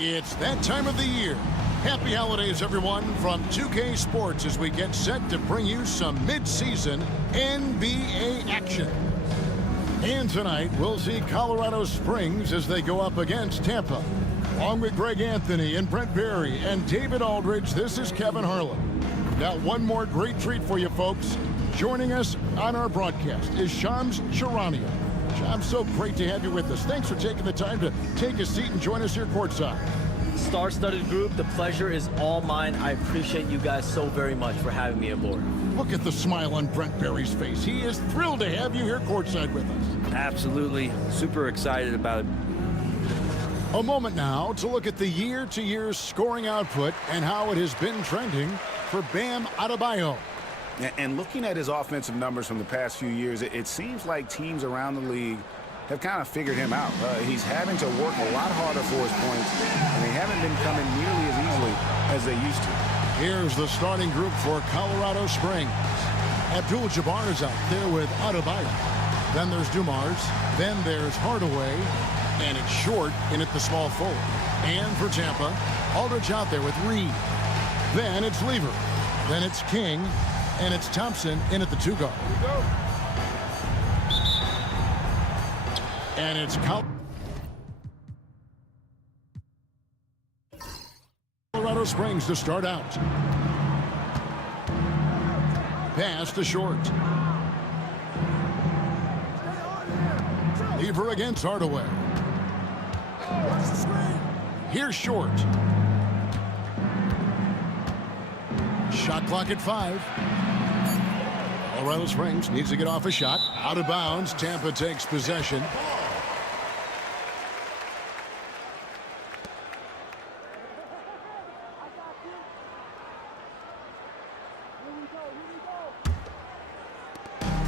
It's that time of the year. Happy holidays, everyone, from 2K Sports as we get set to bring you some mid-season NBA action. And tonight, we'll see Colorado Springs as they go up against Tampa. Along with Greg Anthony and Brent Berry and David Aldridge, this is Kevin Harlan. Now, one more great treat for you folks. Joining us on our broadcast is Shams Charania. Shams, so great to have you with us. Thanks for taking the time to take a seat and join us here courtside. Star-studded group, the pleasure is all mine. I appreciate you guys so very much for having me aboard. Look at the smile on Brent Berry's face. He is thrilled to have you here courtside with us. Absolutely. Super excited about it. A moment now to look at the year-to-year scoring output and how it has been trending for Bam Adebayo. And looking at his offensive numbers from the past few years, it seems like teams around the league have kind of figured him out. He's having to work a lot harder for his points, and they haven't been coming nearly as easily as they used to. Here's the starting group for Colorado Springs. Abdul-Jabbar is out there with Adebayo. Then there's Dumars. Then there's Hardaway. And it's Short in at the small forward. And for Tampa, Aldridge out there with Reed. Then it's Lever. Then it's King. And it's Thompson in at the two guard. And it's Colorado Springs to start out. Pass to Short. Lever against Hardaway. Here's Short. Shot clock at 5. Colorado Springs needs to get off a shot. Out of bounds. Tampa takes possession.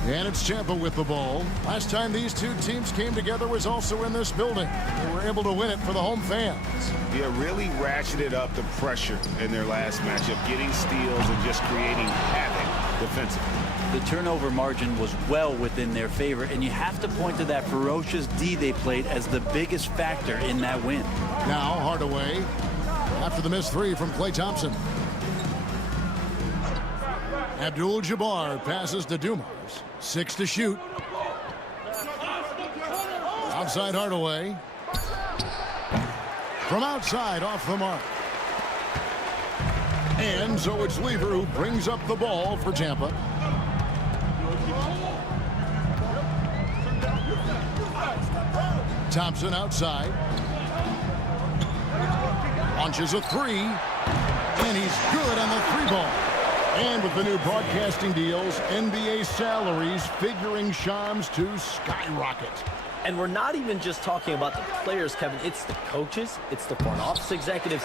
And it's Tampa with the ball. Last time these two teams came together was also in this building. They were able to win it for the home fans. Yeah, really ratcheted up the pressure in their last matchup, getting steals and just creating havoc defensively. The turnover margin was well within their favor, and you have to point to that ferocious D they played as the biggest factor in that win. Now Hardaway after the missed three from Klay Thompson. Abdul-Jabbar passes to Dumars. 6 to shoot. Outside Hardaway. From outside off the mark. And so it's Lever who brings up the ball for Tampa. Thompson outside. Launches a three. And he's good on the three ball. And with the new broadcasting deals, NBA salaries figuring Shams to skyrocket. And we're not even just talking about the players, Kevin. It's the coaches. It's the front office executives.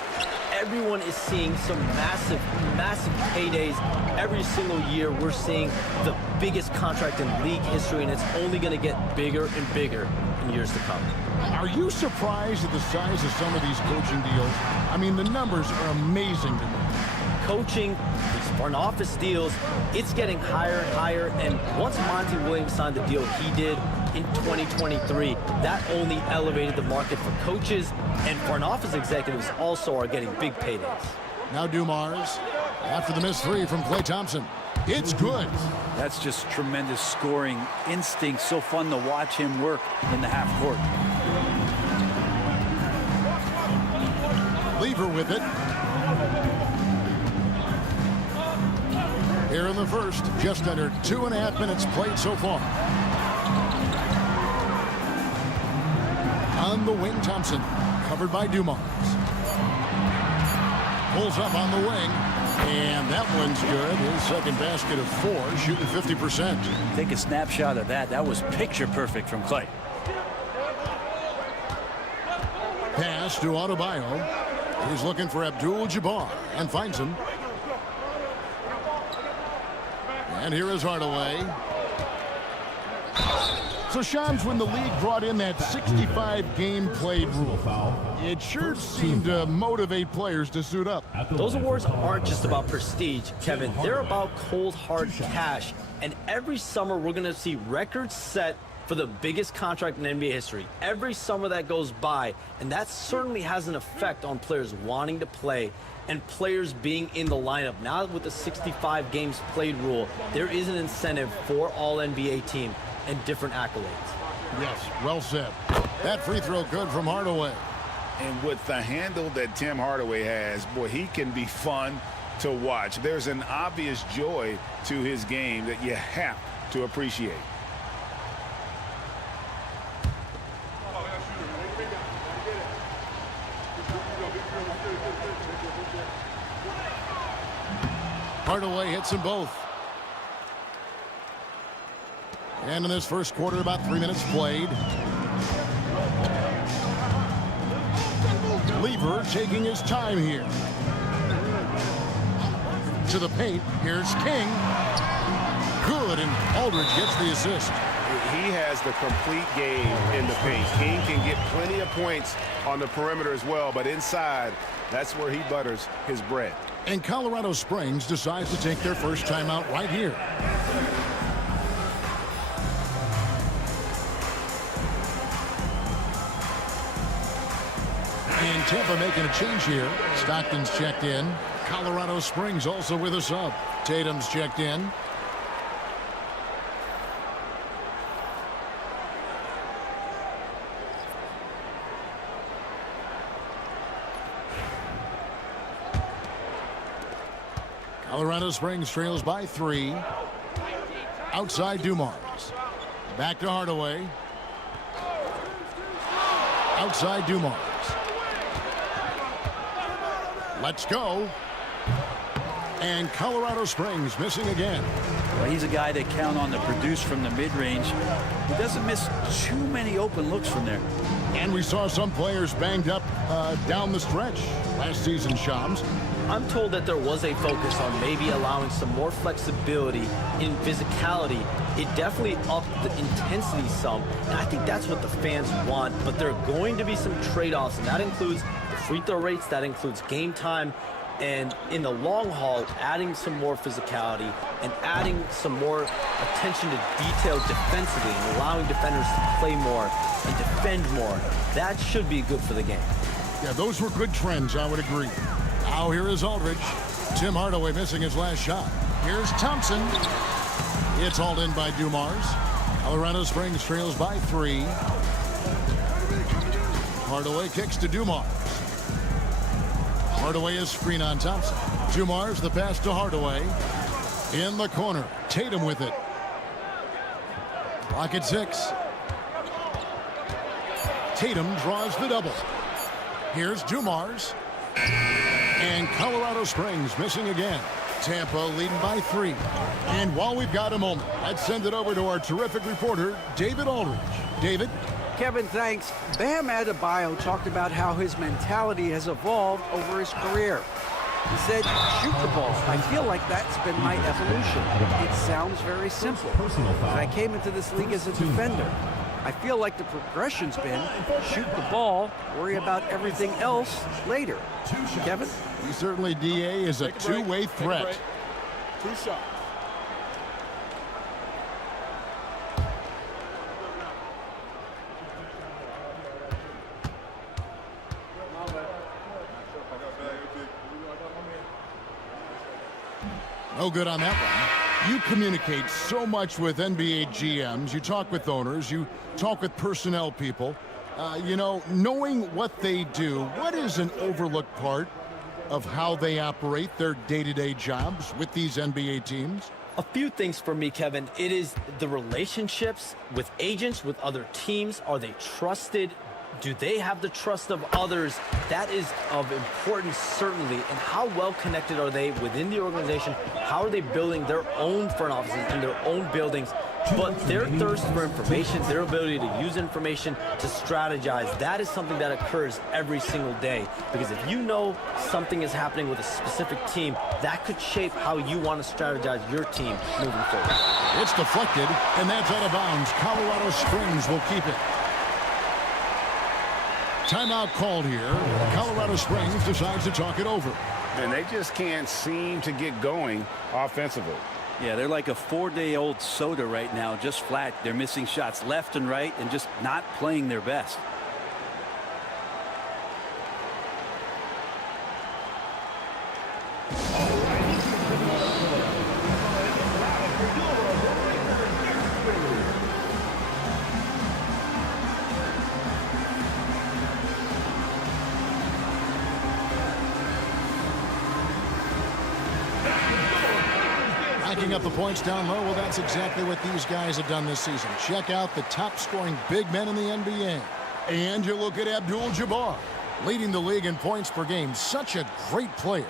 Everyone is seeing some massive, massive paydays. Every single year, we're seeing the biggest contract in league history, and it's only going to get bigger and bigger in years to come. Are you surprised at the size of some of these coaching deals? I mean, the numbers are amazing to me. Coaching, these front office deals, it's getting higher and higher. And once Monty Williams signed the deal he did in 2023, that only elevated the market for coaches, and front office executives also are getting big paydays. Now Dumars after the missed three from Klay Thompson. It's good. That's just tremendous scoring instinct. So fun to watch him work in the half court. Lever with it. Here in the first, just under 2.5 minutes played so far. On the wing, Thompson, covered by Dumars. Pulls up on the wing, and that one's good. His second basket of 4, shooting 50%. Take a snapshot of that. That was picture perfect from Klay. Pass to Adebayo. He's looking for Abdul-Jabbar and finds him. And here is Hardaway. So, Shams, when the league brought in that 65 game played rule, it sure seemed to motivate players to suit up. Those awards aren't just about prestige, Kevin. They're about cold, hard cash. And every summer, we're going to see records set for the biggest contract in NBA history. Every summer that goes by, and that certainly has an effect on players wanting to play and players being in the lineup. Now with the 65 games played rule, there is an incentive for all NBA team and different accolades. Yes, well said. That free throw good from Hardaway. And with the handle that Tim Hardaway has, boy, he can be fun to watch. There's an obvious joy to his game that you have to appreciate. Hardaway hits them both. And in this first quarter, about 3 minutes played. Lever taking his time here. To the paint. Here's King. Good, and Aldridge gets the assist. He has the complete game in the paint. King can get plenty of points on the perimeter as well, but inside, that's where he butters his bread. And Colorado Springs decides to take their first timeout right here. And Tampa making a change here. Stockton's checked in. Colorado Springs also with a sub. Tatum's checked in. Colorado Springs trails by 3. Outside Dumars. Back to Hardaway. Outside Dumars. Let's go. And Colorado Springs missing again. Well, he's a guy they count on to produce from the mid-range. He doesn't miss too many open looks from there. And we saw some players banged up down the stretch last season, Shams. I'm told that there was a focus on maybe allowing some more flexibility in physicality. It definitely upped the intensity some, and I think that's what the fans want. But there are going to be some trade-offs, and that includes the free throw rates, that includes game time, and in the long haul, adding some more physicality and adding some more attention to detail defensively and allowing defenders to play more and defend more. That should be good for the game. Yeah, those were good trends, I would agree. Now here is Aldridge. Tim Hardaway missing his last shot. Here's Thompson. It's hauled in by Dumars. Colorado Springs trails by 3. Hardaway kicks to Dumars. Hardaway is screen on Thompson. Dumars the pass to Hardaway. In the corner. Tatum with it. Clock at 6. Tatum draws the double. Here's Dumars. And Colorado Springs missing again. Tampa leading by 3. And while we've got a moment, let's send it over to our terrific reporter, David Aldridge. David? Kevin, thanks. Bam Adebayo talked about how his mentality has evolved over his career. He said, shoot the ball. I feel like that's been my evolution. It sounds very simple. I came into this league as a defender. I feel like the progression's been shoot the ball, worry about everything else later. Kevin? He certainly, DA, is a two-way threat. 2 shots. No good on that one. You communicate so much with NBA GMs. You talk with owners. You talk with personnel people. You know, knowing what they do, what is an overlooked part of how they operate their day-to-day jobs with these NBA teams? A few things for me, Kevin. It is the relationships with agents, with other teams. Are they trusted? Do they have the trust of others? That is of importance, certainly. And how well connected are they within the organization? How are they building their own front offices in their own buildings? But their thirst for information, their ability to use information to strategize, that is something that occurs every single day. Because if you know something is happening with a specific team, that could shape how you want to strategize your team moving forward. It's deflected, and that's out of bounds. Colorado Springs will keep it. Timeout called here. Colorado Springs decides to talk it over. And they just can't seem to get going offensively. Yeah, they're like a 4-day-old soda right now, just flat. They're missing shots left and right and just not playing their best. Racking up the points down low, well, that's exactly what these guys have done this season. Check out the top-scoring big men in the NBA. And you look at Abdul-Jabbar, leading the league in points per game. Such a great player.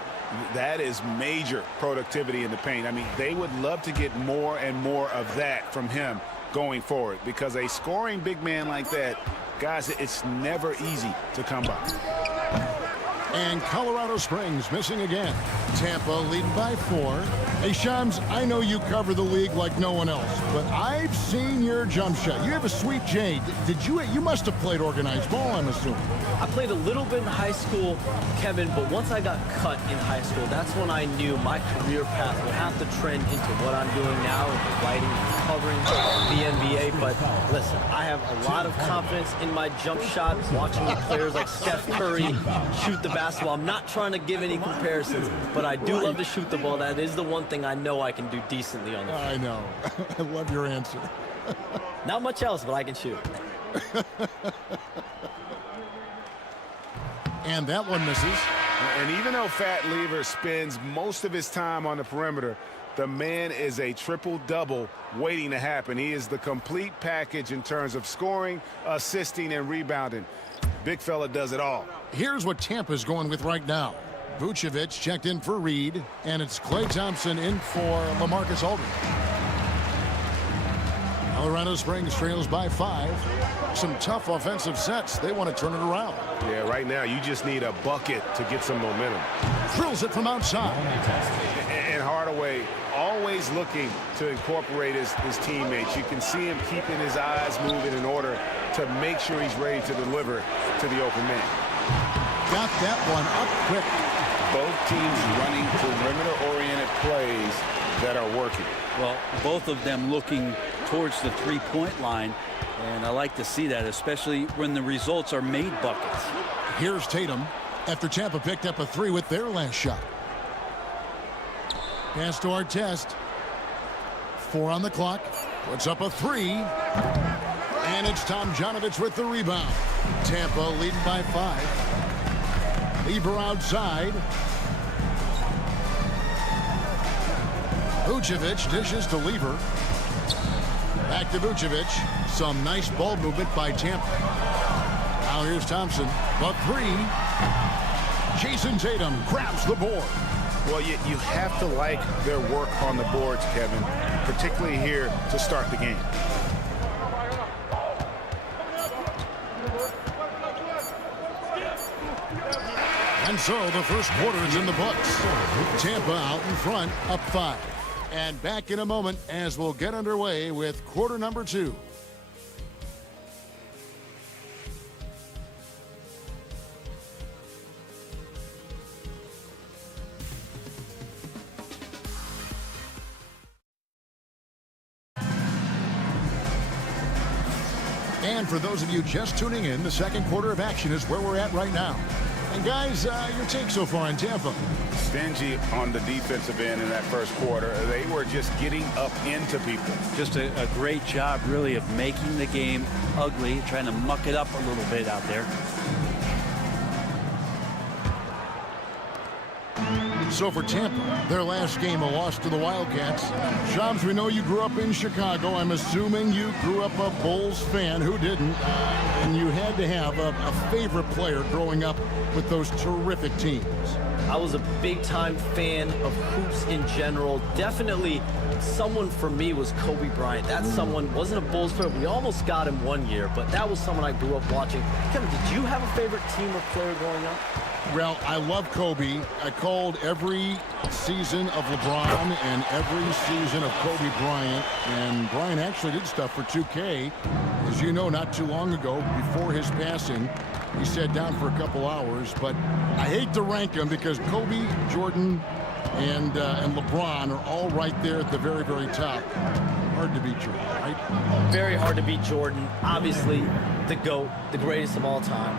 That is major productivity in the paint. I mean, they would love to get more and more of that from him going forward, because a scoring big man like that, guys, it's never easy to come by. And Colorado Springs missing again. Tampa leading by 4. Hey, Shams, I know you cover the league like no one else, but I've seen your jump shot. You have a sweet J. You must have played organized ball, I'm assuming. I played a little bit in high school, Kevin, but once I got cut in high school, that's when I knew my career path would have to trend into what I'm doing now, into writing and covering the NBA. But listen, I have a lot of confidence in my jump shot, watching the players like Steph Curry shoot the basketball. I'm not trying to give any comparisons, but I do love to shoot the ball. That is the one thing I know I can do decently on the field. I know. I love your answer. Not much else, but I can shoot. And that one misses. And even though Fat Lever spends most of his time on the perimeter, the man is a triple-double waiting to happen. He is the complete package in terms of scoring, assisting, and rebounding. Big fella does it all. Here's what Tampa's going with right now. Vucevic checked in for Reed, and it's Klay Thompson in for LaMarcus Aldridge. Colorado Springs trails by 5. Some tough offensive sets. They want to turn it around. Yeah, right now you just need a bucket to get some momentum. Drills it from outside. And Hardaway always looking to incorporate his teammates. You can see him keeping his eyes moving in order to make sure he's ready to deliver to the open man. Got that one up quick. Both teams running perimeter-oriented plays that are working. Well, both of them looking towards the three-point line, and I like to see that, especially when the results are made buckets. Here's Tatum after Tampa picked up a 3 with their last shot. Pass to Artest. 4 on the clock. Puts up a 3. And it's Tom Janovich with the rebound. Tampa leading by 5. Lever outside. Vucevic dishes to Lever. Back to Vucevic. Some nice ball movement by Tampa. Now here's Thompson. The 3. Jason Tatum grabs the board. Well, you have to like their work on the boards, Kevin, particularly here to start the game. And so the first quarter is in the books. Tampa out in front, up 5. And back in a moment as we'll get underway with quarter number 2. And for those of you just tuning in, the second quarter of action is where we're at right now. And guys, your take so far in Tampa? Stingy on the defensive end in that first quarter. They were just getting up into people. Just a great job, really, of making the game ugly, trying to muck it up a little bit out there. So for Tampa, their last game, a loss to the Wildcats. Shams, we know you grew up in Chicago. I'm assuming you grew up a Bulls fan. Who didn't? And you had to have a favorite player growing up with those terrific teams. I was a big-time fan of hoops in general. Definitely someone for me was Kobe Bryant. That someone wasn't a Bulls player. We almost got him one year, but that was someone I grew up watching. Kevin, did you have a favorite team or player growing up? Well, I love Kobe. I called every season of LeBron and every season of Kobe Bryant. And Bryant actually did stuff for 2K. As you know, not too long ago, before his passing, he sat down for a couple hours. But I hate to rank them because Kobe, Jordan, and LeBron are all right there at the very, very top. Hard to beat Jordan, right? Very hard to beat Jordan. Obviously, the GOAT, the greatest of all time.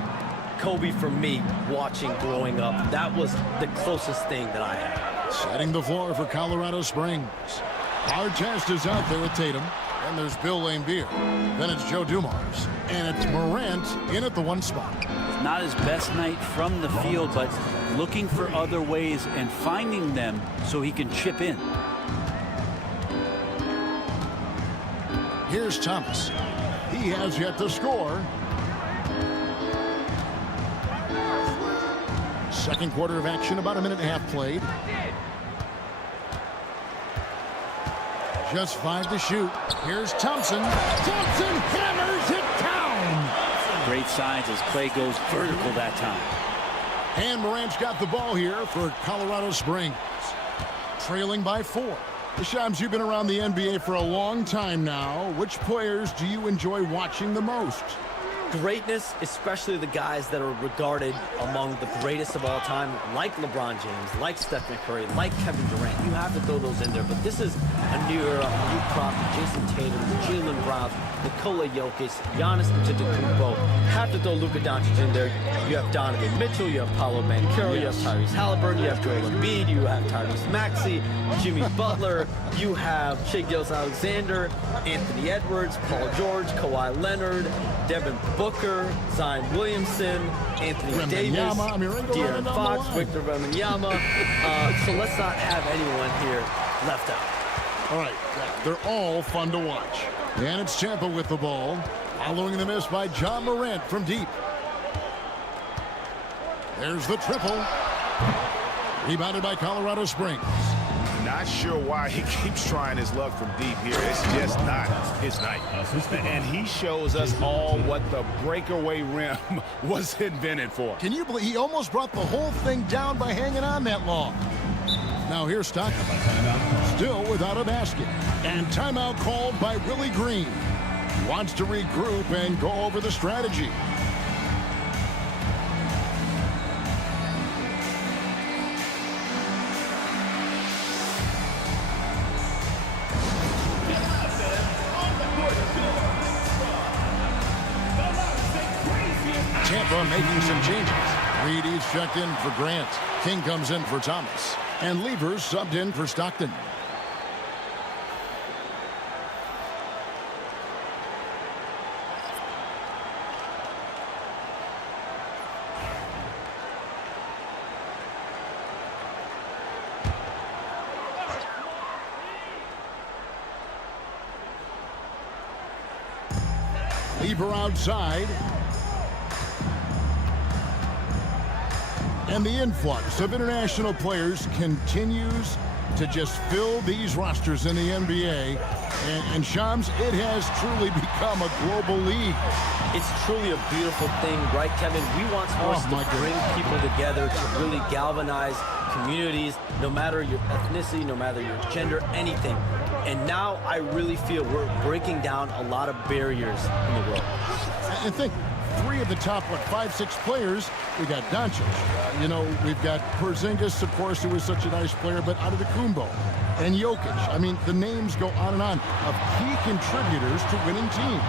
Kobe, for me, watching growing up, that was the closest thing that I had. Setting the floor for Colorado Springs. Artest is out there with Tatum. And there's Bill Laimbeer. Then it's Joe Dumars. And it's Morant in at the 1 spot. Not his best night from the field, but looking for other ways and finding them so he can chip in. Here's Thomas. He has yet to score. Second quarter of action, about a minute and a half played. Just 5 to shoot. Here's Thompson. Thompson hammers it down. Great signs as play goes vertical that time. And Morant's got the ball here for Colorado Springs. Trailing by 4. Shams, you've been around the NBA for a long time now. Which players do you enjoy watching the most? Greatness, especially the guys that are regarded among the greatest of all time, like LeBron James, like Stephen Curry, like Kevin Durant. You have to throw those in there. But this is a new era, a new crop. Jason Tatum, Jaylen Brown, Nikola Jokic, Giannis Antetokounmpo. Have to throw Luka Doncic in there. You have Donovan Mitchell, you have Paolo Banchero, you have Tyrese Halliburton, you have Joel Embiid, you have Tyrese Maxey, Jimmy Butler, you have Shai Gilgeous-Alexander, Anthony Edwards, Paul George, Kawhi Leonard, Devin Booker, Zion Williamson, Anthony Davis, De'Aaron Fox, Victor Wembanyama. So let's not have anyone here left out. All right, they're all fun to watch. And it's Tampa with the ball. Following the miss by John Morant from deep. There's the triple. Rebounded by Colorado Springs. Not sure why he keeps trying his luck from deep here. It's just not his night. And he shows us all what the breakaway rim was invented for. Can you believe he almost brought the whole thing down by hanging on that long? Now here's Stockton. Still without a basket. And timeout called by Willie Green. Wants to regroup and go over the strategy. Tampa making some changes. Reedy's checked in for Grant. King comes in for Thomas. And Levers subbed in for Stockton. Lever outside. And the influx of international players continues to just fill these rosters in the NBA. And Shams, it has truly become a global league. It's truly a beautiful thing, right, Kevin? We want sports to bring people together, to really galvanize communities, no matter your ethnicity, no matter your gender, anything. And now I really feel we're breaking down a lot of barriers in the world. And think, 3 of the top, 5, 6 players, we got Doncic. You know, we've got Porzingis, of course, who was such a nice player, but Antetokounmpo and Jokic. I mean, the names go on and on of key contributors to winning teams.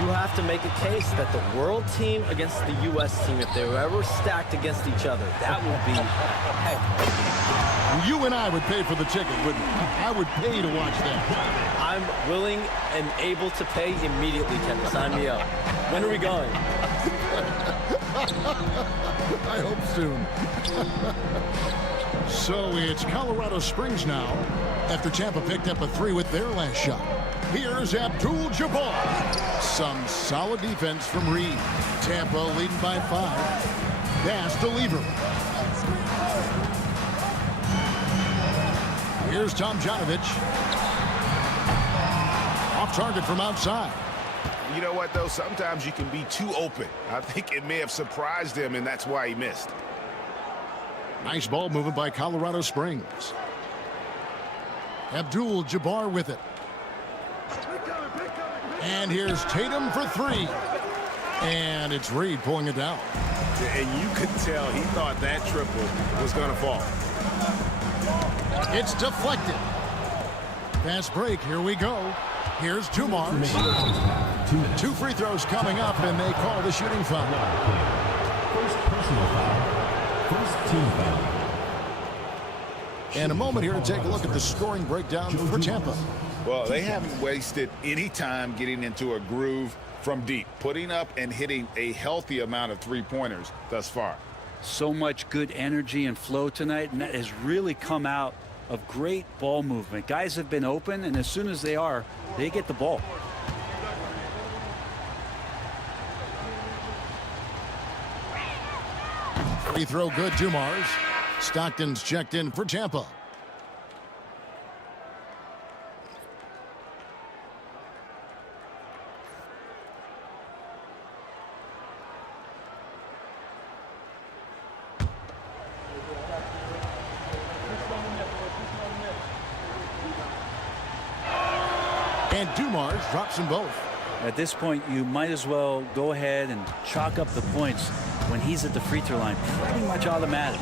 You have to make a case that the world team against the U.S. team, if they were ever stacked against each other, that would be, You and I would pay for the ticket, wouldn't we? I would pay to watch that. I'm willing and able to pay immediately, Kevin. Sign me up. When are we going? I hope soon. So it's Colorado Springs now after Tampa picked up a 3 with their last shot. Here's Abdul-Jabbar. Some solid defense from Reed. Tampa leading by 5. Pass to Lever. Here's Tomjanovich. Off target from outside. You know what, though? Sometimes you can be too open. I think it may have surprised him, and that's why he missed. Nice ball movement by Colorado Springs. Abdul-Jabbar with it. And here's Tatum for 3. And it's Reed pulling it down. And you could tell he thought that triple was going to fall. It's deflected. Fast break. Here we go. Here's Dumars. 2 free throws coming up, and they call the shooting foul. First personal foul. First team foul. And a moment here to take a look at the scoring breakdown for Tampa. Well, they haven't wasted any time getting into a groove from deep, putting up and hitting a healthy amount of three-pointers thus far. So much good energy and flow tonight, and that has really come out of great ball movement. Guys have been open, and as soon as they get the ball. Free throw good, Dumars. Stockton's checked in for Tampa. And Dumars drops them both. At this point, you might as well go ahead and chalk up the points when he's at the free throw line. Pretty much automatic.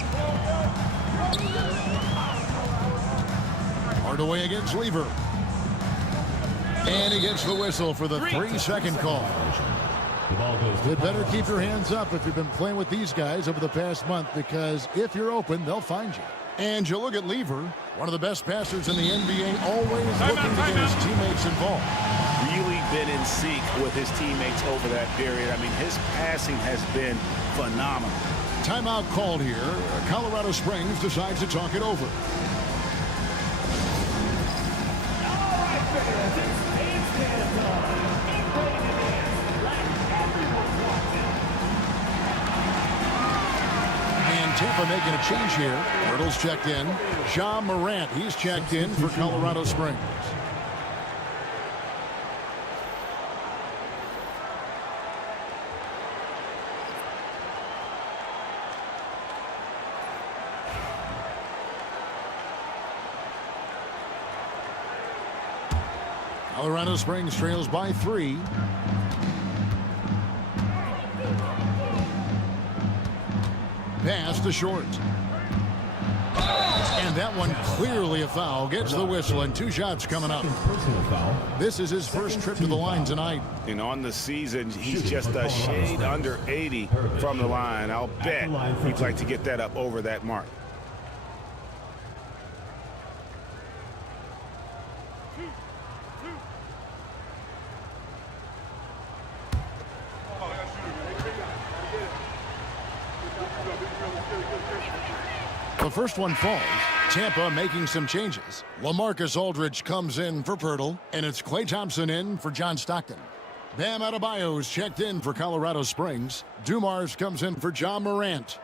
Hardaway against Lever. And he gets the whistle for the 3-second call. The ball goes to You'd better keep your hands up if you've been playing with these guys over the past month, because if you're open, they'll find you. And you look at Lever, one of the best passers in the NBA, always looking to get his teammates involved. Really been in sync with his teammates over that period. I mean, his passing has been phenomenal. Timeout called here. Colorado Springs decides to talk it over. Tampa making a change here. Hurdle's checked in. Ja Morant, he's checked in for Colorado Springs. Colorado Springs trails by 3. Pass to Short. And that one clearly a foul. Gets the whistle, and 2 shots coming up. personal foul. This is his first trip to the line tonight. And on the season, he's just a shade under 80 from the line. I'll bet he'd like to get that up over that mark. The first one falls. Tampa making some changes. LaMarcus Aldridge comes in for Pirtle, and it's Klay Thompson in for John Stockton. Bam Adebayo's checked in for Colorado Springs. Dumars comes in for Ja Morant.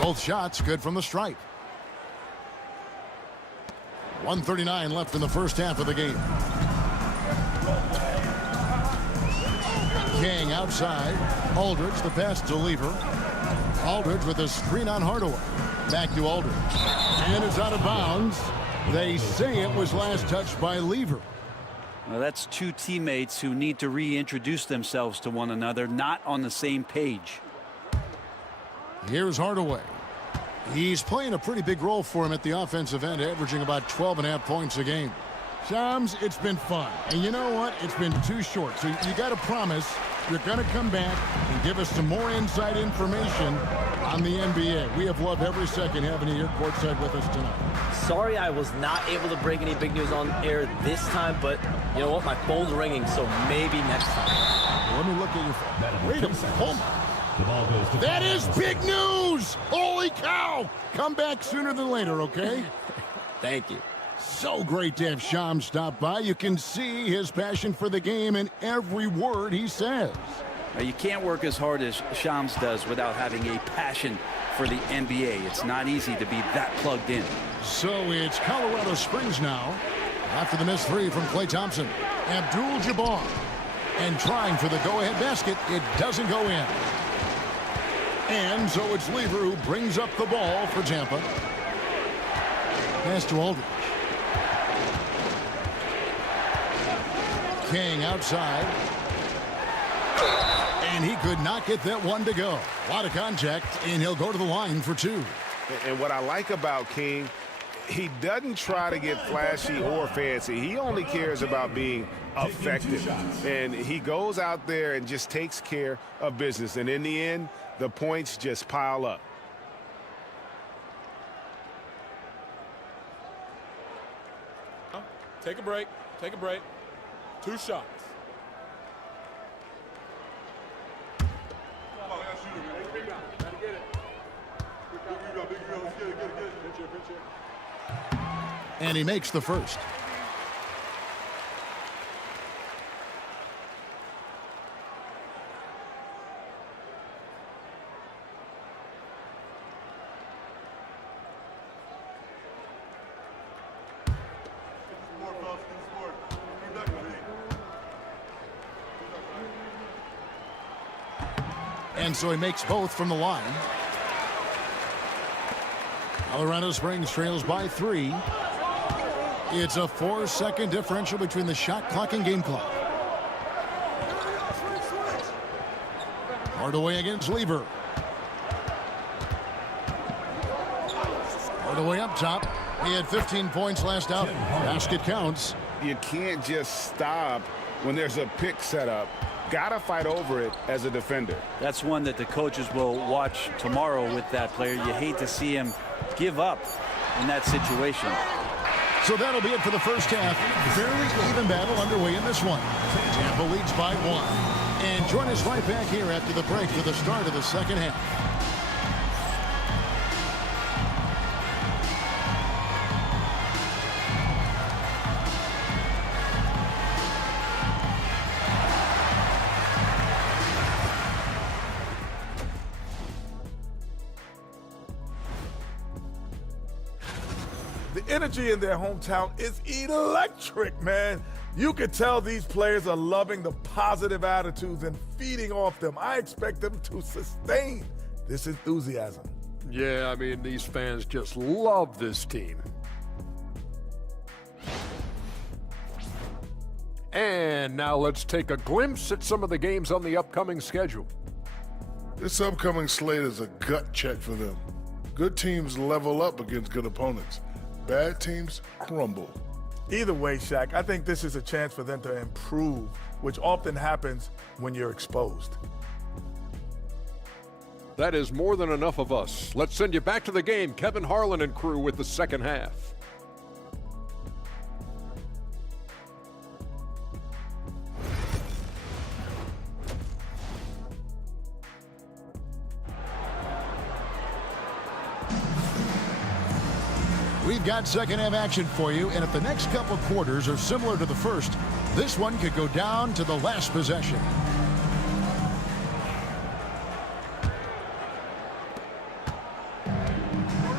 Both shots good from the stripe. 1:39 left in the first half of the game. King outside. Aldridge, the pass to Lever. Aldridge with a screen on Hardaway. Back to Aldridge. And it's out of bounds. They say it was last touched by Lever. Well, that's 2 teammates who need to reintroduce themselves to one another, not on the same page. Here's Hardaway. He's playing a pretty big role for him at the offensive end, averaging about 12.5 points a game. Shams, it's been fun. And you know what? It's been too short. So you got to promise you're going to come back and give us some more inside information on the NBA. We have loved every second having you here courtside with us tonight. Sorry I was not able to break any big news on air this time, but you know what? My phone's ringing, so maybe next time. Let me look at your phone. Wait a minute. Hold on. The ball goes to That is big news! Holy cow! Come back sooner than later, okay? Thank you. So great to have Shams stop by. You can see his passion for the game in every word he says. Now, you can't work as hard as Shams does without having a passion for the NBA. It's not easy to be that plugged in. So it's Colorado Springs now. After the missed 3 from Klay Thompson. Abdul-Jabbar. And trying for the go-ahead basket. It doesn't go in. And so it's Lever who brings up the ball for Tampa. Pass to Aldridge. King outside. And he could not get that one to go. A lot of contact, and he'll go to the line for 2. And what I like about King, he doesn't try to get flashy or fancy. He only cares about being effective. And he goes out there and just takes care of business. And in the end, the points just pile up. Take a break. Take a break. 2 shots. And he makes the first. And so he makes both from the line. Colorado Springs trails by 3. It's a 4-second differential between the shot clock and game clock. Hardaway against Lever. Hardaway up top. He had 15 points last outing. Basket counts. You can't just stop when there's a pick set up. Gotta fight over it as a defender. That's one that the coaches will watch tomorrow with that player. You hate to see him give up in that situation. So that'll be it for the first half. Fairly even battle underway in this one. Tampa leads by 1. And join us right back here after the break for the start of the second half. The energy in their hometown is electric, man. You can tell these players are loving the positive attitudes and feeding off them. I expect them to sustain this enthusiasm. Yeah, I mean, these fans just love this team. And now let's take a glimpse at some of the games on the upcoming schedule. This upcoming slate is a gut check for them. Good teams level up against good opponents. Bad teams crumble. Either way, Shaq, I think this is a chance for them to improve, which often happens when you're exposed. That is more than enough of us. Let's send you back to the game, Kevin Harlan and crew, with the second half. We've got second half action for you, and if the next couple quarters are similar to the first, this one could go down to the last possession.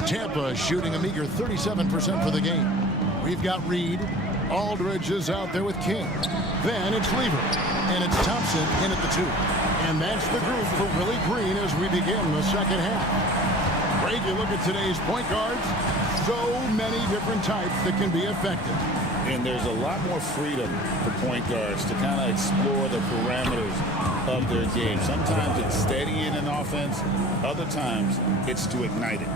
Tampa shooting a meager 37% for the game. We've got Reed. Aldridge is out there with King. Then it's Lever, and it's Thompson in at the 2. And that's the group for Willie Green as we begin the second half. Greg, you look at today's point guards. So many different types that can be effective. And there's a lot more freedom for point guards to kind of explore the parameters of their game. Sometimes it's steadying an offense. Other times it's to ignite it.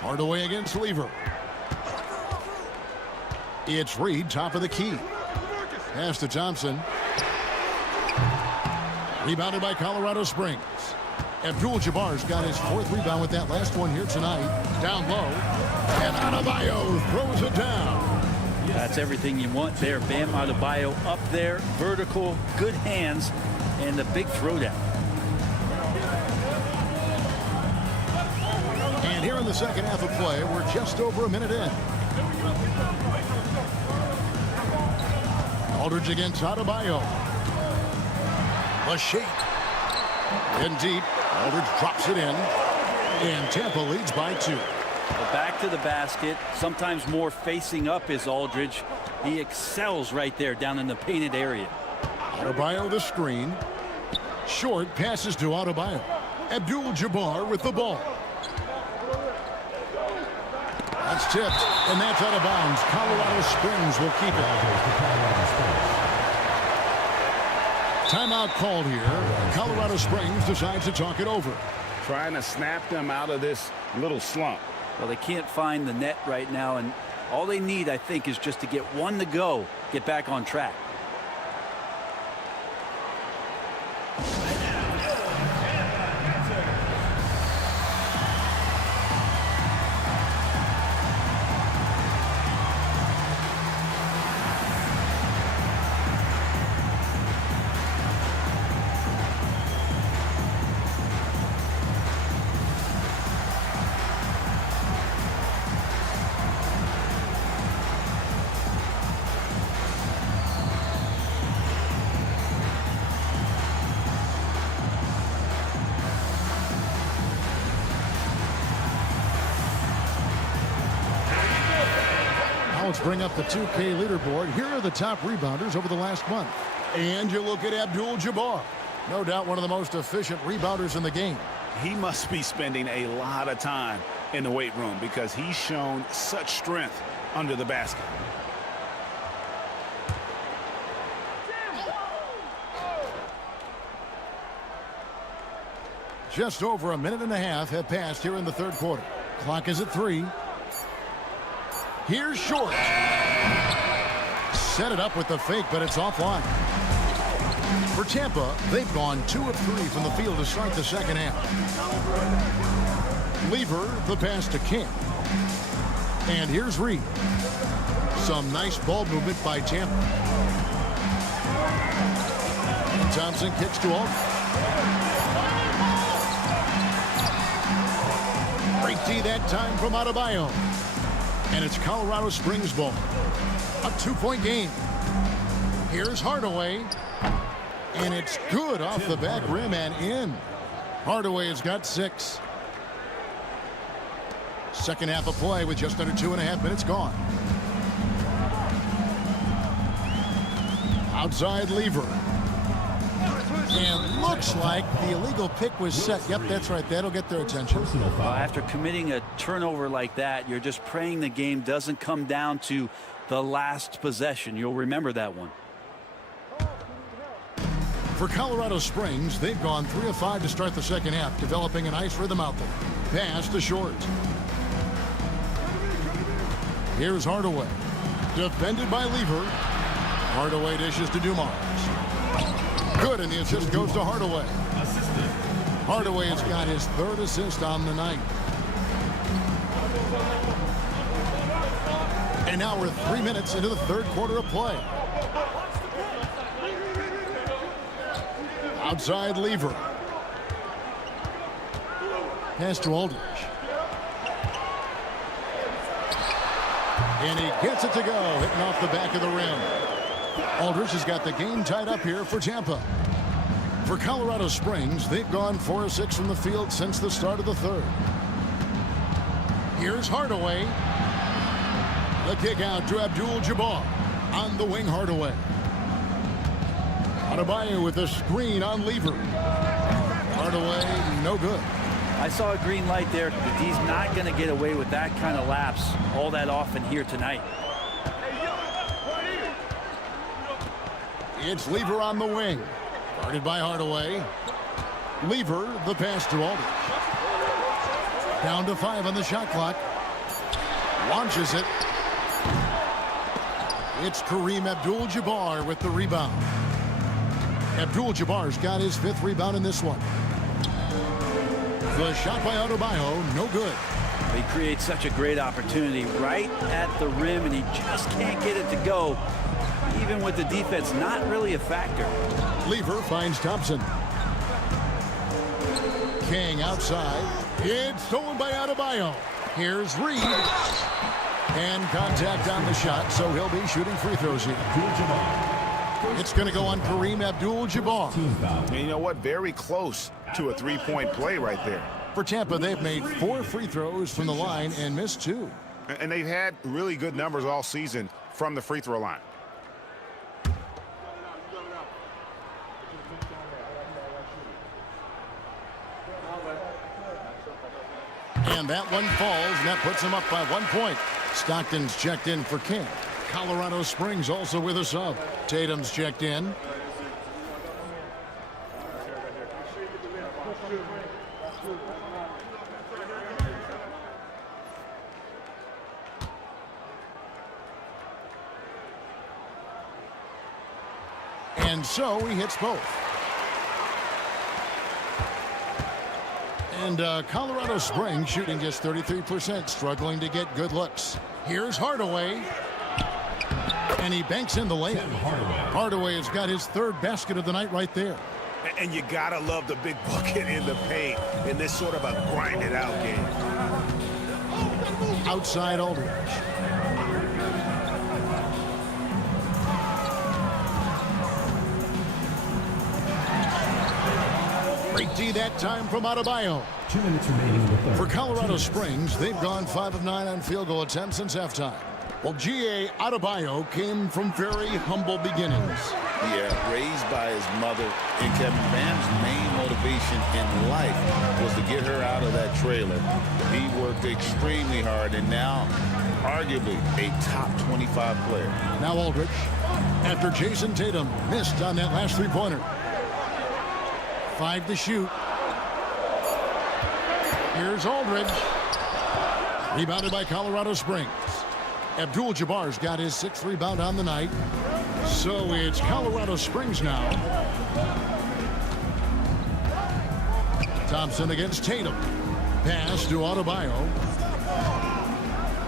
Hardaway against Lever. It's Reed, top of the key. Pass to Thompson. Rebounded by Colorado Springs. Abdul-Jabbar's got his 4th rebound with that last one here tonight. Down low. And Adebayo throws it down. That's everything you want there. Bam Adebayo up there, vertical, good hands, and the big throwdown. And here in the second half of play, we're just over a minute in. Aldridge against Adebayo. The shape. In deep. Aldridge drops it in. And Tampa leads by 2. Back to the basket. Sometimes more facing up is Aldridge. He excels right there down in the painted area. Adebayo the screen. Short passes to Adebayo. Abdul-Jabbar with the ball. That's tipped, and that's out of bounds. Colorado Springs will keep it. Timeout called here. Colorado Springs decides to talk it over. Trying to snap them out of this little slump. Well, they can't find the net right now, and all they need, I think, is just to get one to go, get back on track. Let's bring up the 2K leaderboard. Here are the top rebounders over the last month. And you look at Abdul-Jabbar. No doubt one of the most efficient rebounders in the game. He must be spending a lot of time in the weight room because he's shown such strength under the basket. Just over a minute and a half have passed here in the third quarter. Clock is at 3. Here's Short. Set it up with the fake, but it's offline. For Tampa, they've gone 2 of 3 from the field to start the second half. Lever, the pass to King. And here's Reed. Some nice ball movement by Tampa. And Thompson kicks to Aldridge. Great D that time from Adebayo. And it's Colorado Springs ball. A 2-point game. Here's Hardaway. And it's good off the back rim and in. Hardaway has got 6. Second half of play with just under 2.5 minutes gone. Outside Lever. And looks like the illegal pick was set. Yep, that's right. That'll get their attention. After committing a turnover like that, you're just praying the game doesn't come down to the last possession. You'll remember that one. For Colorado Springs, they've gone 3 of 5 to start the second half, developing a nice rhythm out there. Pass to Short. Here's Hardaway. Defended by Lever. Hardaway dishes to Dumars. Good, and the assist goes to Hardaway. Hardaway has got his 3rd assist on the night. And now we're 3 minutes into the third quarter of play. Outside Lever. Pass to Aldridge. And he gets it to go, hitting off the back of the rim. Aldridge has got the game tied up here for Tampa. For Colorado Springs, they've gone 4 of 6 from the field since the start of the third. Here's Hardaway. The kick out to Abdul-Jabbar. On the wing, Hardaway. Adebayo with the screen on Lever. Hardaway, no good. I saw a green light there, but he's not going to get away with that kind of lapse all that often here tonight. It's Lever on the wing. Guarded by Hardaway. Lever, the pass to Aldridge. Down to 5 on the shot clock. Launches it. It's Kareem Abdul-Jabbar with the rebound. Abdul-Jabbar's got his 5th rebound in this one. The shot by Adebayo, no good. He creates such a great opportunity right at the rim, and he just can't get it to go. Even with the defense not really a factor. Lever finds Thompson. King outside. It's stolen by Adebayo. Here's Reed. And contact on the shot, so he'll be shooting free throws here. It's going to go on Kareem Abdul-Jabbar. And you know what? Very close to a 3-point play right there. For Tampa, they've made 4 free throws from the line and missed 2. And they've had really good numbers all season from the free throw line. And that one falls, and that puts him up by 1 point. Stockton's checked in for King. Colorado Springs also with a sub. Tatum's checked in. And so he hits both. And Colorado Springs shooting just 33%, struggling to get good looks. Here's Hardaway. And he banks in the layup. Hardaway has got his third basket of the night right there. And you gotta love the big bucket in the paint in this sort of a grinded out game. Outside Aldridge. Great D that time from Adebayo. 2 minutes remaining in the third. For Colorado Springs, they've gone 5 of 9 on field goal attempts since halftime. Well, G.A. Adebayo came from very humble beginnings. Yeah, raised by his mother. And Kevin, Bam's main motivation in life was to get her out of that trailer. He worked extremely hard and now arguably a top 25 player. Now Aldridge, after Jason Tatum missed on that last three-pointer. 5 to shoot. Here's Aldridge. Rebounded by Colorado Springs. Abdul-Jabbar's got his 6th rebound on the night. So it's Colorado Springs now. Thompson against Tatum. Pass to Adebayo.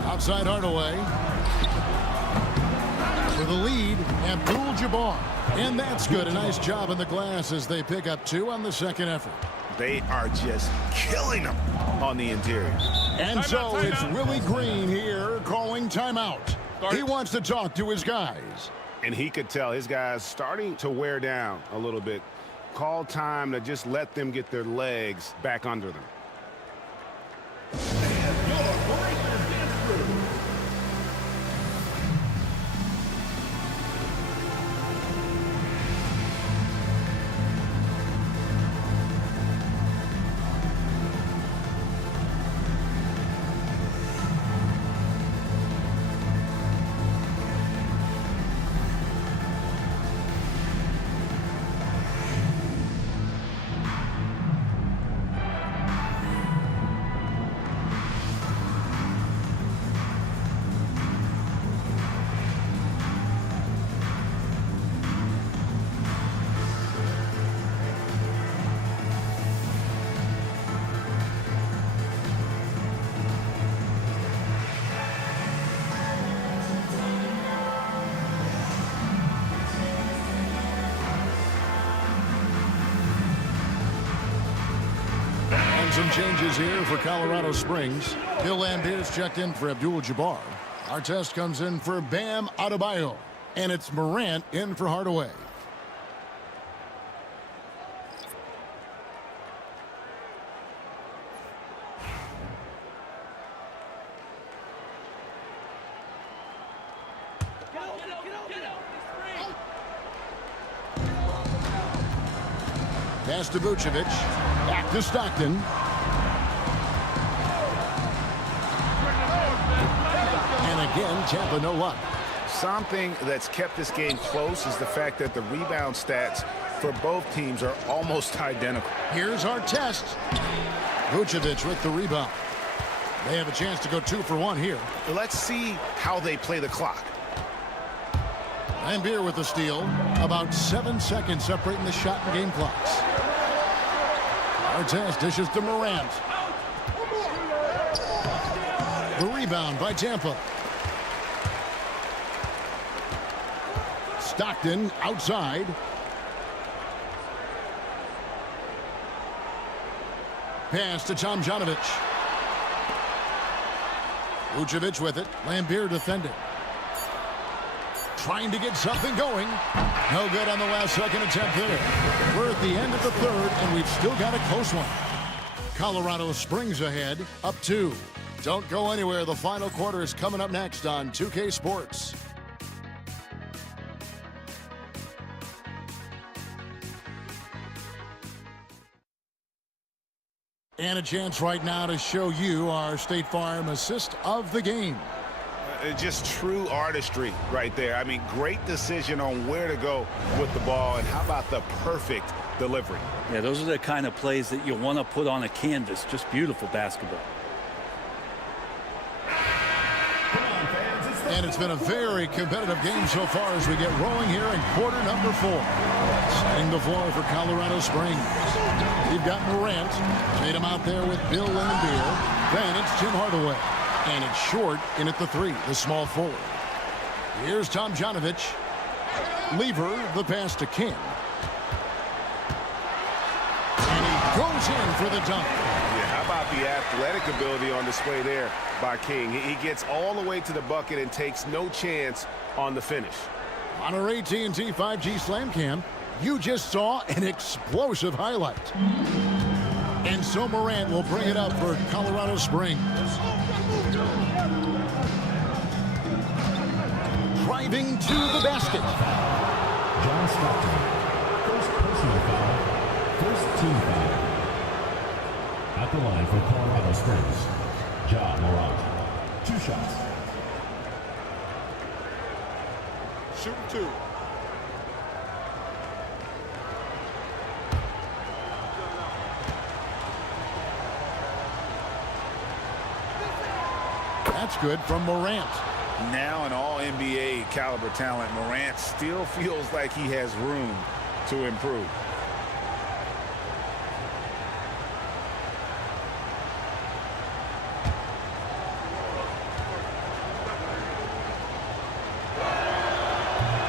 Outside Hardaway. For the lead, Abdul-Jabbar. And that's good. A nice job in the glass as they pick up 2 on the second effort. They are just killing them on the interior. And so it's Willie Green here calling timeout. He wants to talk to his guys. And he could tell his guys starting to wear down a little bit. Call time to just let them get their legs back under them. Some changes here for Colorado Springs. Bill Lambier's checked in for Abdul-Jabbar. Artest comes in for Bam Adebayo. And it's Morant in for Hardaway. Pass to Vucevic. Back to Stockton. And again, Tampa no luck. Something that's kept this game close is the fact that the rebound stats for both teams are almost identical. Here's our test. Vucevic with the rebound. They have a chance to go 2 for 1 here. Let's see how they play the clock. Lambier with the steal. About 7 seconds separating the shot and game clocks. Artest dishes to Morant. The rebound by Tampa. Stockton outside. Pass to Tomjanovic. Vucevic with it. Lambier defending. Trying to get something going. No good on the last second attempt there. We're at the end of the third, and we've still got a close one. Colorado Springs ahead, up 2. Don't go anywhere. The final quarter is coming up next on 2K Sports. And a chance right now to show you our State Farm assist of the game. Just true artistry right there. I mean, great decision on where to go with the ball. And how about the perfect delivery. Yeah, those are the kind of plays that you want to put on a canvas. Just beautiful basketball. And it's been a very competitive game so far as we get rolling here in quarter number 4. Setting the floor for Colorado Springs. You've got Morant. Tatum out there with Bill Lindenbeer. Then it's Tim Hardaway. And it's Short in at the 3, the small forward. Here's Tomjanovich. Lever, the pass to King. And he goes in for the dunk. Yeah, how about the athletic ability on display there by King? He gets all the way to the bucket and takes no chance on the finish. On our AT&T 5G Slam Cam, you just saw an explosive highlight. And so Morant will bring it up for Colorado Springs. Driving to the basket. John Stockton. First personal foul. First team foul. At the line for Colorado Springs, Ja Morant. 2 shots. Shooting 2. That's good from Morant. Now an all-NBA caliber talent, Morant still feels like he has room to improve.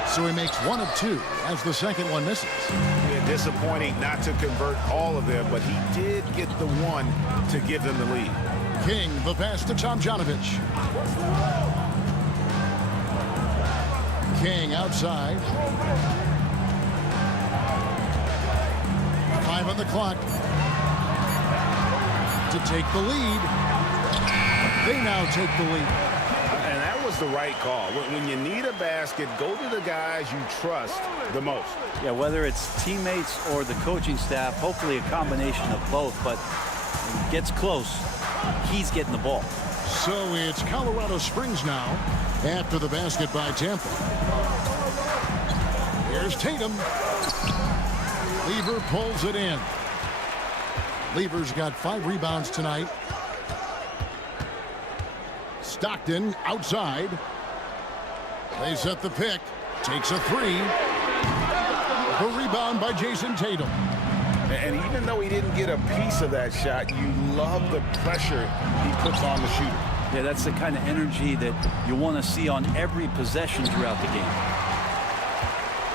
So he makes 1 of 2 as the second one misses. Yeah, disappointing not to convert all of them, but he did get the one to give them the lead. King, the pass to Tomjanovich. King outside. 5 on the clock. To take the lead. They now take the lead. And that was the right call. When you need a basket, go to the guys you trust the most. Yeah, whether it's teammates or the coaching staff, hopefully a combination of both, but when it gets close, he's getting the ball. So it's Colorado Springs now after the basket by Tampa. Here's Tatum. Lever pulls it in. Lever's got 5 rebounds tonight. Stockton outside. They set the pick. Takes a 3. The rebound by Jason Tatum. And even though he didn't get a piece of that shot, you love the pressure he puts on the shooter. Yeah, that's the kind of energy that you want to see on every possession throughout the game.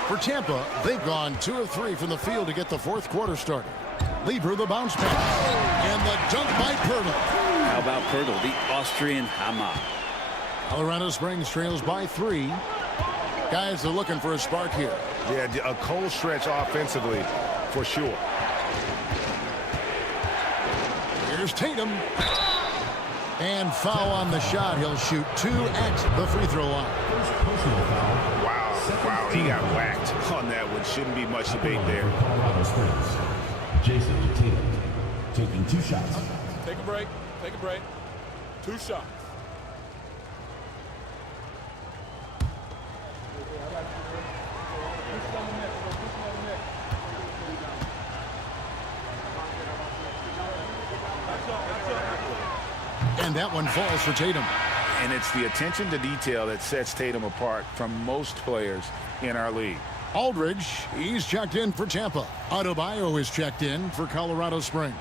For Tampa, they've gone 2 of 3 from the field to get the 4th quarter started. Lever the bounce pass. And the dunk by Pirtle. How about Pirtle, the Austrian Hammer? Colorado Springs trails by 3. Guys are looking for a spark here. Yeah, a cold stretch offensively for sure. Here's Tatum. And foul on the shot. He'll shoot 2 at the free throw line. First personal foul. Wow, he got whacked on that one. Shouldn't be much debate there. Colorado Springs, Jason Tatum taking 2 shots. Take a break. Take a break. 2 shots. And that one falls for Tatum. And it's the attention to detail that sets Tatum apart from most players in our league. Aldridge, he's checked in for Tampa. Adebayo is checked in for Colorado Springs.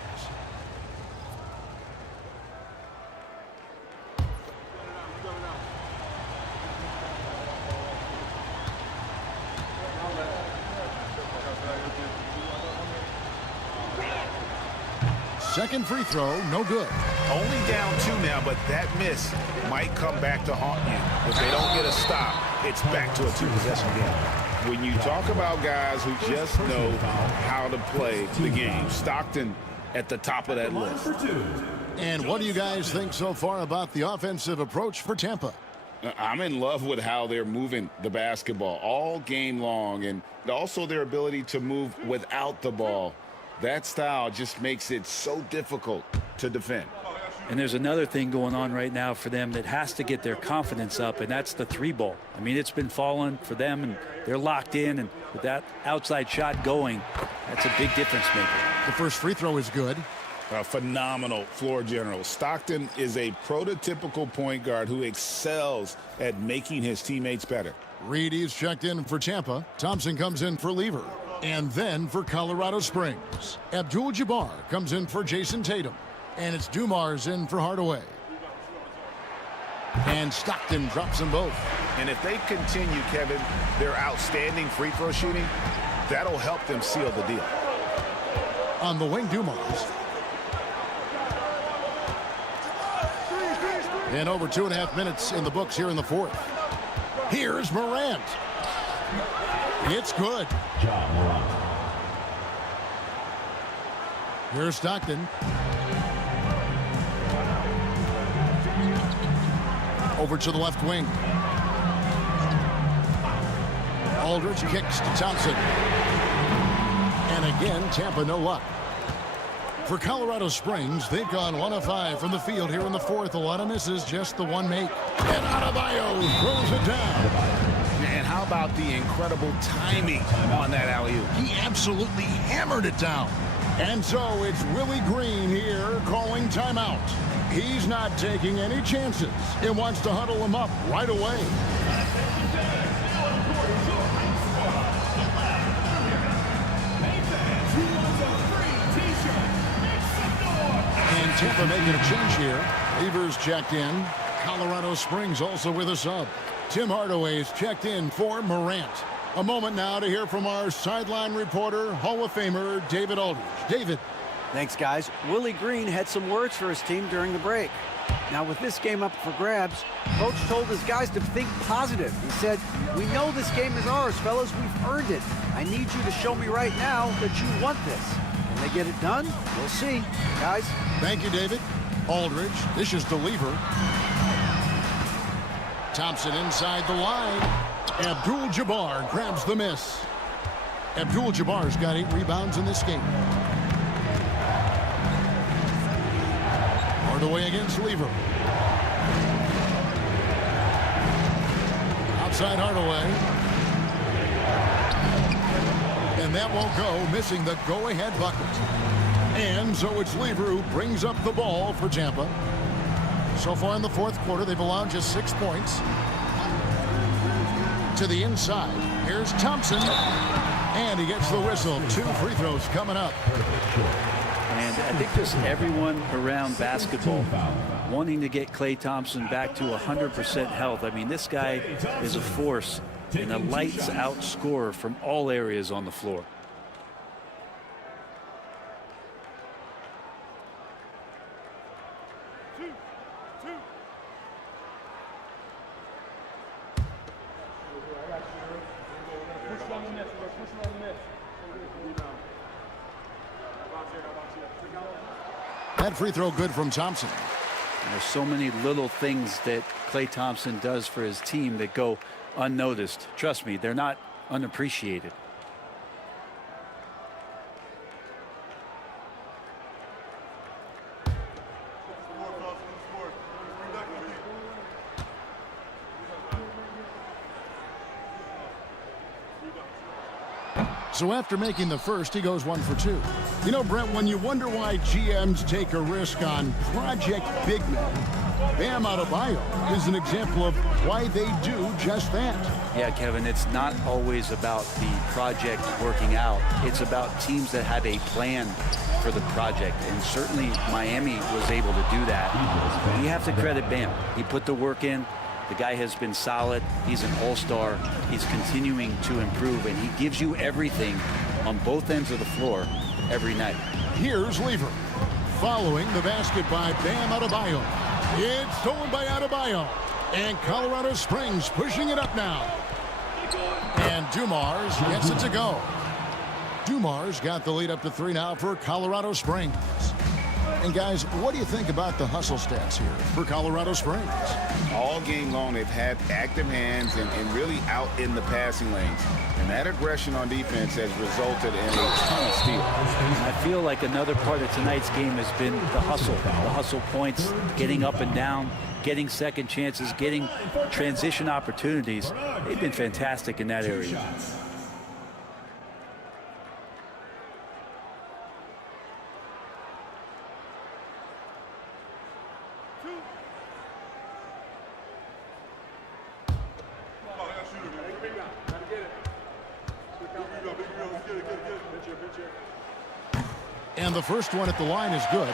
Second free throw, no good. Only down 2 now, but that miss might come back to haunt you. If they don't get a stop, it's back to a 2-possession game. When you talk about guys who just know how to play the game, Stockton at the top of that list. And what do you guys think so far about the offensive approach for Tampa? I'm in love with how they're moving the basketball all game long, and also their ability to move without the ball. That style just makes it so difficult to defend. And there's another thing going on right now for them that has to get their confidence up, and that's the 3 ball. I mean, it's been falling for them, and they're locked in, and with that outside shot going, that's a big difference maker. The first free throw is good. A phenomenal floor general. Stockton is a prototypical point guard who excels at making his teammates better. Reedy's checked in for Tampa. Thompson comes in for Lever. And then for Colorado Springs, Abdul-Jabbar comes in for Jason Tatum. And it's Dumars in for Hardaway. And Stockton drops them both. And if they continue, Kevin, their outstanding free throw shooting, that'll help them seal the deal. On the wing, Dumars. And over 2.5 minutes in the books here in the fourth. Here's Morant. It's good. Ja Morant. Here's Stockton. Over to the left wing. Aldridge kicks to Thompson. And again, Tampa no luck. For Colorado Springs, they've gone 1 of 5 from the field here in the fourth. A lot of misses, just the one make. And Adebayo throws it down. And how about the incredible timing on that alley-oop? He absolutely hammered it down. And so it's Willie Green here calling timeout. He's not taking any chances. He wants to huddle him up right away. And Tampa making a change here. Lever's checked in. Colorado Springs also with a sub. Tim Hardaway's checked in for Morant. A moment now to hear from our sideline reporter, Hall of Famer David Aldridge. David. Thanks, guys. Willie Green had some words for his team during the break. Now, with this game up for grabs, Coach told his guys to think positive. He said, "We know this game is ours, fellas. We've earned it. I need you to show me right now that you want this. Can they get it done? We'll see, guys." Thank you, David. Aldridge dishes to Lever. Thompson inside the line. Abdul-Jabbar grabs the miss. Abdul-Jabbar's got 8 rebounds in this game. Hardaway against Lever. Outside Hardaway. And that won't go, missing the go-ahead bucket. And so it's Lever who brings up the ball for Tampa. So far in the fourth quarter, they've allowed just 6 points. To the inside. Here's Thompson. And he gets the whistle. 2 free throws coming up. And I think just everyone around basketball wanting to get Klay Thompson back to 100% health. I mean, this guy is a force and a lights-out scorer from all areas on the floor. That free throw good from Thompson. And there's so many little things that Klay Thompson does for his team that go unnoticed. Trust me, they're not unappreciated. So after making the first, he goes 1 for 2. You know, Brent, when you wonder why GMs take a risk on project big men, Bam Adebayo is an example of why they do just that. Yeah, Kevin, it's not always about the project working out. It's about teams that have a plan for the project, and certainly Miami was able to do that. You have to credit Bam. He put the work in. The guy has been solid. He's an all-star. He's continuing to improve, and he gives you everything on both ends of the floor every night. Here's Lever. Following the basket by Bam Adebayo. It's stolen by Adebayo. And Colorado Springs pushing it up now. And Dumars gets it to go. Dumars got the lead up to 3 now for Colorado Springs. And guys, what do you think about the hustle stats here for Colorado Springs? All game long, they've had active hands and really out in the passing lanes. And that aggression on defense has resulted in a ton of steals. I feel like another part of tonight's game has been the hustle points, getting up and down, getting second chances, getting transition opportunities. They've been fantastic in that area. And the first one at the line is good.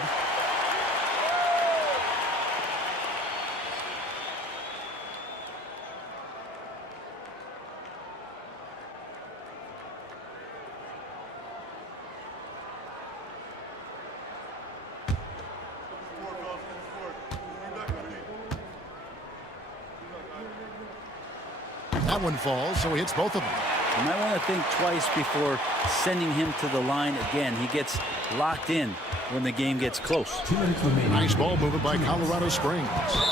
That one falls, so he hits both of them. You might want to think twice before sending him to the line again. He gets locked in when the game gets close. Nice ball movement by Colorado Springs.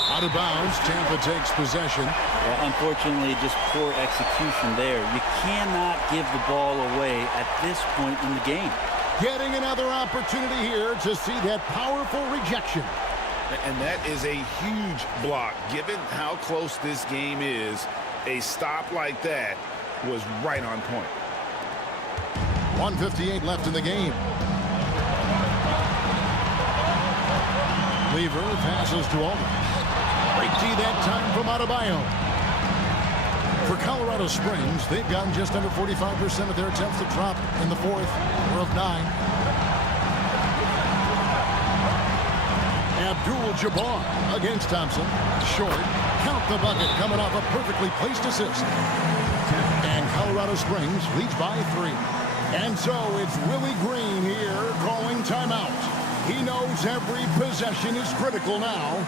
Out of bounds, Tampa takes possession. Well, unfortunately, just poor execution there. You cannot give the ball away at this point in the game. Getting another opportunity here to see that powerful rejection. And that is a huge block. Given how close this game is, a stop like that was right on point. 1:58 left in the game. Lever passes to Allman. Great D that time from Adebayo. For Colorado Springs, they've gotten just under 45% of their attempts to drop in the fourth. We're of 9. Abdul-Jabbar against Thompson. Short. Count the bucket coming off a perfectly placed assist. And Colorado Springs leads by 3. And so it's Willie Green here calling timeout. He knows every possession is critical now.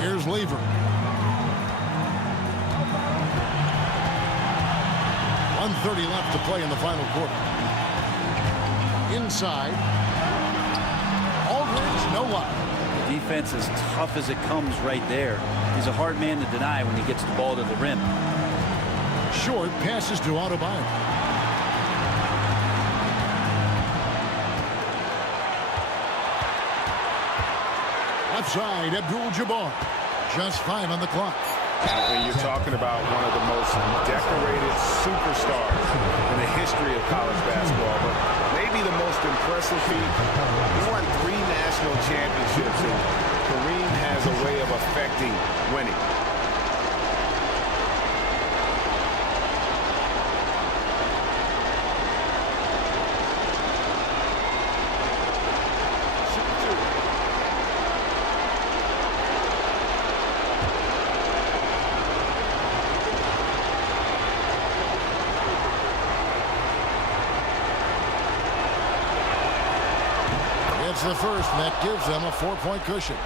Here's Lever. 1:30 left to play in the final quarter. Inside. Aldridge, no luck. The defense is tough as it comes right there. He's a hard man to deny when he gets the ball to the rim. Short passes to Adebayo. Left side, Abdul-Jabbar. Just 5 on the clock. When you're talking about one of the most decorated superstars in the history of college basketball, but maybe the most impressive feat, he won 3 national championships, and Kareem has a way of affecting winning. It's the first, and that gives them a 4-point cushion.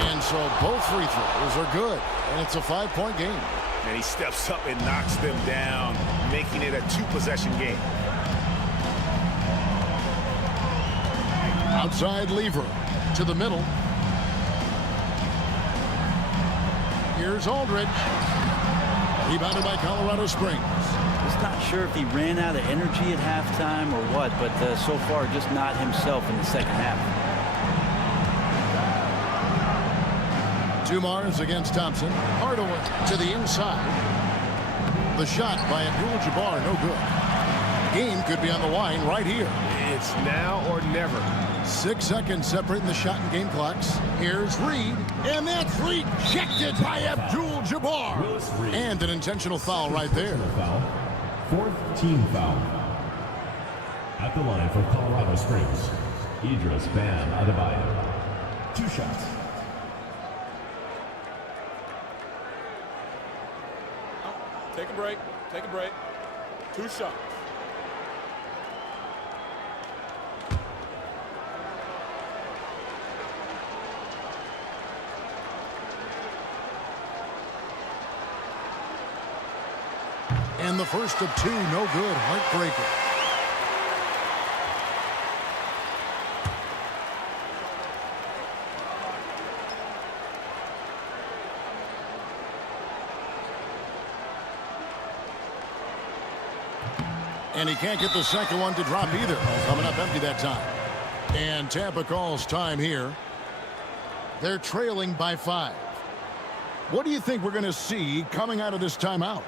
And so both free throws are good, and it's a 5-point game. And he steps up and knocks them down, making it a two-possession game. Outside Lever to the middle. Here's Aldridge. Rebounded by Colorado Springs. Just not sure if he ran out of energy at halftime or what, but so far just not himself in the second half. Dumars against Thompson. Hardaway to the inside. The shot by Abdul-Jabbar, no good. Game could be on the line right here. It's now or never. 6 seconds separating the shot and game clocks. Here's Reed, and that's rejected by Abdul-Jabbar. And an intentional foul right there. Fourth team foul. At the line for Colorado Springs, Idris Bam Adebayo. 2 shots. Take a break. Take a break. 2 shots. And the first of 2, no good. Heartbreaker. And he can't get the second one to drop either. Coming up empty that time. And Tampa calls time here. They're trailing by 5. What do you think we're going to see coming out of this timeout?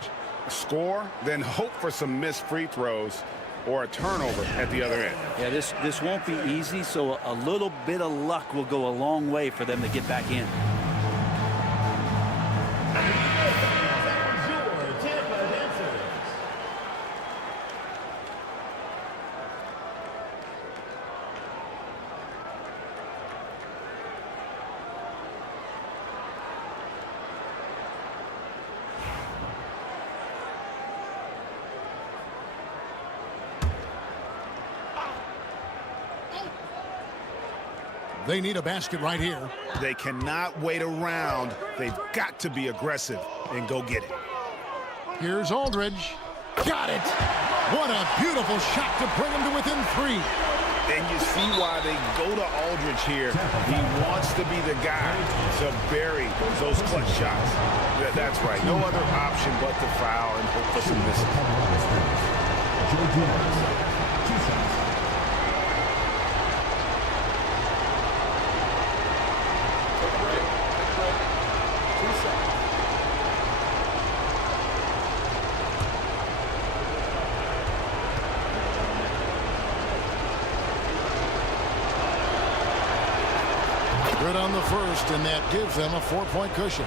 Score, then hope for some missed free throws or a turnover at the other end. Yeah, this won't be easy, so a little bit of luck will go a long way for them to get back in. They need a basket right here. They cannot wait around. They've got to be aggressive and go get it. Here's Aldridge. Got it. What a beautiful shot to bring him to within 3. And you see why they go to Aldridge here. He wants to be the guy to bury those clutch shots. That's right. No other option but to foul and hope for some misses. Joe Dumars, 2 shots. Good on the first, and that gives them a 4-point cushion.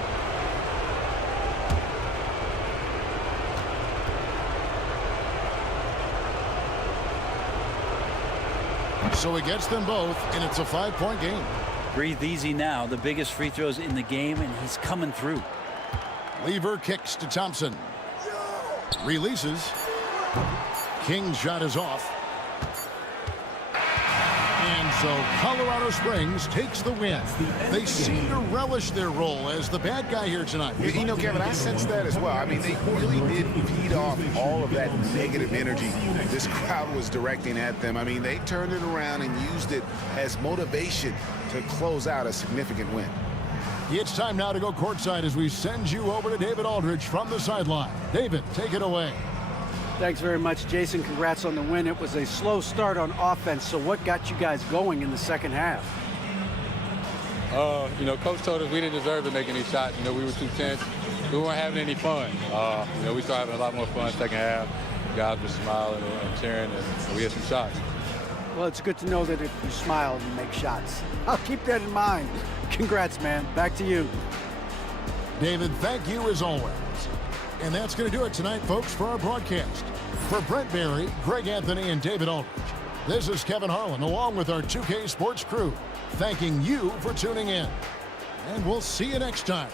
So he gets them both, and it's a 5-point game. Breathe easy now. The biggest free throws in the game, and he's coming through. Lever kicks to Thompson. Releases. King's shot is off. And so Colorado Springs takes the win. They seem to relish their role as the bad guy here tonight. You know, Kevin, I sense that as well. I mean, they really did feed off all of that negative energy this crowd was directing at them. I mean, they turned it around and used it as motivation to close out a significant win. It's time now to go courtside as we send you over to David Aldridge from the sideline. David, take it away. Thanks very much, Jason. Congrats on the win. It was a slow start on offense, so what got you guys going in the second half? You know, Coach told us we didn't deserve to make any shots. You know, we were too tense. We weren't having any fun. You know, we started having a lot more fun second half. Guys were smiling and cheering, and we had some shots. Well, it's good to know that if you smile, you make shots. I'll keep that in mind. Congrats, man. Back to you. David, thank you as always. And that's going to do it tonight, folks, for our broadcast. For Brent Barry, Greg Anthony, and David Aldridge, this is Kevin Harlan along with our 2K Sports crew, thanking you for tuning in. And we'll see you next time.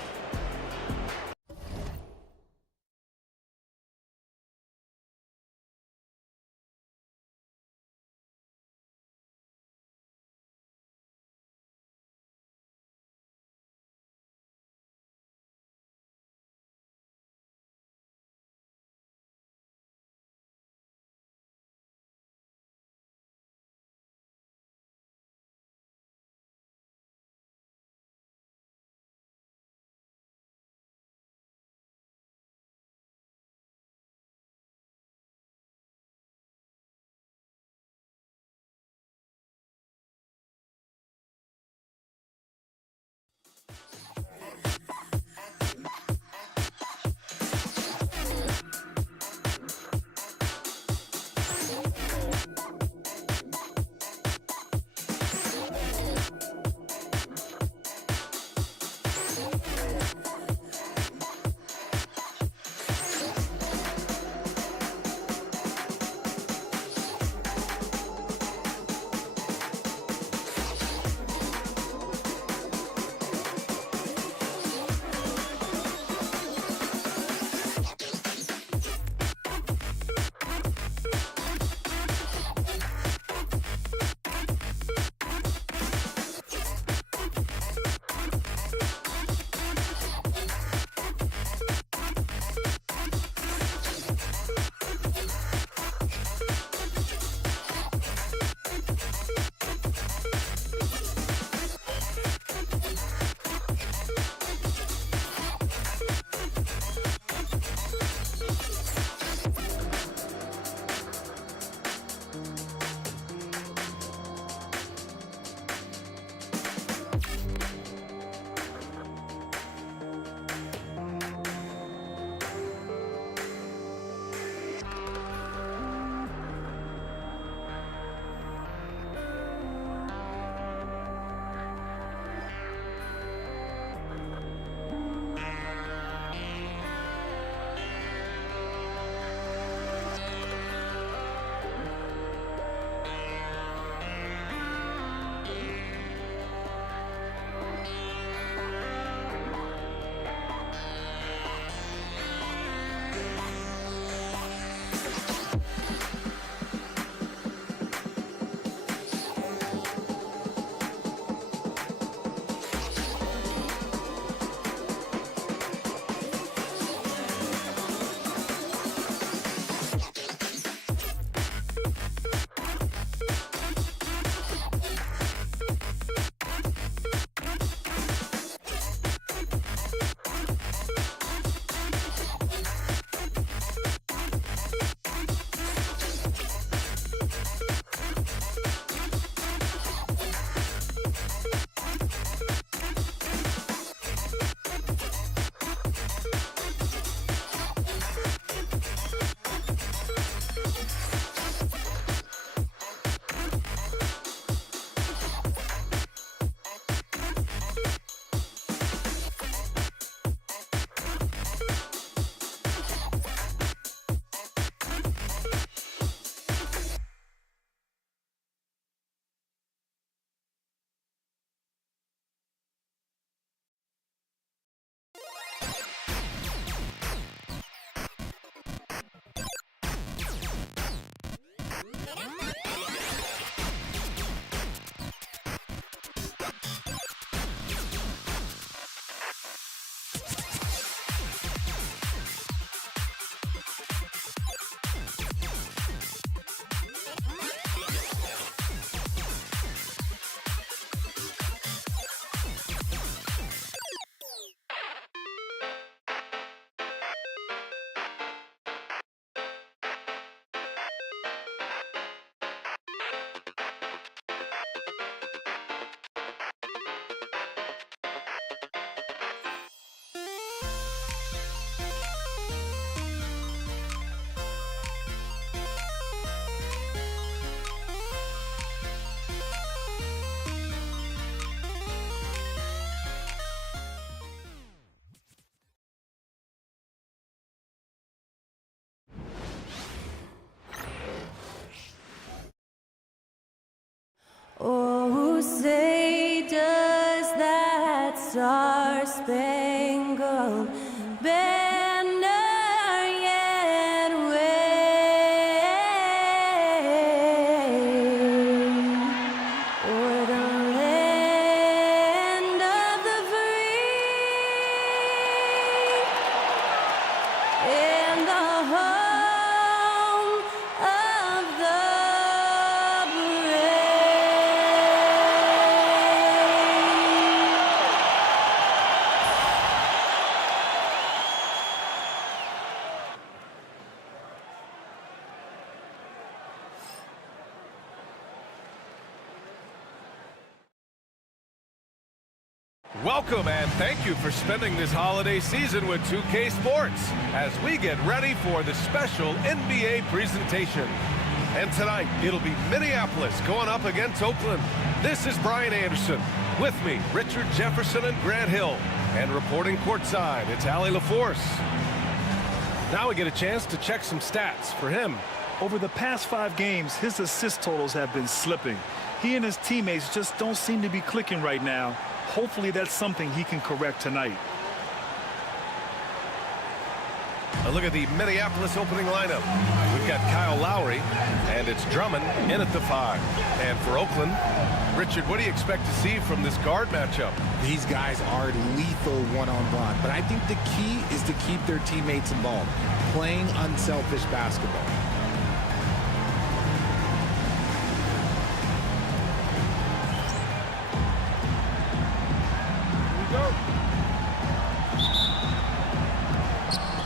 star-spangled banner yet wave o'er the land of the free and the home of the Welcome and thank you for spending this holiday season with 2K Sports as we get ready for the special NBA presentation. And tonight, it'll be Minneapolis going up against Oakland. This is Brian Anderson. With me, Richard Jefferson and Grant Hill. And reporting courtside, it's Allie LaForce. Now we get a chance to check some stats for him. Over the past 5 games, his assist totals have been slipping. He and his teammates just don't seem to be clicking right now. Hopefully that's something he can correct tonight. A look at the Minneapolis opening lineup. We've got Kyle Lowry, and it's Drummond in at the 5. And for Oakland, Richard, what do you expect to see from this guard matchup? These guys are lethal one-on-one, but I think the key is to keep their teammates involved, playing unselfish basketball.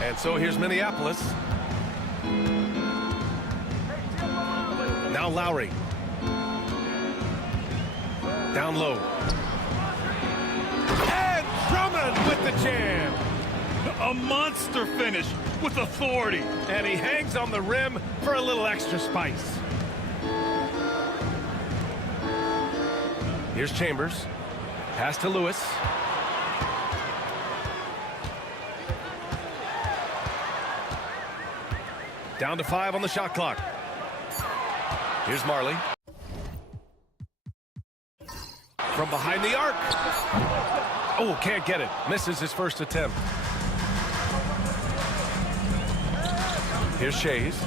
And so here's Minneapolis. Now Lowry. Down low. And Drummond with the jam. A monster finish with authority. And he hangs on the rim for a little extra spice. Here's Chambers. Pass to Lewis. Down to 5 on the shot clock. Here's Marley. From behind the arc. Oh, can't get it. Misses his first attempt. Here's Shays.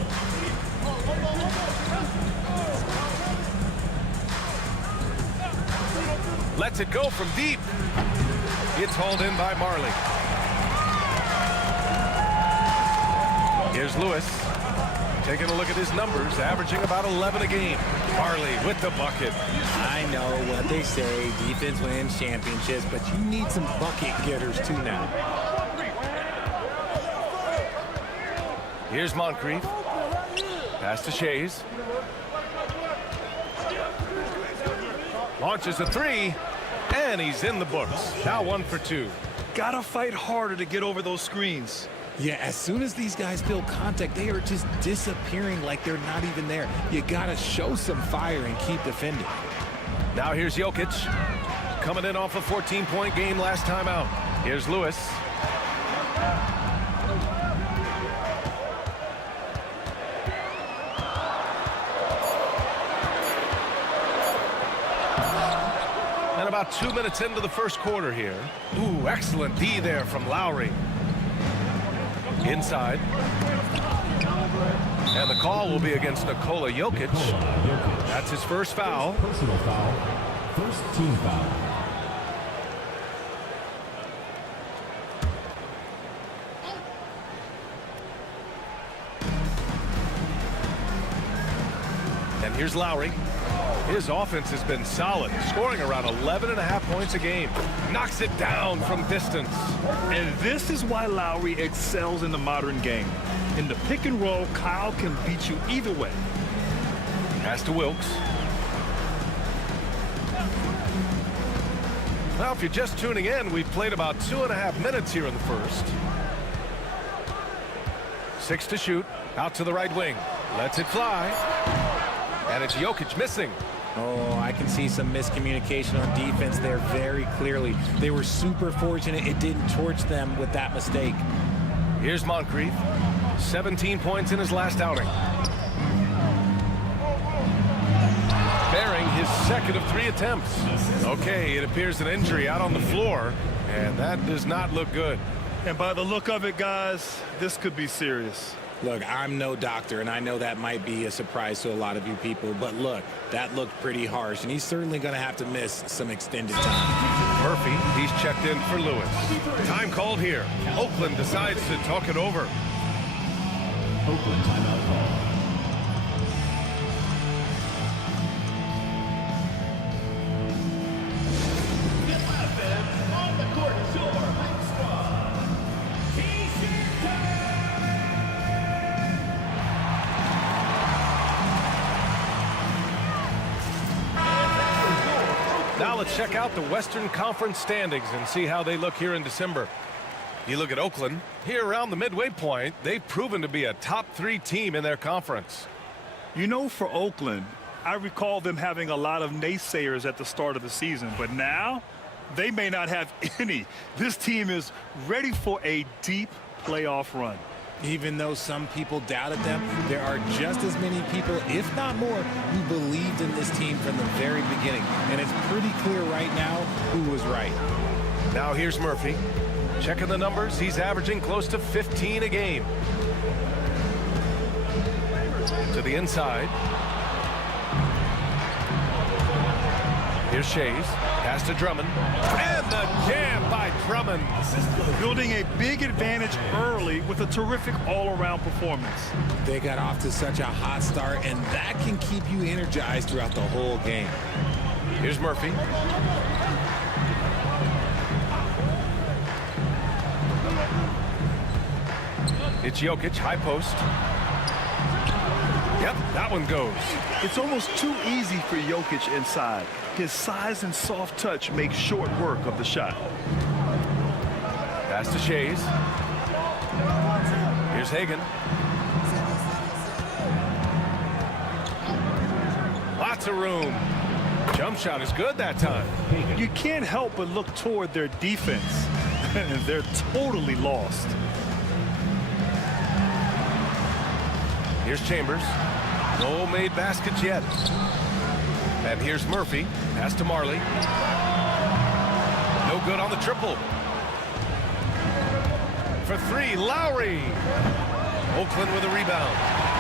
Lets it go from deep. It's hauled in by Marley. Here's Lewis. Taking a look at his numbers, averaging about 11 a game. Marley with the bucket. I know what they say, defense wins championships, but you need some bucket getters too now. Here's Moncrief. Pass to Shays. Launches a 3, and he's in the books. Now 1 for 2. Gotta fight harder to get over those screens. Yeah, as soon as these guys feel contact, they are just disappearing like they're not even there. You gotta show some fire and keep defending. Now here's Jokic. Coming in off a 14-point game last time out. Here's Lewis. And about 2 minutes into the first quarter here. Ooh, excellent D there from Lowry. Inside. And the call will be against Nikola Jokic. That's his first foul. Personal foul. First team foul. And here's Lowry. His offense has been solid, scoring around 11.5 points a game. Knocks it down from distance. And this is why Lowry excels in the modern game. In the pick and roll, Kyle can beat you either way. Pass to Wilkes. Well, if you're just tuning in, we've played about 2.5 minutes here in the first. 6 to shoot. Out to the right wing. Lets it fly. And it's Jokic missing. Oh, I can see some miscommunication on defense there very clearly. They were super fortunate it didn't torch them with that mistake. Here's Moncrief. 17 points in his last outing. Bearing his second of 3 attempts. Okay, it appears an injury out on the floor, and that does not look good. And by the look of it, guys, this could be serious. Look, I'm no doctor, and I know that might be a surprise to a lot of you people, but look, that looked pretty harsh, and he's certainly going to have to miss some extended time. Murphy, he's checked in for Lewis. Time called here. Oakland decides to talk it over. Oakland timeout call. Now let's check out the Western Conference standings and see how they look here in December. You look at Oakland, here around the midway point, they've proven to be a top 3 team in their conference. You know, for Oakland, I recall them having a lot of naysayers at the start of the season, but now they may not have any. This team is ready for a deep playoff run. Even though some people doubted them, there are just as many people, if not more, who believed in this team from the very beginning. And it's pretty clear right now who was right. Now here's Murphy. Checking the numbers, he's averaging close to 15 a game. To the inside. Here's Shays. Pass to Drummond. And the jam by Drummond. Building a big advantage early with a terrific all-around performance. They got off to such a hot start, and that can keep you energized throughout the whole game. Here's Murphy. It's Jokic, high post. Yep, that one goes. It's almost too easy for Jokic inside. His size and soft touch make short work of the shot. Pass to Shays. Here's Hagan. Lots of room. Jump shot is good that time. You can't help but look toward their defense. They're totally lost. Here's Chambers. No made baskets yet. And here's Murphy. Pass to Marley. No good on the triple. For 3, Lowry. Oakland with a rebound.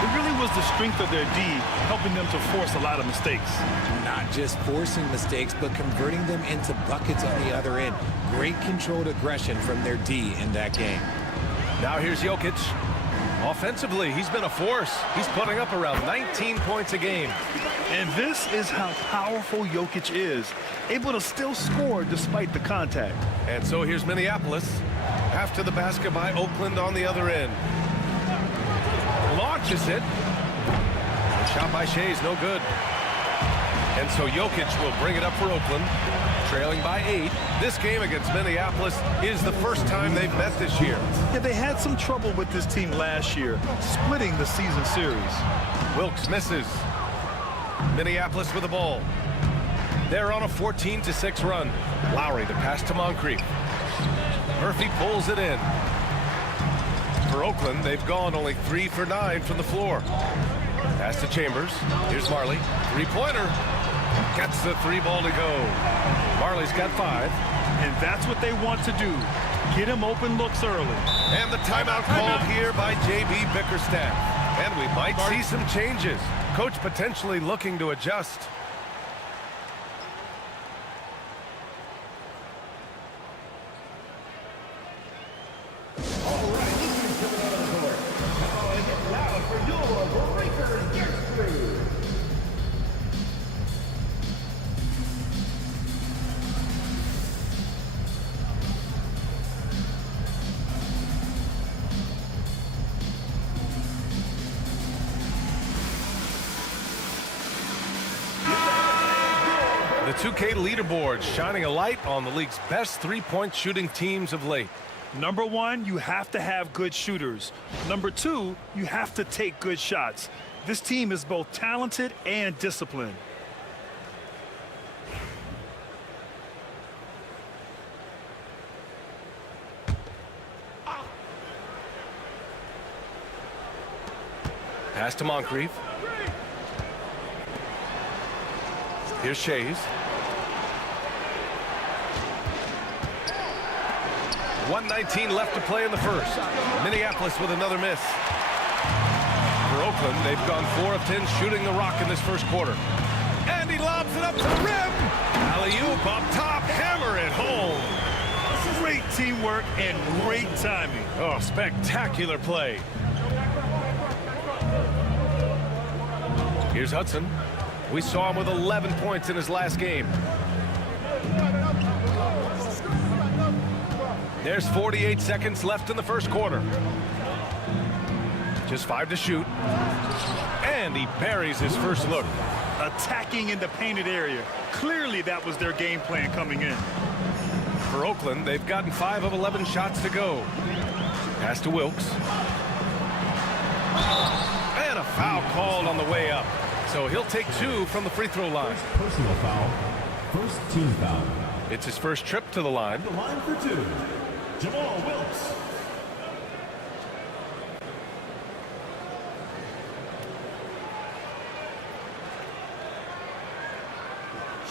It really was the strength of their D helping them to force a lot of mistakes. Not just forcing mistakes, but converting them into buckets on the other end. Great controlled aggression from their D in that game. Now here's Jokic. Offensively, he's been a force. He's putting up around 19 points a game. And this is how powerful Jokic is, able to still score despite the contact. And so here's Minneapolis. After the basket by Oakland on the other end. Launches it. The shot by Shays, no good. And so Jokic will bring it up for Oakland, trailing by 8. This game against Minneapolis is the first time they've met this year. Yeah, they had some trouble with this team last year, splitting the season series. Wilkes misses. Minneapolis with the ball. They're on a 14-6 run. Lowry, the pass to Moncrief. Murphy pulls it in. For Oakland, they've gone only 3 for 9 from the floor. Pass to Chambers. Here's Marley. Three-pointer. Gets the 3 ball to go. Marley's got 5. And that's what they want to do. Get him open looks early. And the timeout called here by J.B. Bickerstaff. And we might see some changes. Coach potentially looking to adjust. The 2K leaderboard shining a light on the league's best three-point shooting teams of late. Number 1, you have to have good shooters. Number 2, you have to take good shots. This team is both talented and disciplined. Pass to Moncrief. Here's Shays. 1:19 left to play in the first. Minneapolis with another miss. For Oakland, they've gone 4 of 10 shooting the rock in this first quarter. And he lobs it up to the rim. Alley-oop up top, hammer it home. Great teamwork and great timing. Oh, spectacular play. Here's Hudson. We saw him with 11 points in his last game. There's 48 seconds left in the first quarter. Just 5 to shoot. And he buries his first look. Attacking in the painted area. Clearly that was their game plan coming in. For Oakland, they've gotten 5 of 11 shots to go. Pass to Wilkes. And a foul called on the way up. So he'll take 2 from the free throw line. Personal foul. First team foul. It's his first trip to the line. The line for 2. Jamal Wilkes.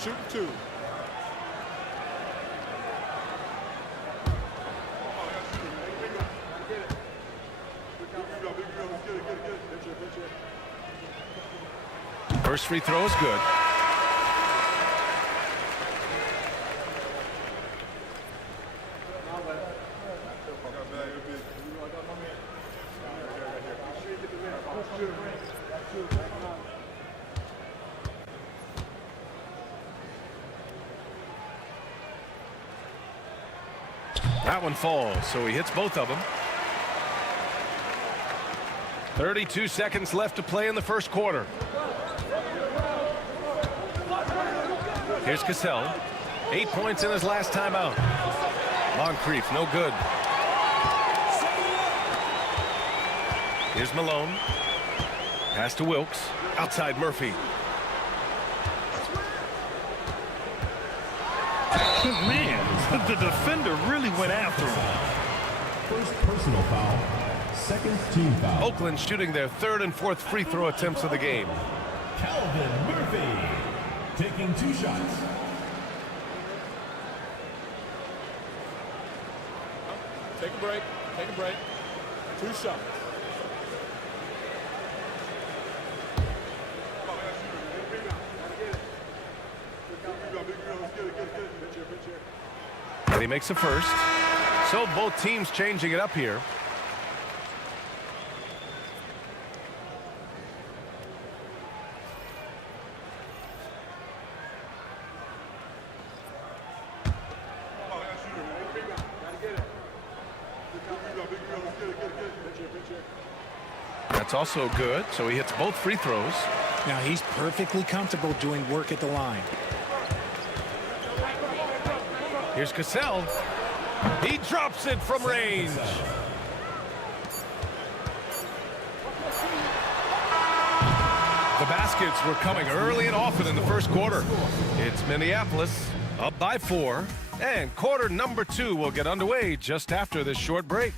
Shoot 2. First free throw is good. That one falls, so he hits both of them. 32 seconds left to play in the first quarter. Here's Cassell. 8 points in his last time out. Moncrief, no good. Here's Malone. Pass to Wilkes. Outside Murphy. Man, the defender really went after him. First personal foul. Second team foul. Oakland shooting their 3rd and 4th free throw attempts of the game. Calvin Murphy taking 2 shots. Take a break. Take a break. 2 shots. And he makes a first. So both teams changing it up here. That's also good, so he hits both free throws. Now he's perfectly comfortable doing work at the line. Here's Cassell. He drops it from range. The baskets were coming early and often in the first quarter. It's Minneapolis up by 4, and quarter number 2 will get underway just after this short break.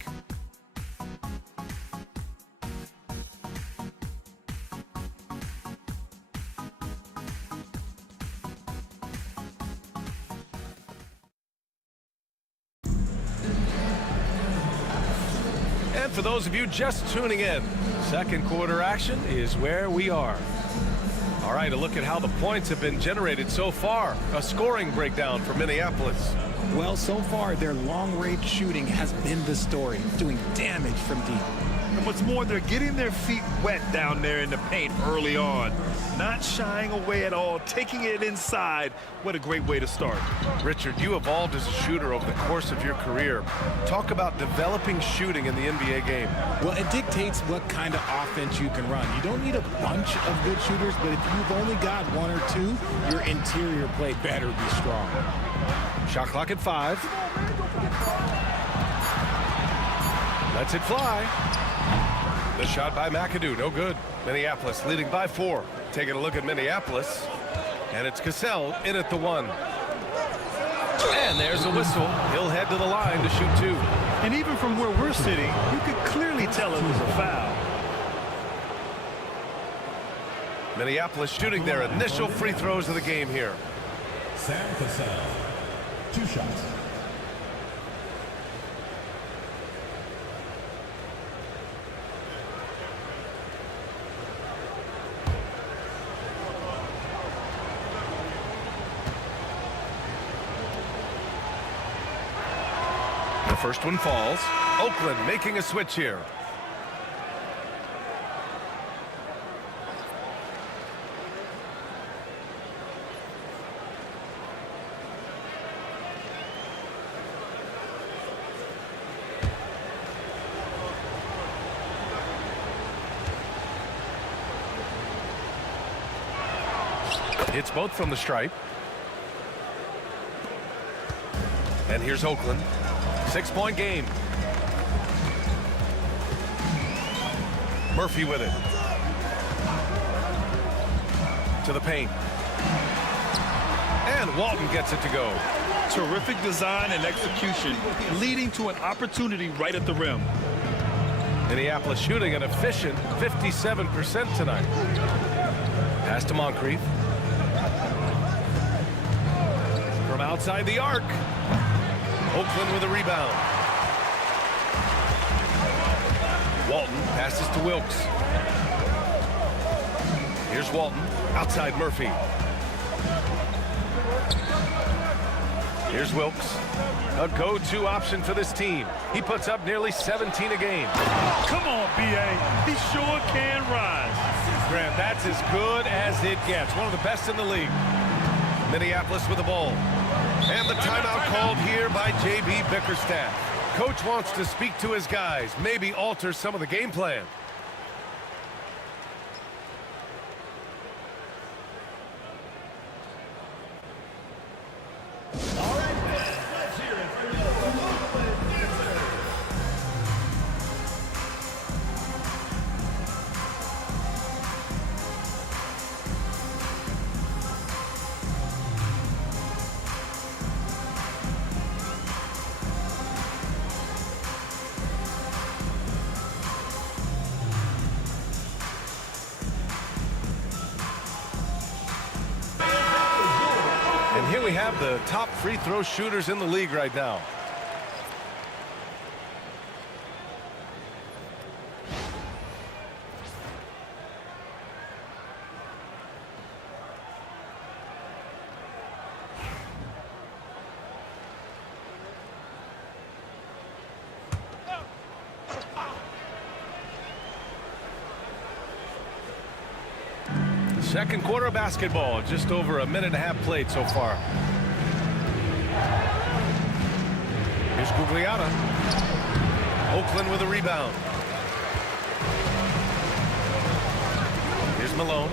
And for those of you just tuning in, second quarter action is where we are. All right, a look at how the points have been generated so far. A scoring breakdown for Minneapolis. Well, so far, their long-range shooting has been the story, doing damage from deep. And what's more, they're getting their feet wet down there in the paint early on. Not shying away at all, taking it inside. What a great way to start. Richard, you evolved as a shooter over the course of your career. Talk about developing shooting in the NBA game. Well, it dictates what kind of offense you can run. You don't need a bunch of good shooters, but if you've only got 1 or 2, your interior play better be strong. Shot clock at 5. Lets it fly. The shot by McAdoo, no good. Minneapolis leading by 4. Taking a look at Minneapolis, and it's Cassell in at the 1. And there's a whistle. He'll head to the line to shoot 2. And even from where we're sitting, you could clearly tell it was a foul. Minneapolis shooting their initial free throws of the game here. Sam Cassell, 2 shots. The first one falls. Oakland making a switch here. Hits both from the stripe. And here's Oakland. 6-point game. Murphy with it. To the paint. And Walton gets it to go. Terrific design and execution, leading to an opportunity right at the rim. Minneapolis shooting an efficient 57% tonight. Pass to Moncrief. From outside the arc. Oakland with a rebound. Walton passes to Wilkes. Here's Walton. Outside Murphy. Here's Wilkes. A go-to option for this team. He puts up nearly 17 a game. Come on, B.A. He sure can rise. Grant, that's as good as it gets. One of the best in the league. Minneapolis with the ball. And the timeout called here by J.B. Bickerstaff. Coach wants to speak to his guys, maybe alter some of the game plan. And here we have the top free throw shooters in the league right now. Second quarter of basketball, just over a minute and a half played so far. Here's Gugliotta. Oakland with a rebound. Here's Malone.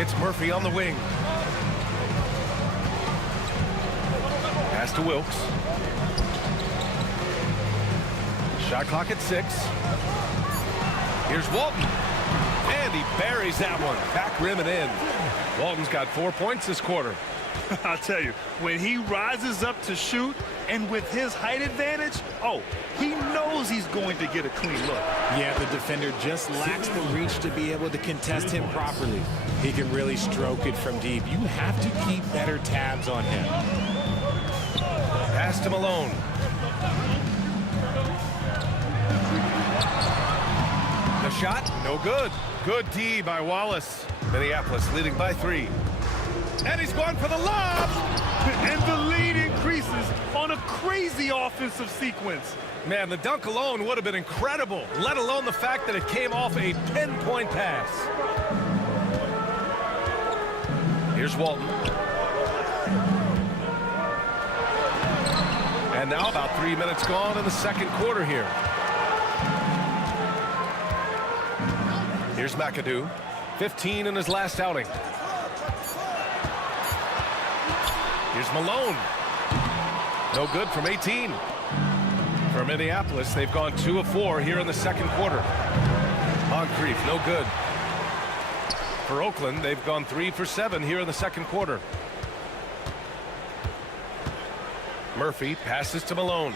It's Murphy on the wing. Pass to Wilkes. Shot clock at 6. Here's Walton. And he buries that one. Back rim and in. Walton's got 4 points this quarter. I'll tell you, when he rises up to shoot, and with his height advantage, he knows he's going to get a clean look. Yeah, the defender just lacks the reach to be able to contest him properly. He can really stroke it from deep. You have to keep better tabs on him. Pass to Malone. The shot, no good. Good D by Wallace. Minneapolis leading by 3. And he's going for the lob. And the lead increases on a crazy offensive sequence. Man, the dunk alone would have been incredible, let alone the fact that it came off a pinpoint pass. Here's Walton. And now about 3 minutes gone in the second quarter here. Here's McAdoo. 15 in his last outing. Here's Malone. No good from 18. For Minneapolis, they've gone 2 of 4 here in the second quarter. Moncrief, no good. For Oakland, they've gone 3 for 7 here in the second quarter. Murphy passes to Malone.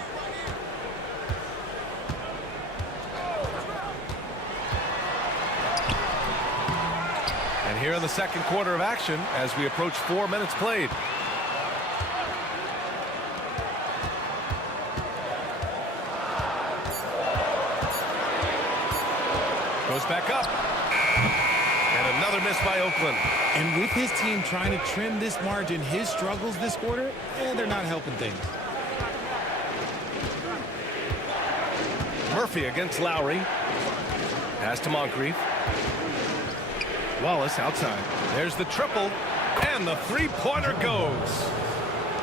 And here in the second quarter of action as we approach 4 minutes played. Goes back up. And another miss by Oakland. And with his team trying to trim this margin, his struggles this quarter, they're not helping things. Murphy against Lowry. Pass to Moncrief. Wallace outside. There's the triple. And the three-pointer goes.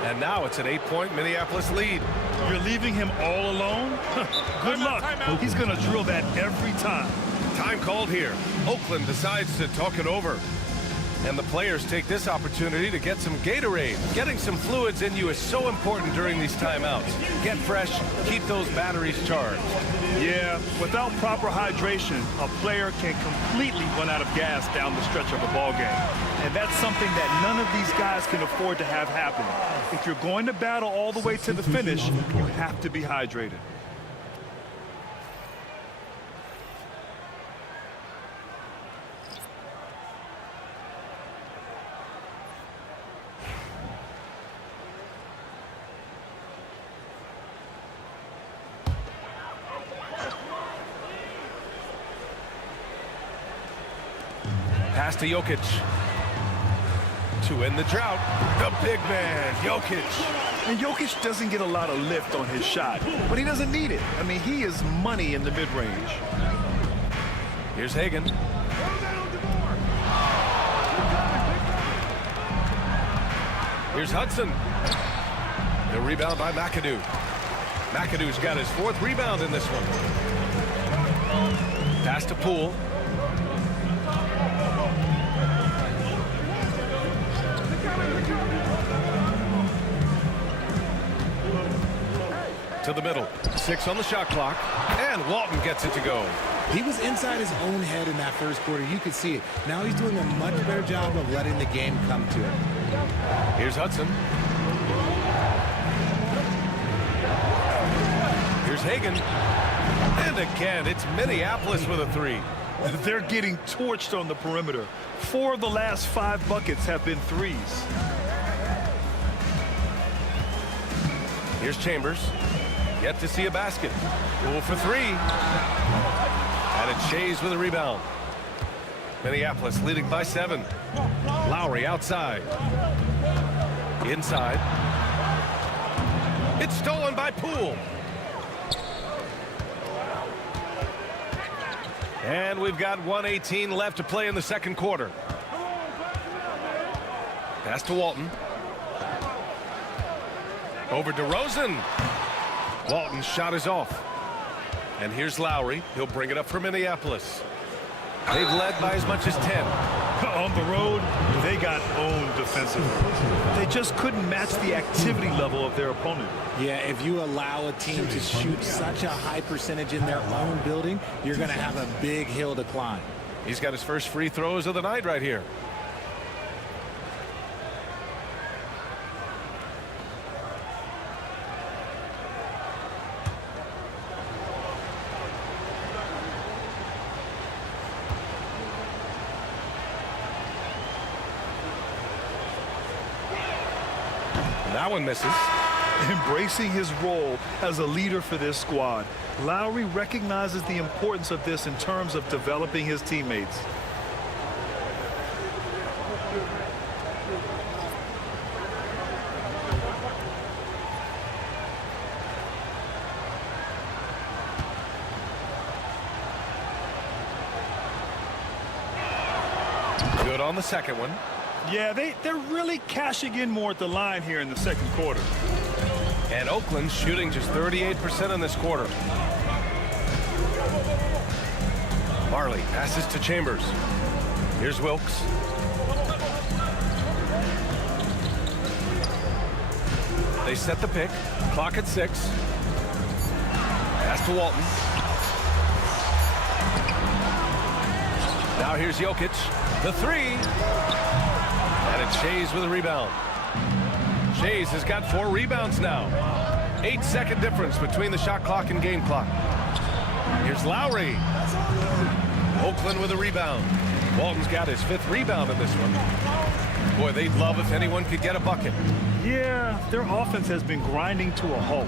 And now it's an 8-point Minneapolis lead. You're leaving him all alone? Good luck. He's going to drill that every time. Time called here. Oakland decides to talk it over. And the players take this opportunity to get some Gatorade. Getting some fluids in you is so important during these timeouts. Get fresh, keep those batteries charged. Yeah, without proper hydration, a player can completely run out of gas down the stretch of a ball game. And that's something that none of these guys can afford to have happen. If you're going to battle all the way to the finish, you have to be hydrated. Pass to Jokic. To end the drought, the big man, Jokic. And Jokic doesn't get a lot of lift on his shot, but he doesn't need it. I mean, he is money in the mid-range. Here's Hagan. Here's Hudson. The rebound by McAdoo. McAdoo's got his 4th rebound in this one. Pass to Poole. To the middle. 6 on the shot clock. And Walton gets it to go. He was inside his own head in that first quarter. You could see it. Now he's doing a much better job of letting the game come to him. Here's Hudson. Here's Hagan. And again, it's Minneapolis with a 3. They're getting torched on the perimeter. 4 of the last 5 buckets have been threes. Here's Chambers. Yet to see a basket. Poole for 3. And it's Shays with a rebound. Minneapolis leading by 7. Lowry outside. Inside. It's stolen by Poole. And we've got 1:18 left to play in the second quarter. Pass to Walton. Over to Rosen. Walton's shot is off. And here's Lowry. He'll bring it up for Minneapolis. They've led by as much as 10. On the road, they got owned defensively. They just couldn't match the activity level of their opponent. Yeah, if you allow a team to shoot such a high percentage in their own building, you're going to have a big hill to climb. He's got his first free throws of the night right here. That one misses. Embracing his role as a leader for this squad, Lowry recognizes the importance of this in terms of developing his teammates. Good on the second one. Yeah, they're really cashing in more at the line here in the second quarter. And Oakland shooting just 38% in this quarter. Marley passes to Chambers. Here's Wilkes. They set the pick. Clock at 6. Pass to Walton. Now here's Jokic. The 3. And it's Shays with a rebound. Shays has got 4 rebounds now. 8-second difference between the shot clock and game clock. Here's Lowry. Oakland with a rebound. Walton's got his 5th rebound in this one. Boy, they'd love if anyone could get a bucket. Yeah, their offense has been grinding to a halt.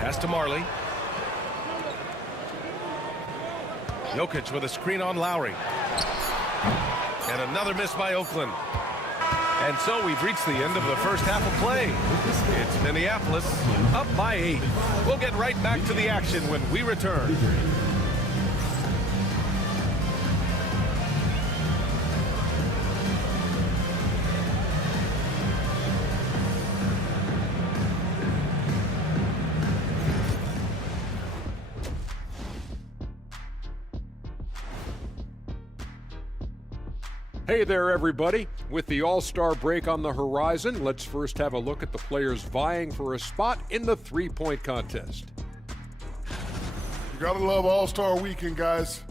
Pass to Marley. Jokic with a screen on Lowry. And another miss by Oakland. And so we've reached the end of the first half of play. It's Minneapolis up by 8. We'll get right back to the action when we return. Hey there, everybody. With the All-Star break on the horizon, let's first have a look at the players vying for a spot in the three-point contest. You gotta love All-Star Weekend, guys,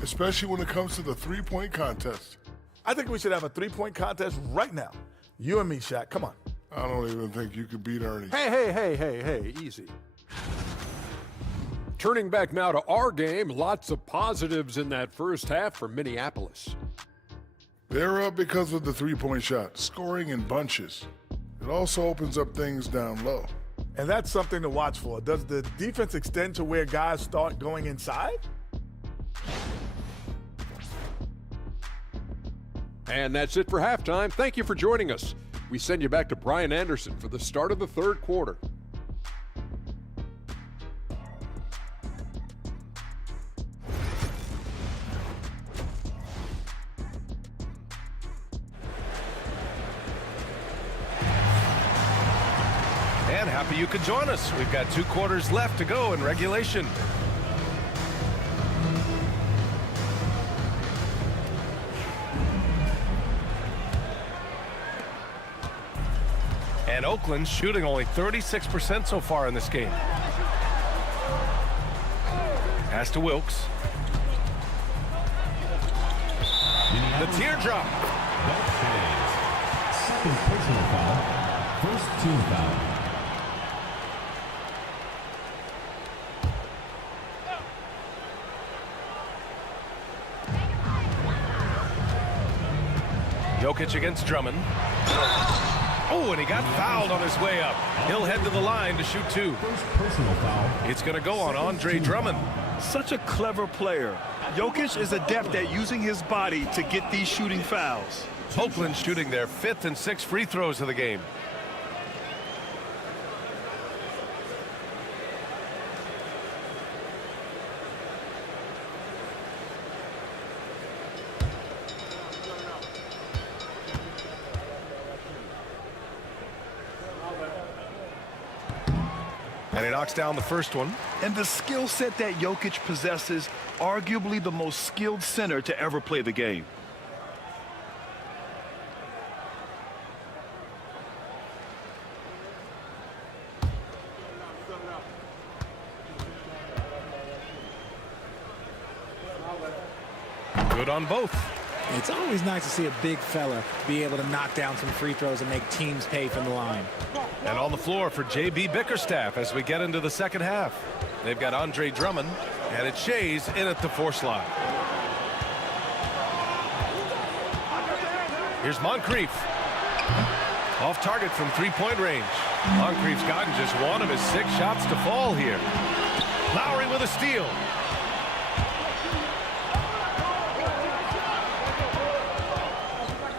especially when it comes to the three-point contest. I think we should have a three-point contest right now. You and me, Shaq. Come on. I don't even think you could beat Ernie. Hey, easy. Turning back now to our game, lots of positives in that first half for Minneapolis. They're up because of the three-point shot, scoring in bunches. It also opens up things down low. And that's something to watch for. Does the defense extend to where guys start going inside? And that's it for halftime. Thank you for joining us. We send you back to Brian Anderson for the start of the third quarter. And happy you could join us. We've got 2 quarters left to go in regulation. And Oakland's shooting only 36% so far in this game. Pass to Wilkes. The teardrop. Second personal foul. First team foul. Jokic against Drummond. Oh, and he got fouled on his way up. He'll head to the line to shoot 2. First personal foul. It's going to go on Andre Drummond. Such a clever player. Jokic is adept at using his body to get these shooting fouls. Oakland shooting their 5th and 6th free throws of the game. And he knocks down the first one. And the skill set that Jokic possesses, arguably the most skilled center to ever play the game. Good on both. It's always nice to see a big fella be able to knock down some free throws and make teams pay from the line. And on the floor for J.B. Bickerstaff as we get into the second half. They've got Andre Drummond, and it's Shays in at the 4 slot. Here's Moncrief. Off target from 3-point range. Moncrief's gotten just 1 of his 6 shots to fall here. Lowry with a steal.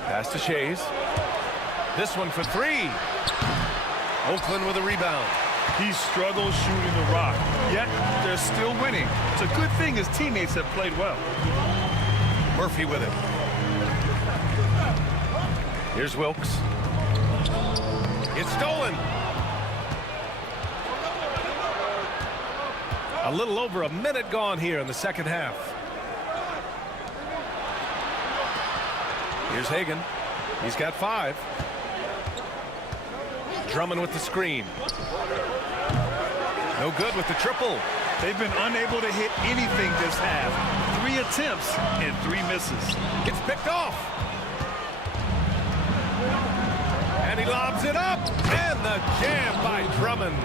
Pass to Shays. This one for 3. Oakland with a rebound. He struggles shooting the rock, yet they're still winning. It's a good thing his teammates have played well. Murphy with it. Here's Wilkes. It's stolen. A little over a minute gone here in the second half. Here's Hagan. He's got 5. Drummond with the screen. No good with the triple. They've been unable to hit anything this half. 3 attempts and 3 misses. It's picked off. And he lobs it up. And the jam by Drummond.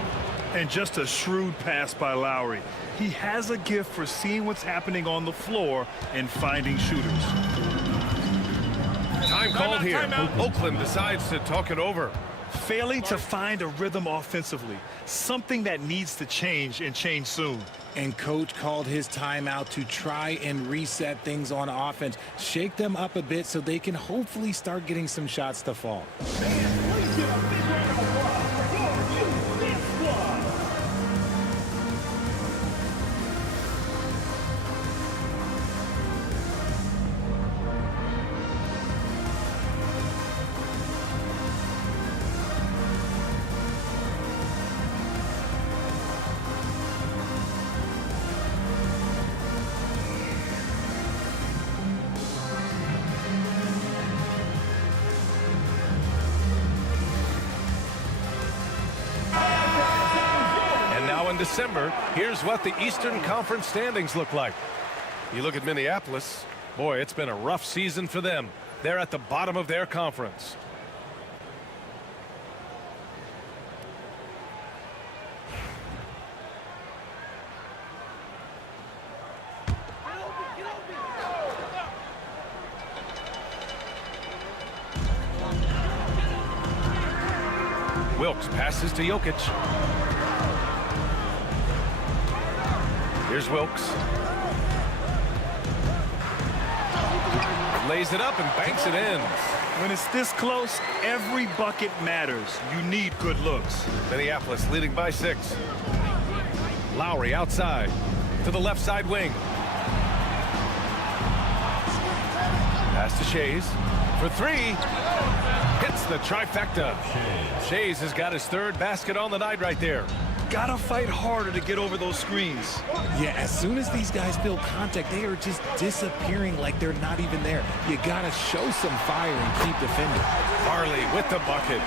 And just a shrewd pass by Lowry. He has a gift for seeing what's happening on the floor and finding shooters. Time called here. Oakland decides to talk it over. Failing to find a rhythm offensively, something that needs to change and change soon. And coach called his timeout to try and reset things on offense, shake them up a bit so they can hopefully start getting some shots to fall. December, here's what the Eastern Conference standings look like. You look at Minneapolis, boy, it's been a rough season for them. They're at the bottom of their conference. Wilkes passes to Jokic. Here's Wilkes. Lays it up and banks it in. When it's this close, every bucket matters. You need good looks. Minneapolis leading by 6. Lowry outside to the left side wing. Pass to Shays for 3. Hits the trifecta. Shays has got his 3rd basket on the night right there. Gotta fight harder to get over those screens. Yeah, as soon as these guys feel contact, they are just disappearing like they're not even there. You gotta show some fire and keep defending. Farley with the bucket.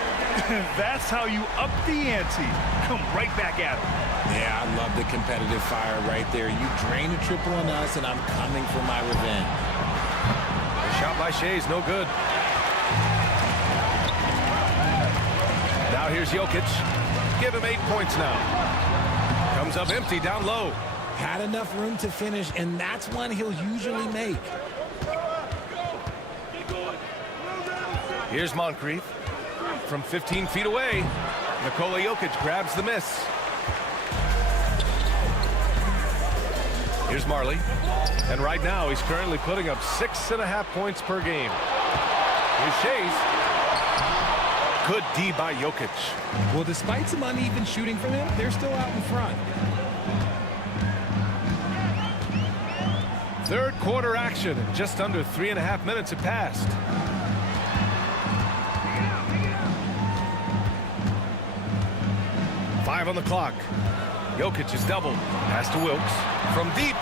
That's how you up the ante. Come right back at him. Yeah, I love the competitive fire right there. You drain a triple on us, and I'm coming for my revenge. The shot by Shays, no good. Now here's Jokic. Give him 8 points now. Comes up empty down low. Had enough room to finish, and that's one he'll usually make. Here's Moncrief from 15 feet away. Nikola Jokic grabs the miss. Here's Marley. And right now, he's currently putting up 6.5 points per game. Here's Shays. Good D by Jokic. Well, despite some uneven shooting from him, they're still out in front. Third quarter action. Just under 3.5 minutes have passed. Five on the clock. Jokic is doubled. Pass to Wilkes. From deep.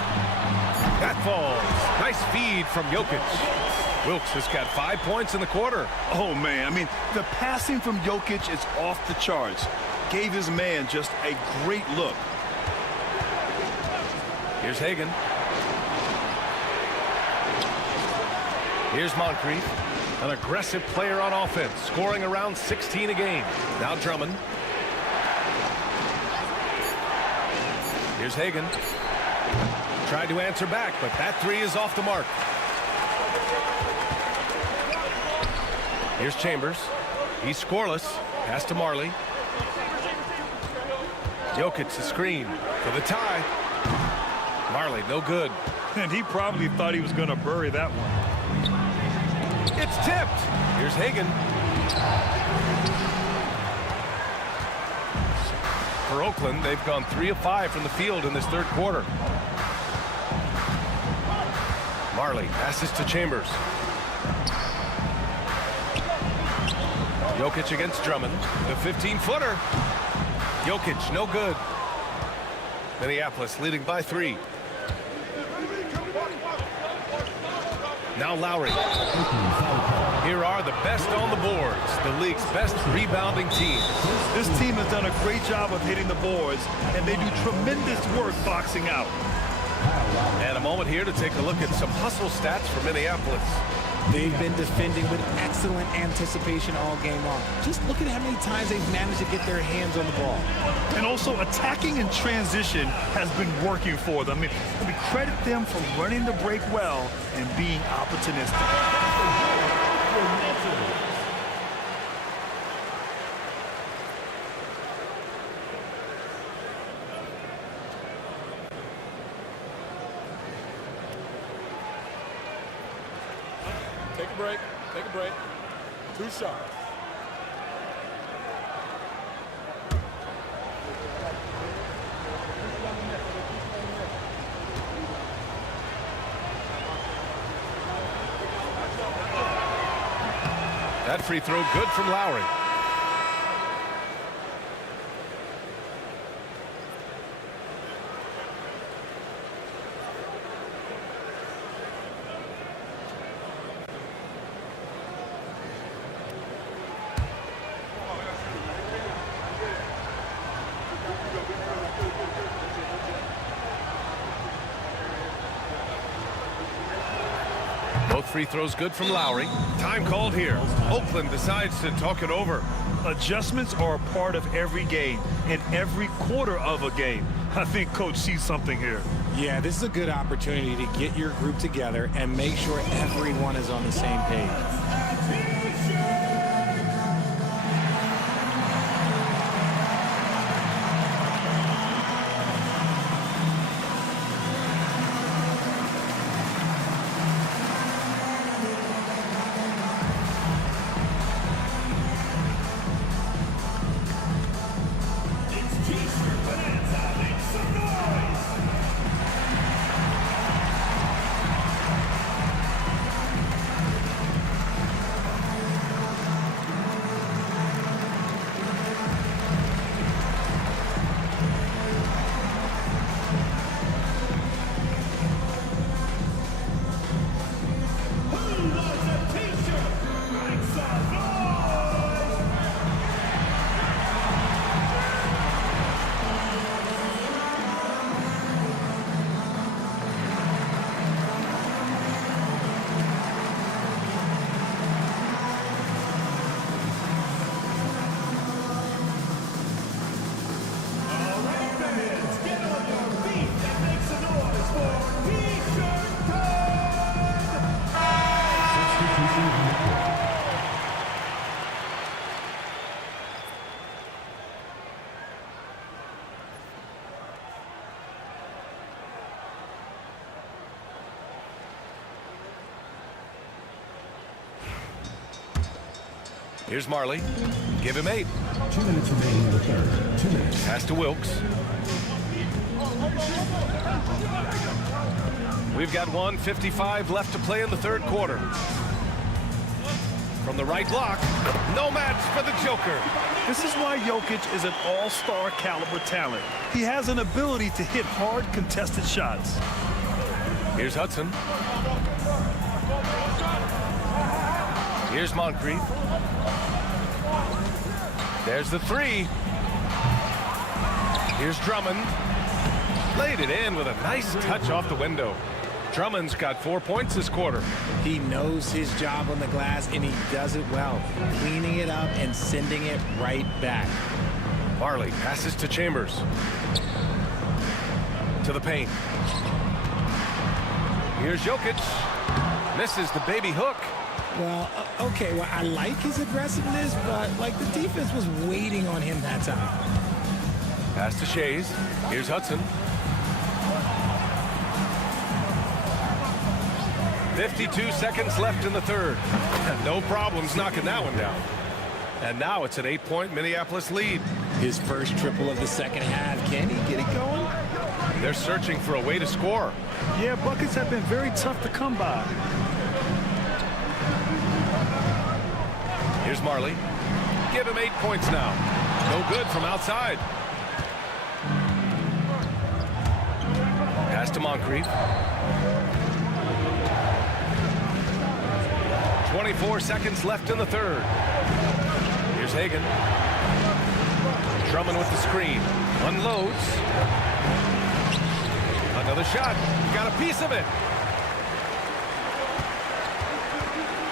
That falls. Nice feed from Jokic. Wilkes has got 5 points in the quarter. Oh, man. I mean, the passing from Jokic is off the charts. Gave his man just a great look. Here's Hagan. Here's Moncrief. An aggressive player on offense, scoring around 16 a game. Now Drummond. Here's Hagan. Tried to answer back, but that 3 is off the mark. Here's Chambers. He's scoreless. Pass to Marley. Jokic the screen for the tie. Marley, no good. And he probably thought he was going to bury that one. It's tipped. Here's Hagan. For Oakland, they've gone 3 of 5 from the field in this third quarter. Marley passes to Chambers. Jokic against Drummond. The 15-footer. Jokic, no good. Minneapolis leading by 3. Now Lowry. Here are the best on the boards. The league's best rebounding team. This team has done a great job of hitting the boards, and they do tremendous work boxing out. And a moment here to take a look at some hustle stats for Minneapolis. They've been defending with excellent anticipation all game long. Just look at how many times they've managed to get their hands on the ball. And also attacking in transition has been working for them. I mean, we credit them for running the break well and being opportunistic. Take a break. Take a break. 2 shots. That free throw good from Lowry. Both free throws good from Lowry. Time called here. Oakland decides to talk it over. Adjustments are a part of every game and every quarter of a game. I think Coach sees something here. Yeah, this is a good opportunity to get your group together and make sure everyone is on the same page. Here's Marley. Give him 8. 2 minutes remaining in the third. 2 minutes. Pass to Wilkes. We've got 1:55 left to play in the third quarter. From the right block, no match for the Joker. This is why Jokic is an all-star caliber talent. He has an ability to hit hard contested shots. Here's Hudson. Here's Moncrief. There's the 3. Here's Drummond. Laid it in with a nice touch off the window. Drummond's got 4 points this quarter. He knows his job on the glass, and he does it well, cleaning it up and sending it right back. Marley passes to Chambers. To the paint. Here's Jokic. Misses the baby hook. Well, okay, well, I like his aggressiveness, but, like, the defense was waiting on him that time. Pass to Shays. Here's Hudson. 52 seconds left in the third. No problems knocking that one down. And now it's an 8-point Minneapolis lead. His first triple of the second half. Can he get it going? They're searching for a way to score. Yeah, buckets have been very tough to come by. Here's Marley. Give him 8 points now. No good from outside. Pass to Moncrief. 24 seconds left in the third. Here's Hagan. Drummond with the screen. Unloads. Another shot. Got a piece of it.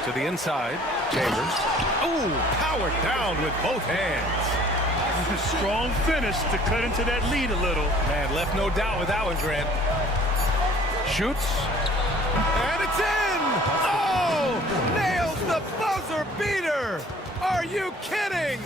To the inside. Chambers. Ooh, powered down with both hands. Strong finish to cut into that lead a little. Man, left no doubt with that one, Grant. Shoots. And it's in! Oh! Nails the buzzer beater! Are you kidding?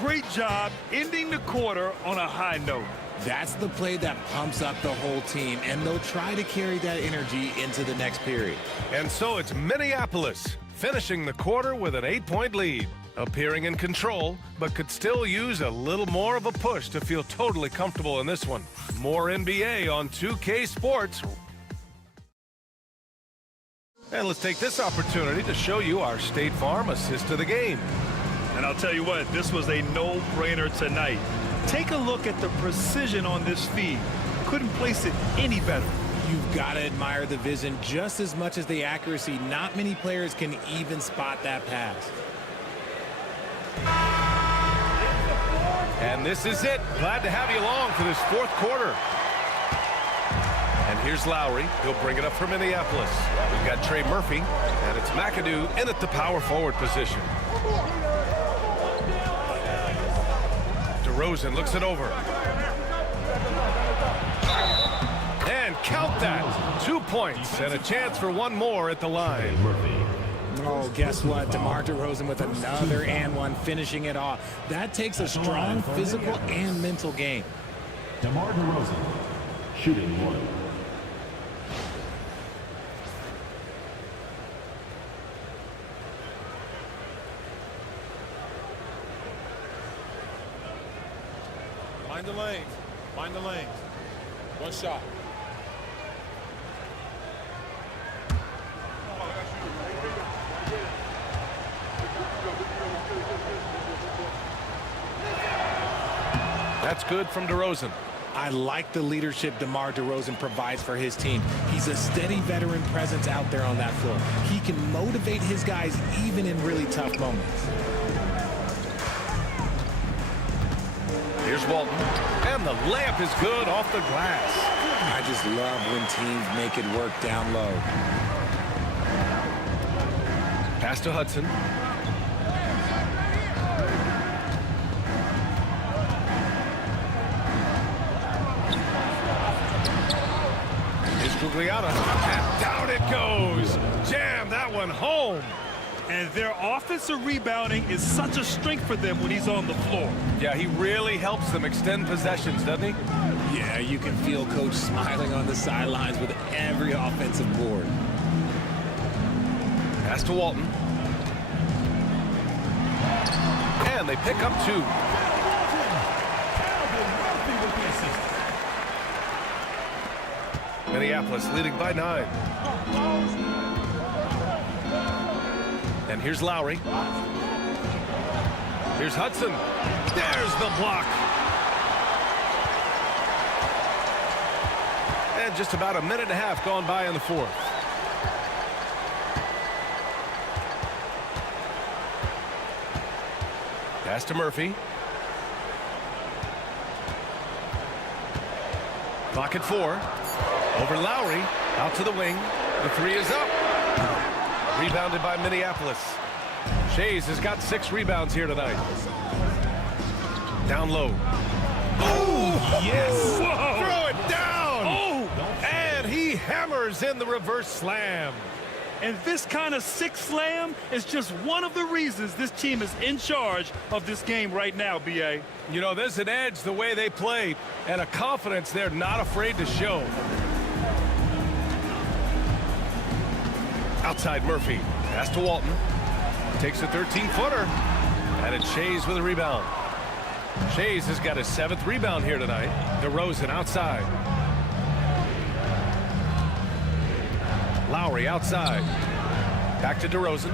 Great job ending the quarter on a high note. That's the play that pumps up the whole team, and they'll try to carry that energy into the next period. And so it's Minneapolis finishing the quarter with an 8-point lead. Appearing in control, but could still use a little more of a push to feel totally comfortable in this one. More NBA on 2K Sports. And let's take this opportunity to show you our State Farm assist to the game. And I'll tell you what, this was a no-brainer tonight. Take a look at the precision on this feed. Couldn't place it any better. You've got to admire the vision just as much as the accuracy. Not many players can even spot that pass. And this is it. Glad to have you along for this fourth quarter. And here's Lowry. He'll bring it up for Minneapolis. We've got Trey Murphy, and it's McAdoo in at the power forward position. DeRozan looks it over. And count that. 2 points and a chance for one more at the line. Oh, guess what? DeMar DeRozan with another and one, finishing it off. That takes a strong physical and mental game. DeMar DeRozan, shooting one. Mind the lanes. Mind the lanes. One shot. That's good from DeRozan. I like the leadership DeMar DeRozan provides for his team. He's a steady veteran presence out there on that floor. He can motivate his guys even in really tough moments. Here's Walton. And the layup is good off the glass. I just love when teams make it work down low. Pass to Hudson. Gugliotta, and down it goes. Jam that one home. And their offensive rebounding is such a strength for them when he's on the floor. Yeah, he really helps them extend possessions, doesn't he? Yeah, you can feel Coach smiling on the sidelines with every offensive board. Pass to Walton. And they pick up two. Minneapolis leading by 9. And here's Lowry. Here's Hudson. There's the block. And just about a minute and a half gone by in the fourth. Pass to Murphy. Clock at 4. Over Lowry, out to the wing. The three is up. Rebounded by Minneapolis. Shays has got 6 rebounds here tonight. Down low. Oh, yes. Whoa. Throw it down. Oh, and he hammers in the reverse slam. And this kind of sick slam is just one of the reasons this team is in charge of this game right now, B.A. You know, there's an edge the way they play and a confidence they're not afraid to show. Outside Murphy. Pass to Walton. Takes a 13-footer. And it's Shays with a rebound. Shays has got his 7th rebound here tonight. DeRozan outside. Lowry outside. Back to DeRozan.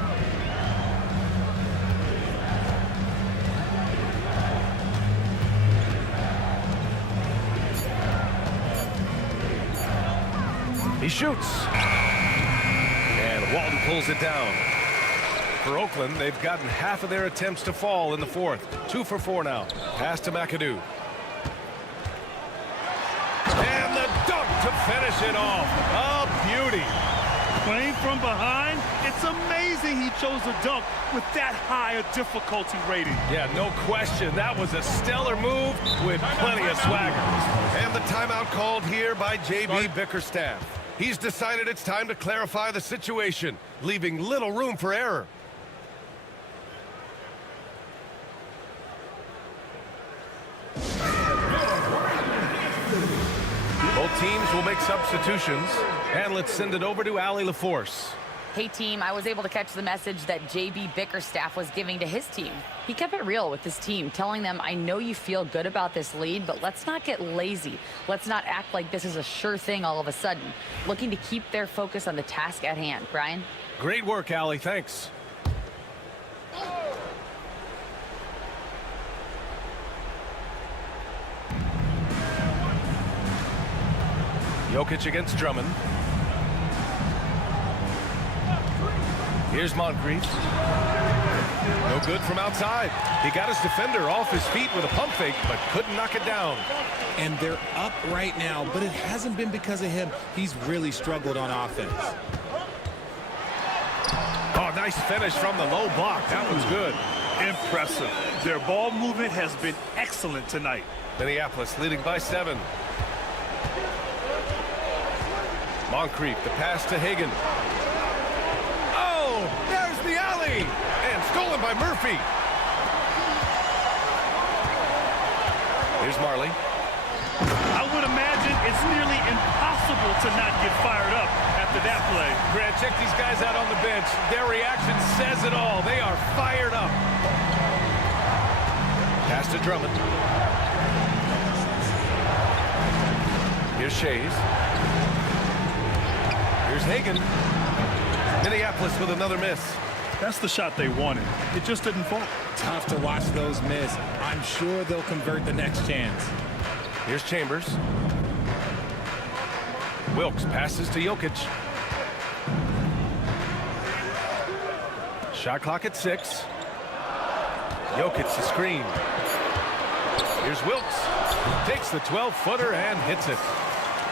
He shoots. And Walton pulls it down. For Oakland, they've gotten half of their attempts to fall in the fourth. 2 for 4 now. Pass to McAdoo. And the dunk to finish it off. A beauty. Playing from behind, It's amazing he chose a dunk with that high a difficulty rating. Yeah, no question. That was a stellar move with plenty of swagger. And the timeout called here by J.B. Bickerstaff. He's decided it's time to clarify the situation, leaving little room for error. Both teams will make substitutions, and let's send it over to Allie LaForce. Hey, team, I was able to catch the message that J.B. Bickerstaff was giving to his team. He kept it real with his team, telling them, I know you feel good about this lead, but let's not get lazy. Let's not act like this is a sure thing all of a sudden. Looking to keep their focus on the task at hand. Brian? Great work, Allie. Thanks. Jokic against Drummond. Here's Moncrief. No good from outside. He got his defender off his feet with a pump fake, but couldn't knock it down. And they're up right now, but it hasn't been because of him. He's really struggled on offense. Oh, nice finish from the low block. That one's good. Impressive. Their ball movement has been excellent tonight. Minneapolis leading by 7. Moncrief, the pass to Hagan. Oh, there's the alley! And stolen by Murphy. Here's Marley. I would imagine it's nearly impossible to not get fired up after that play. Grant, check these guys out on the bench. Their reaction says it all. They are fired up. Pass to Drummond. Here's Shays. Here's Hagan. Minneapolis with another miss. That's the shot they wanted. It just didn't fall. Tough to watch those miss. I'm sure they'll convert the next chance. Here's Chambers. Wilkes passes to Jokic. Shot clock at 6. Jokic the screen. Here's Wilkes. Takes the 12-footer and hits it.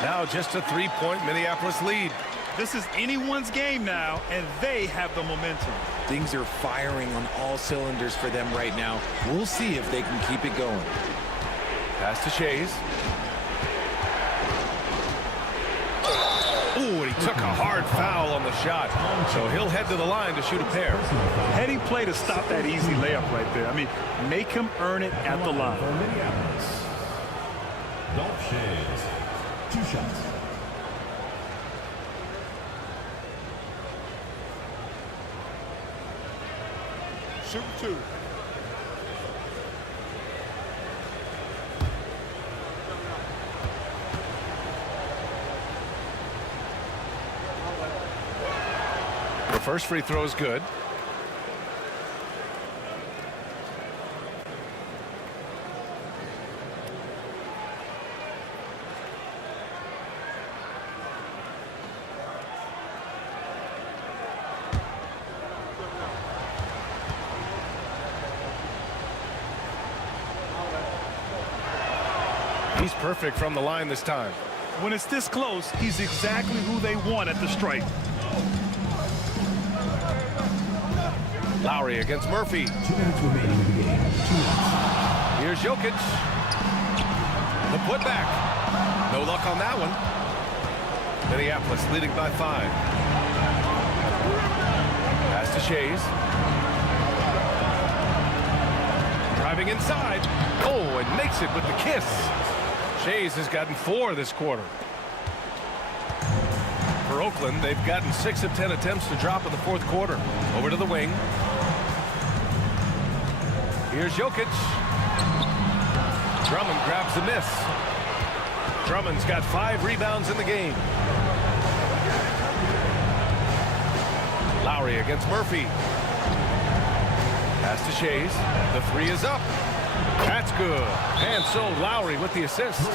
Now just a 3-point Minneapolis lead. This is anyone's game now, and they have the momentum. Things are firing on all cylinders for them right now. We'll see if they can keep it going. Pass to Shays. Ooh, and he took a hard foul on the shot. So he'll head to the line to shoot a pair. Heady play to stop that easy layup right there. I mean, make him earn it at the line. Dolph Shays, 2 shots. Shoot 2. The first free throw is good. He's perfect from the line this time. When it's this close, he's exactly who they want at the stripe. Lowry against Murphy. 2 minutes remaining in the game. 2 minutes. Here's Jokic. The putback. No luck on that one. Minneapolis leading by 5. Pass to Shays. Driving inside. Oh, and makes it with the kiss. Shays has gotten 4 this quarter. For Oakland, they've gotten 6 of 10 attempts to drop in the 4th quarter. Over to the wing. Here's Jokic. Drummond grabs the miss. Drummond's got 5 rebounds in the game. Lowry against Murphy. Pass to Shays. The 3 is up. That's good. And so Lowry with the assist.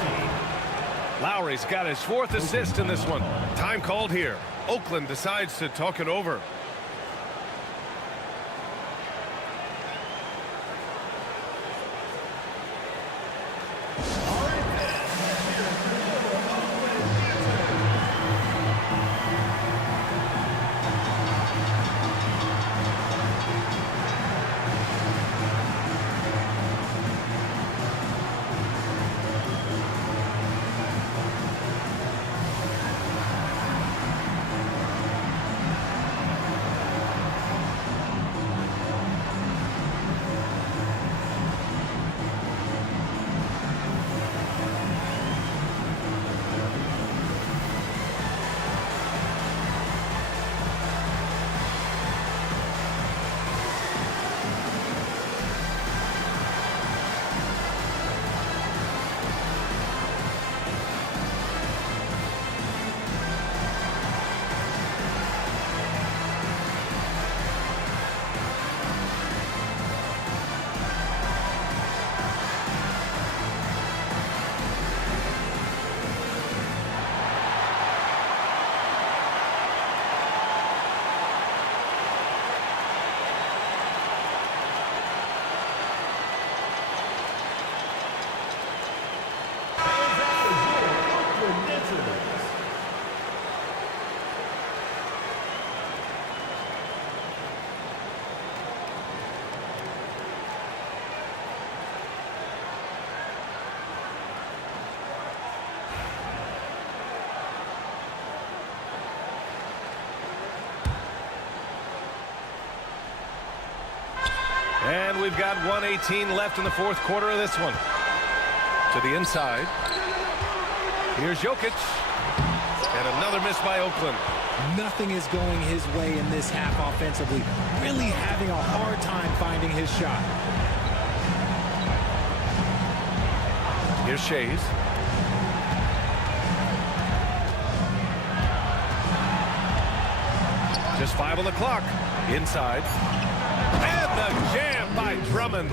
Lowry's got his 4th assist in this one. Time called here. Oakland decides to talk it over. we've got 1:18 left in the fourth quarter of this one. To the inside. Here's Jokic. And another miss by Oakland. Nothing is going his way in this half offensively. Really having a hard time finding his shot. Here's Shays. Just 5 on the clock. Inside. And the jam by Drummond.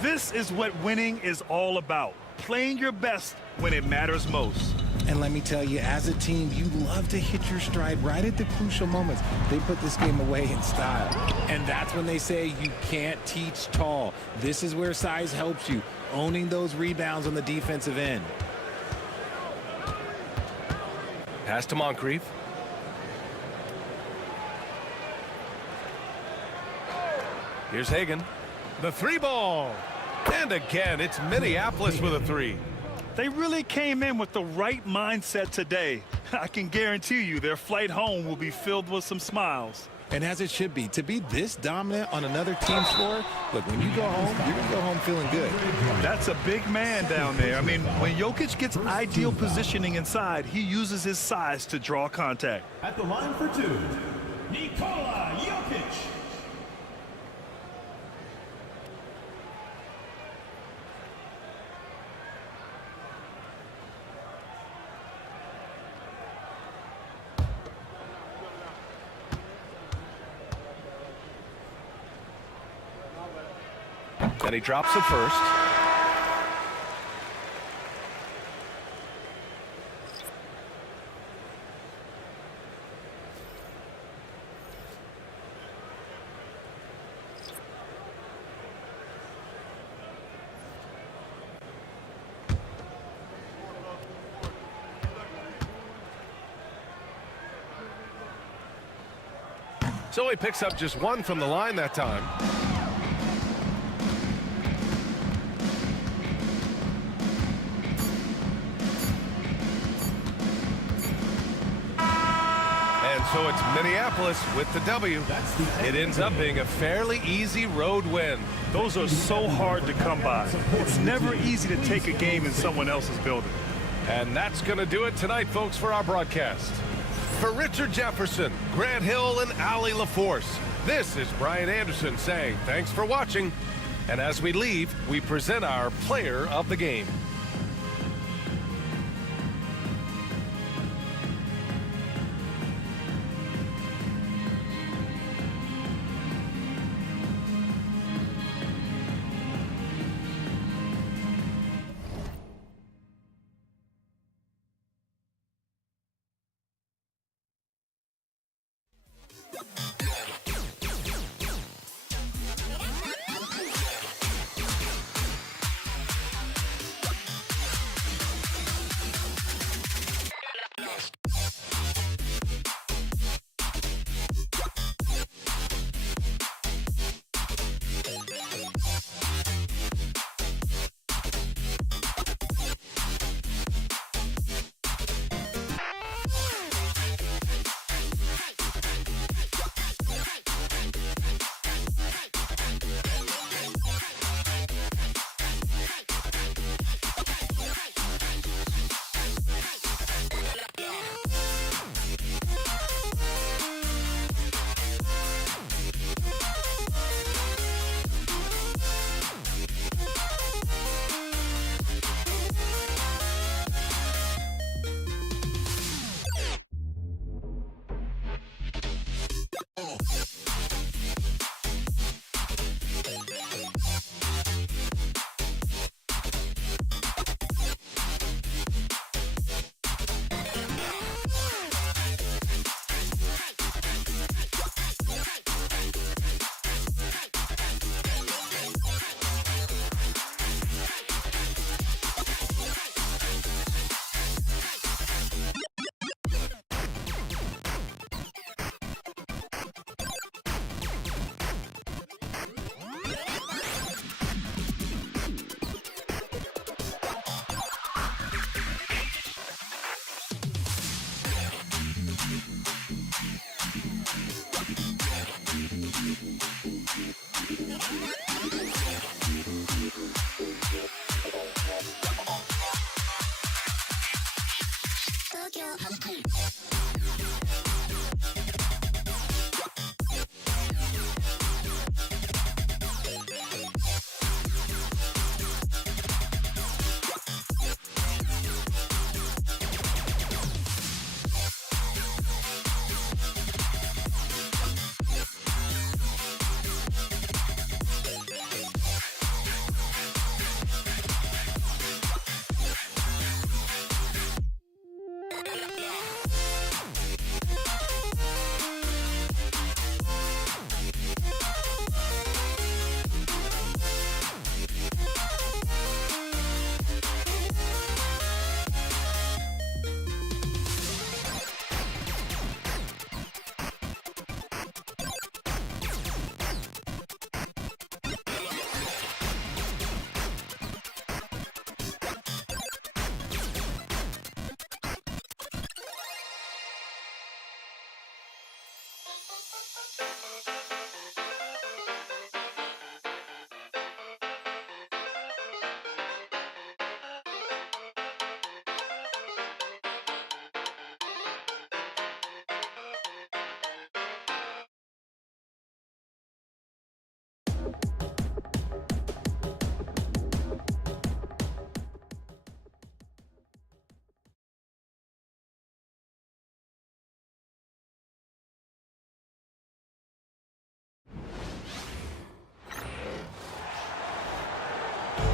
This is what winning is all about. Playing your best when it matters most. And let me tell you, as a team, you love to hit your stride right at the crucial moments. They put this game away in style. And that's when they say you can't teach tall. This is where size helps you, owning those rebounds on the defensive end. Pass to Moncrief. Here's Hagan. The three ball. And again, it's Minneapolis with a three. They really came in with the right mindset today. I can guarantee you their flight home will be filled with some smiles. And as it should be, to be this dominant on another team's floor, look, when you go home, you're going to go home feeling good. That's a big man down there. I mean, when Jokic gets ideal positioning inside, he uses his size to draw contact. At the line for two, Nikola Jokic. And he drops it first. So he picks up just one from the line that time. So it's Minneapolis with the W. It ends up being a fairly easy road win. Those are so hard to come by. It's never easy to take a game in someone else's building. And that's going to do it tonight, folks, for our broadcast. For Richard Jefferson, Grant Hill, and Allie LaForce, this is Brian Anderson saying thanks for watching. And as we leave, we present our player of the game.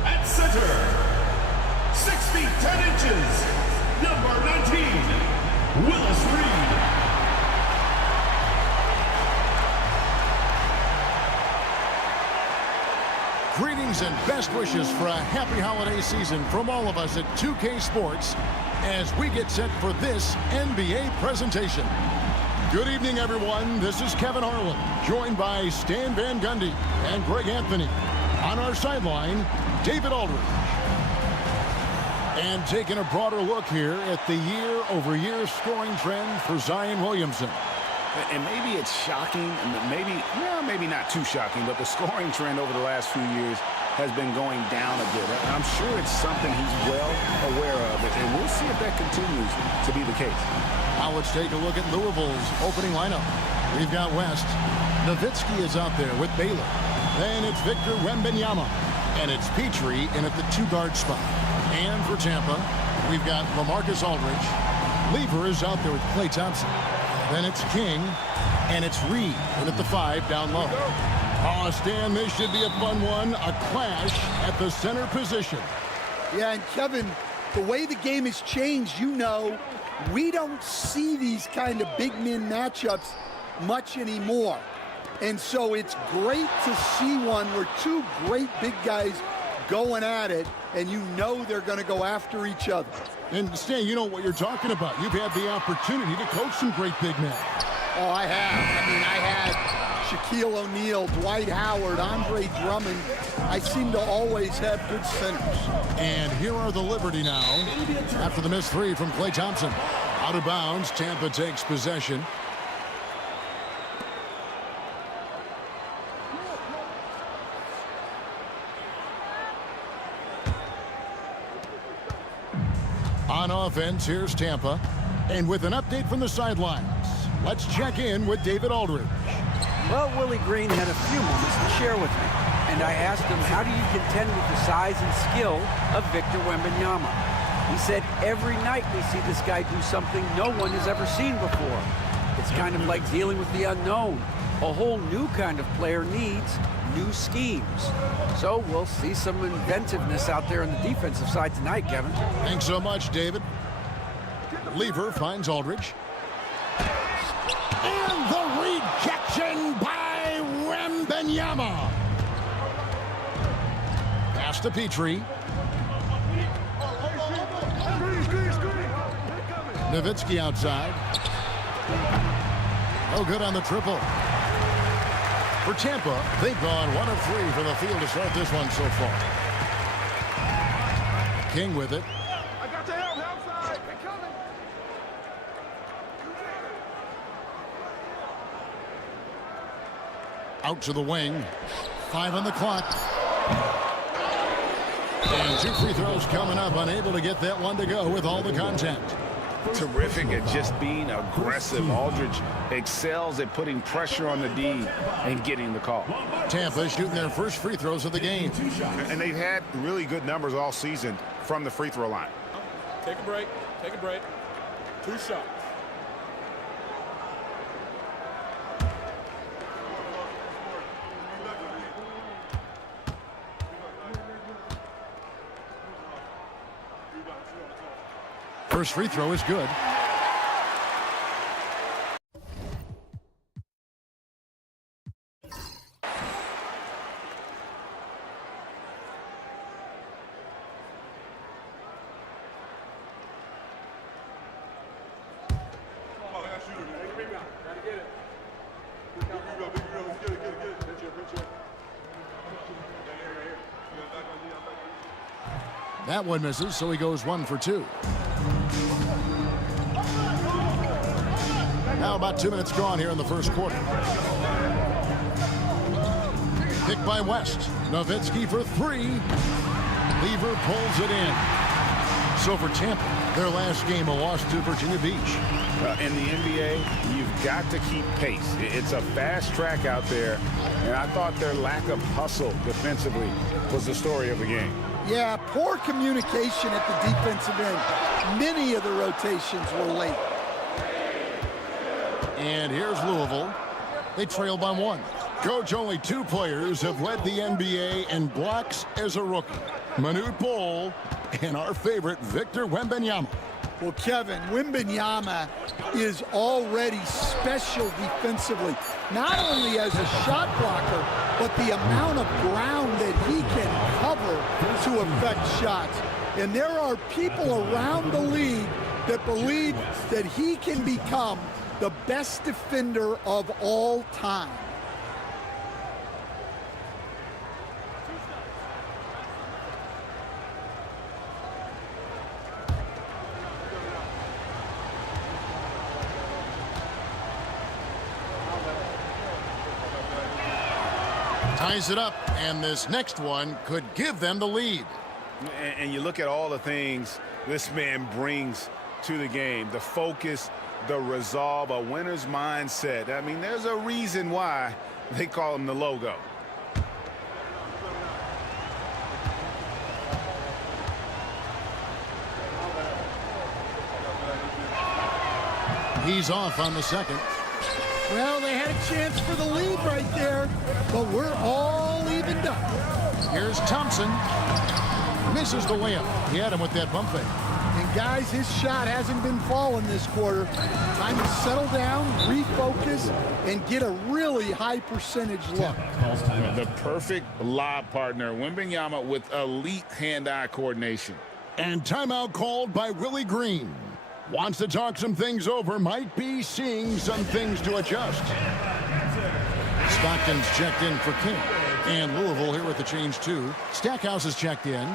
At center, 6 feet 10 inches, number 19, Willis Reed. Greetings and best wishes for a happy holiday season from all of us at 2K Sports as we get set for this NBA presentation. Good evening, everyone. This is Kevin Harlan, joined by Stan Van Gundy and Greg Anthony. On our sideline, David Aldridge. And taking a broader look here at the year-over-year scoring trend for Zion Williamson. And maybe it's shocking, maybe not too shocking, but the scoring trend over the last few years has been going down a bit. I'm sure it's something he's well aware of, and we'll see if that continues to be the case. Now let's take a look at Louisville's opening lineup. We've got West. Nowitzki is out there with Baylor. Then it's Victor Wembanyama. And it's Petrie in at the 2-guard spot. And for Tampa, we've got LaMarcus Aldridge. Lever is out there with Klay Thompson. Then it's King. And it's Reed in at the 5 down low. Oh, Stan, this should be a fun one. A clash at the center position. Yeah, and Kevin, the way the game has changed, we don't see these kind of big men matchups much anymore. And so it's great to see one where two great big guys going at it, and they're going to go after each other. And Stan, you know what you're talking about. You've had the opportunity to coach some great big men. Oh, I have. I had Shaquille O'Neal, Dwight Howard, Andre Drummond. I seem to always have good centers. And here are the Liberty now. After the missed 3 from Klay Thompson. Out of bounds, Tampa takes possession. On offense, here's Tampa. And with an update from the sidelines, let's check in with David Aldridge. Well, Willie Green had a few moments to share with me, and I asked him, how do you contend with the size and skill of Victor Wembanyama? He said, every night we see this guy do something no one has ever seen before. It's kind of like dealing with the unknown. A whole new kind of player needs new schemes. So we'll see some inventiveness out there on the defensive side tonight, Kevin. Thanks so much, David. Lever finds Aldridge. And the rejection by Wembanyama. Pass to Petrie. Nowitzki outside. No good on the triple. For Tampa, they've gone 1 of 3 from the field to start this one so far. King with it. I got the help outside. They're coming. Out to the wing. 5 on the clock. And 2 free throws coming up. Unable to get that one to go with all the contact. terrific at just being aggressive. Aldridge excels at putting pressure on the D and getting the call. Tampa shooting their first free throws of the game. And they've had really good numbers all season from the free throw line. Take a break. Take a break. 2 shots. First free throw is good. That one misses, so he goes 1 for 2. Now about 2 minutes gone here in the first quarter. Pick by West. Nowitzki for 3. Lever pulls it in. So for Tampa, their last game a loss to Virginia Beach. In the NBA, you've got to keep pace. It's a fast track out there, and I thought their lack of hustle defensively was the story of the game. Yeah, poor communication at the defensive end. Many of the rotations were late. And here's Louisville. They trail by 1. Coach, only 2 players have led the NBA in blocks as a rookie. Manute Bol and our favorite Victor Wembanyama. Well, Kevin, Wembanyama is already special defensively, not only as a shot blocker, but the amount of ground that he can cover to affect shots. And there are people around the league that believe that he can become the best defender of all time. Ties it up, and this next one could give them the lead. And you look at all the things this man brings to the game, the focus, the resolve, a winner's mindset. I mean, there's a reason why they call him the logo. He's off on the second. Well, they had a chance for the lead right there, but we're all evened up. Here's Thompson. Misses the layup. He had him with that bump fake. And guys, his shot hasn't been falling this quarter. Time to settle down, refocus, and get a really high percentage look. The perfect lob partner, Wembanyama, with elite hand-eye coordination. And timeout called by Willie Green. Wants to talk some things over, might be seeing some things to adjust. Stockton's checked in for King. And Louisville here with the change too. Stackhouse is checked in.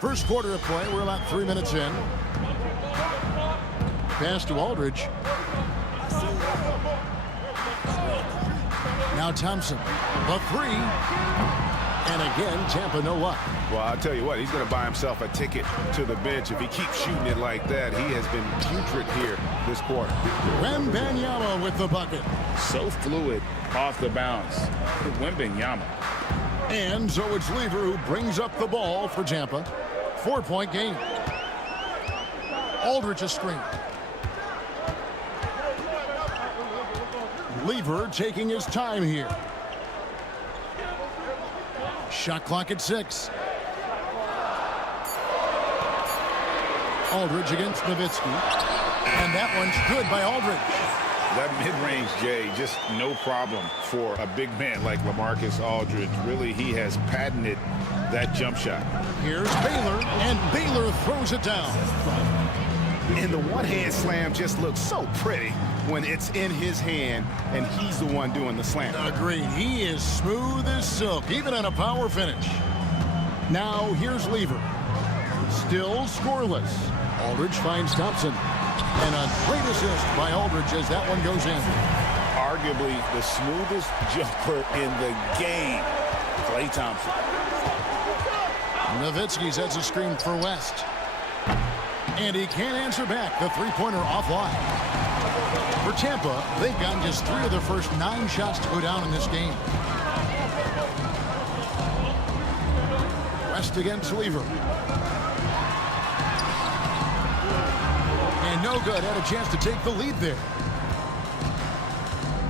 First quarter of play, we're about 3 minutes in. Pass to Aldridge. Now Thompson, the 3. And again, Tampa no luck. Well, I'll tell you what, he's going to buy himself a ticket to the bench. If he keeps shooting it like that, he has been putrid here this quarter. Wembanyama with the bucket. So fluid off the bounce. Wembanyama. And so it's Lever who brings up the ball for Tampa. 4-point game. Aldridge a screen. Lever taking his time here. Shot clock at 6. Aldridge against Nowitzki. And that one's good by Aldridge. That mid-range, Jay, just no problem for a big man like LaMarcus Aldridge. Really, he has patented that jump shot. Here's Baylor, and Baylor throws it down. And the one-hand slam just looks so pretty when it's in his hand and he's the one doing the slam. Agreed. He is smooth as silk, even in a power finish. Now here's Lever. Still scoreless. Aldridge finds Thompson. And a great assist by Aldridge as that one goes in. Arguably the smoothest jumper in the game, Klay Thompson. Nowitzki sets a screen for West. And he can't answer back. The three-pointer offline. For Tampa, they've gotten just 3 of their first 9 shots to go down in this game. West against Lever. And no good. Had a chance to take the lead there.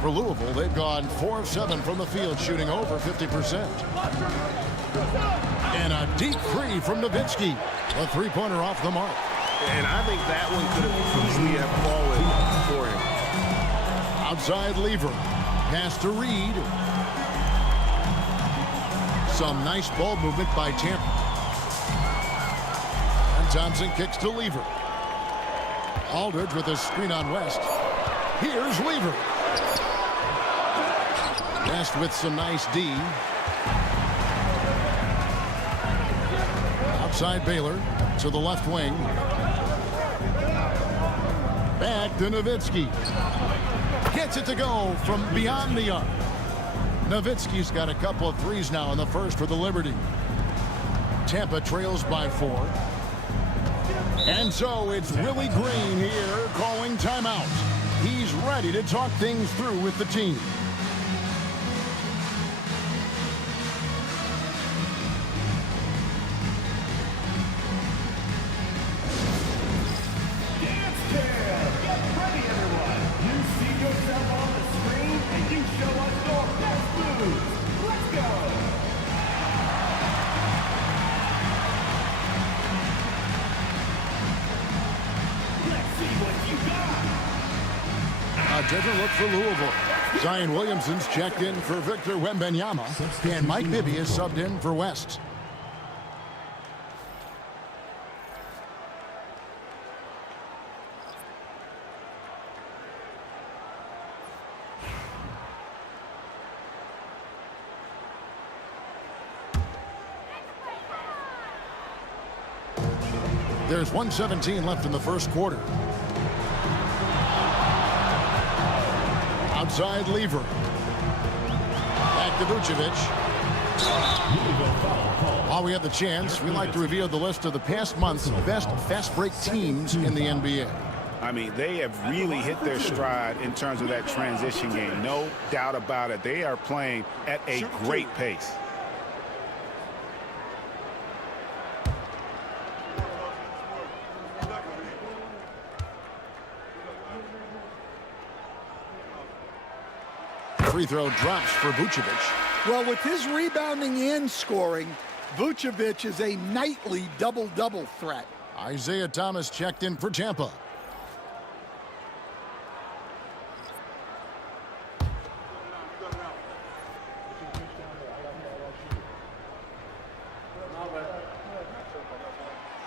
For Louisville, they've gone 4 of 7 from the field, shooting over 50%. And a deep three from Nowitzki. A three-pointer off the mark. And I think that one could have easily have fallen for him. Outside Lever. Pass to Reed. Some nice ball movement by Tampa. And Thompson kicks to Lever. Aldridge with a screen on West. Here's Lever. West with some nice D. Outside Baylor to the left wing. Back to Nowitzki. Gets it to go from beyond the arc. Nowitzki's got a couple of threes now in the first for the Liberty. Tampa trails by 4. And so it's Willie Green here calling timeout. He's ready to talk things through with the team. Different look for Louisville. Zion Williamson's checked in for Victor Wembanyama, and Mike Bibby is subbed in for West. There's 1:17 left in the first quarter. Outside Lever. Back to Vucevic. While we have the chance, we like to reveal the list of the past month's best fast break teams in the NBA. I mean, they have really hit their stride in terms of that transition game. No doubt about it. They are playing at a great pace. Free throw drops for Vucevic. Well, with his rebounding and scoring, Vucevic is a nightly double-double threat. Isaiah Thomas checked in for Tampa.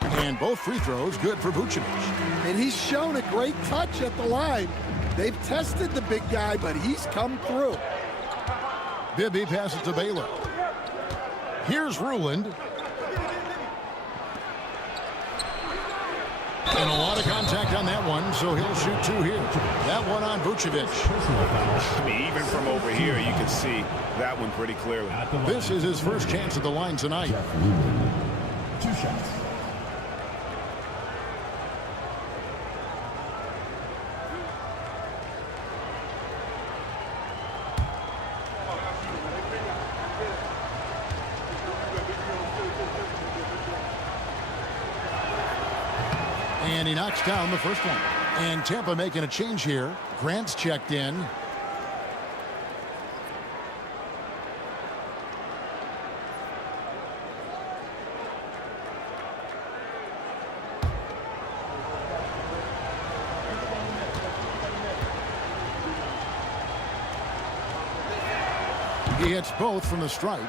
And both free throws good for Vucevic. And he's shown a great touch at the line. They've tested the big guy, but he's come through. Bibby passes to Baylor. Here's Ruland. And a lot of contact on that one, so he'll shoot 2 here. That one on Vucevic. I mean, even from over here, you can see that one pretty clearly. This is his first chance at the line tonight. 2 shots. And he knocks down the first one. And Tampa making a change here. Grant's checked in. He hits both from the stripe.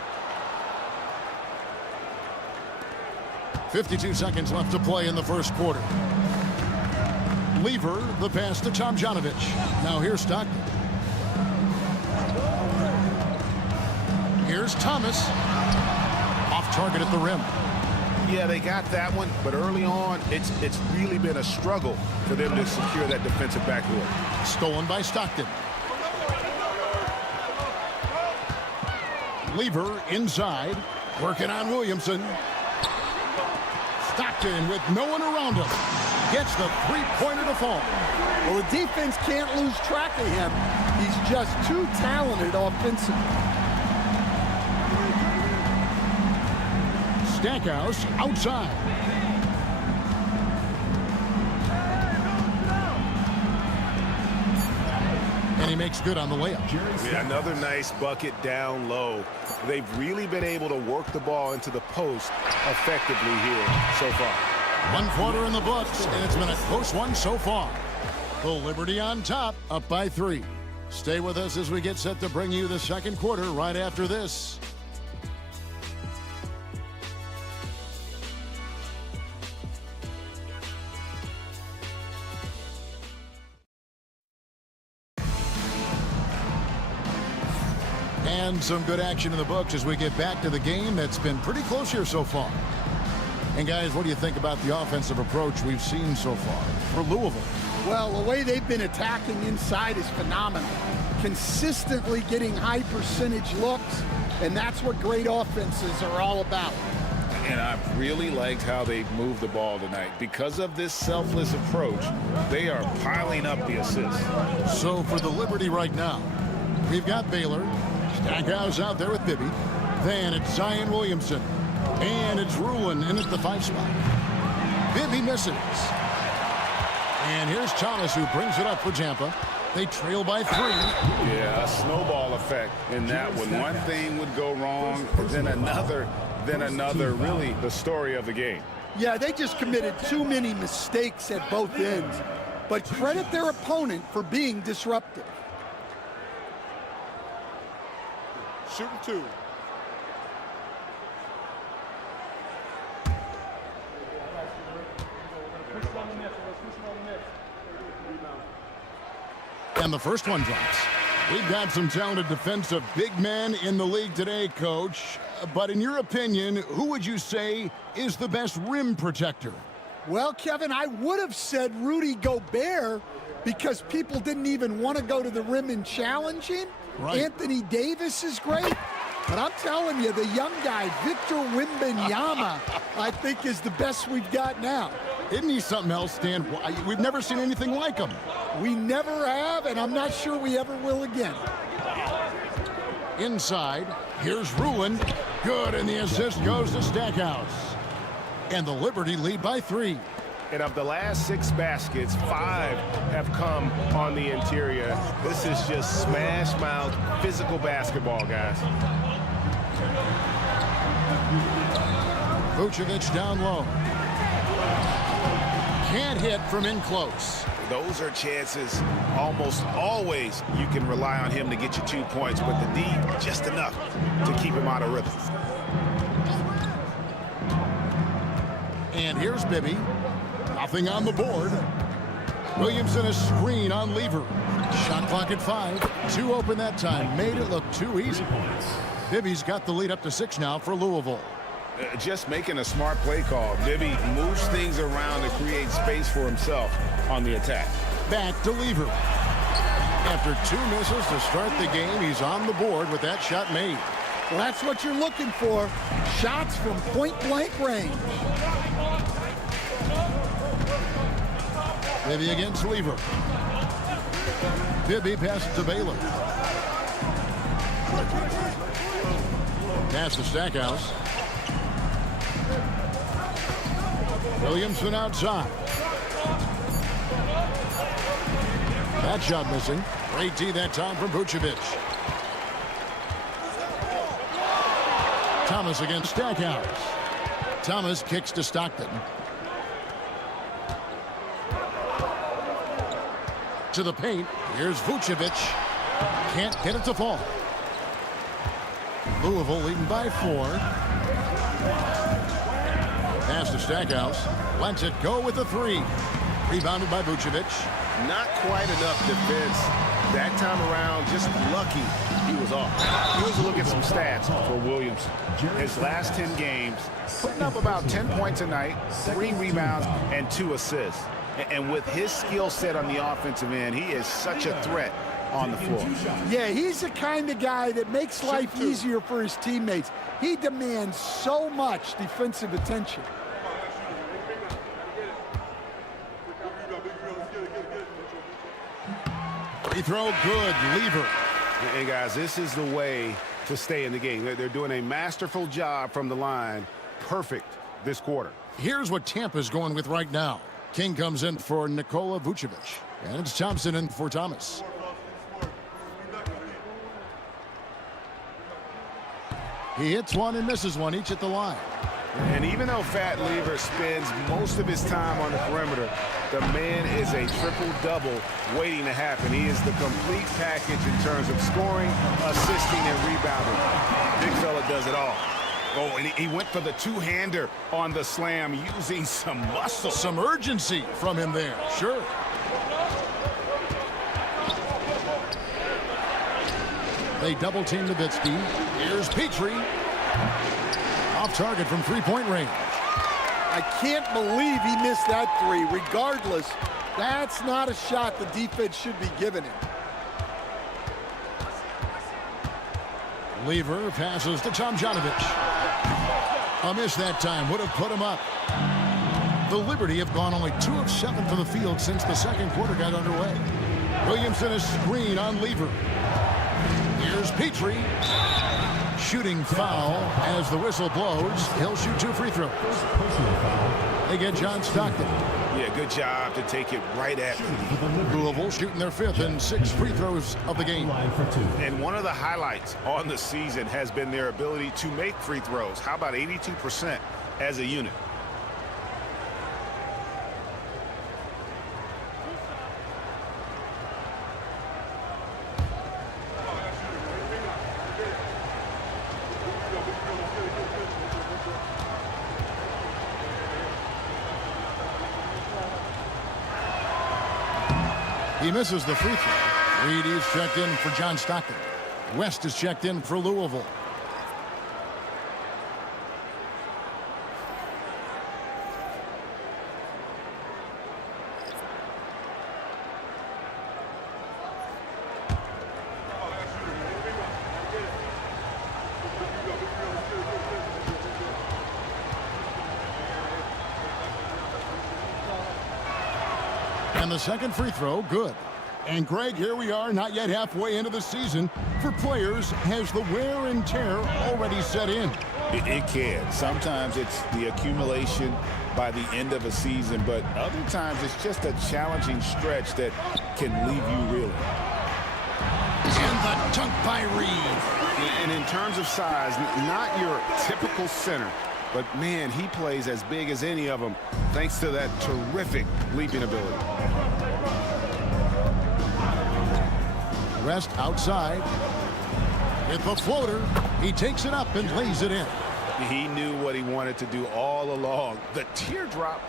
52 seconds left to play in the first quarter. Lever, the pass to Tomjanovich. Now here's Stockton. Here's Thomas. Off target at the rim. Yeah, they got that one, but early on, it's really been a struggle for them to secure that defensive backboard. Stolen by Stockton. Lever inside, working on Williamson. Stockton with no one around him. Gets the three-pointer to fall. Well, the defense can't lose track of him. He's just too talented offensively. Stackhouse outside. And he makes good on the layup. Yeah, another nice bucket down low. They've really been able to work the ball into the post effectively here so far. 1 quarter in the books, and it's been a close one so far. The Liberty on top, up by 3. Stay with us as we get set to bring you the second quarter right after this. And some good action in the books as we get back to the game that's been pretty close here so far. And guys, what do you think about the offensive approach we've seen so far for Louisville? Well, the way they've been attacking inside is phenomenal. Consistently getting high percentage looks, and that's what great offenses are all about. And I've really liked how they've moved the ball tonight. Because of this selfless approach, they are piling up the assists. So for the Liberty right now, we've got Baylor. Stackhouse out there with Bibby. Then it's Zion Williamson. And it's Rulin in at the 5 spot. Bibby misses. And here's Thomas who brings it up for Tampa. They trail by 3. Yeah, a snowball effect in that one. One thing would go wrong, then another. Really the story of the game. Yeah, they just committed too many mistakes at both ends. But credit their opponent for being disruptive. Shooting 2. And the first one drops. We've got some talented defensive big men in the league today, Coach. But in your opinion, who would you say is the best rim protector? Well, Kevin, I would have said Rudy Gobert because people didn't even want to go to the rim and challenge him. Right. Anthony Davis is great. But I'm telling you, the young guy, Victor Wembanyama, I think is the best we've got now. Isn't he something else, Stan? We've never seen anything like him. We never have, and I'm not sure we ever will again. Inside, here's Rulin. Good, and the assist goes to Stackhouse. And the Liberty lead by 3. And of the last 6 baskets, 5 have come on the interior. This is just smash mouth physical basketball, guys. Vucevic down low. Can't hit from in close. Those are chances almost always you can rely on him to get you 2 points, but the D just enough to keep him out of rhythm. And here's Bibby. Nothing on the board. Williamson a screen on Lever. Shot clock at 5. 2 open that time. Made it look too easy. Bibby's got the lead up to 6 now for Louisville. Just making a smart play call. Bibby moves things around to create space for himself on the attack. Back to Lever. After 2 misses to start the game, he's on the board with that shot made. Well, that's what you're looking for. Shots from point-blank range. Bibby against Lever. Bibby passes to Baylor. Pass to Stackhouse. Williamson outside. That shot missing. Great D that time from Vucevic. Thomas against Stackhouse. Thomas kicks to Stockton. To the paint. Here's Vucevic. Can't get it to fall. Louisville leading by 4. Pass to Stackhouse. Lets it go with the 3. Rebounded by Vucevic. Not quite enough defense that time around. Just lucky he was off. Here's a look at some stats for Williamson. His last 10 games, putting up about 10 points a night, 3 rebounds, and 2 assists. And with his skill set on the offensive end, he is such a threat on the floor. Yeah, he's the kind of guy that makes life easier for his teammates. He demands so much defensive attention. Free throw good. Lever. And guys, this is the way to stay in the game. They're doing a masterful job from the line. Perfect this quarter. Here's what Tampa's going with right now. King comes in for Nikola Vucevic. And it's Thompson in for Thomas. He hits one and misses one, each at the line. And even though Fat Lever spends most of his time on the perimeter, the man is a triple-double waiting to happen. He is the complete package in terms of scoring, assisting, and rebounding. Big fella does it all. Oh, and he went for the two-hander on the slam, using some muscle. Some urgency from him there, sure. They double-team Nowitzki. Here's Petrie. Off target from three-point range. I can't believe he missed that three. Regardless, that's not a shot the defense should be giving him. Lever passes to Tomjanovic. A miss that time would have put him up. The Liberty have gone only 2 of 7 from the field since the second quarter got underway. Williamson is screen on Lever. Here's Petrie. Shooting foul as the whistle blows. He'll shoot 2 free throws. They get John Stockton. Yeah, good job to take it right at Louisville shooting their 5th and 6 free throws of the game. And one of the highlights on the season has been their ability to make free throws. How about 82% as a unit? He misses the free throw. Reed is checked in for John Stockton. West is checked in for Louisville. And the second free throw, good. And Greg, here we are, not yet halfway into the season. For players, has the wear and tear already set in? It can. Sometimes it's the accumulation by the end of a season, but other times it's just a challenging stretch that can leave you reeling. And the dunk by Reed. And in terms of size, not your typical center, but man, he plays as big as any of them thanks to that terrific leaping ability. West outside. With the floater, he takes it up and lays it in. He knew what he wanted to do all along. The teardrop.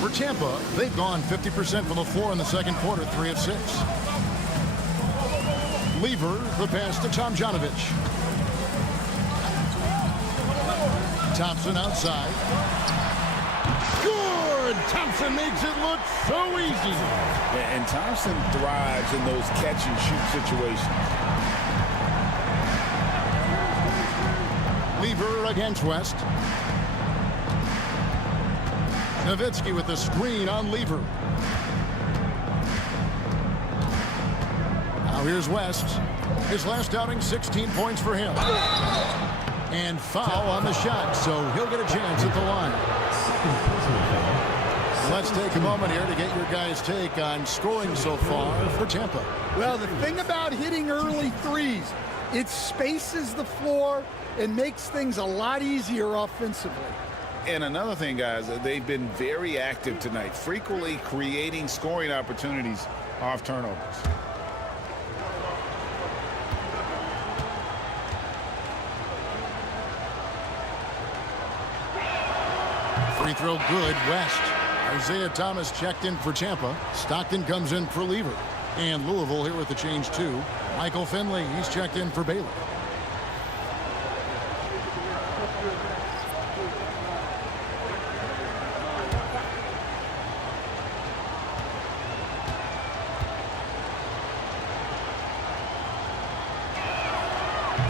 For Tampa, they've gone 50% from the floor in the second quarter, 3 of 6. Lever, the pass to Tomjanovic. Thompson outside. Good! Thompson makes it look so easy. And Thompson thrives in those catch-and-shoot situations. Lever against West. Nowitzki with the screen on Lever. Now here's West. His last outing, 16 points for him. And foul on the shot, so he'll get a chance at the line. Let's take a moment here to get your guys' take on scoring so far for Tampa. Well, the thing about hitting early threes, it spaces the floor and makes things a lot easier offensively. And another thing, guys, they've been very active tonight, frequently creating scoring opportunities off turnovers. Free throw good, West. Isaiah Thomas checked in for Tampa. Stockton comes in for Lever. And Louisville here with the change too. Michael Finley, he's checked in for Baylor.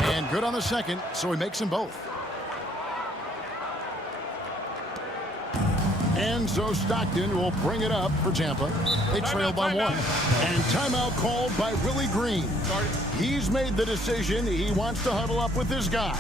And good on the second, so he makes them both. Enzo Stockton will bring it up for Tampa. They trail by one. And timeout called by Willie Green. He's made the decision. He wants to huddle up with his guys.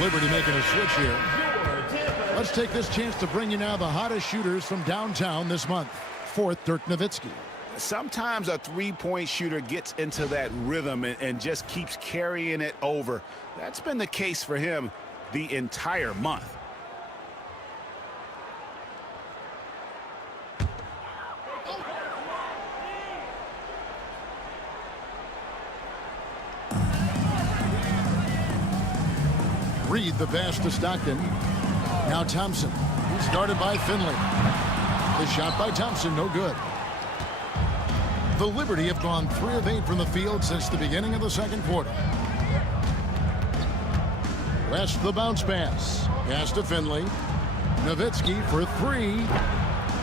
Liberty making a switch here. Let's take this chance to bring you now the hottest shooters from downtown this month. Fourth, Dirk Nowitzki. Sometimes a three-point shooter gets into that rhythm and just keeps carrying it over. That's been the case for him the entire month. Reed the pass to Stockton. Now Thompson. He's guarded by Finley. The shot by Thompson, no good. The Liberty have gone 3 of 8 from the field since the beginning of the second quarter. West the bounce pass. Pass to Finley. Nowitzki for 3.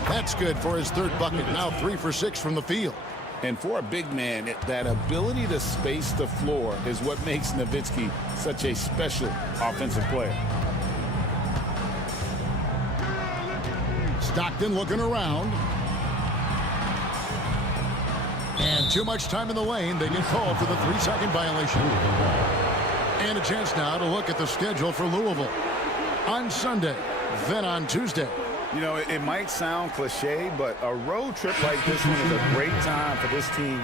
That's good for his third bucket. Now 3 for 6 from the field. And for a big man, that ability to space the floor is what makes Nowitzki such a special offensive player. Stockton looking around. And too much time in the lane. They get called for the 3-second violation. And a chance now to look at the schedule for Louisville. On Sunday, then on Tuesday. You know, it might sound cliche, but a road trip like this one is a great time for this team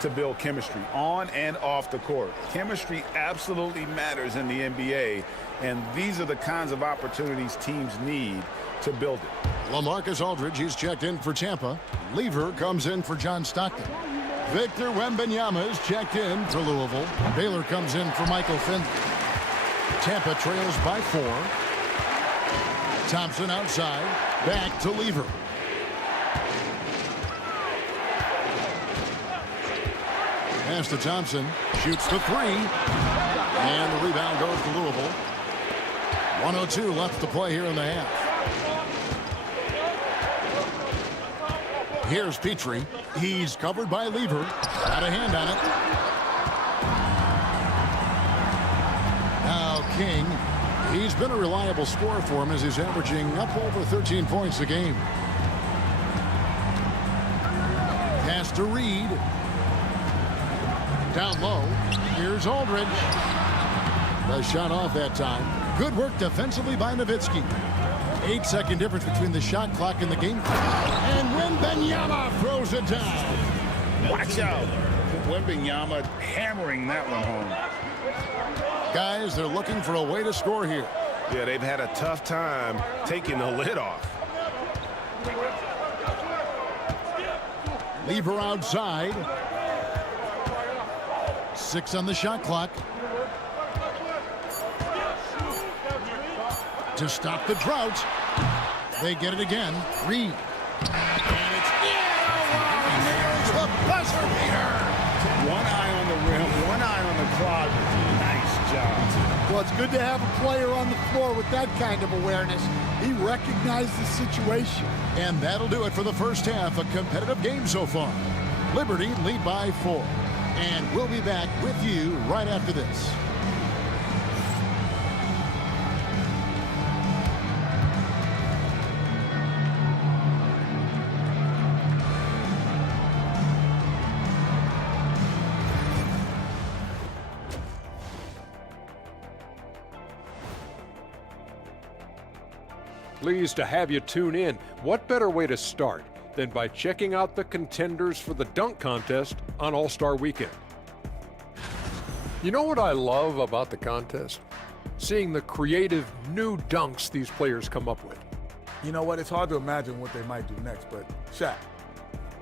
to build chemistry on and off the court. Chemistry absolutely matters in the NBA, and these are the kinds of opportunities teams need to build it. LaMarcus Aldridge, he's checked in for Tampa. Lever comes in for John Stockton. Victor Wembanyama is checked in for Louisville. Baylor comes in for Michael Finley. Tampa trails by 4. Thompson outside. Back to Lever. Pass to Thompson. Shoots the 3. And the rebound goes to Louisville. 1:02 left to play here in the half. Here's Petrie. He's covered by Lever. Got a hand on it. Now King. He's been a reliable scorer for him as he's averaging up over 13 points a game. Pass to Reed. Down low. Here's Aldridge. The shot off that time. Good work defensively by Nowitzki. 8-second difference between the shot clock and the game clock. And Wembanyama throws it down. Watch out. Wembanyama hammering that one home. Guys, they're looking for a way to score here. Yeah, they've had a tough time taking the lid off. Lever outside. 6 on the shot clock. To stop the drought. They get it again. Reed. And it's nails the buzzer beater. One eye on the rim, one eye on the clock. Nice job. Well, it's good to have a player on the floor with that kind of awareness. He recognized the situation. And that'll do it for the first half. A competitive game so far. Liberty lead by 4. And we'll be back with you right after this. Pleased to have you tune in. What better way to start than by checking out the contenders for the dunk contest on All-Star Weekend? You know what I love about the contest? Seeing the creative new dunks these players come up with. You know what? It's hard to imagine what they might do next, but Shaq,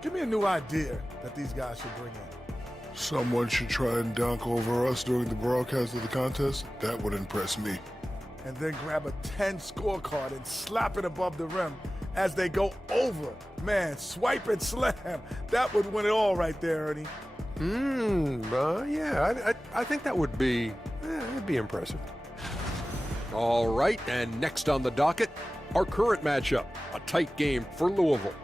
give me a new idea that these guys should bring in. Someone should try and dunk over us during the broadcast of the contest. That would impress me. And then grab a 10 scorecard and slap it above the rim as they go over. Man, swipe and slam. That would win it all right there, Ernie. Yeah, I think that would be, it'd be impressive. All right, and next on the docket, our current matchup, a tight game for Louisville.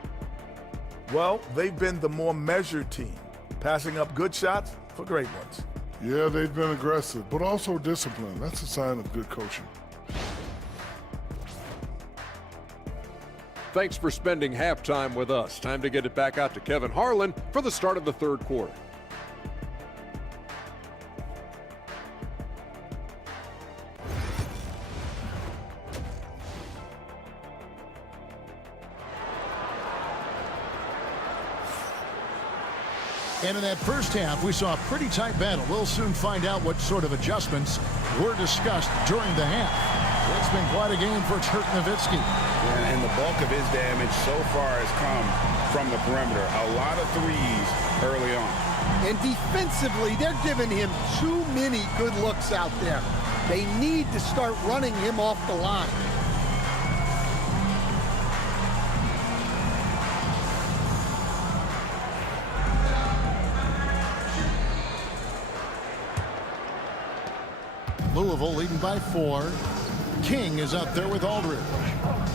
Well, they've been the more measured team, passing up good shots for great ones. Yeah, they've been aggressive, but also disciplined. That's a sign of good coaching. Thanks for spending halftime with us. Time to get it back out to Kevin Harlan for the start of the third quarter. And in that first half, we saw a pretty tight battle. We'll soon find out what sort of adjustments were discussed during the half. It's been quite a game for Dirk Nowitzki. And the bulk of his damage so far has come from the perimeter. A lot of threes early on. And defensively, they're giving him too many good looks out there. They need to start running him off the line. Louisville leading by 4. King is up there with Aldridge.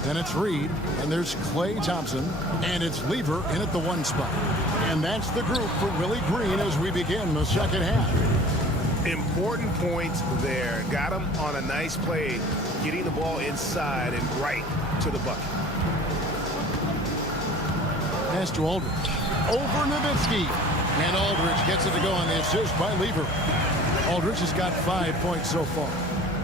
Then it's Reed, and there's Klay Thompson, and it's Lever in at the 1 spot. And that's the group for Willie Green as we begin the second half. Important points there. Got him on a nice play, getting the ball inside and right to the bucket. Pass to Aldridge. Over Nowitzki. And Aldridge gets it to go on the assist by Lever. Aldridge has got 5 points so far.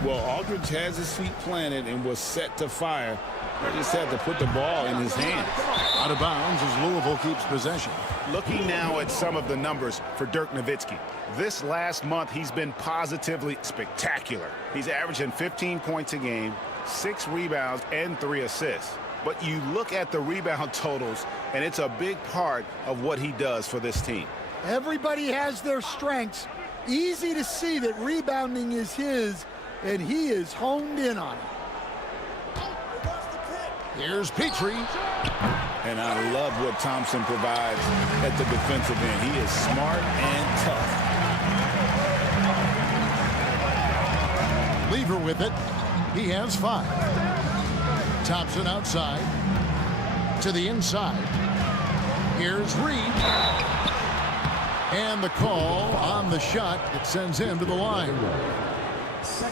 Well, Aldridge has his feet planted and was set to fire. He just had to put the ball in his hands. Out of bounds as Louisville keeps possession. Looking now at some of the numbers for Dirk Nowitzki. This last month, he's been positively spectacular. He's averaging 15 points a game, 6 rebounds, and 3 assists. But you look at the rebound totals, and it's a big part of what he does for this team. Everybody has their strengths. Easy to see that rebounding is his, and he is honed in on it. Here's Petrie. And I love what Thompson provides at the defensive end. He is smart and tough. Lever with it. He has 5. Thompson outside. To the inside. Here's Reed. And the call on the shot that sends him to the line.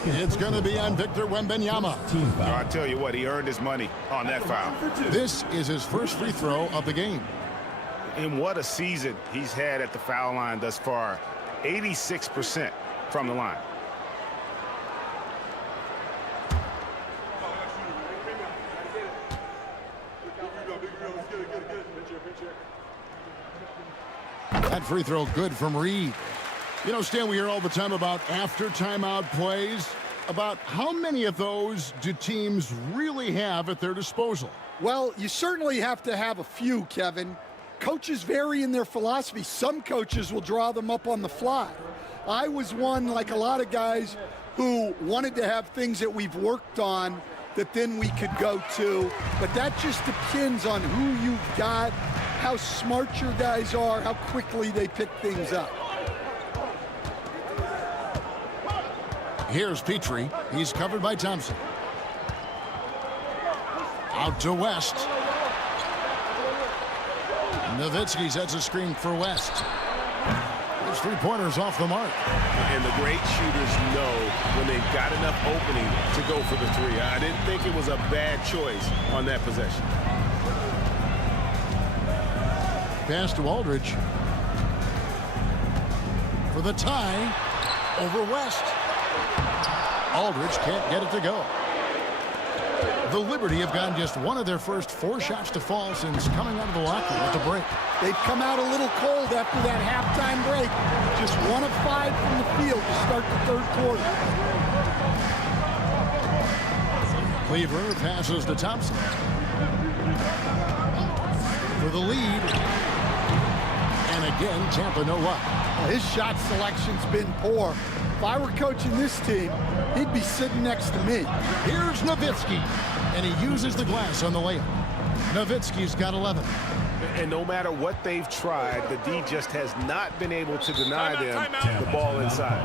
It's going to be on Victor Wembanyama. I tell you what, he earned his money on that foul. This is his first free throw of the game. And what a season he's had at the foul line thus far. 86% from the line. That free throw good from Reed. You know, Stan, we hear all the time about after timeout plays. About how many of those do teams really have at their disposal? Well, you certainly have to have a few, Kevin. Coaches vary in their philosophy. Some coaches will draw them up on the fly. I was one, like a lot of guys, who wanted to have things that we've worked on that then we could go to. But that just depends on who you've got, how smart your guys are, how quickly they pick things up. Here's Petrie. He's covered by Thompson. Out to West. Nowitzki sets a screen for West. His three-pointers off the mark. And the great shooters know when they've got enough opening to go for the three. I didn't think it was a bad choice on that possession. Pass to Aldridge. For the tie over West. Aldridge can't get it to go. The Liberty have gotten just one of their first 4 shots to fall since coming out of the locker room at the break. They've come out a little cold after that halftime break. Just 1 of 5 from the field to start the third quarter. Cleaver passes to Thompson. For the lead. And again, Tampa no luck. Well, his shot selection's been poor. If I were coaching this team, he'd be sitting next to me. Here's Nowitzki, and he uses the glass on the layup. Nowitzki's got 11. And no matter what they've tried, the D just has not been able to deny them the ball inside.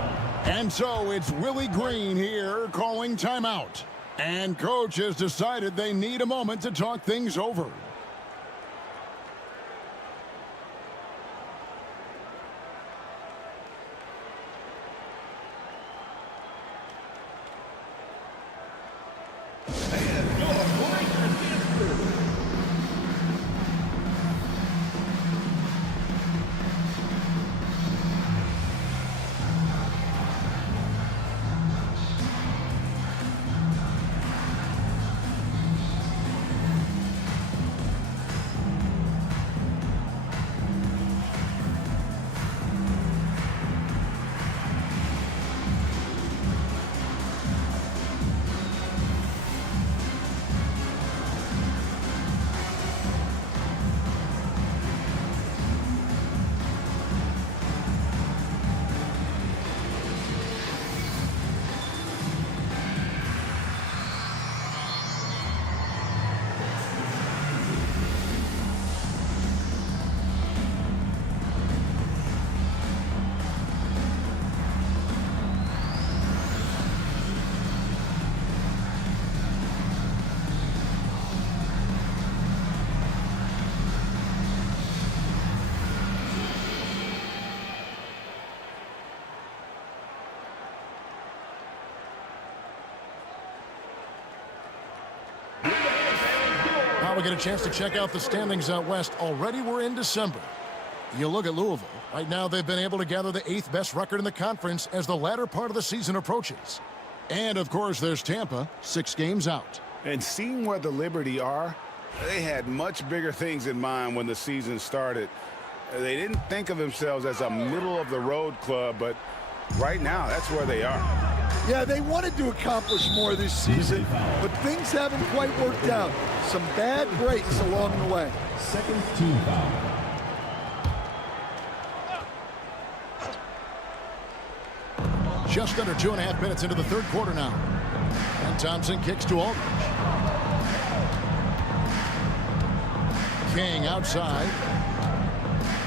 And so it's Willie Green here calling timeout. And coach has decided they need a moment to talk things over. Now we get a chance to check out the standings out west. Already we're in December. You look at Louisville. Right now they've been able to gather the 8th best record in the conference as the latter part of the season approaches. And, of course, there's Tampa, 6 games out. And seeing where the Liberty are, they had much bigger things in mind when the season started. They didn't think of themselves as a middle-of-the-road club, but right now that's where they are. Yeah, they wanted to accomplish more this season, but things haven't quite worked out. Some bad breaks along the way. Second team foul. Just under 2.5 minutes into the third quarter now. And Thompson kicks to Aldridge. King outside.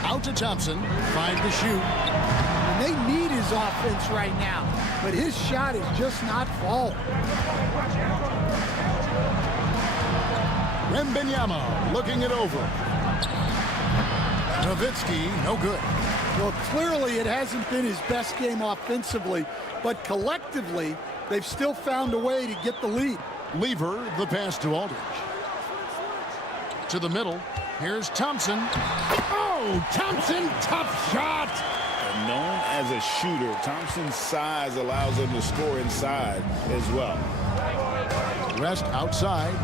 Out to Thompson. 5 to shoot. And they need his offense right now, but his shot is just not falling. Wembanyama looking it over. Nowitzki, no good. Well, clearly it hasn't been his best game offensively, but collectively, they've still found a way to get the lead. Lever, the pass to Aldridge. To the middle. Here's Thompson. Oh, Thompson, tough shot. And known as a shooter, Thompson's size allows him to score inside as well. West outside.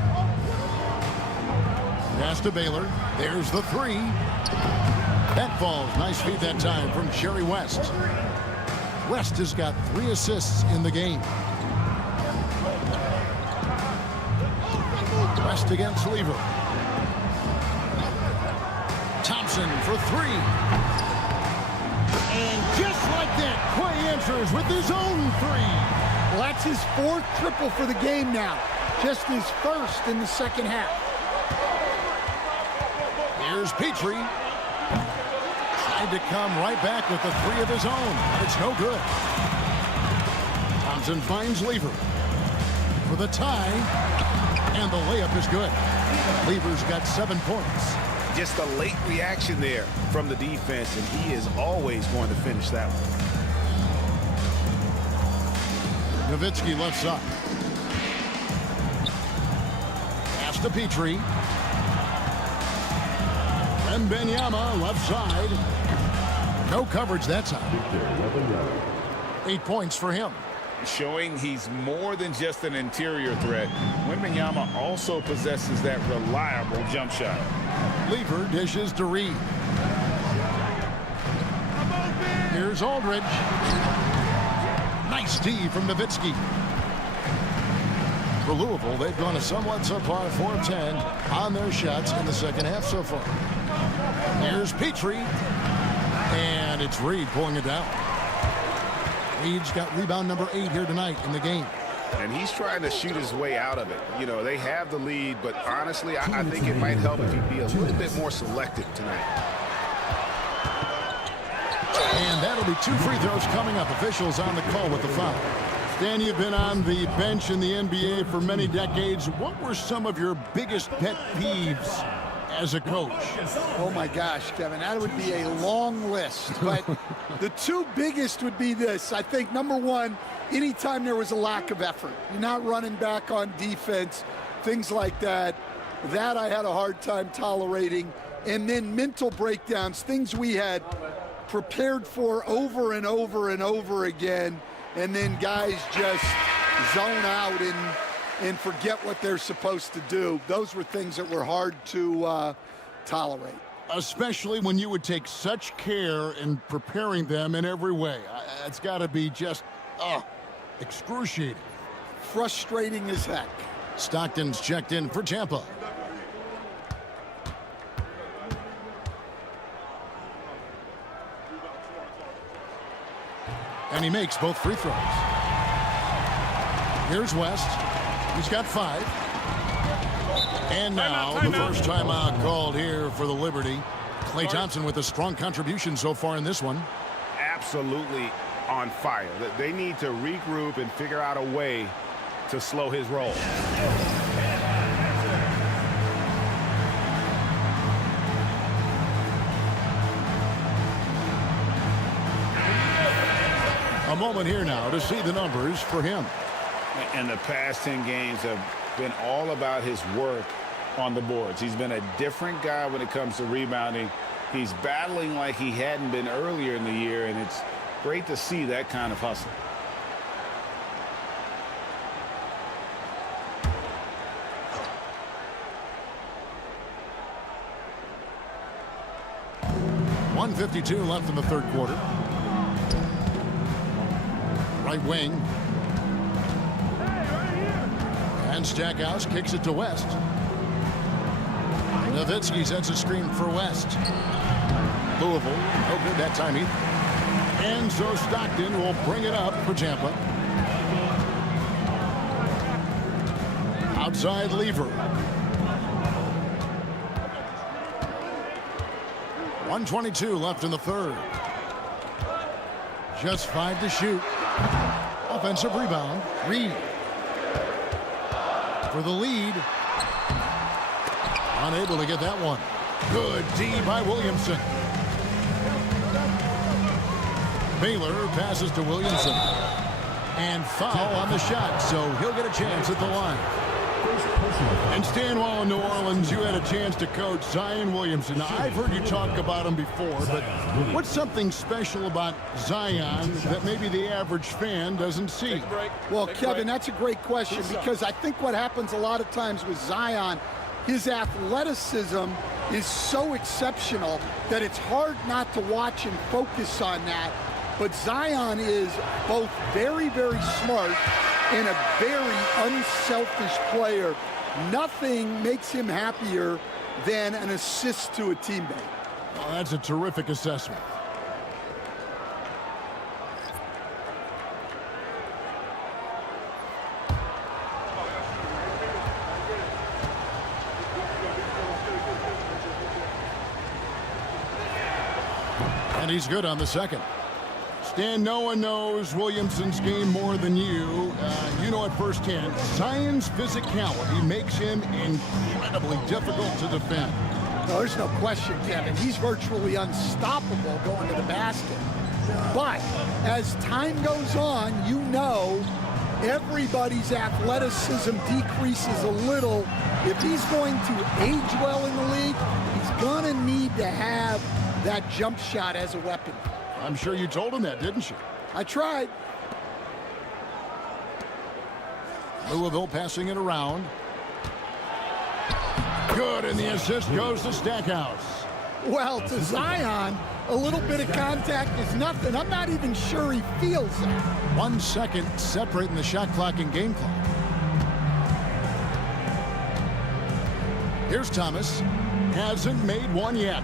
Pass to Baylor. There's the 3. That falls. Nice feed that time from Jerry West. West has got 3 assists in the game. West against Lever. Thompson for 3. And just like that, Quay answers with his own three. Well, that's his fourth triple for the game now. Just his first in the second half. Here's Petrie. Tried to come right back with the three of his own. It's no good. Thompson finds Lever for the tie, and the layup is good. Lever's got 7 points. Just a late reaction there from the defense, and he is always going to finish that one. Nowitzki left side. Pass to Petrie. Wembanyama left side. No coverage that time. 8 points for him. Showing he's more than just an interior threat. Wembanyama also possesses that reliable jump shot. Lever dishes to Reed. Here's Aldridge. Nice D from Nowitzki. For Louisville, they've gone a somewhat subpar 4 of 10 on their shots in the second half so far. Here's Petrie. And it's Reed pulling it down. Reed's got rebound number 8 here tonight in the game. And he's trying to shoot his way out of it. You know, they have the lead, but honestly, I think it might help if he'd be a little bit more selective tonight. And that'll be 2 free throws coming up. Officials on the call with the foul. Dan, you've been on the bench in the NBA for many decades. What were some of your biggest pet peeves as a coach? Oh my gosh, Kevin, that would be a long list. But the 2 biggest would be this. I think number 1, anytime there was a lack of effort, you're not running back on defense, things like that. That I had a hard time tolerating. And then mental breakdowns, things we had prepared for over and over and over again, and then guys just zone out and forget what they're supposed to do. Those were things that were hard to tolerate. Especially when you would take such care in preparing them in every way. It's got to be just excruciating. Frustrating as heck. Stockton's checked in for Tampa. And he makes both free throws. Here's West. He's got 5. And now the first timeout called here for the Liberty. Klay Thompson with a strong contribution so far in this one. Absolutely on fire. They need to regroup and figure out a way to slow his roll. A moment here now to see the numbers for him. And the past 10 games have been all about his work on the boards. He's been a different guy when it comes to rebounding. He's battling like he hadn't been earlier in the year, and it's great to see that kind of hustle. .152 left in the third quarter. Right wing. And Stackhouse kicks it to West. Nowitzki sets a screen for West. Louisville, no good that time either. And so Stockton will bring it up for Tampa. Outside Lever. 1:22 left in the third. Just 5 to shoot. Offensive rebound. Reed. For the lead. Unable to get that one. Good D by Williamson. Baylor passes to Williamson. And foul on the shot, so he'll get a chance at the line. And Stan, while in New Orleans, you had a chance to coach Zion Williamson. Now, I've heard you talk about him before, but what's something special about Zion that maybe the average fan doesn't see? Well, Kevin, that's a great question, because I think what happens a lot of times with Zion, his athleticism is so exceptional that it's hard not to watch and focus on that. But Zion is both very, very smart and a very unselfish player. Nothing makes him happier than an assist to a teammate. Well, that's a terrific assessment. he's good on the second. Stan, no one knows Williamson's game more than you. You know it firsthand. Zion's physicality makes him incredibly difficult to defend. No, there's no question, Kevin. He's virtually unstoppable going to the basket. But as time goes on, you know everybody's athleticism decreases a little. If he's going to age well in the league, he's going to need to have that jump shot as a weapon. I'm sure you told him that, didn't you? I tried. Louisville passing it around. Good, and the assist goes to Stackhouse. Well, to Zion, a little bit of contact is nothing. I'm not even sure he feels that. 1 second separating the shot clock and game clock. Here's Thomas. Hasn't made one yet.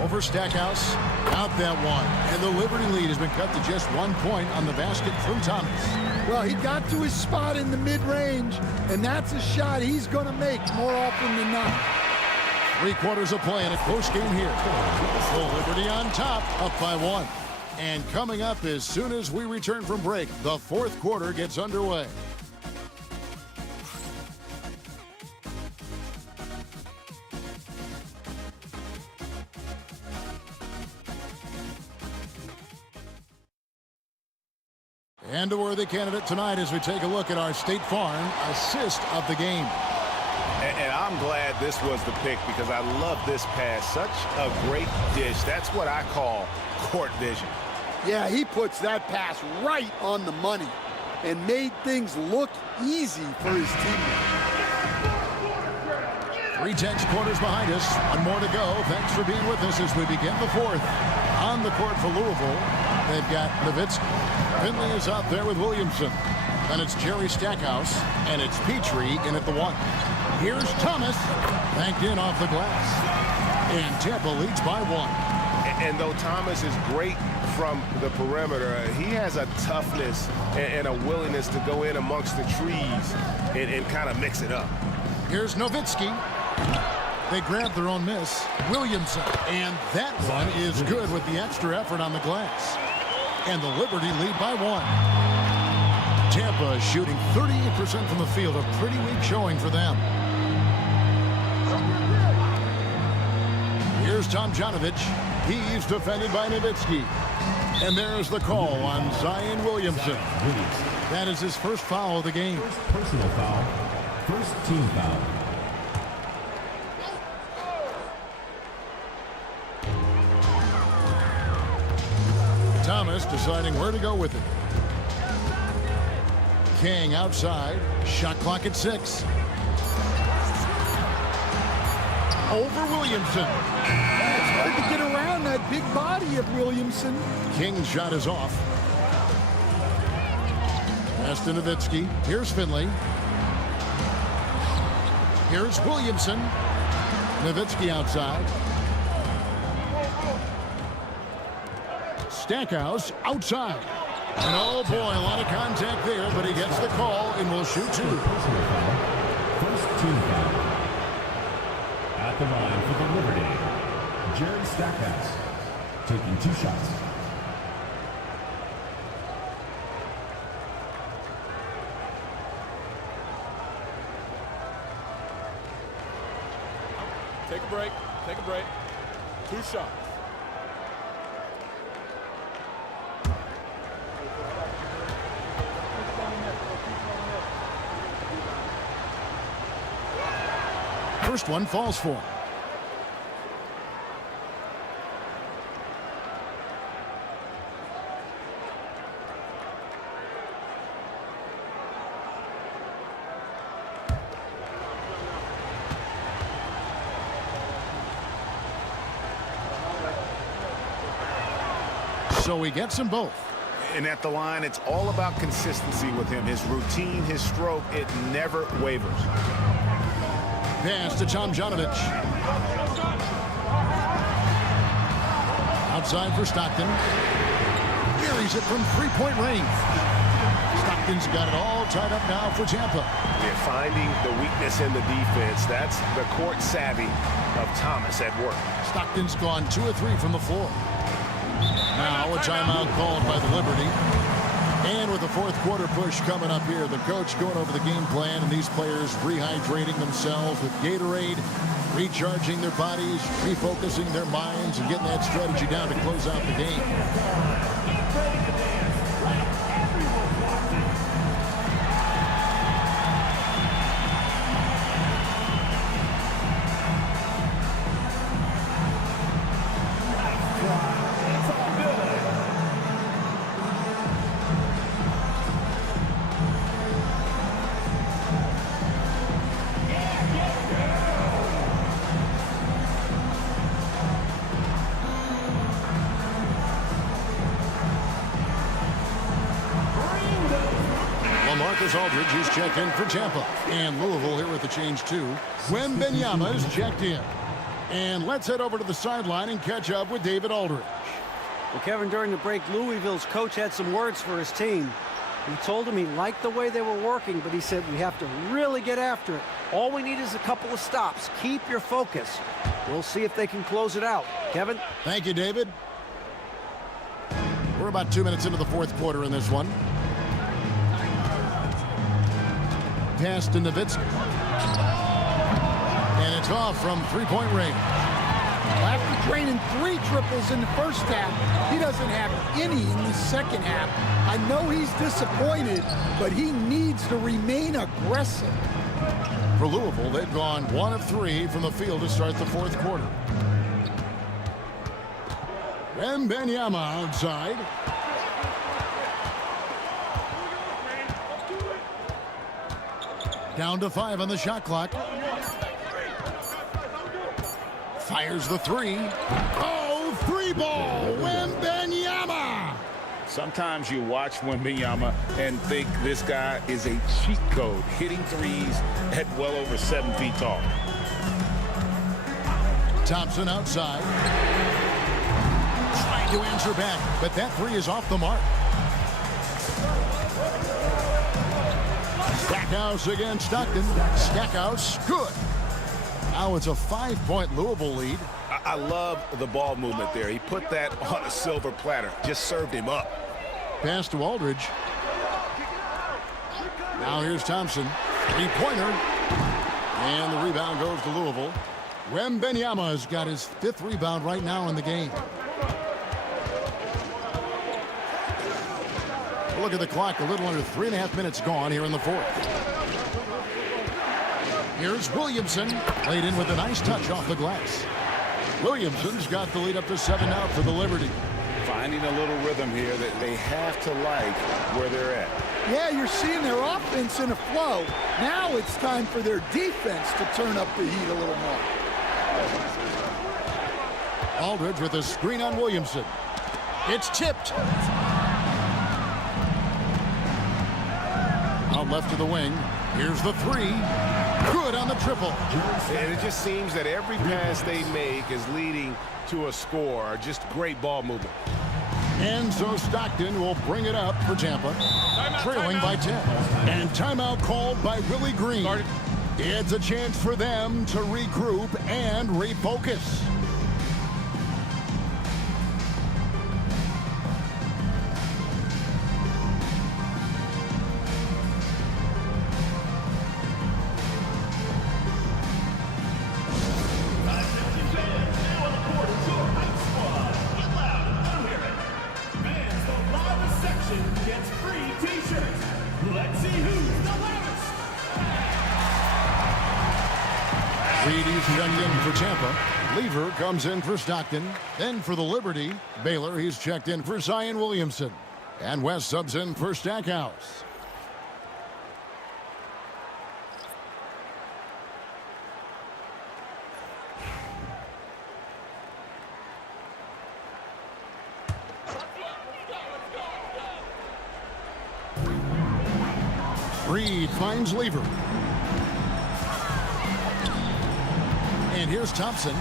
Over Stackhouse. Out that one. And the Liberty lead has been cut to just 1 point on the basket from Thomas. Well, he got to his spot in the mid-range, and that's a shot he's going to make more often than not. 3 quarters of play in a close game here. Full Liberty on top, up by 1. And coming up as soon as we return from break, the 4th quarter gets underway. And a worthy candidate tonight as we take a look at our State Farm assist of the game. And I'm glad this was the pick because I love this pass. Such a great dish. That's what I call court vision. Yeah, he puts that pass right on the money and made things look easy for his teammates. 3 tenths quarters behind us. 1 more to go. Thanks for being with us as we begin the 4th. On the court for Louisville, they've got Nowitzki. Finley is out there with Williamson. Then it's Jerry Stackhouse, and it's Petrie in at the 1. Here's Thomas, banked in off the glass. And Tampa leads by 1. And though Thomas is great from the perimeter, he has a toughness and a willingness to go in amongst the trees and kind of mix it up. Here's Nowitzki. They grab their own miss. Williamson. And that one is good with the extra effort on the glass. And the Liberty lead by 1. Tampa is shooting 38% from the field. A pretty weak showing for them. Here's Tomjanovich. He's defended by Nowitzki. And there's the call on Zion Williamson. That is his first foul of the game. First personal foul. First team foul. Thomas deciding where to go with it. King outside. Shot clock at 6. Over Williamson. It's hard to get around that big body of Williamson. King's shot is off. Pass to Nowitzki. Here's Finley. Here's Williamson. Nowitzki outside. Stackhouse outside. And oh boy, a lot of contact there, but he gets the call and will shoot 2. First team foul. At the line for the Liberty, Jerry Stackhouse, taking 2 shots. Take a break. Take a break. 2 shots. First one falls for him. So he gets them both. And at the line, it's all about consistency with him. His routine, his stroke, it never wavers. Pass to Tomjanovich. Outside for Stockton. Buries it from 3-point range. Stockton Stockton's got it all tied up now for Tampa. They're finding the weakness in the defense. That's the court savvy of Thomas at work. Stockton's gone 2 of 3 from the floor. Now a timeout called by the Liberty. And with the fourth quarter push coming up here, the coach going over the game plan and these players rehydrating themselves with Gatorade, recharging their bodies, refocusing their minds, and getting that strategy down to close out the game. Aldridge, who's checked in for Tampa. And Louisville here with the change too. Wembanyama is checked in. And let's head over to the sideline and catch up with David Aldridge. Well, Kevin, during the break, Louisville's coach had some words for his team. He told them he liked the way they were working, but he said we have to really get after it. All we need is a couple of stops. Keep your focus. We'll see if they can close it out. Kevin? Thank you, David. We're about 2 minutes into the fourth quarter in this one. Pass to Nowitzki. And it's off from three-point range. After draining 3 triples in the first half, he doesn't have any in the second half. I know he's disappointed, but he needs to remain aggressive. For Louisville, they've gone 1 of 3 from the field to start the fourth quarter. Wembanyama outside. Down to 5 on the shot clock. Fires the 3. Oh, 3-ball. Wembanyama. Sometimes you watch Wembanyama and think this guy is a cheat code, hitting threes at well over 7 feet tall. Thompson outside. Trying to answer back, but that 3 is off the mark. Stackhouse against Stockton. Stackhouse, good. Now it's a 5-point Louisville lead. I love the ball movement there. He put that on a silver platter. Just served him up. Pass to Aldridge. Now here's Thompson. 3-pointer. And the rebound goes to Louisville. Wembanyama has got his 5th rebound right now in the game. Look at the clock, a little under 3.5 minutes gone here in the fourth. Here's Williamson, laid in with a nice touch off the glass. Williamson's got the lead up to 7 now for the Liberty. Finding a little rhythm here that they have to like where they're at. Yeah, you're seeing their offense in a flow. Now it's time for their defense to turn up the heat a little more. Aldridge with a screen on Williamson. It's tipped. Out left to the wing. Here's the 3. Good on the triple. And it just seems that every pass they make is leading to a score. Just great ball movement. And so Stockton will bring it up for Tampa, trailing by 10. And timeout called by Willie Green. It's a chance for them to regroup and refocus. Reedy's checked in for Tampa. Lever comes in for Stockton. Then for the Liberty, Baylor, he's checked in for Zion Williamson. And West subs in for Stackhouse. Reed finds Lever. And here's Thompson.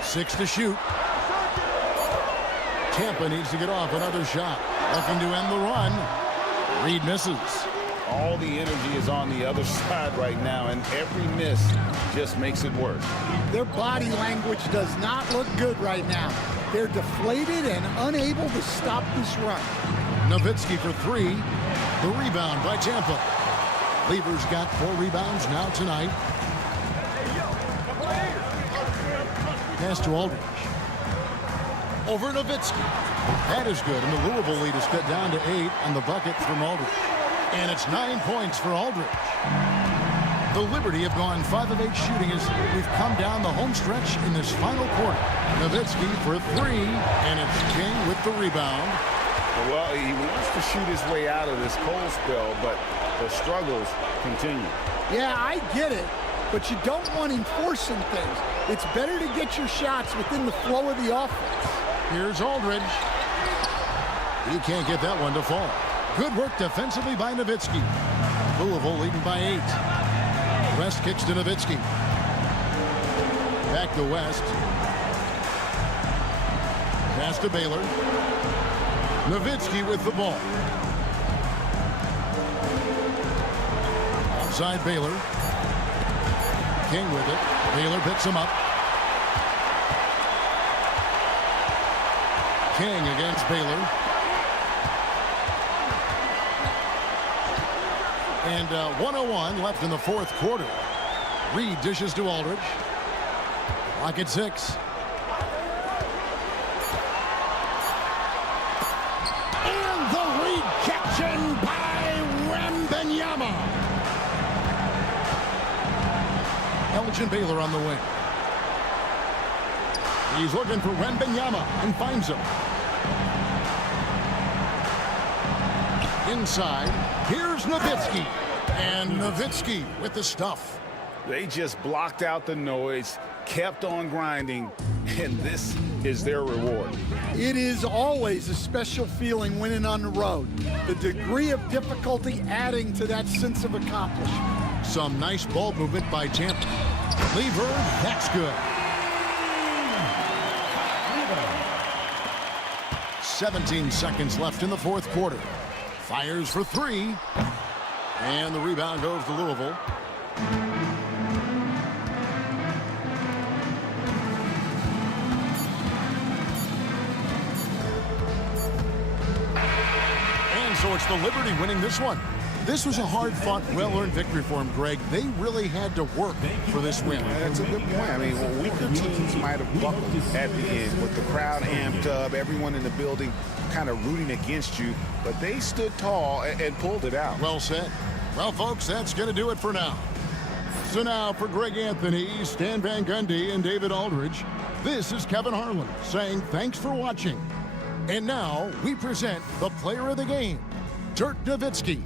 Six to shoot. Tampa needs to get off another shot. Looking to end the run. Reed misses. All the energy is on the other side right now, and every miss just makes it worse. Their body language does not look good right now. They're deflated and unable to stop this run. Nowitzki for three. The rebound by Tampa. Lever's got 4 rebounds now tonight. Pass to Aldridge. Over Nowitzki. That is good, and the Louisville lead is cut down to 8 on the bucket from Aldridge. And it's 9 points for Aldridge. The Liberty have gone 5 of 8 shooting as we've come down the home stretch in this final quarter. Nowitzki for 3, and it's King with the rebound. Well, he wants to shoot his way out of this cold spell, but the struggles continue. Yeah, I get it, but you don't want him forcing things. It's better to get your shots within the flow of the offense. Here's Aldridge. He can't get that one to fall. Good work defensively by Nowitzki. Louisville leading by 8. West kicks to Nowitzki. Back to West. Pass to Baylor. Nowitzki with the ball. Outside Baylor. King with it. Baylor picks him up. King against Baylor. And 1:01 left in the fourth quarter. Reed dishes to Aldridge. Clock at 6. And the rejection by Wembanyama. Elgin Baylor on the wing. He's looking for Wembanyama and finds him. Inside, here's Nowitzki. And Nowitzki with the stuff. They just blocked out the noise, kept on grinding, and this is their reward. It is always a special feeling winning on the road. The degree of difficulty adding to that sense of accomplishment. Some nice ball movement by Tampa. Lever, that's good. 17 seconds left in the fourth quarter. Fires for 3. And the rebound goes to Louisville. And so it's the Liberty winning this one. This was a hard-fought, well-earned victory for him, Greg. They really had to work for this win. That's a good point. I mean, weaker teams might have buckled at the end with the crowd amped up, everyone in the building kind of rooting against you, but they stood tall and pulled it out. Well said. Well, folks, that's going to do it for now. So now for Greg Anthony, Stan Van Gundy, and David Aldridge, this is Kevin Harlan saying thanks for watching. And now we present the player of the game, Dirk Nowitzki.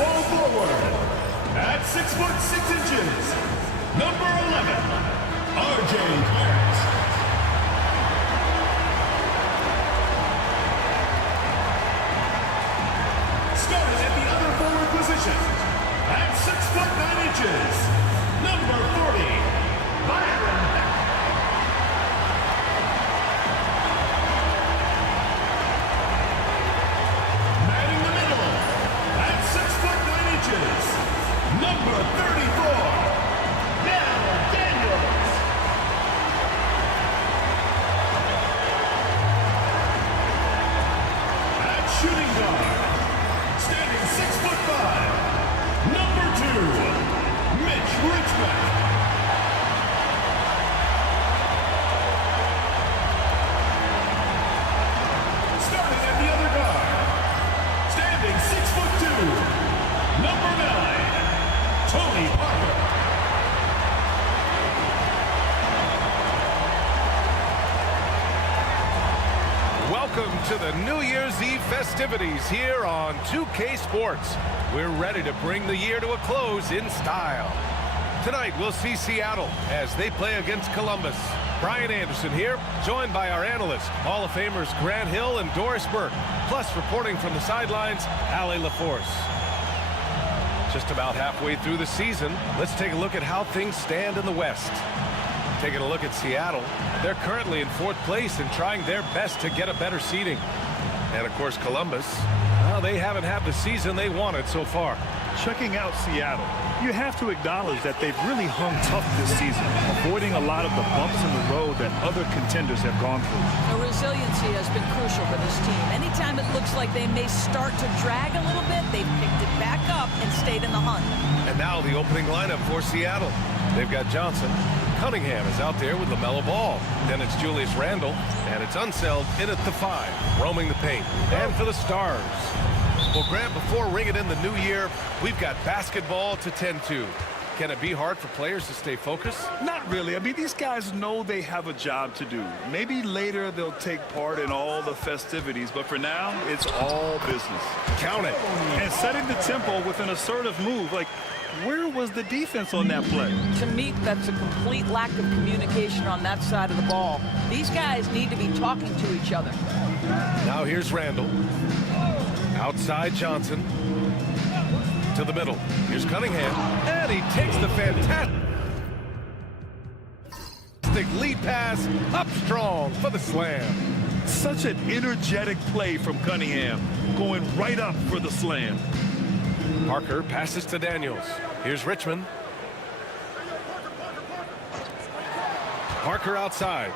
Small forward. At 6'6", number 11, RJ Barrett. Starting at the other forward position, at 6'9", number 40, Byron Beck. Manning the middle, at 6'9", number 34, Daniels. At shooting guard, standing 6'5", number 2, Mitch Richmond. Starting at the other guard, standing 6'2", number 9, Tony Parker. Welcome to the New Year's Eve festivities here on 2K Sports. We're ready to bring the year to a close in style. Tonight, we'll see Seattle as they play against Columbus. Brian Anderson here, joined by our analysts, Hall of Famers Grant Hill and Doris Burke, plus reporting from the sidelines, Allie LaForce. Just about halfway through the season, let's take a look at how things stand in the West. Taking a look at Seattle, they're currently in 4th place and trying their best to get a better seeding. And of course, Columbus, well, they haven't had the season they wanted so far. Checking out Seattle, you have to acknowledge that they've really hung tough this season, avoiding a lot of the bumps in the road that other contenders have gone through. The resiliency has been crucial for this team. Anytime it looks like they may start to drag a little bit, they've picked it back up and stayed in the hunt. And now the opening lineup for Seattle. They've got Johnson. Cunningham is out there with LaMelo Ball. Then it's Julius Randle, and it's Unseld in at the 5, roaming the paint. And for the Stars. Well, Grant, before ringing in the new year, we've got basketball to tend to. Can it be hard for players to stay focused? Not really. I mean, these guys know they have a job to do. Maybe later they'll take part in all the festivities, but for now, it's all business. Count it. And setting the tempo with an assertive move, like, where was the defense on that play? To me, that's a complete lack of communication on that side of the ball. These guys need to be talking to each other. Now here's Randle. Outside Johnson. To the middle. Here's Cunningham. And he takes the fantastic lead pass up strong for the slam. Such an energetic play from Cunningham, going right up for the slam. Parker passes to Daniels. Here's Richmond. Parker outside.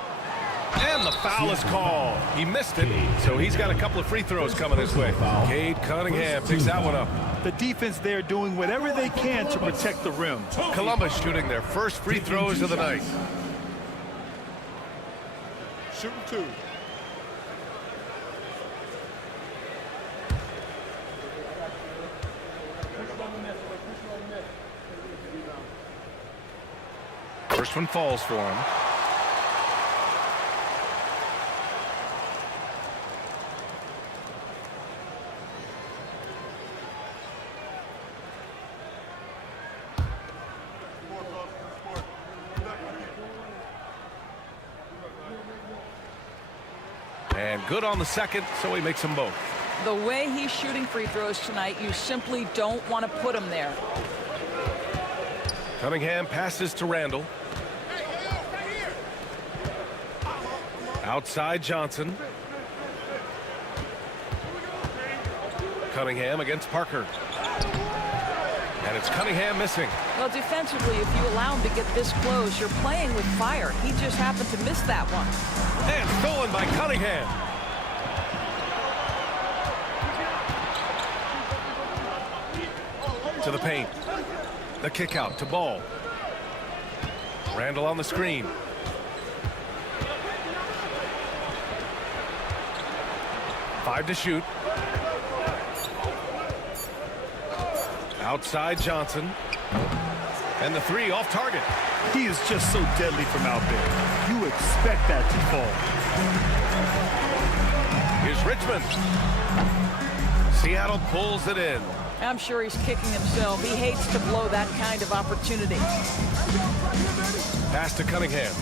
And the foul is called. He missed it, so he's got a couple of free throws coming his way. Cade Cunningham picks that one up. The defense there doing whatever they can to protect the rim. Columbus shooting their first free throws of the night. Shooting 2. First one falls for him. And good on the second, so he makes them both. The way he's shooting free throws tonight, you simply don't want to put him there. Cunningham passes to Randle. Outside Johnson. Cunningham against Parker. And it's Cunningham missing. Well, defensively, if you allow him to get this close, you're playing with fire. He just happened to miss that one. And stolen by Cunningham. To the paint. The kick out to Ball. Randle on the screen. Five to shoot. Outside Johnson. And the three off target. He is just so deadly from out there. You expect that to fall. Here's Richmond. Seattle pulls it in. I'm sure he's kicking himself. He hates to blow that kind of opportunity. Pass to Cunningham.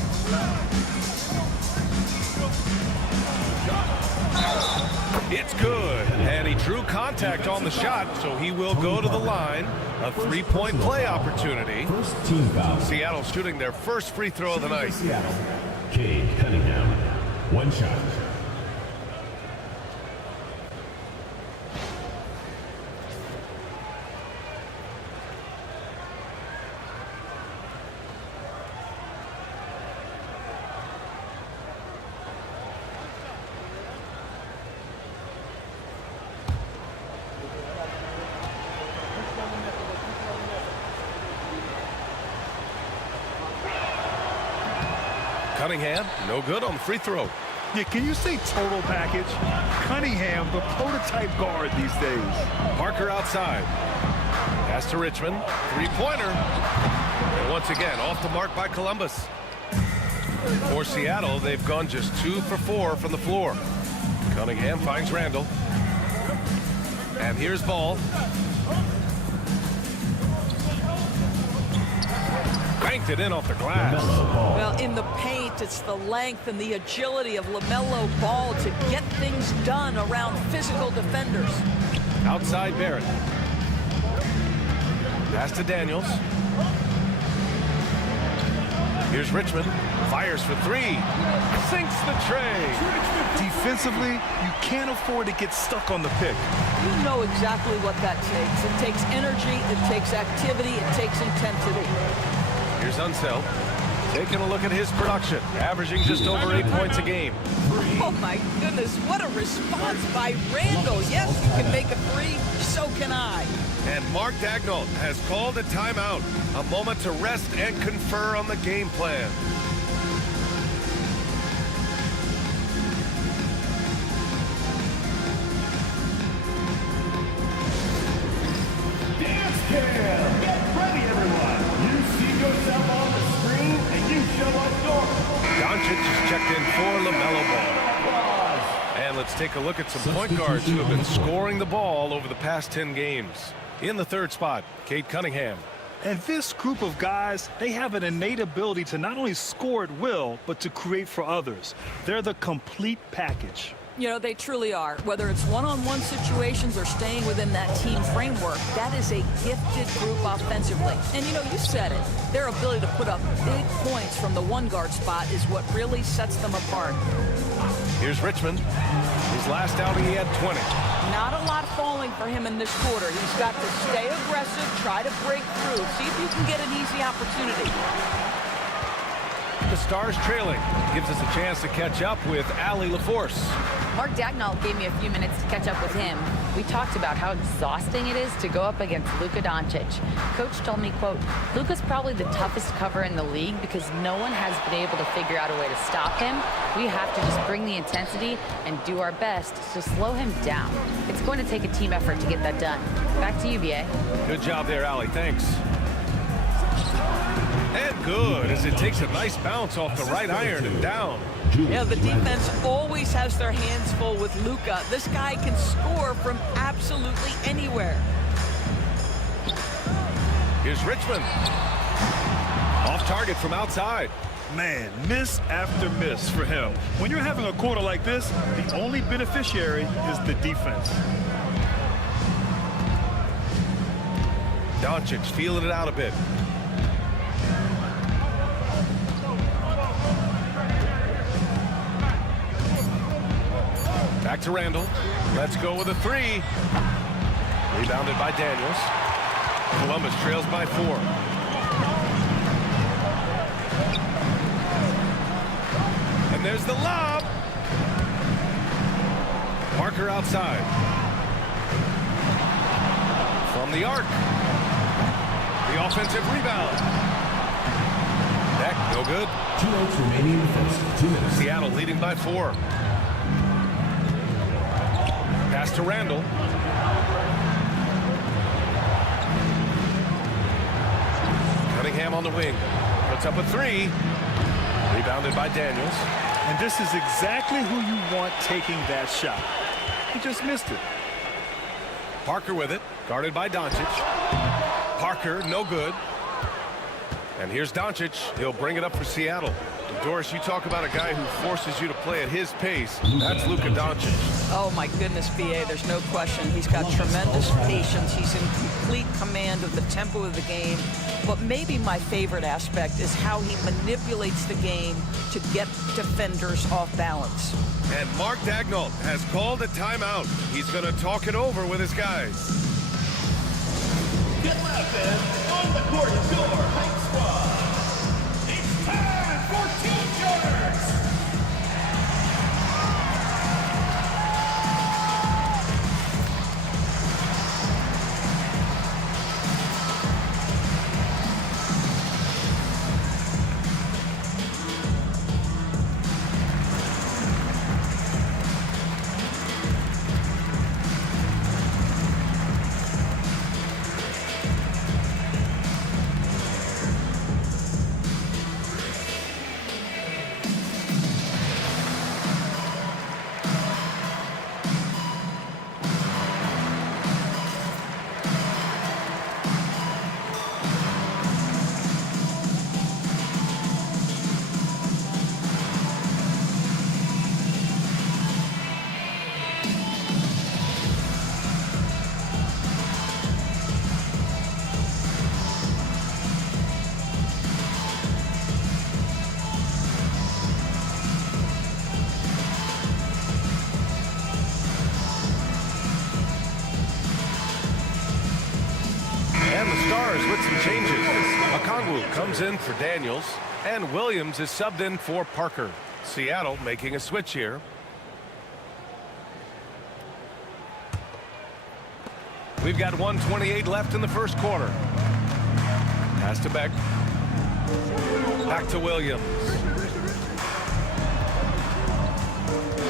It's good, and he drew contact on the shot, so he will go to the line. A three-point play opportunity. First team foul. Seattle shooting their first free throw of the night. Seattle. Cade Cunningham. One shot. Cunningham, no good on the free throw. Yeah, can you say total package? Cunningham, the prototype guard these days. Parker outside. Pass to Richmond. Three-pointer. And once again, off the mark by Columbus. For Seattle, they've gone just 2 for 4 from the floor. Cunningham finds Randall. And here's Ball. Banked it in off the glass. Well, in the paint, it's the length and the agility of LaMelo Ball to get things done around physical defenders. Outside Barrett. Pass to Daniels. Here's Richmond. Fires for three. Sinks the tray. Defensively, you can't afford to get stuck on the pick. You know exactly what that takes. It takes energy, it takes activity, it takes intensity. Here's Unseld. Taking a look at his production, averaging just over 8 points a game. Oh my goodness, what a response by Randall. Yes, you can make a three, so can I. And Mark Daigneault has called a timeout. A moment to rest and confer on the game plan. Dance cam! Get ready, everyone! You see yourself on the screen, and you show up yours. Doncic has checked in for LaMelo Ball. And let's take a look at some point guards who have been scoring the ball over the past 10 games. In the third spot, Cade Cunningham. And this group of guys, they have an innate ability to not only score at will, but to create for others. They're the complete package. You know, they truly are. Whether it's one-on-one situations or staying within that team framework, that is a gifted group offensively. And, you know, you said it. Their ability to put up big points from the one-guard spot is what really sets them apart. Here's Richmond. His last outing, he had 20. Not a lot falling for him in this quarter. He's got to stay aggressive, try to break through, see if you can get an easy opportunity. The Stars trailing. Gives us a chance to catch up with Allie LaForce. Mark Daigneault gave me a few minutes to catch up with him. We talked about how exhausting it is to go up against Luka Doncic. Coach told me, quote, Luka's probably the toughest cover in the league because no one has been able to figure out a way to stop him. We have to just bring the intensity and do our best to slow him down. It's going to take a team effort to get that done. Back to you, BA. Good job there, Allie. Thanks. And good, as it takes a nice bounce off the right iron and down. Yeah, the defense always has their hands full with Luka. This guy can score from absolutely anywhere. Here's Richmond. Off target from outside. Man, miss after miss for him. When you're having a quarter like this, the only beneficiary is the defense. Doncic feeling it out a bit. Back to Randall. Let's go with a three. Rebounded by Daniels. Columbus trails by 4. And there's the lob. Parker outside. From the arc. The offensive rebound. Back, no good. 2 minutes remaining in the first. 2 minutes. Seattle leading by 4. Pass to Randall. Cunningham on the wing. Puts up a 3. Rebounded by Daniels. And this is exactly who you want taking that shot. He just missed it. Parker with it, guarded by Doncic. Parker, no good. And here's Doncic. He'll bring it up for Seattle. Doris, you talk about a guy who forces you to play at his pace. That's Luka Doncic. Oh, my goodness, B.A., there's no question. He's got tremendous patience. He's in complete command of the tempo of the game. But maybe my favorite aspect is how he manipulates the game to get defenders off balance. And Mark Daigneault has called a timeout. He's going to talk it over with his guys. Get left in on the court, your Hype Squad. It's time for Team-Yards. With some changes. Okongwu comes in for Daniels, and Williams is subbed in for Parker. Seattle making a switch here. We've got 1:28 left in the first quarter. Pass to Beck. Back to Williams.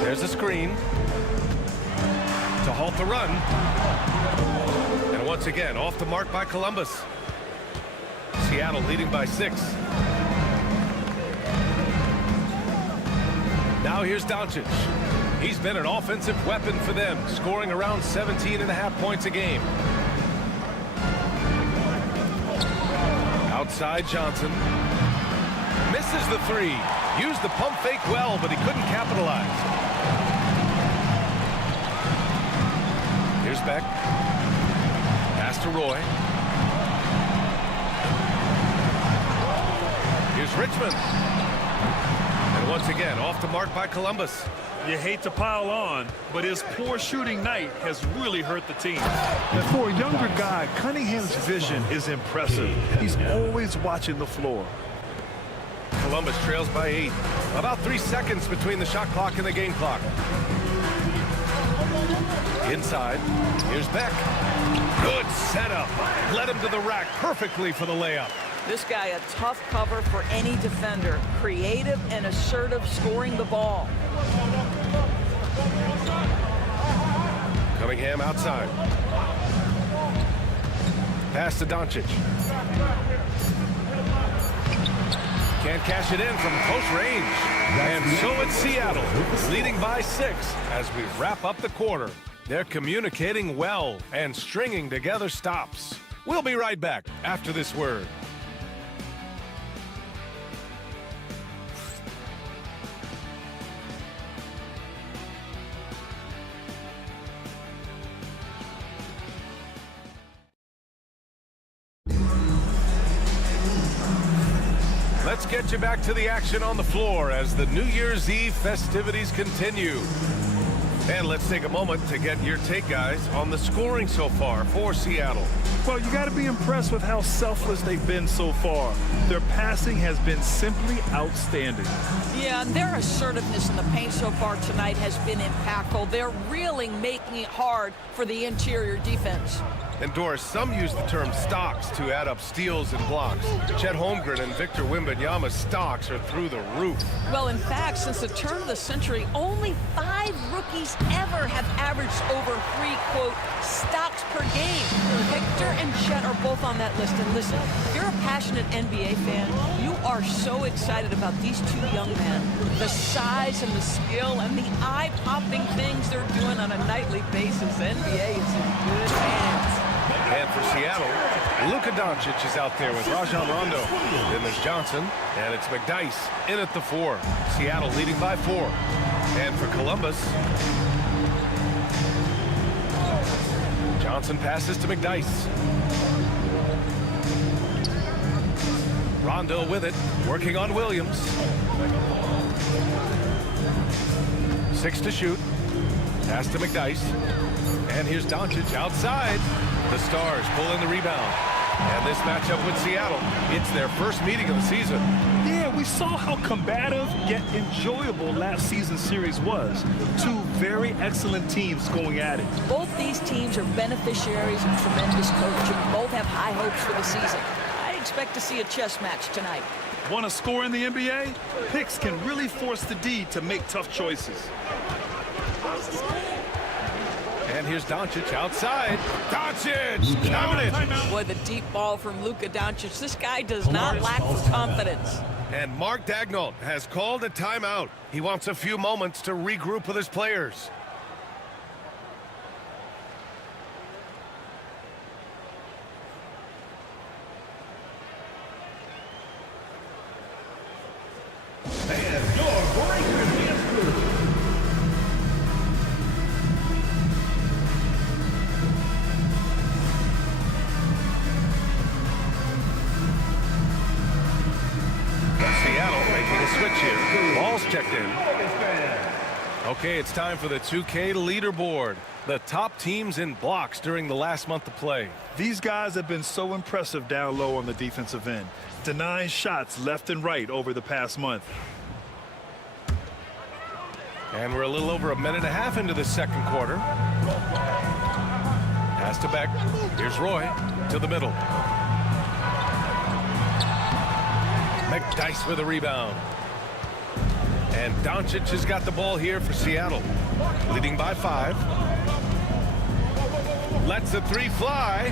There's a screen to halt the run. And once again, off the mark by Columbus. Seattle leading by 6. Now here's Doncic. He's been an offensive weapon for them, scoring around 17.5 points a game. Outside Johnson. Misses the 3. Used the pump fake well, but he couldn't capitalize. Here's Beck. Pass to Roy. Here's Richmond. And once again, off the mark by Columbus. You hate to pile on, but his poor shooting night has really hurt the team. For a younger guy, Cunningham's vision is impressive. He's always watching the floor. Columbus trails by 8. About 3 seconds between the shot clock and the game clock. Inside, here's Beck. Good setup. Led him to the rack perfectly for the layup. This guy, a tough cover for any defender. Creative and assertive scoring the ball. Cunningham outside. Pass to Doncic. Can't cash it in from close range. And so it's Seattle, leading by 6 as we wrap up the quarter. They're communicating well and stringing together stops. We'll be right back after this word. Let's get you back to the action on the floor as the New Year's Eve festivities continue. And let's take a moment to get your take, guys, on the scoring so far for Seattle. Well, you got to be impressed with how selfless they've been so far. Their passing has been simply outstanding. Yeah, and their assertiveness in the paint so far tonight has been impactful. They're really making it hard for the interior defense. And Doris, some use the term stocks to add up steals and blocks. Chet Holmgren and Victor Wembanyama's stocks are through the roof. Well, in fact, since the turn of the century, only 5 rookies ever have averaged over 3, quote, stocks per game. Victor and Chet are both on that list. And listen, if you're a passionate NBA fan, you are so excited about these 2 young men. The size and the skill and the eye-popping things they're doing on a nightly basis. NBA is in good hands. And for Seattle, Luka Doncic is out there with Rajon Rondo. Then there's Johnson, and it's McDyess in at the 4. Seattle leading by 4. And for Columbus, Johnson passes to McDyess. Rondo with it, working on Williams. 6 to shoot. Pass to McDyess. And here's Doncic outside. The Stars pull in the rebound. And this matchup with Seattle, it's their first meeting of the season. Yeah, we saw how combative yet enjoyable last season's series was. 2 very excellent teams going at it. Both these teams are beneficiaries of tremendous coaching. Both have high hopes for the season. I expect to see a chess match tonight. Want to score in the NBA? Picks can really force the D to make tough choices. And here's Doncic outside. Doncic, count it. Boy, the deep ball from Luka Doncic. This guy does not lack for confidence. And Mark Daigneault has called a timeout. He wants a few moments to regroup with his players. And your breaker dance crew. Seattle making a switch here. Ball's checked in. Okay, it's time for the 2K leaderboard. The top teams in blocks during the last month of play. These guys have been so impressive down low on the defensive end, denying shots left and right over the past month. And we're a little over a minute and a half into the second quarter. Pass to Beck. Here's Roy to the middle. McDyess with a rebound. And Doncic has got the ball here for Seattle. Leading by 5. Lets the 3 fly.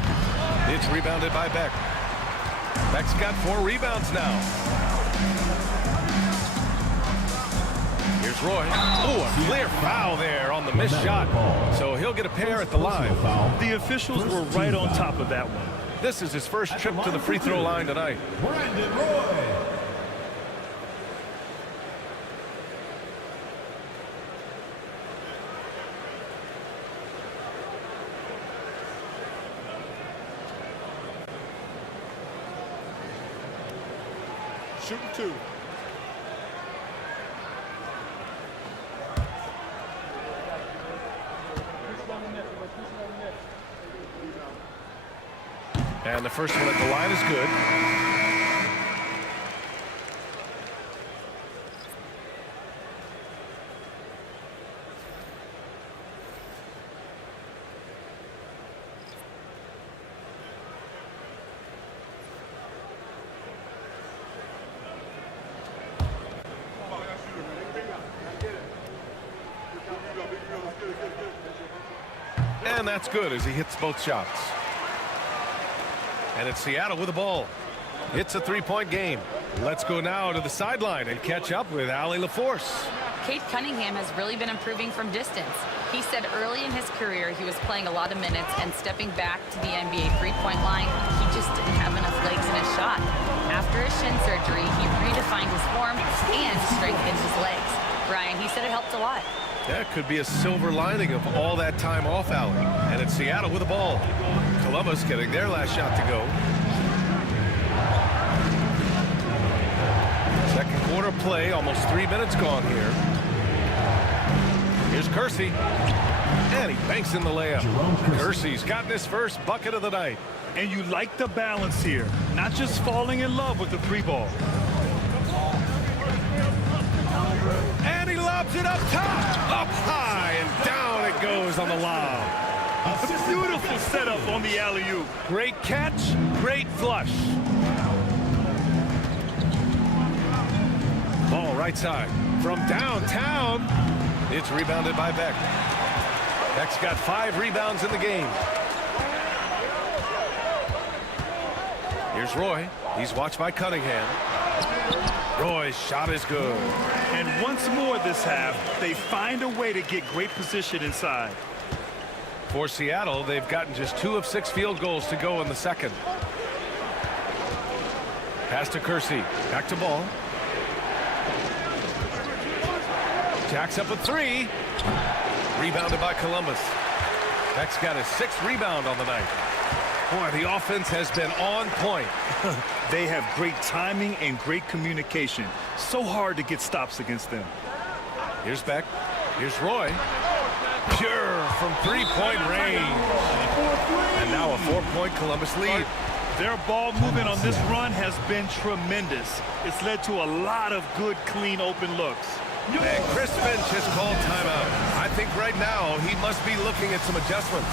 It's rebounded by Beck. Beck's got 4 rebounds now. Here's Roy. Oh, a clear foul there on the missed shot. So he'll get a pair at the line. The officials were right on top of that one. This is his first trip to the free throw line tonight. Brandon Roy. Shooting 2. And the first one at the line is good. And that's good as he hits both shots. And it's Seattle with the ball. It's a 3-point game. Let's go now to the sideline and catch up with Allie LaForce. Cade Cunningham has really been improving from distance. He said early in his career he was playing a lot of minutes and stepping back to the NBA three-point line, he just didn't have enough legs in his shot. After his shin surgery, he redefined his form and strengthened his legs. Brian, he said it helped a lot. That could be a silver lining of all that time off, Allie. And it's Seattle with the ball. Columbus getting their last shot to go. Second quarter play, almost 3 minutes gone here. Here's Kersey. And he banks in the layup. Kersey's gotten his first bucket of the night. And you like the balance here, not just falling in love with the 3-ball. And he lobs it up top, up high, and down it goes on the lob. Beautiful setup on the alley-oop. Great catch, great flush. Ball right side. From downtown, it's rebounded by Beck. Beck's got 5 rebounds in the game. Here's Roy. He's watched by Cunningham. Roy's shot is good. And once more this half, they find a way to get great position inside. For Seattle, they've gotten just 2 of 6 field goals to go in the second. Pass to Kersey. Back to Ball. Jacks up a 3. Rebounded by Columbus. Beck's got his 6th rebound on the night. Boy, the offense has been on point. They have great timing and great communication. So hard to get stops against them. Here's Beck. Here's Roy. Pure from 3-point range. And now a 4-point Columbus lead. Their ball movement on this run has been tremendous. It's led to a lot of good, clean, open looks. And Chris Finch has called timeout. I think right now he must be looking at some adjustments.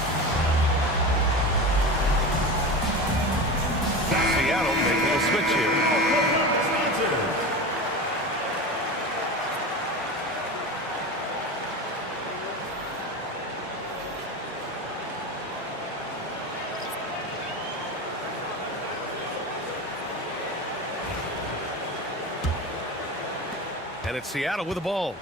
Seattle making a switch here. And it's Seattle with the ball,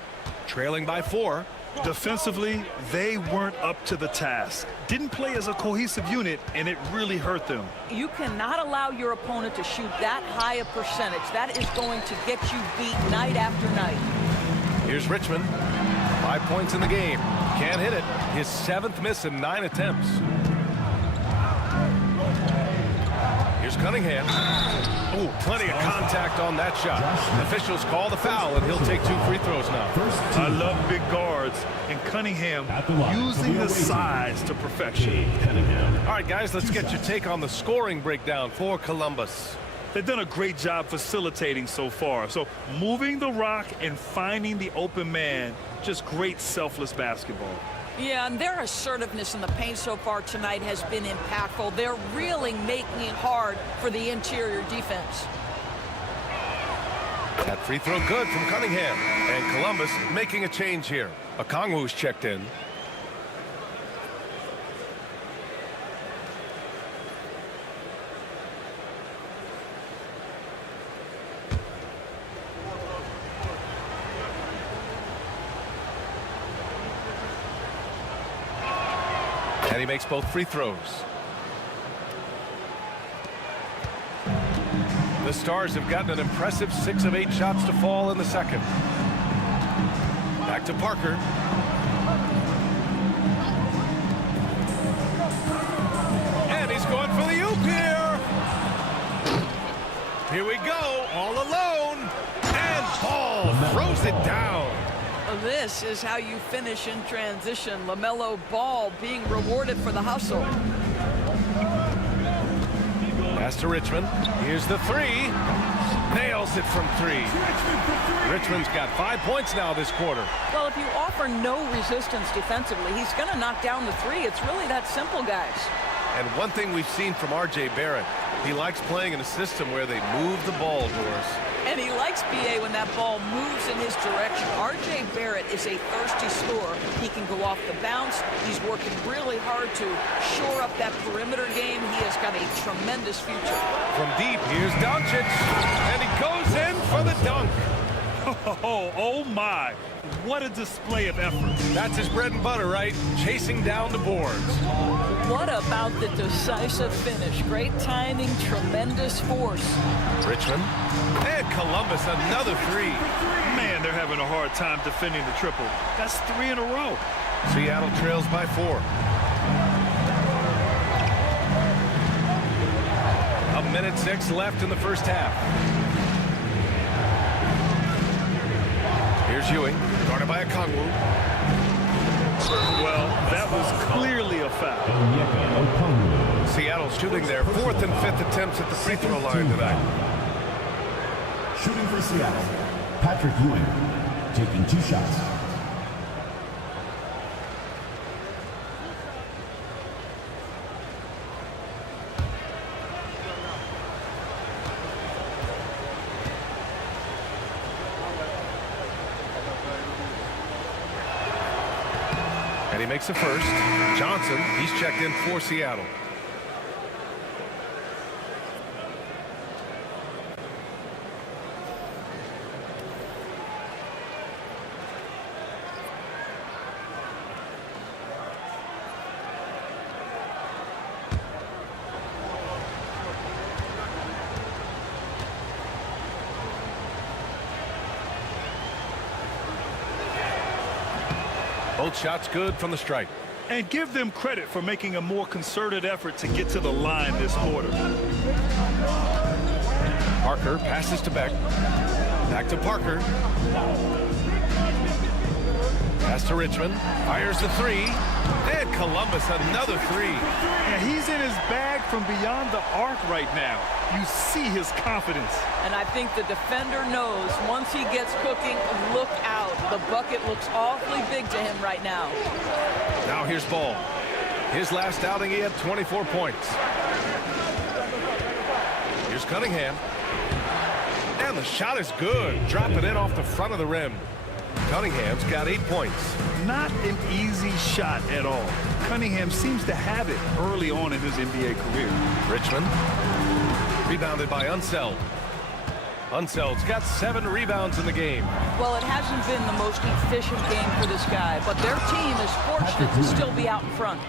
trailing by 4. Defensively, they weren't up to the task. Didn't play as a cohesive unit, and it really hurt them. You cannot allow your opponent to shoot that high a percentage. That is going to get you beat night after night. Here's Richmond. 5 points in the game. Can't hit it. His 7th miss in 9 attempts. Here's Cunningham. Oh, plenty of contact on that shot. Officials call the foul, and he'll take 2 free throws now. I love big guards, and Cunningham using the size to perfection. All right, guys, let's get your take on the scoring breakdown for Columbus. They've done a great job facilitating so far. So moving the rock and finding the open man, just great selfless basketball. Yeah, and their assertiveness in the paint so far tonight has been impactful. They're really making it hard for the interior defense. That free throw good from Cunningham. And Columbus making a change here. Okongwu's checked in. And he makes both free throws. The Stars have gotten an impressive 6 of 8 shots to fall in the second. Back to Parker. And he's going for the oop here. Here we go, all alone. And Paul throws it down. This is how you finish in transition. LaMelo Ball being rewarded for the hustle. Pass to Richmond. Here's the 3. Nails it from 3. Richmond's got 5 points now this quarter. Well, if you offer no resistance defensively, he's going to knock down the 3. It's really that simple, guys. And one thing we've seen from R.J. Barrett, he likes playing in a system where they move the ball, Doris. And he likes B.A. when that ball moves in his direction. R.J. Barrett is a thirsty scorer. He can go off the bounce. He's working really hard to shore up that perimeter game. He has got a tremendous future. From deep, here's Doncic. And he goes in for the dunk. Oh my. What a display of effort. That's his bread and butter, right? Chasing down the boards. What about the decisive finish? Great timing, tremendous force. Richmond. And Columbus, another 3. Man, they're having a hard time defending the triple. That's 3 in a row. Seattle trails by 4. A minute 6 left in the first half. Here's Ewing, guarded by Okongwu. Well, that was clearly a foul. Seattle's shooting their 4th and 5th attempts at the free throw line tonight. Shooting for Seattle, Patrick Ewing, taking 2 shots. And he makes the first. Johnson, he's checked in for Seattle. Both shots good from the stripe. And give them credit for making a more concerted effort to get to the line this quarter. Parker passes to Beck. Back to Parker. Pass to Richmond. Fires the three. And Columbus another three. And he's in his bag from beyond the arc right now. You see his confidence. And I think the defender knows once he gets cooking, look out. The bucket looks awfully big to him right now. Now here's Ball. His last outing, he had 24 points. Here's Cunningham. And the shot is good. Dropping in off the front of the rim. Cunningham's got 8 points. Not an easy shot at all. Cunningham seems to have it early on in his NBA career. Richmond. Rebounded by Unseld. Unseld's got 7 rebounds in the game. Well, it hasn't been the most efficient game for this guy, but their team is fortunate to still be out in front.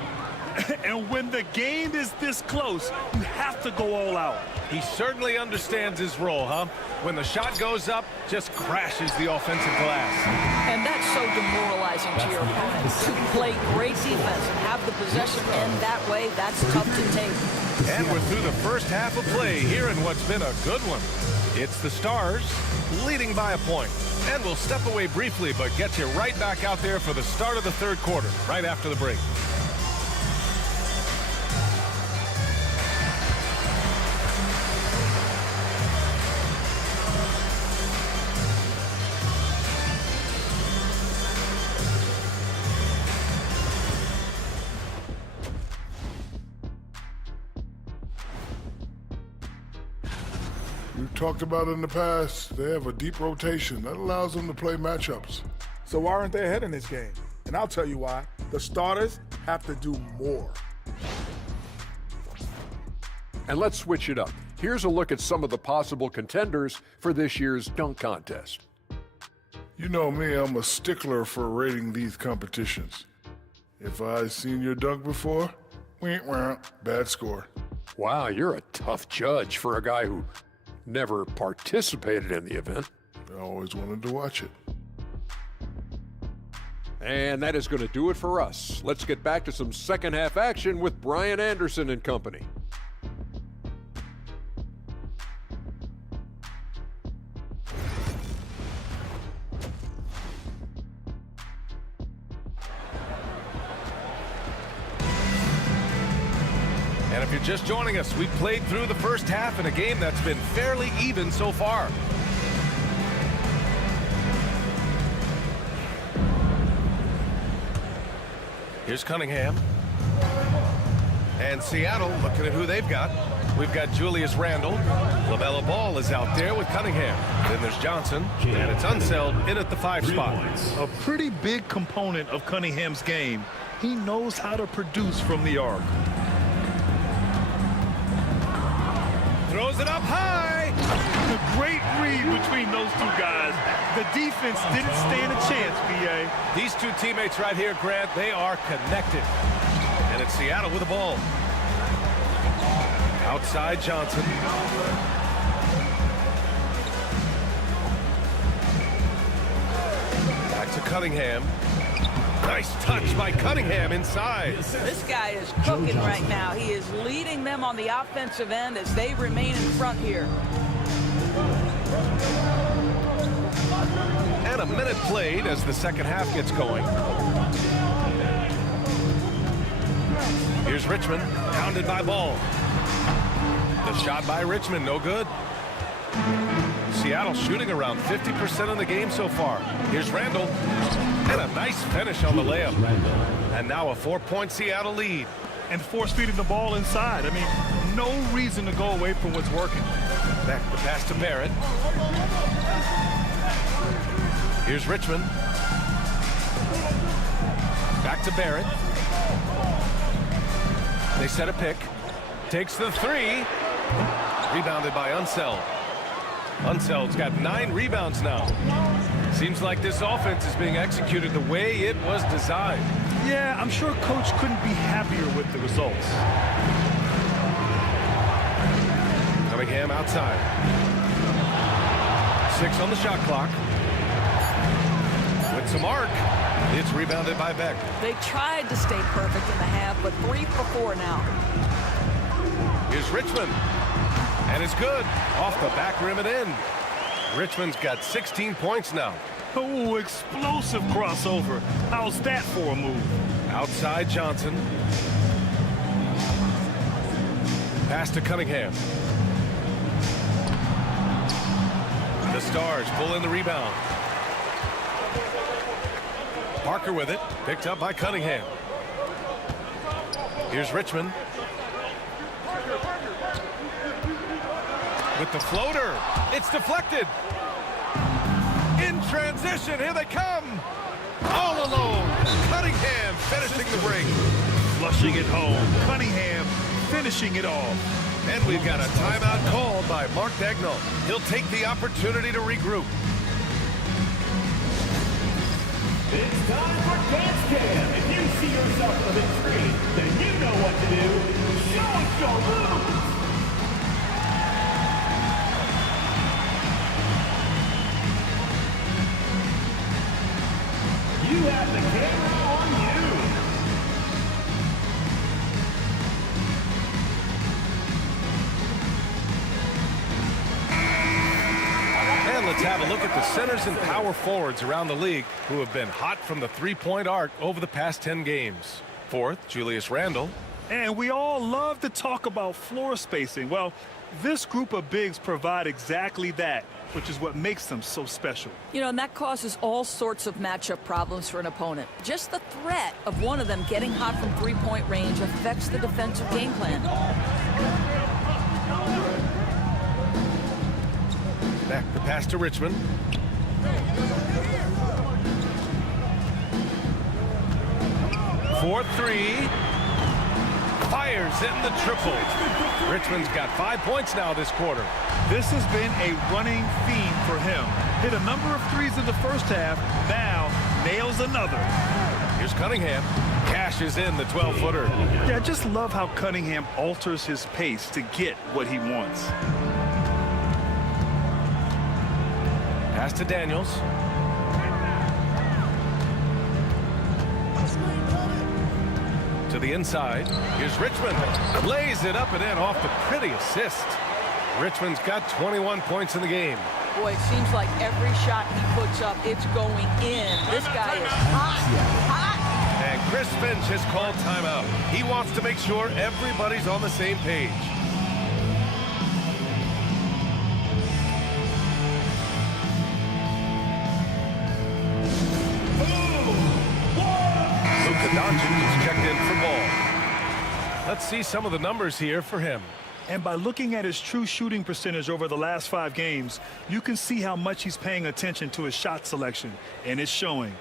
And when the game is this close, you have to go all out. He certainly understands his role, huh? When the shot goes up, just crashes the offensive glass. And that's so demoralizing to your opponent. To play great defense and have the possession end that way, that's tough to take. And we're through the first half of play here in what's been a good one. It's the Stars leading by a point. And we'll step away briefly, but get you right back out there for the start of the third quarter, right after the break. We've talked about it in the past. They have a deep rotation. That allows them to play matchups. So why aren't they ahead in this game? And I'll tell you why. The starters have to do more. And let's switch it up. Here's a look at some of the possible contenders for this year's dunk contest. You know me, I'm a stickler for rating these competitions. If I've seen your dunk before, bad score. Wow, you're a tough judge for a guy who never participated in the event. I always wanted to watch it. And that is going to do it for us. Let's get back to some second half action with Brian Anderson and company. And if you're just joining us, we played through the first half in a game that's been fairly even so far. Here's Cunningham. And Seattle looking at who they've got. We've got Julius Randle. LaMelo Ball is out there with Cunningham. Then there's Johnson. And it's Unseld in at the 5 spot. A pretty big component of Cunningham's game. He knows how to produce from the arc. Throws it up high. A great read between those two guys. The defense didn't stand a chance, B.A. These two teammates right here, Grant, they are connected. And it's Seattle with the ball. Outside Johnson. Back to Cunningham. Nice touch by Cunningham inside. This guy is cooking right now. He is leading them on the offensive end as they remain in front here. And a minute played as the second half gets going. Here's Richmond, pounded by Ball. The shot by Richmond, no good. Seattle shooting around 50% in the game so far. Here's Randle. And a nice finish on the layup. And now a 4-point Seattle lead. And force feeding the ball inside. I mean, no reason to go away from what's working. Back the pass to Barrett. Here's Richmond. Back to Barrett. They set a pick. Takes the three. Rebounded by Unseld. Unseld's got 9 rebounds now. Seems like this offense is being executed the way it was designed. Yeah, I'm sure Coach couldn't be happier with the results. Cunningham outside. 6 on the shot clock. With some arc, it's rebounded by Beck. They tried to stay perfect in the half, but 3 for 4 now. Here's Richmond. And it's good. Off the back rim and in. Richmond's got 16 points now. Oh, explosive crossover. How's that for a move? Outside Johnson. Pass to Cunningham. The Stars pull in the rebound. Parker with it. Picked up by Cunningham. Here's Richmond. With the floater. It's deflected. In transition. Here they come. All alone. Cunningham finishing the break. Flushing it home. Cunningham finishing it off. And we've got a timeout called by Mark Dagnall. He'll take the opportunity to regroup. It's time for Dance Cam. If you see yourself on the screen, then you know what to do. Show us your moves. You have the camera on you. And let's have a look at the centers and power forwards around the league who have been hot from the three-point arc over the past 10 games. Fourth, Julius Randle. And we all love to talk about floor spacing. Well, this group of bigs provide exactly that, which is what makes them so special. You know, and that causes all sorts of matchup problems for an opponent. Just the threat of one of them getting hot from three-point range affects the defensive game plan. Back the pass to Richmond. For three. Fires in the triple. Richmond's got 5 points now this quarter. This has been a running theme for him. Hit a number of threes in the first half. Now nails another. Here's Cunningham. Cashes in the 12-footer. Yeah, I just love how Cunningham alters his pace to get what he wants. Pass to Daniels. To the inside. Here's Richmond. Lays it up and in off the pretty assist. Richmond's got 21 points in the game. Boy, it seems like every shot he puts up, it's going in. This guy is hot, hot. And Chris Finch has called timeout. He wants to make sure everybody's on the same page. Doncic is checked in for ball. Let's see some of the numbers here for him. And by looking at his true shooting percentage over the last 5 games, you can see how much he's paying attention to his shot selection, and it's showing.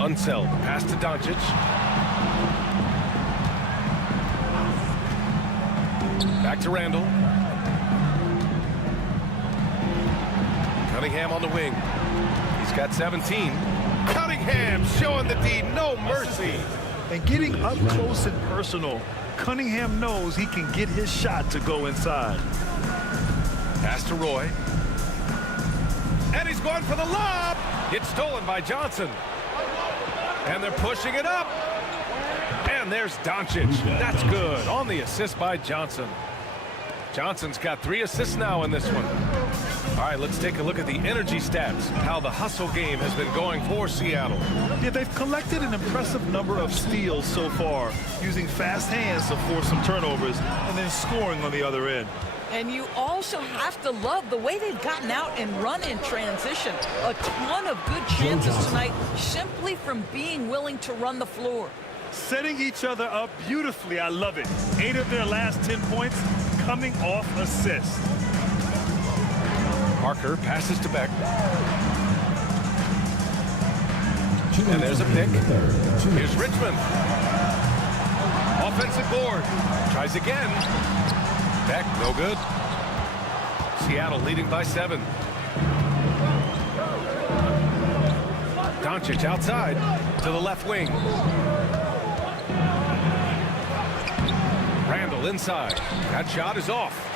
Unseld, pass to Doncic. Back to Randle. Cunningham on the wing. He's got 17. Cunningham showing the D no mercy. And getting up close and personal, Cunningham knows he can get his shot to go inside. Pass to Roy. And he's going for the lob. It's stolen by Johnson. And they're pushing it up. And there's Doncic. That's good on the assist by Johnson. Johnson's got 3 assists now in this one. All right, let's take a look at the energy stats, how the hustle game has been going for Seattle. Yeah, they've collected an impressive number of steals so far, using fast hands to force some turnovers and then scoring on the other end. And you also have to love the way they've gotten out and run in transition. A ton of good chances tonight simply from being willing to run the floor. setting each other up beautifully. I love it. 8 of their last 10 points coming off assists. Parker passes to Beck. And there's a pick. Here's Richmond. Offensive board. Tries again. Beck, no good. Seattle leading by 7. Doncic outside to the left wing. Randall inside. That shot is off.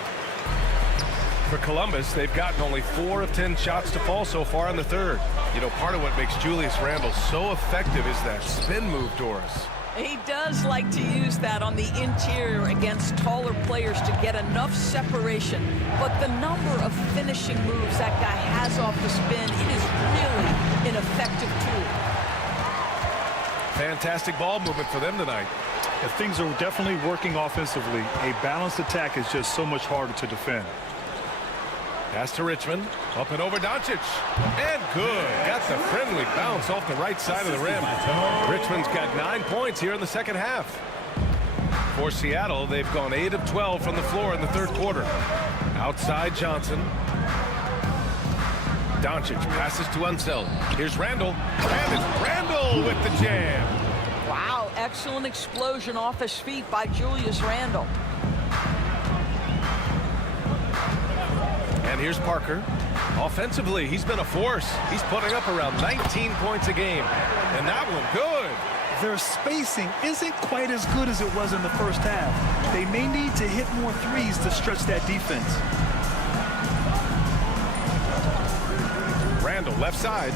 For Columbus, they've gotten only 4 of 10 shots to fall so far in the third. You know, part of what makes Julius Randle so effective is that spin move, Doris. He does like to use that on the interior against taller players to get enough separation. But the number of finishing moves that guy has off the spin, it is really an effective tool. Fantastic ball movement for them tonight. If things are definitely working offensively, a balanced attack is just so much harder to defend. Pass to Richmond. Up and over Doncic. And good. Got the friendly bounce off the right side of the rim. Richmond's got 9 points here in the second half. For Seattle, they've gone 8 of 12 from the floor in the third quarter. Outside Johnson. Doncic passes to Unseld. Here's Randall. And it's Randall with the jam. Wow, excellent explosion off his feet by Julius Randle. And here's Parker. Offensively, he's been a force. He's putting up around 19 points a game. And that one, good. Their spacing isn't quite as good as it was in the first half. They may need to hit more threes to stretch that defense. Randall left side.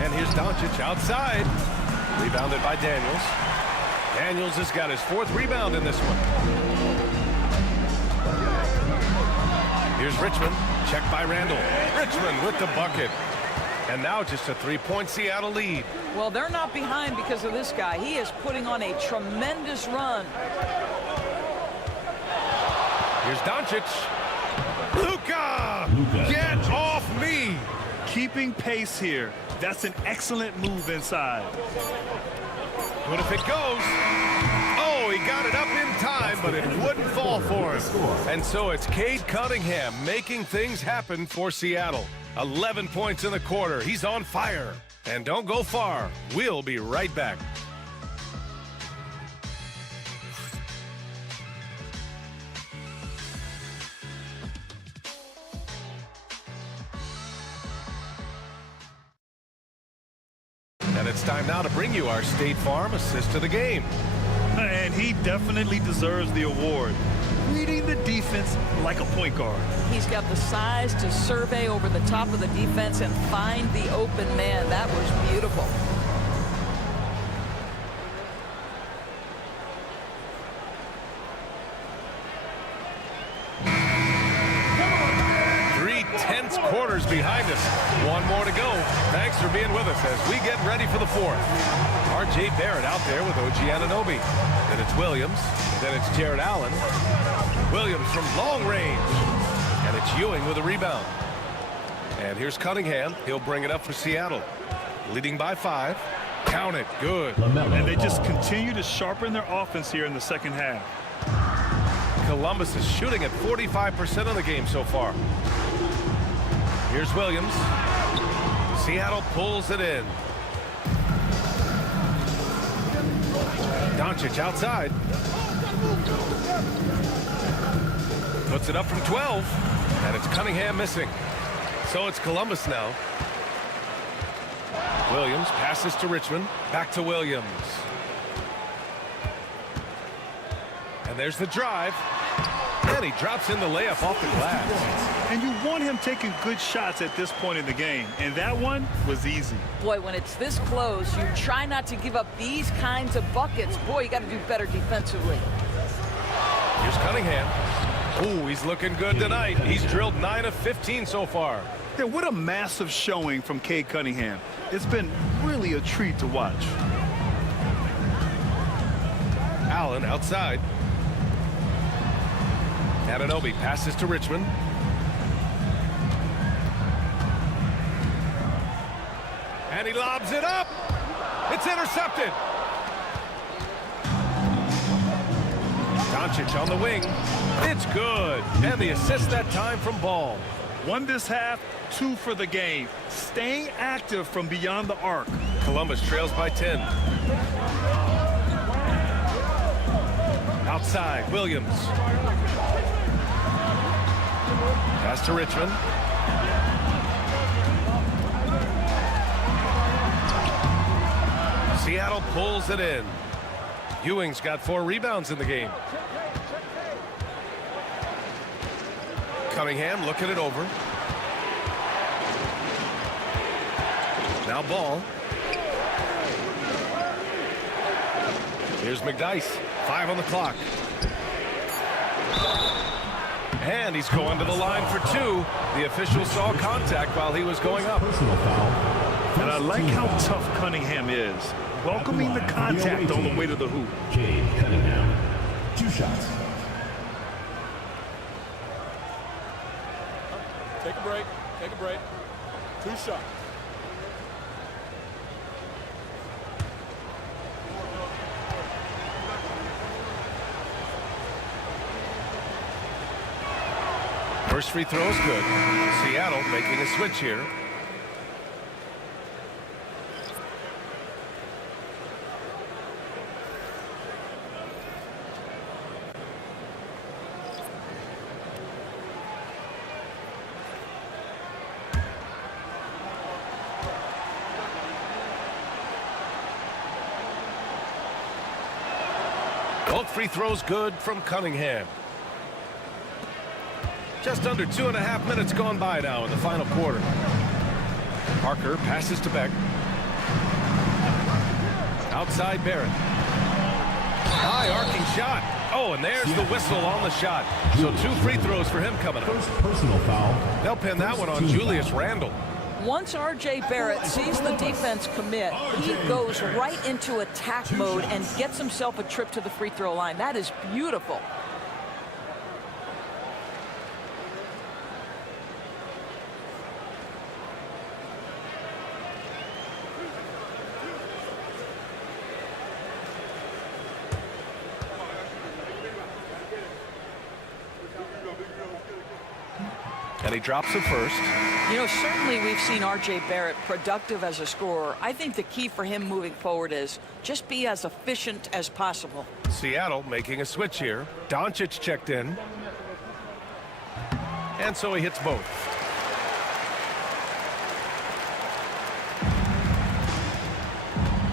And here's Doncic outside. Rebounded by Daniels. Daniels has got his 4th rebound in this one. Here's Richmond. Checked by Randall. Richmond with the bucket. And now just a 3-point Seattle lead. Well, they're not behind because of this guy. He is putting on a tremendous run. Here's Doncic. Luka! Get off me! Keeping pace here. That's an excellent move inside. But if it goes... Oh, he got it up in time, but it wouldn't fall for him. And so it's Cade Cunningham making things happen for Seattle. 11 points in the quarter. He's on fire. And don't go far. We'll be right back. And it's time now to bring you our State Farm assist of the game. And he definitely deserves the award. Reading the defense like a point guard. He's got the size to survey over the top of the defense and find the open man. That was beautiful. Quarters behind us. One more to go. Thanks for being with us as we get ready for the 4th. R.J. Barrett out there with OG Anunoby. Then it's Williams. Then it's Jared Allen. Williams from long range. And it's Ewing with a rebound. And here's Cunningham. He'll bring it up for Seattle. Leading by 5. Count it. Good. And they just continue to sharpen their offense here in the second half. Columbus is shooting at 45% of the game so far. Here's Williams. Seattle pulls it in. Doncic outside. Puts it up from 12. And it's Cunningham missing. So it's Columbus now. Williams passes to Richmond. Back to Williams. And there's the drive. And he drops in the layup off the glass. And you want him taking good shots at this point in the game. And that one was easy. Boy, when it's this close, you try not to give up these kinds of buckets. Boy, you got to do better defensively. Here's Cunningham. Ooh, he's looking good tonight. He's drilled 9 of 15 so far. Yeah, what a massive showing from Cade Cunningham. It's been really a treat to watch. Allen outside. Anunoby passes to Richmond. And he lobs it up. It's intercepted. Doncic on the wing. It's good. And the assist that time from Ball. 1 this half, 2 for the game. Staying active from beyond the arc. Columbus trails by 10. Outside, Williams. Pass to Richmond. Seattle pulls it in. Ewing's got 4 rebounds in the game. Cunningham looking it over. Now Ball. Here's McDyess. 5 on the clock. And he's going to the line for 2. The official saw contact while he was going up. And I like how tough Cunningham is. Welcoming the contact on the way to the hoop. Cade Cunningham. 2 shots. Take a break. Take a break. 2 shots. First free throw is good. Seattle making a switch here. Both free throws good from Cunningham. Just under 2.5 minutes gone by now in the final quarter. Parker passes to Beck. Outside Barrett. High arcing shot. Oh, and there's the whistle on the shot. So 2 free throws for him coming up. Personal foul. They'll pin that one on Julius Randle. Once R.J. Barrett sees the defense commit, he goes right into attack mode and gets himself a trip to the free throw line. That is beautiful. And he drops it first. You know, certainly we've seen R.J. Barrett productive as a scorer. I think the key for him moving forward is just be as efficient as possible. Seattle making a switch here. Doncic checked in. And so he hits both.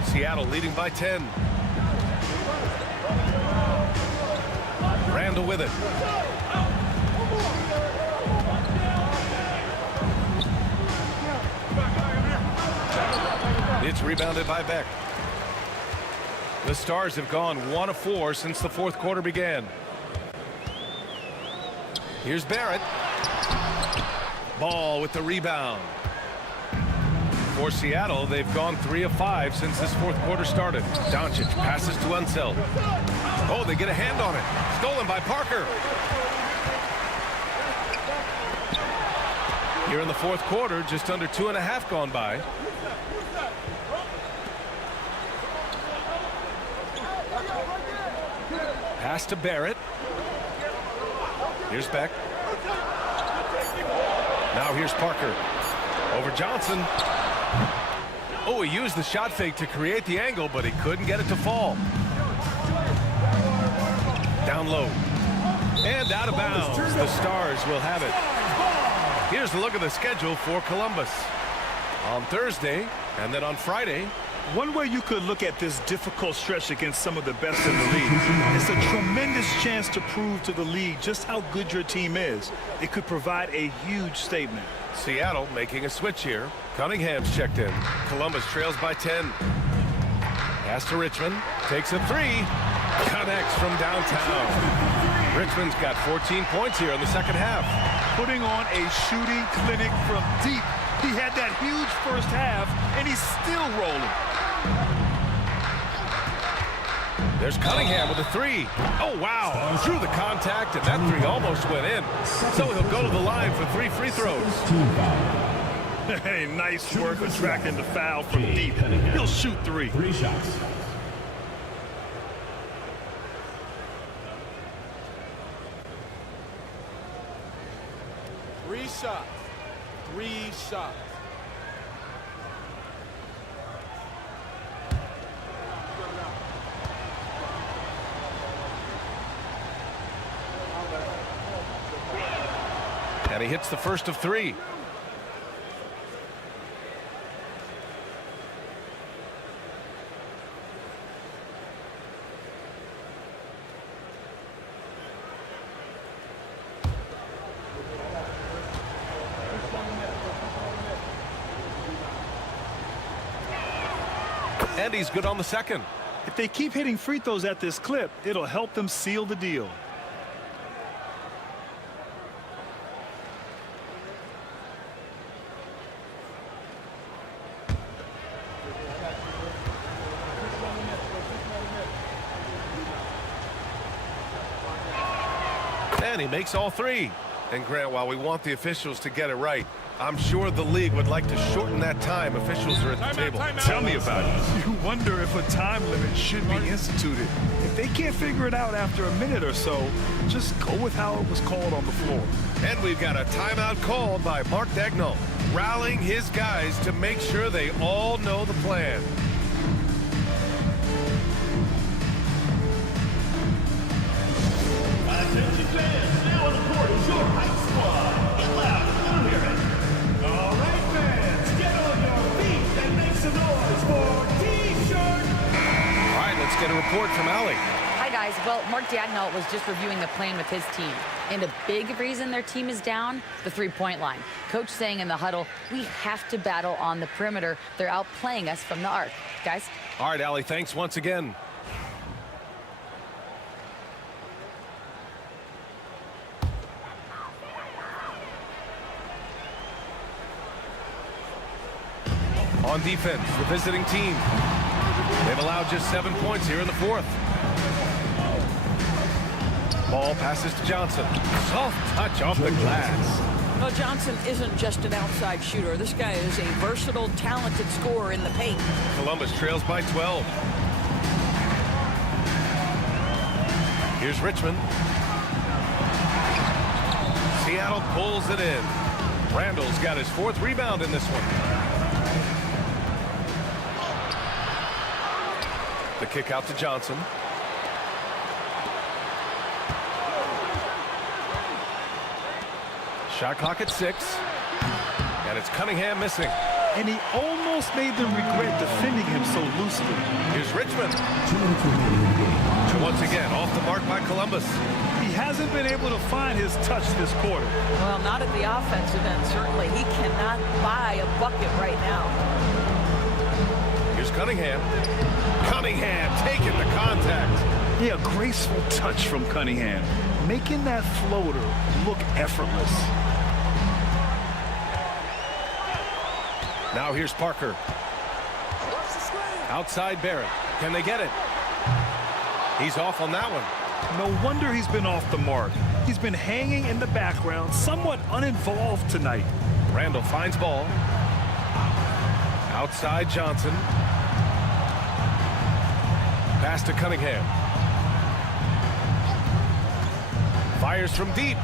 Seattle leading by 10. Randle with it. It's rebounded by Beck. The Stars have gone 1 of 4 since the 4th quarter began. Here's Barrett. Ball with the rebound. For Seattle, they've gone 3 of 5 since this 4th quarter started. Doncic passes to Unseld. Oh, they get a hand on it. Stolen by Parker. Here in the 4th quarter, just under 2.5 gone by. Pass to Barrett. Here's Beck. Now here's Parker. Over Johnson. Oh, he used the shot fake to create the angle, but he couldn't get it to fall. Down low. And out of bounds. The Stars will have it. Here's a look at the schedule for Columbus. On Thursday, and then on Friday. One way you could look at this difficult stretch against some of the best in the league, it's a tremendous chance to prove to the league just how good your team is. It could provide a huge statement. Seattle making a switch here. Cunningham's checked in. Columbus trails by 10. Pass to Richmond. Takes a 3. Connects from downtown. Richmond's got 14 points here in the second half. Putting on a shooting clinic from deep. He had that huge first half, and he's still rolling. There's Cunningham with a 3. Oh, wow. Through the contact, and that 3 almost went in. So he'll go to the line for 3 free throws. Hey, nice work attracting the foul from deep. He'll shoot 3. 3 shots. 3 shots. 3 shots. And he hits the first of 3. And he's good on the second. If they keep hitting free throws at this clip, it'll help them seal the deal. And he makes all 3. And Grant, while we want the officials to get it right, I'm sure the league would like to shorten that time. Officials are at the table. Tell me about it. You wonder if a time limit should be instituted. If they can't figure it out after a minute or so, just go with how it was called on the floor. And we've got a timeout called by Mark Daigneault, rallying his guys to make sure they all know the plan. Attention fans, now on the court is your hype squad. Get loud, let them hear it. All right, fans, get on your feet and make some noise for T-shirt. All right, let's get a report from Allie. Hi, guys. Well, Mark Daigneault was just reviewing the plan with his team. And a big reason their team is down, the three-point line. Coach saying in the huddle, we have to battle on the perimeter. They're outplaying us from the arc. Guys? All right, Allie, thanks once again. On defense, the visiting team. They've allowed just 7 points here in the 4th. Ball passes to Johnson. Soft touch off the glass. Well, Johnson isn't just an outside shooter. This guy is a versatile, talented scorer in the paint. Columbus trails by 12. Here's Richmond. Seattle pulls it in. Randall's got his 4th rebound in this one. The kick out to Johnson. Shot clock at 6. And it's Cunningham missing. And he almost made them regret defending him so loosely. Here's Richmond. Once again, off the mark by Columbus. He hasn't been able to find his touch this quarter. Well, not at the offensive end, certainly. He cannot buy a bucket right now. Here's Cunningham. Cunningham taking the contact. Yeah, a graceful touch from Cunningham, making that floater look effortless. Now here's Parker. Outside Barrett. Can they get it? He's off on that one. No wonder he's been off the mark. He's been hanging in the background, somewhat uninvolved tonight. Randall finds ball. Outside Johnson. Pass to Cunningham. Fires from deep.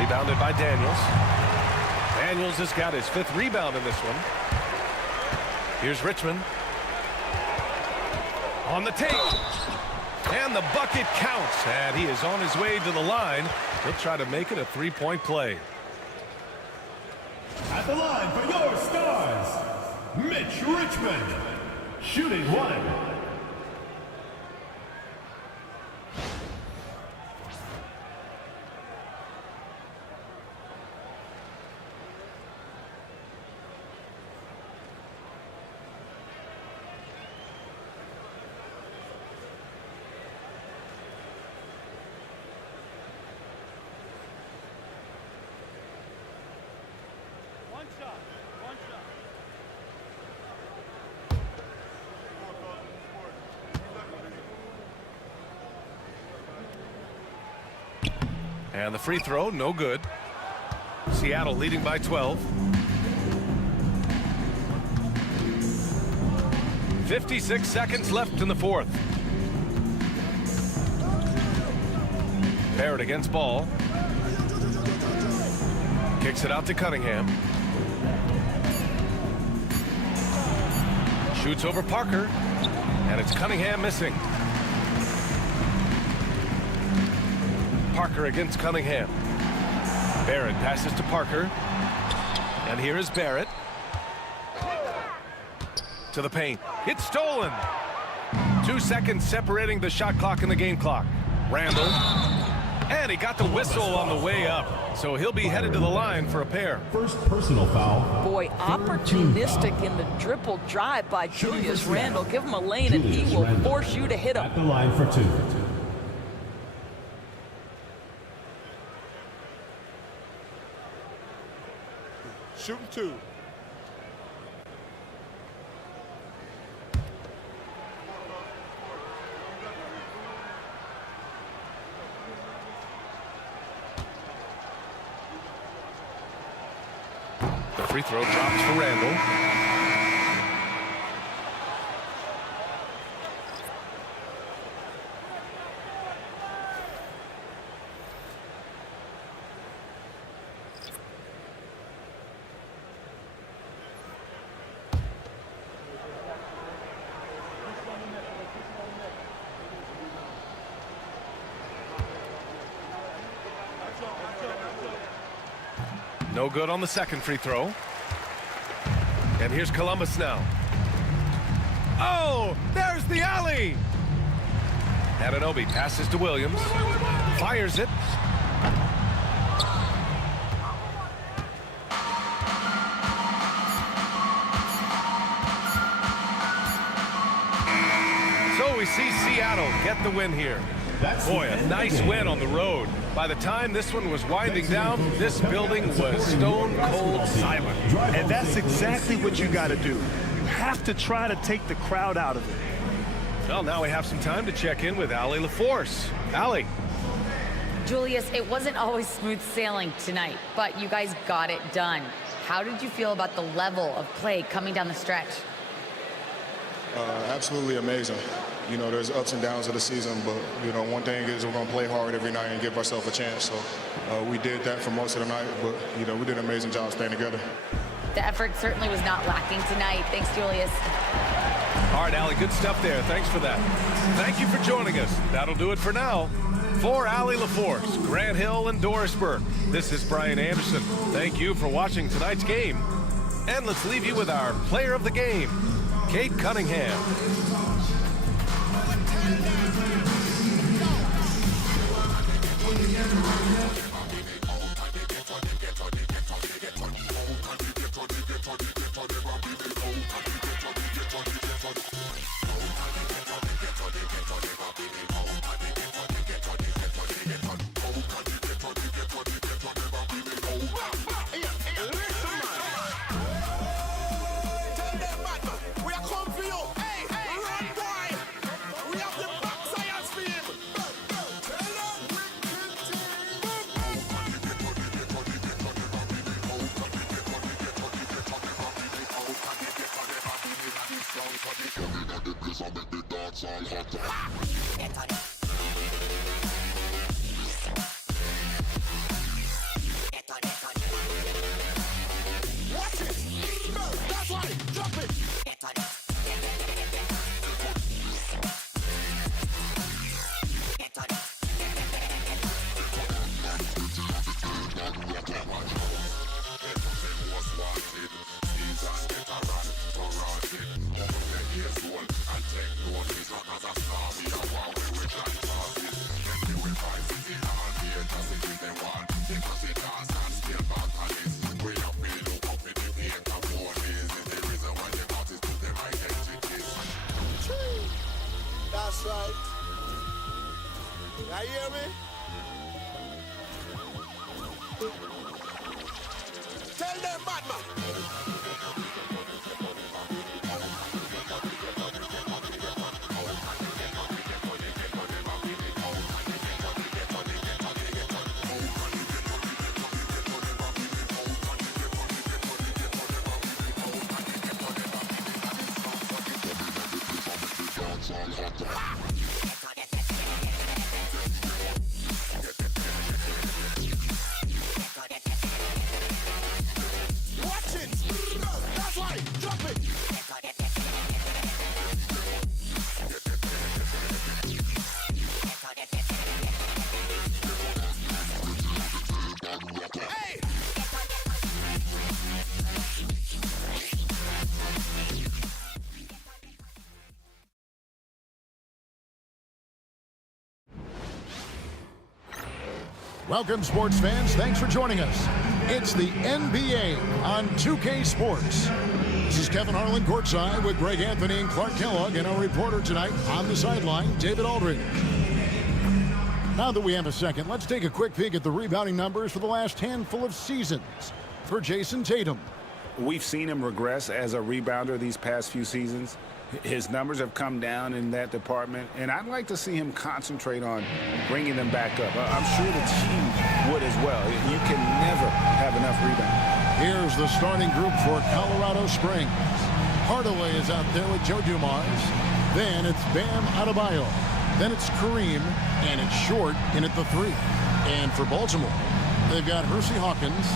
Rebounded by Daniels. Daniels has got his 5th rebound in this one. Here's Richmond. On the tape. And the bucket counts. And he is on his way to the line. He'll try to make it a 3-point play. At the line for your stars, Mitch Richmond, shooting 1. And the free throw, no good. Seattle leading by 12. 56 seconds left in the 4th. Barrett against ball. Kicks it out to Cunningham. Shoots over Parker. And it's Cunningham missing. Parker against Cunningham. Barrett passes to Parker. And here is Barrett. To the paint. It's stolen. 2 seconds separating the shot clock and the game clock. Randall. And he got the whistle on the way up. So he'll be headed to the line for a pair. First personal foul. Boy, opportunistic in the dribble drive by Julius Randle. Give him a lane and he will force you to hit him. At the line for 2. Shooting 2. The free throw drops for Randall. No good on the second free throw. And here's Columbus now. Oh, there's the alley. Anunoby passes to Williams. Fires it. So we see Seattle get the win here. Boy, a nice win on the road. By the time this one was winding down, this building was stone cold silent. And that's exactly what you got to do. You have to try to take the crowd out of it. Well, now we have some time to check in with Allie LaForce. Allie. Julius, it wasn't always smooth sailing tonight, but you guys got it done. How did you feel about the level of play coming down the stretch? Absolutely amazing. You know, there's ups and downs of the season, but, you know, one thing is we're going to play hard every night and give ourselves a chance. So we did that for most of the night, but, you know, we did an amazing job staying together. The effort certainly was not lacking tonight. Thanks, Julius. All right, Allie, good stuff there. Thanks for that. Thank you for joining us. That'll do it for now. For Allie LaForce, Grant Hill, and Doris Burke, this is Brian Anderson. Thank you for watching tonight's game. And let's leave you with our player of the game, Cade Cunningham. That's right. Now you hear me? Tell them, Batman. Welcome, sports fans. Thanks for joining us. It's the NBA on 2K Sports. This is Kevin Harlan courtside with Greg Anthony and Clark Kellogg, and our reporter tonight on the sideline, David Aldridge. Now that we have a second, let's take a quick peek at the rebounding numbers for the last handful of seasons for Jason Tatum. We've seen him regress as a rebounder these past few seasons. His numbers have come down in that department, and I'd like to see him concentrate on bringing them back up. I'm sure the team would as well. You can never have enough rebounds. Here's the starting group for Colorado Springs. Hardaway is out there with Joe Dumars. Then it's Bam Adebayo. Then it's Kareem, and it's Short in at the 3. And for Baltimore, they've got Hersey Hawkins.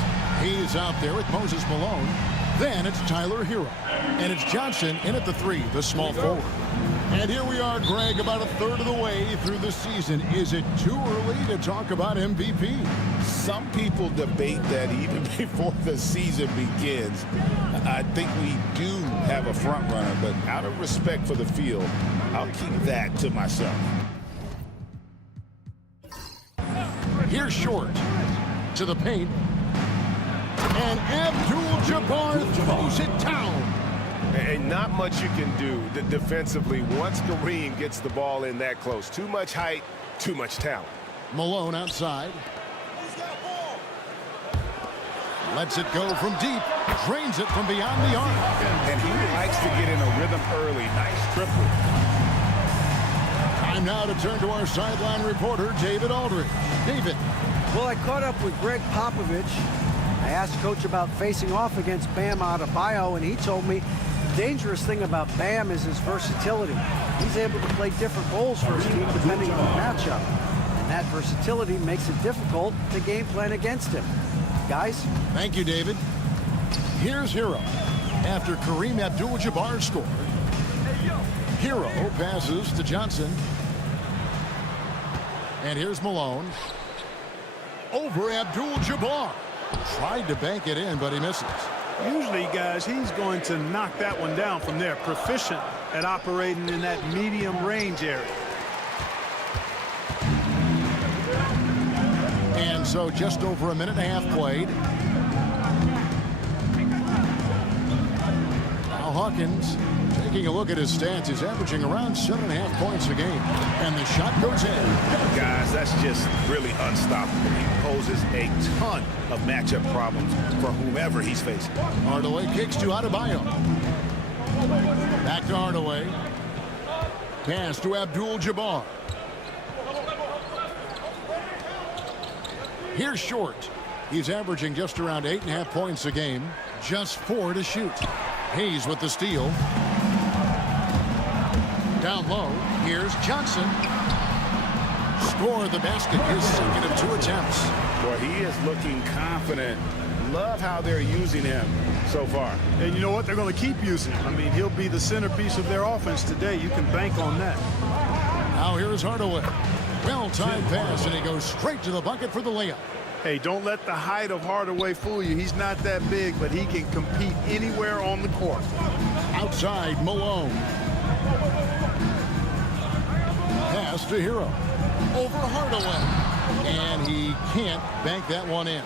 He's out there with Moses Malone. Then it's Tyler Hero. And it's Johnson in at the 3, the small forward. And here we are, Greg, about a third of the way through the season. Is it too early to talk about MVP? Some people debate that even before the season begins. I think we do have a front runner, but out of respect for the field, I'll keep that to myself. Here's Short to the paint. And Abdul-Jabbar throws it down. And not much you can do defensively once Kareem gets the ball in that close. Too much height, too much talent. Malone outside. Lets it go from deep. Drains it from beyond the arc. And he likes to get in a rhythm early. Nice triple. Time now to turn to our sideline reporter, David Aldridge. David. Well, I caught up with Greg Popovich. I asked Coach about facing off against Bam Adebayo, and he told me the dangerous thing about Bam is his versatility. He's able to play different roles for his team depending on the matchup. And that versatility makes it difficult to game plan against him. Guys? Thank you, David. Here's Hero. After Kareem Abdul-Jabbar scored, Hero passes to Johnson. And here's Malone. Over Abdul-Jabbar. Tried to bank it in, but he misses. Usually, guys, he's going to knock that one down from there. Proficient at operating in that medium range area. And so just over a minute and a half played. Now Hawkins taking a look at his stats. He's averaging around 7.5 points a game. And the shot goes in. Guys, that's just really unstoppable. He poses a ton of matchup problems for whomever he's facing. Hardaway kicks to Adebayo. Back to Hardaway. Pass to Abdul-Jabbar. Here's Short. He's averaging just around 8.5 points a game. Just 4 to shoot. Hayes with the steal. Down low, here's Johnson. Score the basket, his second of 2 attempts. Boy, he is looking confident. Love how they're using him so far. And you know what? They're going to keep using him. I mean, he'll be the centerpiece of their offense today. You can bank on that. Now here's Hardaway. Well-timed pass, and he goes straight to the bucket for the layup. Hey, don't let the height of Hardaway fool you. He's not that big, but he can compete anywhere on the court. Outside, Malone. Pass to Hero. Over Hardaway. And he can't bank that one in.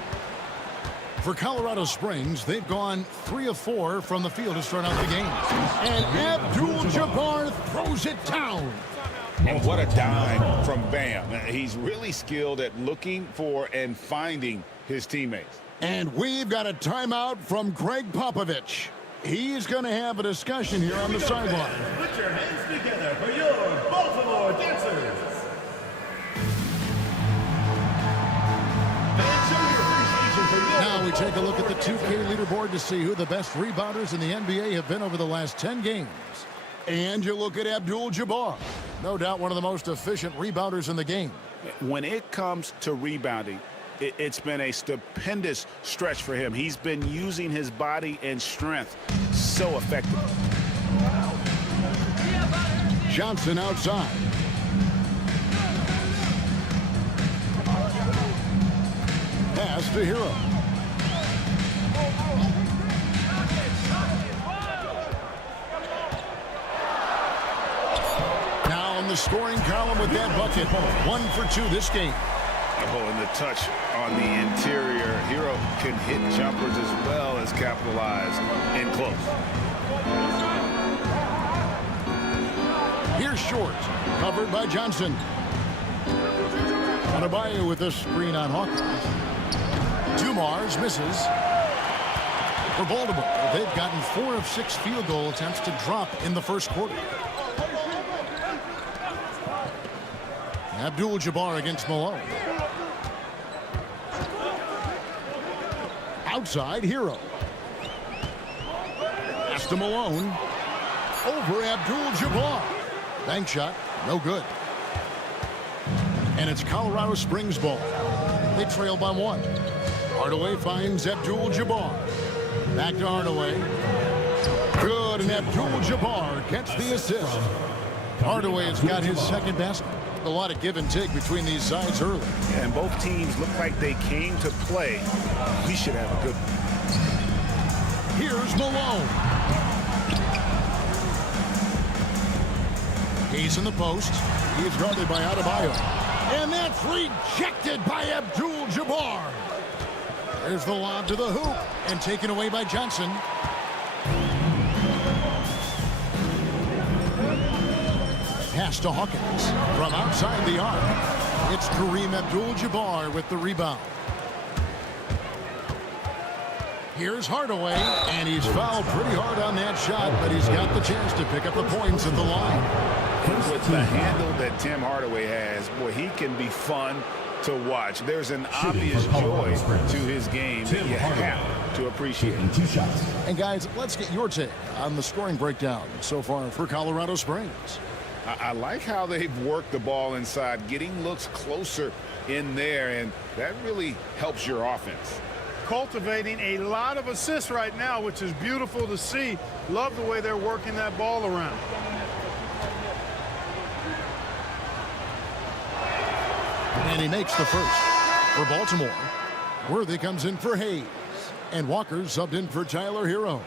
For Colorado Springs, they've gone 3 of 4 from the field to start out the game. And Abdul-Jabbar throws it down. And what a dime from Bam. He's really skilled at looking for and finding his teammates. And we've got a timeout from Greg Popovich. He's going to have a discussion here on the sideline. Put your hands together for your Baltimore Dancers. Now we take a look at the 2K leaderboard to see who the best rebounders in the NBA have been over the last 10 games. And you look at Abdul-Jabbar. No doubt one of the most efficient rebounders in the game. When it comes to rebounding, it's been a stupendous stretch for him. He's been using his body and strength so effectively. Johnson outside. Pass to Hero. Now on the scoring column with that bucket. 1 for 2 this game. Oh, and the touch on the interior. Hero can hit jumpers as well as capitalize in close. Here's Short, covered by Johnson. Adebayo with a screen on Hawkins. Dumars misses. For Baltimore, they've gotten 4 of 6 field goal attempts to drop in the first quarter. Abdul-Jabbar against Malone. Outside, Hero. Pass to Malone. Over Abdul-Jabbar. Bank shot, no good. And it's Colorado Springs ball. They trail by 1. Hardaway finds Abdul-Jabbar. Back to Hardaway. Good, and Abdul-Jabbar gets the assist. Hardaway has got his second basket. A lot of give and take between these sides early. And both teams look like they came to play. We should have a good one. Here's Malone. He's in the post. He's guarded by Adebayo. And that's rejected by Abdul-Jabbar. There's the lob to the hoop and taken away by Johnson. Pass to Hawkins from outside the arc. It's Kareem Abdul-Jabbar with the rebound. Here's Hardaway, and he's fouled pretty hard on that shot, but he's got the chance to pick up the points at the line. With the handle that Tim Hardaway has, boy, he can be fun to watch. There's an obvious joy to his game that you have to appreciate. 2 shots. And guys, let's get your take on the scoring breakdown so far for Colorado Springs. I like how they've worked the ball inside, getting looks closer in there, and that really helps your offense. Cultivating a lot of assists right now, which is beautiful to see. Love the way they're working that ball around. And he makes the first. For Baltimore, Worthy comes in for Hayes. And Walker subbed in for Tyler Hero.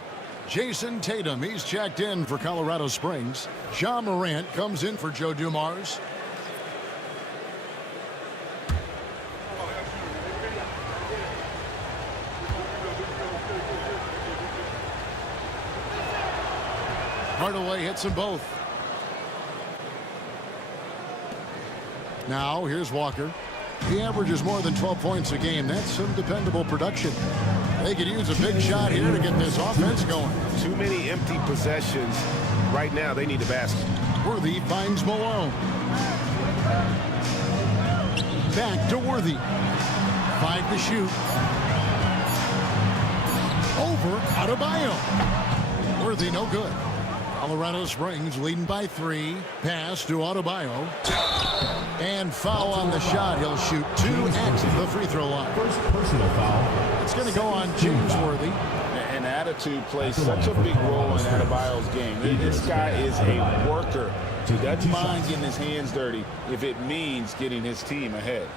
Jason Tatum, he's checked in for Colorado Springs. Ja Morant comes in for Joe Dumars. Hardaway hits them both. Now, here's Walker. He averages more than 12 points a game. That's some dependable production. They could use a big shot here to get this offense going. Too many empty possessions. Right now, they need a basket. Worthy finds Malone. Back to Worthy. 5 to shoot. Over Adebayo. Worthy no good. Colorado Springs leading by 3. Pass to Adebayo. And foul on the shot. He'll shoot 2 at the free throw line. First personal foul. It's going to go on James Worthy. And attitude plays such a big role in Adebayo's game. This guy is a worker. He doesn't mind getting his hands dirty if it means getting his team ahead.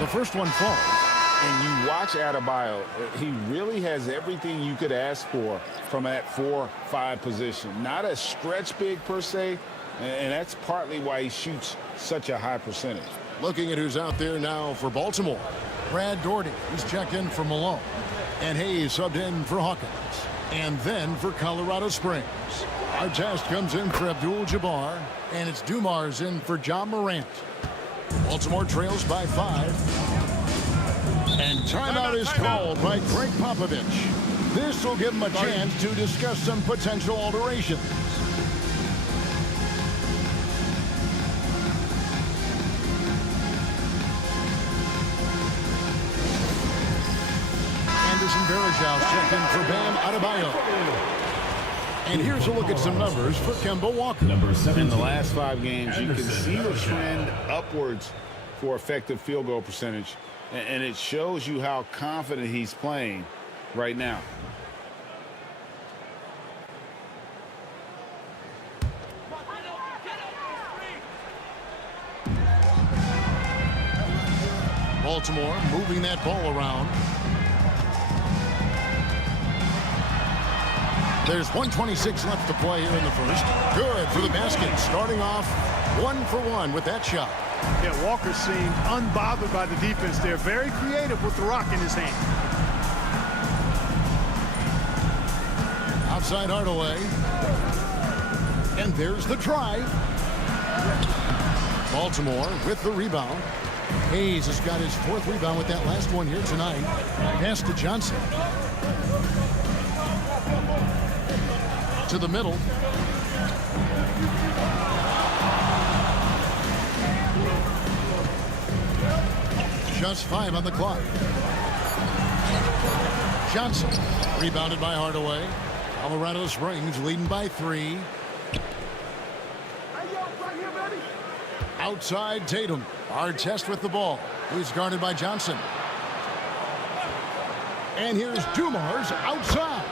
The first one falls. And you watch Adebayo, he really has everything you could ask for from that 4-5 position. Not a stretch big per se, and that's partly why he shoots such a high percentage. Looking at who's out there now for Baltimore. Brad Doherty, he's checked in for Malone. And Hayes subbed in for Hawkins. And then for Colorado Springs. Our test comes in for Abdul-Jabbar. And it's Dumars in for Ja Morant. Baltimore trails by 5. And timeout is called by Greg Popovich. This will give him a chance to discuss some potential alterations. Anderson Varejao checked in for Bam Adebayo. And here's a look at some numbers for Kemba Walker. Number 7 in the last 5 games, you can see the trend upwards for effective field goal percentage. And it shows you how confident he's playing right now. Baltimore moving that ball around. There's 1:26 left to play here in the first. Good for the basket. Starting off 1-for-1 with that shot. Yeah, Walker seemed unbothered by the defense there. Very creative with the rock in his hand. Outside Hardaway. And there's the drive. Baltimore with the rebound. Hayes has got his 4th rebound with that last one here tonight. Pass to Johnson. To the middle. Just 5 on the clock. Johnson rebounded by Hardaway. Colorado Springs leading by 3. Outside Tatum. Artest with the ball. He's guarded by Johnson. And here's Dumars outside.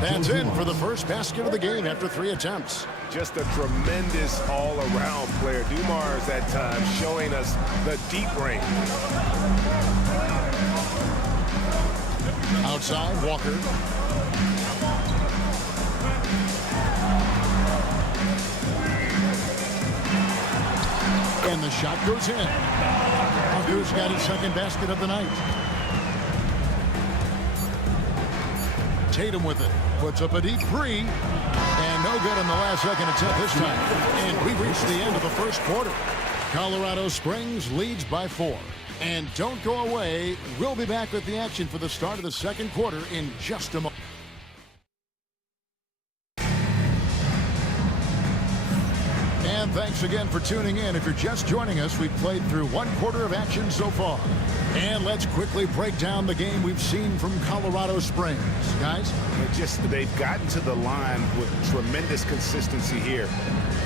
That's in for the first basket of the game after 3 attempts. Just a tremendous all-around player. Dumars at times showing us the deep range. Outside, Walker. And the shot goes in. Walker's got his 2nd basket of the night. Tatum with it. Puts up a deep 3. And no good in the last second attempt this time. And we've reached the end of the first quarter. Colorado Springs leads by 4. And don't go away. We'll be back with the action for the start of the second quarter in just a moment. And thanks again for tuning in. If you're just joining us, we've played through 1 quarter of action so far. And let's quickly break down the game we've seen from Colorado Springs. Guys? They've gotten to the line with tremendous consistency here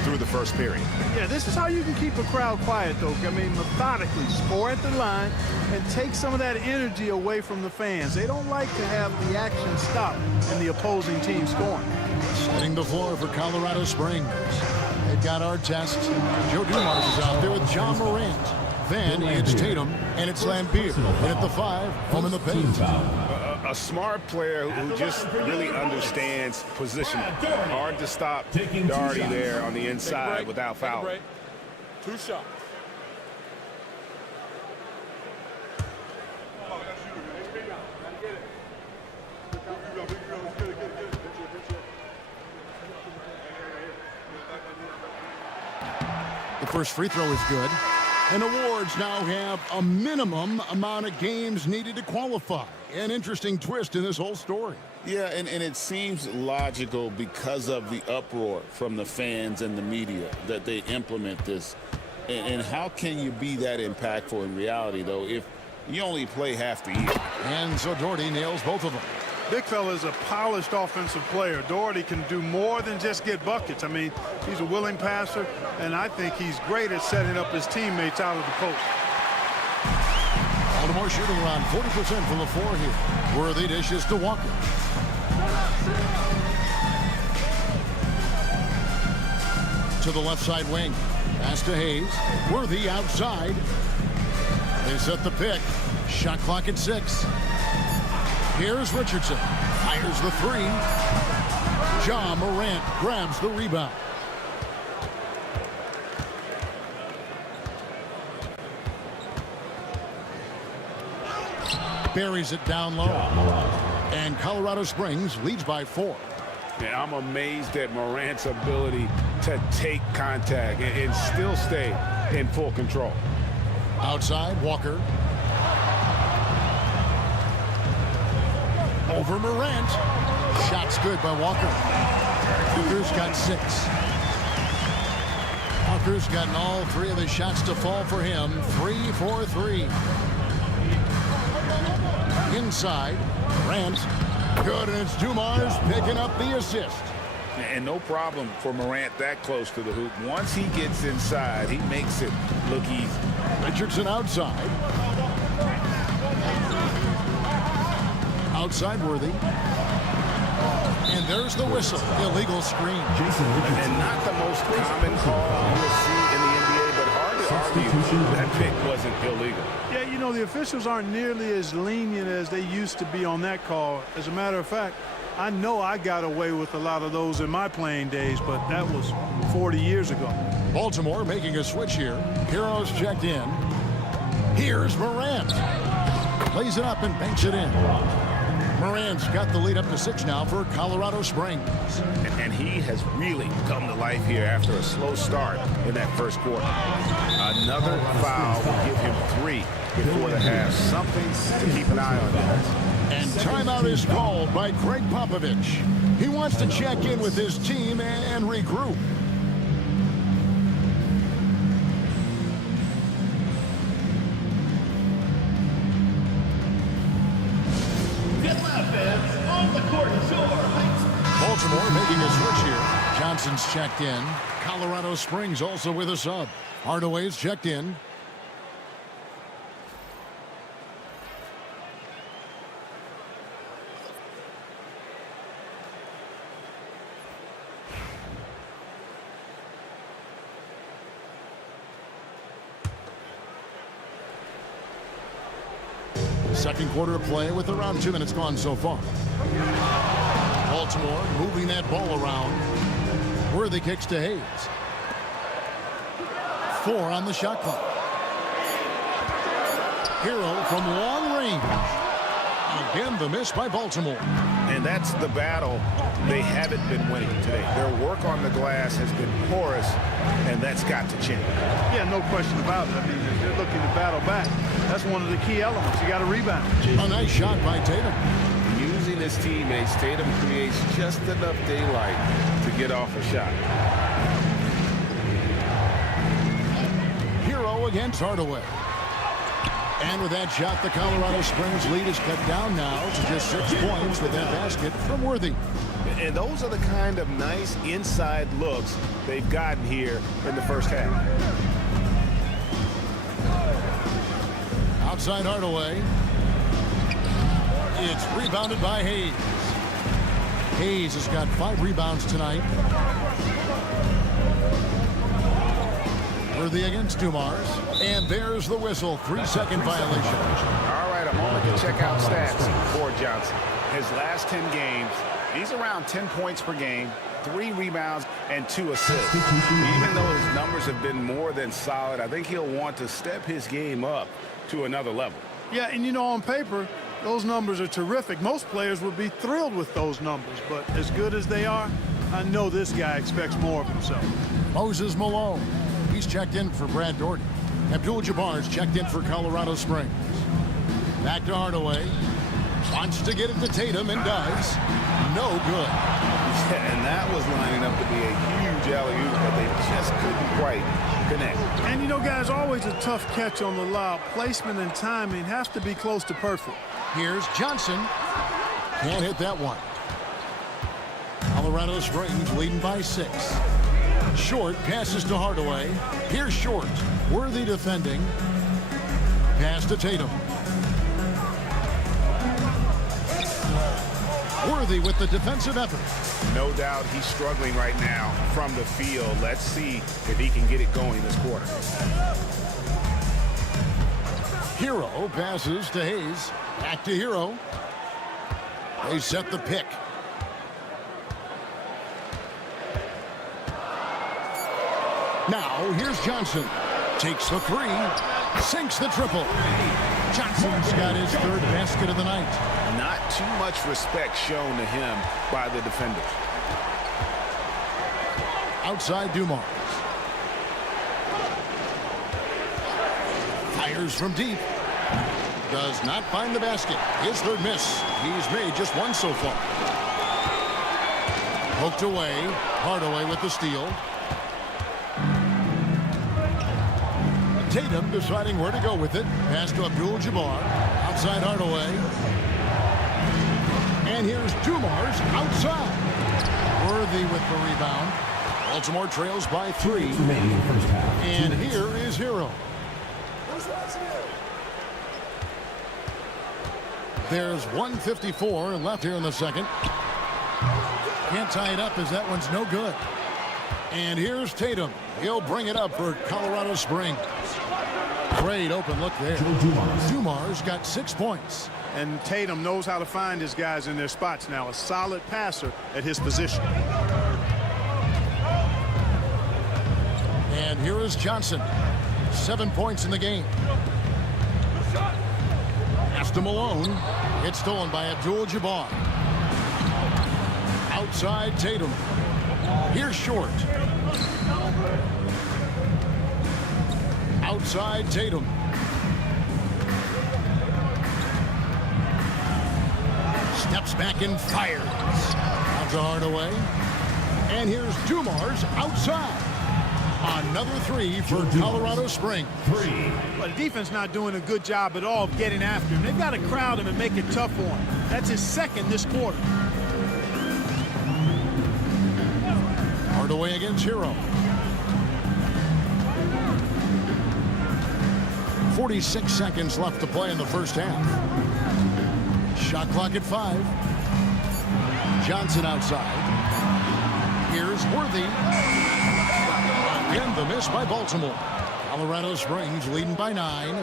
through the first period. Yeah, this is how you can keep a crowd quiet, though. I mean, methodically score at the line and take some of that energy away from the fans. They don't like to have the action stop and the opposing team scoring. Setting the floor for Colorado Springs. They've got Artest. Joe Dumars is out there with John Morant. Then it's Tatum, and it's Lambeer. And at the 5, home in the paint. A smart player who just really understands position. Hard to stop Doherty there on the inside without foul. 2 shots. The first free throw is good. And awards now have a minimum amount of games needed to qualify. An interesting twist in this whole story. Yeah, and it seems logical because of the uproar from the fans and the media that they implement this. And how can you be that impactful in reality, though, if you only play half the year? And so Doherty nails both of them. Big fella is a polished offensive player. Doherty can do more than just get buckets. I mean, he's a willing passer, and I think he's great at setting up his teammates out of the post. Baltimore shooting around 40% from the floor here. Worthy dishes to Walker. To the left side wing. Pass to Hayes. Worthy outside. They set the pick. Shot clock at 6. Here's Richardson. Fires the 3. John Morant grabs the rebound. Buries it down low. And Colorado Springs leads by 4. Yeah, I'm amazed at Morant's ability to take contact and still stay in full control. Outside, Walker. Over Morant. Shot's good by Walker. Walker's got 6. Walker's gotten all 3 of the shots to fall for him. 3 for 3. Inside, Morant. Good, and it's Dumars picking up the assist. And no problem for Morant that close to the hoop. Once he gets inside, he makes it look easy. Richardson outside. Outside Worthy. And there's the whistle. Illegal screen. And not the most common call you'll see in the NBA, but hard to argue that pick wasn't illegal. Yeah, you know, the officials aren't nearly as lenient as they used to be on that call. As a matter of fact, I know I got away with a lot of those in my playing days, but that was 40 years ago. Baltimore making a switch here. Heroes checked in. Here's Morant. Plays it up and banks it in. Morant's got the lead up to 6 now for Colorado Springs. And he has really come to life here after a slow start in that first quarter. Another foul will give him 3 before the half. Something to keep an eye on, guys. And timeout is called by Greg Popovich. He wants to check in with his team and regroup. Baltimore making a switch here. Johnson's checked in. Colorado Springs also with a sub. Hardaway's checked in. Second quarter of play with around 2 minutes gone so far. Baltimore moving that ball around. Worthy kicks to Hayes. 4 on the shot clock. Hero from long range. Again, the miss by Baltimore. And that's the battle they haven't been winning today. Their work on the glass has been porous, and that's got to change. Yeah, no question about it. I mean, if they're looking to battle back, that's one of the key elements. You got to rebound. A nice shot by Tatum. Using his teammates, Tatum creates just enough daylight to get off a shot. Hero against Hardaway. And with that shot, the Colorado Springs lead is cut down now to just 6 points with that basket from Worthy. And those are the kind of nice inside looks they've gotten here in the first half. Outside Hardaway. It's rebounded by Hayes. Hayes has got 5 rebounds tonight. Worthy against Dumars. And there's the whistle. 3-second violation. All right, a moment to check out stats for Johnson. His last 10 games, he's around 10 points per game, 3 rebounds, and 2 assists. Even though his numbers have been more than solid, I think he'll want to step his game up to another level. Yeah, and you know, on paper, those numbers are terrific. Most players would be thrilled with those numbers, but as good as they are, I know this guy expects more of himself. Moses Malone. He's checked in for Brad Doherty. Abdul-Jabbar's checked in for Colorado Springs. Back to Hardaway. Wants to get it to Tatum and does. No good. Yeah, and that was lining up to be a huge alley-oop, but they just couldn't quite connect. And you know, guys, always a tough catch on the lob. Placement and timing have to be close to perfect. Here's Johnson. Can't hit that one. Colorado Springs leading by 6. Short passes to Hardaway. Here's Short. Worthy defending. Pass to Tatum. Worthy with the defensive effort. No doubt he's struggling right now from the field. Let's see if he can get it going this quarter. Hero passes to Hayes. Back to Hero. They set the pick. Now, here's Johnson. Takes the 3. Sinks the triple. Johnson's got his 3rd basket of the night. Not too much respect shown to him by the defenders. Outside Dumars. Fires from deep. Does not find the basket. His 3rd miss. He's made just 1 so far. Poked away. Hardaway with the steal. Tatum deciding where to go with it. Pass to Abdul-Jabbar. Outside Hardaway. And here's Dumars outside. Worthy with the rebound. Baltimore trails by 3. And here is Hero. There's 1:54 left here in the second. Can't tie it up as that one's no good. And here's Tatum. He'll bring it up for Colorado Springs. Great open look there. Dumar's got 6 points. And Tatum knows how to find his guys in their spots now. A solid passer at his position. And here is Johnson. 7 points in the game. Pass to Malone. It's stolen by Abdul-Jabbar. Outside Tatum. Here's Short. Outside Tatum. Steps back and fires. Out to Hardaway. And here's Dumar's outside. Another 3 for Colorado Springs. But the defense not doing a good job at all of getting after him. They've got to crowd him and make it tough for him. That's his second this quarter. Hardaway against Hero. 46 seconds left to play in the first half. Shot clock at 5. Johnson outside. Here's Worthy. Again, the miss by Baltimore. Colorado Springs leading by 9.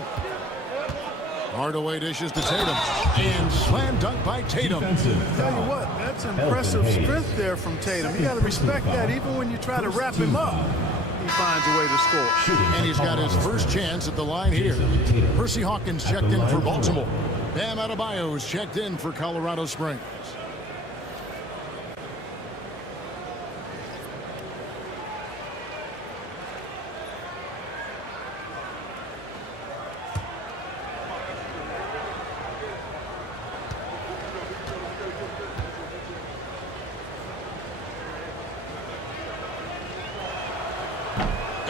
Hardaway dishes to Tatum. And slam dunk by Tatum. Tell you what, that's impressive strength there from Tatum. You got to respect that even when you try to wrap him up. He finds a way to score. And he's got his first chance at the line here. Percy Hawkins checked in for Baltimore. Bam Adebayo's checked in for Colorado Springs.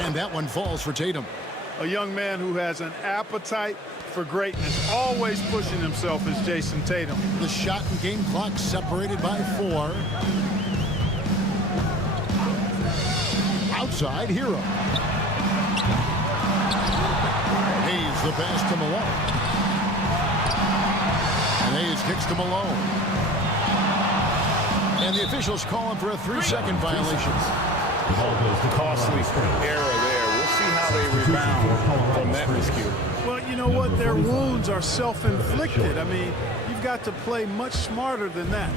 And that one falls for Tatum. A young man who has an appetite for greatness, always pushing himself, is Jason Tatum. The shot and game clock separated by 4. Outside Hero. Hayes the pass to Malone. And Hayes kicks to Malone. And the officials call him for a 3-second violation. Costly error there. We'll see how they rebound from that miscue. Well, you know what? Their wounds are self-inflicted. I mean, you've got to play much smarter than that.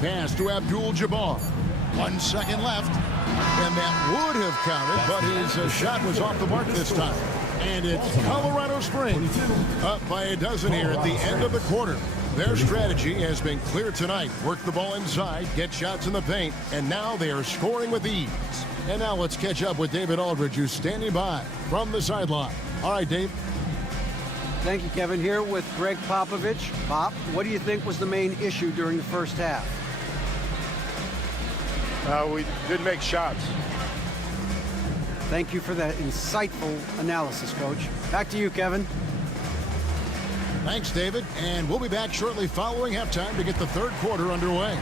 Pass to Abdul-Jabbar. 1 second left. And that would have counted, but his shot was off the mark this time. And it's Colorado Springs up by a dozen here at the end of the quarter. Their strategy has been clear tonight. Work the ball inside, get shots in the paint, and now they are scoring with ease. And now let's catch up with David Aldridge, who's standing by from the sideline. All right, Dave. Thank you, Kevin. Here with Greg Popovich. Pop, what do you think was the main issue during the first half? We didn't make shots. Thank you for that insightful analysis, Coach. Back to you, Kevin. Thanks, David. And we'll be back shortly following halftime to get the third quarter underway.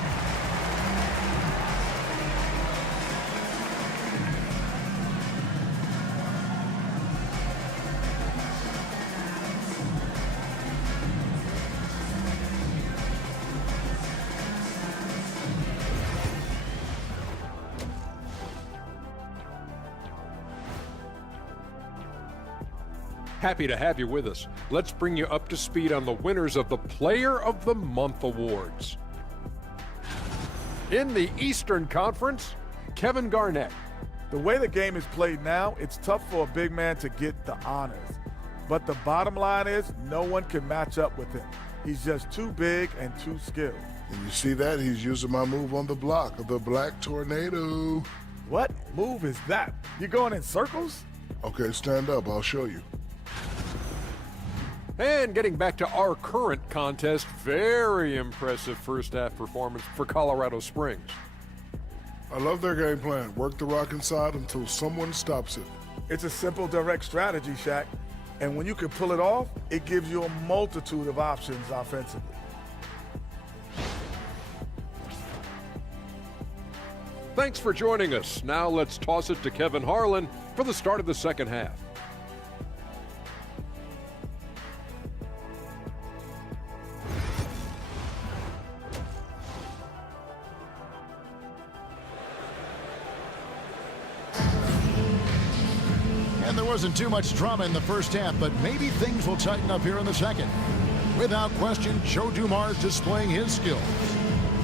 Happy to have you with us. Let's bring you up to speed on the winners of the Player of the Month awards. In the Eastern Conference, Kevin Garnett. The way the game is played now, it's tough for a big man to get the honors. But the bottom line is no one can match up with him. He's just too big and too skilled. And you see that? He's using my move on the block of the Black Tornado. What move is that? You going in circles? Okay, stand up. I'll show you. And getting back to our current contest, very impressive first half performance for Colorado Springs. I love their game plan. Work the rock inside until someone stops it. It's a simple, direct strategy, Shaq. And when you can pull it off, it gives you a multitude of options offensively. Thanks for joining us. Now let's toss it to Kevin Harlan for the start of the second half. Wasn't too much drama in the first half, but maybe things will tighten up here in the second. Without question, Joe Dumars displaying his skills.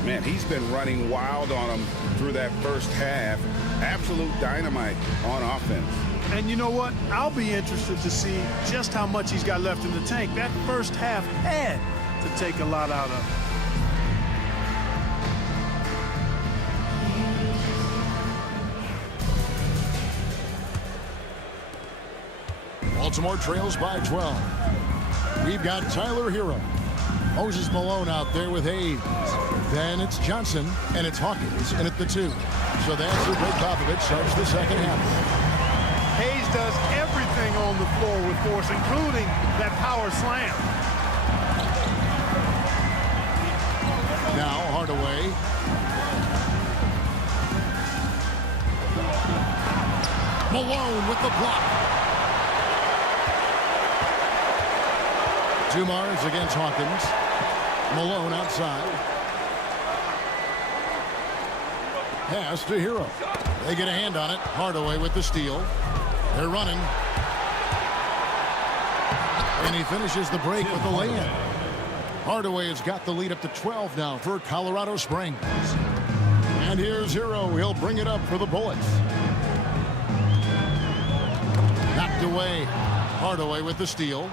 Man, he's been running wild on him through that first half. Absolute dynamite on offense. And you know what? I'll be interested to see just how much he's got left in the tank. That first half had to take a lot out of him. Baltimore trails by 12. We've got Tyler Hero. Moses Malone out there with Hayes. Then it's Johnson, and it's Hawkins in at the 2. So that's where Greg Popovich starts the second half. Hayes does everything on the floor with force, including that power slam. Now Hardaway. Malone with the block. Dumars against Hawkins. Malone outside. Pass to Hero. They get a hand on it. Hardaway with the steal. They're running. And he finishes the break with the lay-in. Hardaway has got the lead up to 12 now for Colorado Springs. And here's Hero. He'll bring it up for the Bullets. Knocked away. Hardaway with the steal.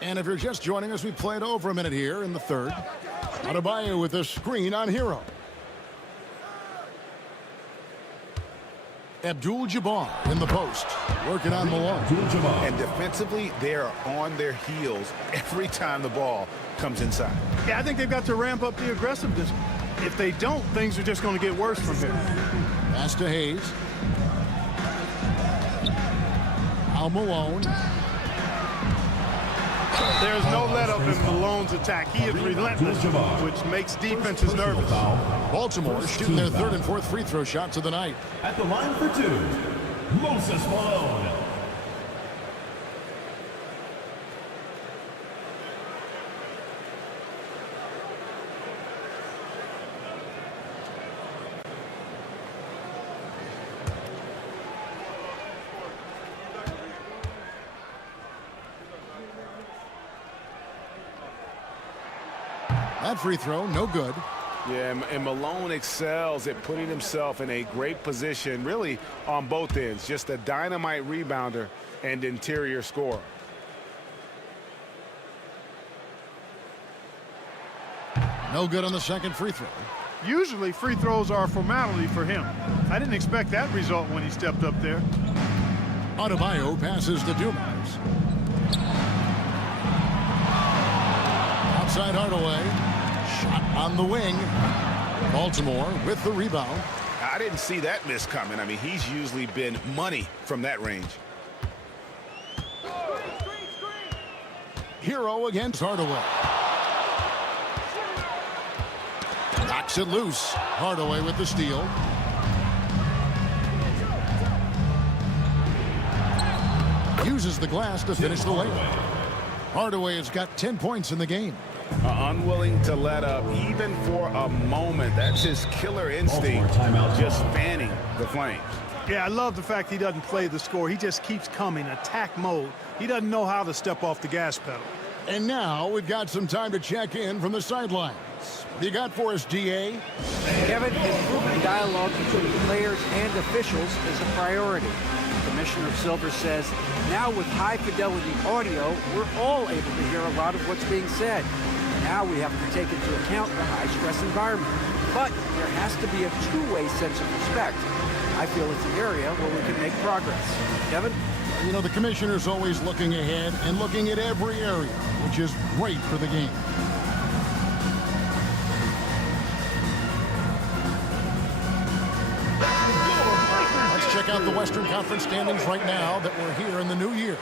And if you're just joining us, we played over a minute here in the third. Adebayo with a screen on Hero. Abdul-Jabbar in the post, working on Malone. And defensively, they're on their heels every time the ball comes inside. Yeah, I think they've got to ramp up the aggressiveness. If they don't, things are just going to get worse from here. Pass to Hayes. Al Malone. There's no let-up in Malone's attack. He is relentless, which makes defenses nervous. Baltimore shooting their third and fourth free throw shots of the night. At the line for 2, Moses Malone. That free throw, no good. Yeah, and Malone excels at putting himself in a great position, really on both ends. Just a dynamite rebounder and interior scorer. No good on the second free throw. Usually free throws are a formality for him. I didn't expect that result when he stepped up there. Adebayo passes to Dumars. Outside Hardaway. Shot on the wing. Baltimore with the rebound. I didn't see that miss coming. I mean, he's usually been money from that range. Hero against Hardaway. Knocks it loose. Hardaway with the steal. Uses the glass to finish the layup. Hardaway has got 10 points in the game. Unwilling to let up even for a moment. That's his killer instinct, just fanning the flames. Yeah, I love the fact he doesn't play the score. He just keeps coming, attack mode. He doesn't know how to step off the gas pedal. And now we've got some time to check in from the sidelines. What you got for us, DA? Kevin, improving dialogue between players and officials is a priority. Commissioner Silver says, now with high-fidelity audio, we're all able to hear a lot of what's being said. Now we have to take into account the high-stress environment. But there has to be a two-way sense of respect. I feel it's an area where we can make progress. Kevin? You know, the commissioner's always looking ahead and looking at every area, which is great for the game. Let's check out the Western Conference standings right now that we're here in the new year.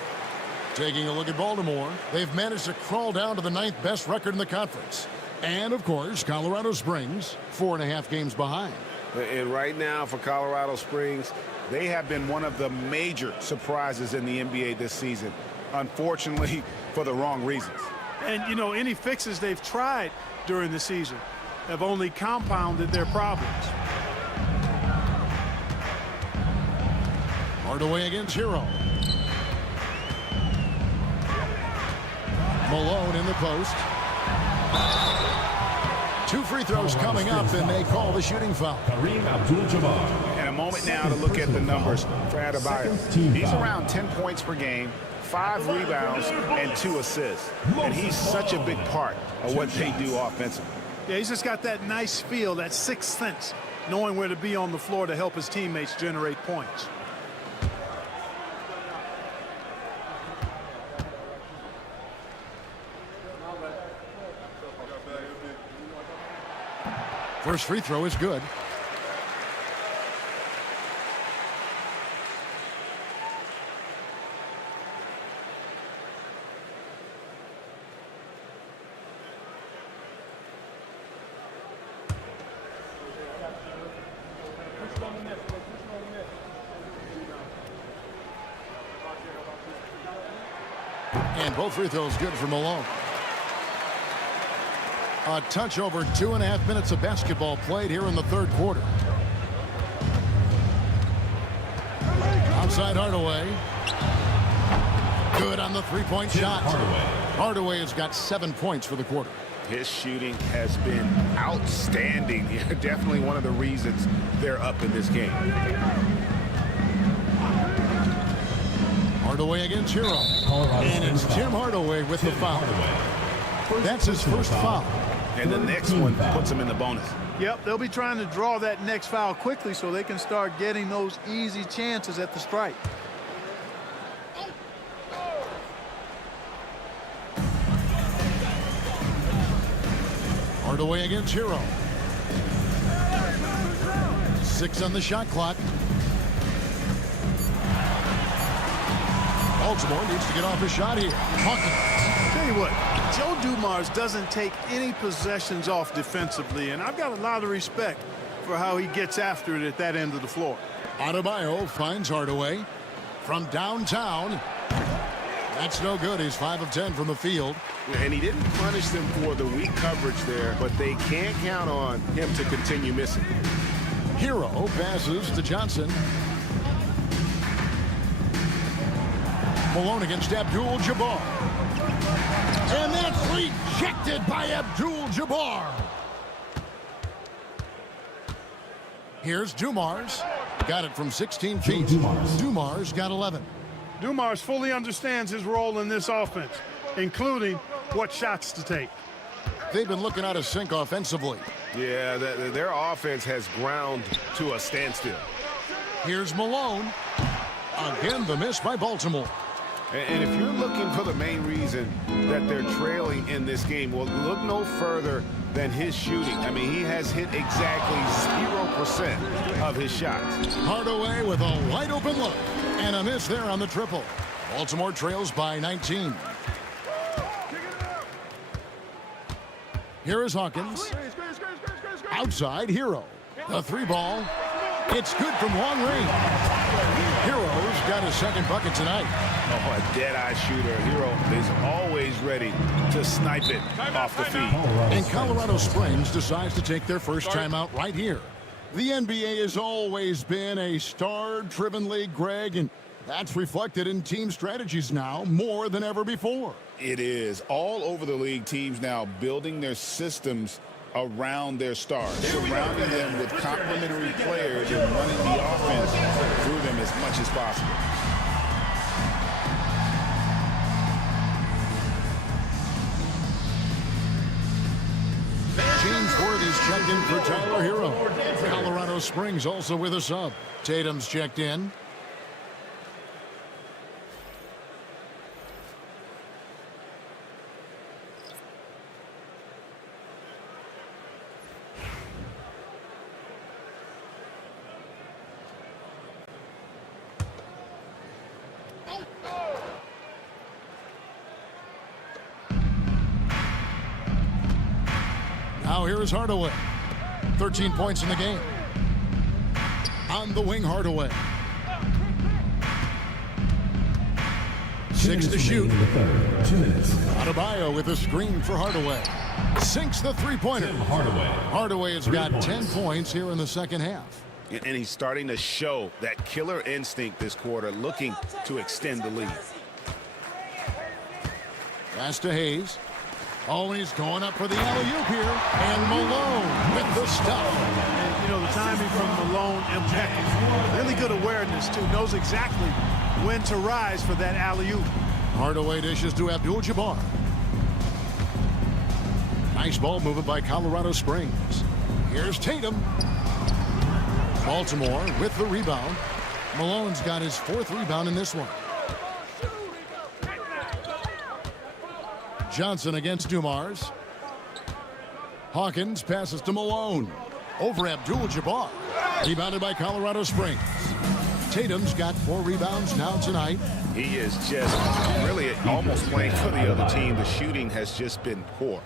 Taking a look at Baltimore, they've managed to crawl down to the 9th best record in the conference. And, of course, Colorado Springs, 4.5 games behind. And right now for Colorado Springs, they have been one of the major surprises in the NBA this season. Unfortunately, for the wrong reasons. And, you know, any fixes they've tried during the season have only compounded their problems. Hardaway against Hero. Malone in the post. 2 free throws coming up, and they call the shooting foul. Kareem Abdul-Jabbar. And a moment now to look at the numbers for Adebayo. He's around 10 points per game, 5 rebounds, and 2 assists. And he's such a big part of what they do offensively. Yeah, he's just got that nice feel, that sixth sense, knowing where to be on the floor to help his teammates generate points. First free throw is good. And both free throws good for Malone. A touch over 2.5 minutes of basketball played here in the third quarter. Outside Hardaway. Good on the three-point shot. Hardaway has got 7 points for the quarter. His shooting has been outstanding. Definitely one of the reasons they're up in this game. Hardaway against Hero. And it's Tim Hardaway with the foul. That's his first foul. And the next one puts him in the bonus. Yep, they'll be trying to draw that next foul quickly so they can start getting those easy chances at the stripe. Hardaway against Hero. 6 on the shot clock. Baltimore needs to get off a shot here. Hawkins. Tell you what, Joe Dumars doesn't take any possessions off defensively, and I've got a lot of respect for how he gets after it at that end of the floor. Adebayo finds Hardaway from downtown. That's no good. He's 5 of 10 from the field. And he didn't punish them for the weak coverage there, but they can't count on him to continue missing. Hero passes to Johnson. Malone against Abdul-Jabbar. And that's rejected by Abdul-Jabbar. Here's Dumars. Got it from 16 feet. Dumars got 11. Dumars fully understands his role in this offense, including what shots to take. They've been looking out of sync offensively. Yeah, their offense has ground to a standstill. Here's Malone. Again, the miss by Baltimore. And if you're looking for the main reason that they're trailing in this game, well, look no further than his shooting. I mean, he has hit exactly 0% of his shots. Hardaway with a wide open look. And a miss there on the triple. Baltimore trails by 19. Here is Hawkins. Outside, Hero. The 3-ball. It's good from long range. Hero's got his second bucket tonight. Oh, a dead-eye shooter. Hero is always ready to snipe it off the feet. And Colorado Springs decides to take their first timeout right here. The NBA has always been a star-driven league, Greg, and that's reflected in team strategies now more than ever before. It is. All over the league, teams now building their systems around their stars, surrounding them with complementary players and running the offense through them as much as possible. James Worthy's checked in for Tyler Hero. Colorado Springs also with a sub. Tatum's checked in. Now here is Hardaway. 13 points in the game. On the wing, Hardaway. 6 to shoot. 2 minutes. Adebayo with a screen for Hardaway. Sinks the three-pointer. Hardaway. Hardaway has got 10 points here in the second half. And he's starting to show that killer instinct this quarter, looking to extend the lead. Pass to Hayes. Oh, he's going up for the alley-oop here. And Malone with the stuff. And, you know, the timing from Malone, impeccable. Really good awareness, too. Knows exactly when to rise for that alley-oop. Hardaway dishes to Abdul-Jabbar. Nice ball movement by Colorado Springs. Here's Tatum. Baltimore with the rebound. Malone's got his 4th rebound in this one. Johnson against Dumars. Hawkins passes to Malone. Over Abdul-Jabbar. Rebounded by Colorado Springs. Tatum's got 4 rebounds now tonight. He is just really almost playing for the other team. The shooting has just been poor.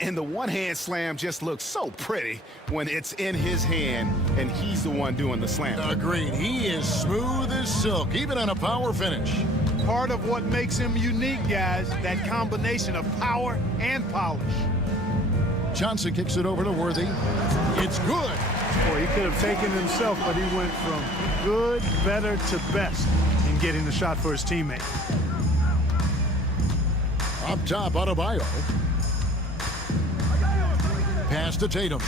And the one-hand slam just looks so pretty when it's in his hand and he's the one doing the slam. Agreed. He is smooth as silk, even on a power finish. Part of what makes him unique, guys, that combination of power and polish. Johnson kicks it over to Worthy. It's good. Boy, he could have taken himself, but he went from good, better to best in getting the shot for his teammate. Up top, Adebayo. Pass to Tatum.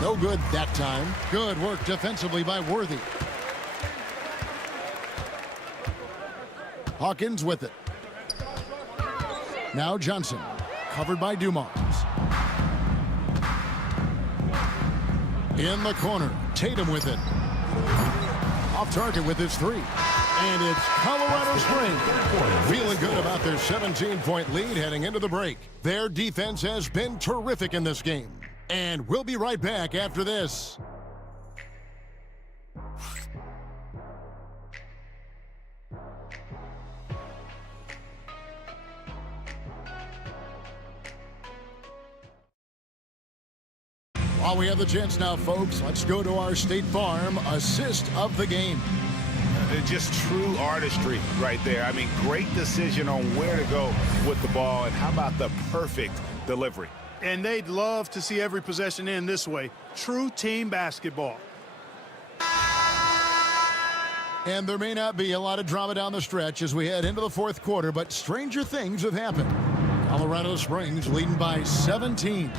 No good that time. Good work defensively by Worthy. Hawkins with it. Now Johnson, covered by Dumars. In the corner, Tatum with it. Off target with his 3. And it's Colorado Springs feeling good about their 17-point lead heading into the break. Their defense has been terrific in this game. And we'll be right back after this. While we have the chance now, folks, let's go to our State Farm assist of the game. Just true artistry right there. I mean, great decision on where to go with the ball, and how about the perfect delivery? And they'd love to see every possession end this way. True team basketball. And there may not be a lot of drama down the stretch as we head into the 4th quarter, but stranger things have happened. Colorado Springs leading by 17.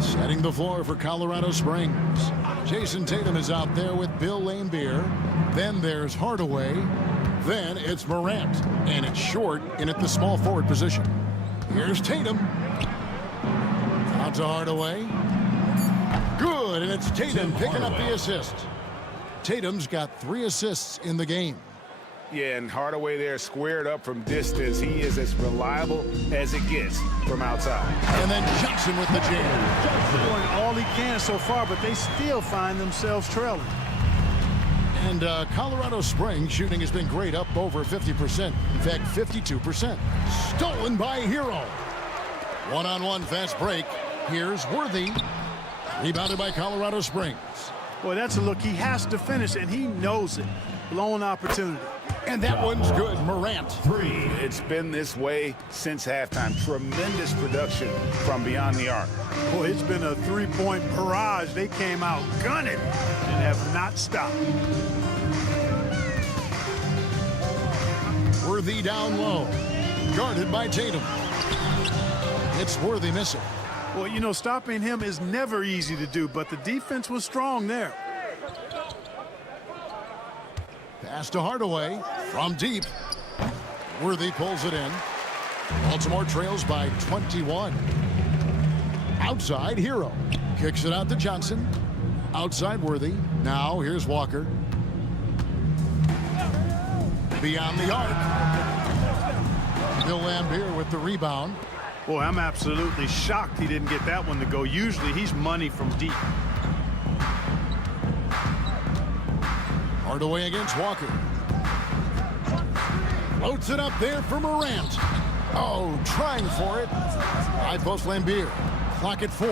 Setting the floor for Colorado Springs. Jason Tatum is out there with Bill Laimbeer. Then there's Hardaway. Then it's Morant. And it's Short in at the small forward position. Here's Tatum. Out to Hardaway. Good, and it's Tatum picking up the assist. Tatum's got 3 assists in the game. Yeah, and Hardaway there squared up from distance. He is as reliable as it gets from outside. And then Johnson with the jam. Doing all he can so far, but they still find themselves trailing. And Colorado Springs shooting has been great, up over 50%. In fact, 52%. Stolen by Hero. One-on-one fast break. Here's Worthy. Rebounded by Colorado Springs. Boy, that's a look he has to finish, and he knows it. Blown opportunity. And that one's good. Morant. 3. It's been this way since halftime. Tremendous production from beyond the arc. Boy, it's been a 3-point barrage. They came out gunning and have not stopped. Worthy down low. Guarded by Tatum. It's Worthy missing. Well, you know, stopping him is never easy to do, but the defense was strong there. Pass to Hardaway from deep. Worthy pulls it in. Baltimore trails by 21. Outside, Hero. Kicks it out to Johnson. Outside, Worthy. Now, here's Walker. Beyond the arc. Bill Laimbeer with the rebound. Boy, I'm absolutely shocked he didn't get that one to go. Usually, he's money from deep. Hardaway against Walker. Floats it up there for Morant. Oh, trying for it. High post Laimbeer. Clock at 4.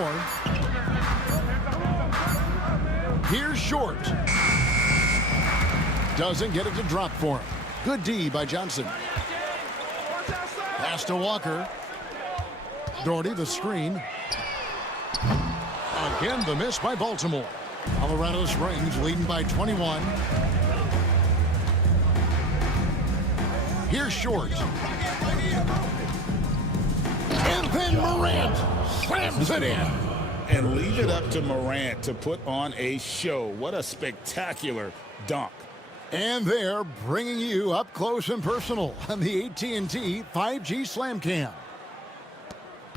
Here's Short. Doesn't get it to drop for him. Good D by Johnson. Pass to Walker. Doherty, the screen. Again, the miss by Baltimore. Colorado Springs leading by 21. Here's Short. And then Morant slams it in. And leave it up to Morant to put on a show. What a spectacular dunk. And they're bringing you up close and personal on the AT&T 5G Slam Cam.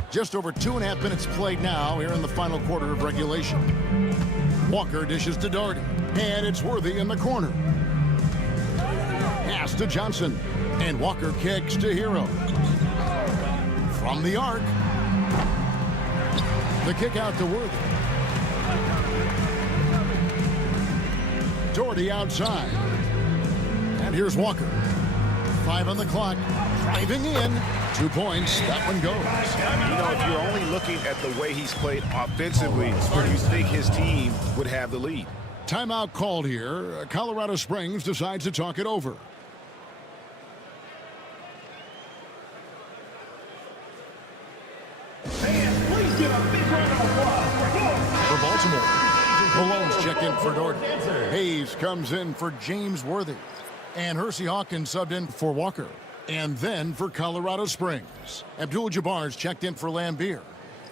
Just over 2.5 minutes played now here in the final quarter of regulation. Walker dishes to Doherty, and it's Worthy in the corner. Pass to Johnson, and Walker kicks to Hero. From the arc, the kick out to Worthy. Doherty outside. And here's Walker. 5 on the clock. Driving in. 2 points. That one goes. You know, if you're only looking at the way he's played offensively, you think his team would have the lead. Timeout called here. Colorado Springs decides to talk it over. Please give a big round of applause For Baltimore, Malone's checked in for Doherty. Hayes comes in for James Worthy. And Hersey Hawkins subbed in for Walker. And then for Colorado Springs, Abdul-Jabbar's checked in for Lambeer.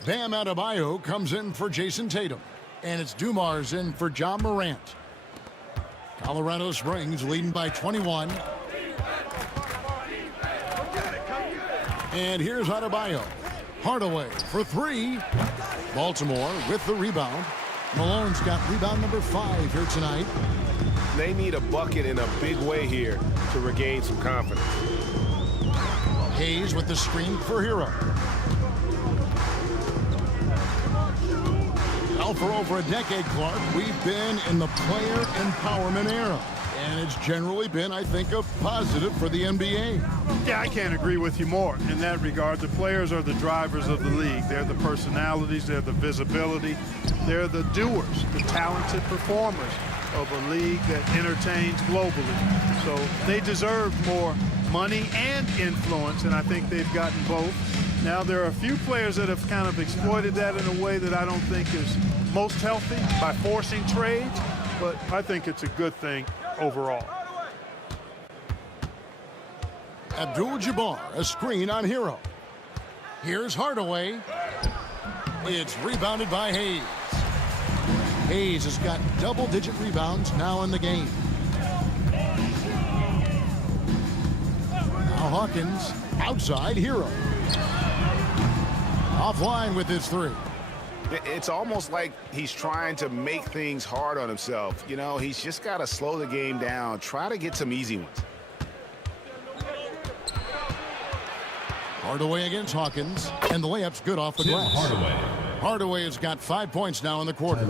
Bam Adebayo comes in for Jason Tatum. And it's Dumars in for John Morant. Colorado Springs leading by 21. And here's Adebayo. Hardaway for 3. Baltimore with the rebound. Malone's got rebound number 5 here tonight. They need a bucket in a big way here to regain some confidence. Hayes with the screen for Hero. Now for over a decade, Clark, we've been in the player empowerment era. And it's generally been, I think, a positive for the NBA. Yeah, I can't agree with you more in that regard. The players are the drivers of the league. They're the personalities, they're the visibility, they're the doers, the talented performers of a league that entertains globally. So they deserve more money and influence, and I think they've gotten both. Now, there are a few players that have kind of exploited that in a way that I don't think is most healthy by forcing trades, but I think it's a good thing overall. Abdul-Jabbar, a screen on Hero. Here's Hardaway. It's rebounded by Hayes. Hayes has got double-digit rebounds now in the game. Now Hawkins outside Hero. Offline with his 3. It's almost like he's trying to make things hard on himself. You know, he's just got to slow the game down, try to get some easy ones. Hardaway against Hawkins, and the layup's good off the glass. Hardaway has got 5 points now in the quarter.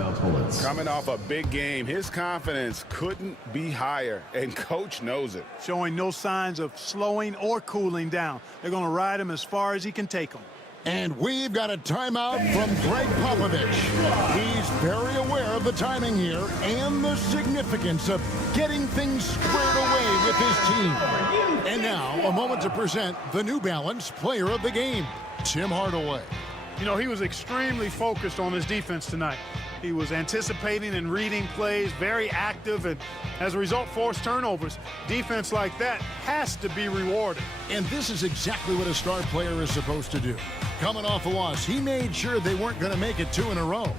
Coming off a big game, his confidence couldn't be higher, and coach knows it. Showing no signs of slowing or cooling down. They're going to ride him as far as he can take them. And we've got a timeout from Greg Popovich. He's very aware of the timing here and the significance of getting things squared away with his team. And now, a moment to present the New Balance Player of the Game, Tim Hardaway. You know, he was extremely focused on his defense tonight. He was anticipating and reading plays, very active, and as a result, forced turnovers. Defense like that has to be rewarded. And this is exactly what a star player is supposed to do. Coming off a loss, he made sure they weren't going to make it 2 in a row.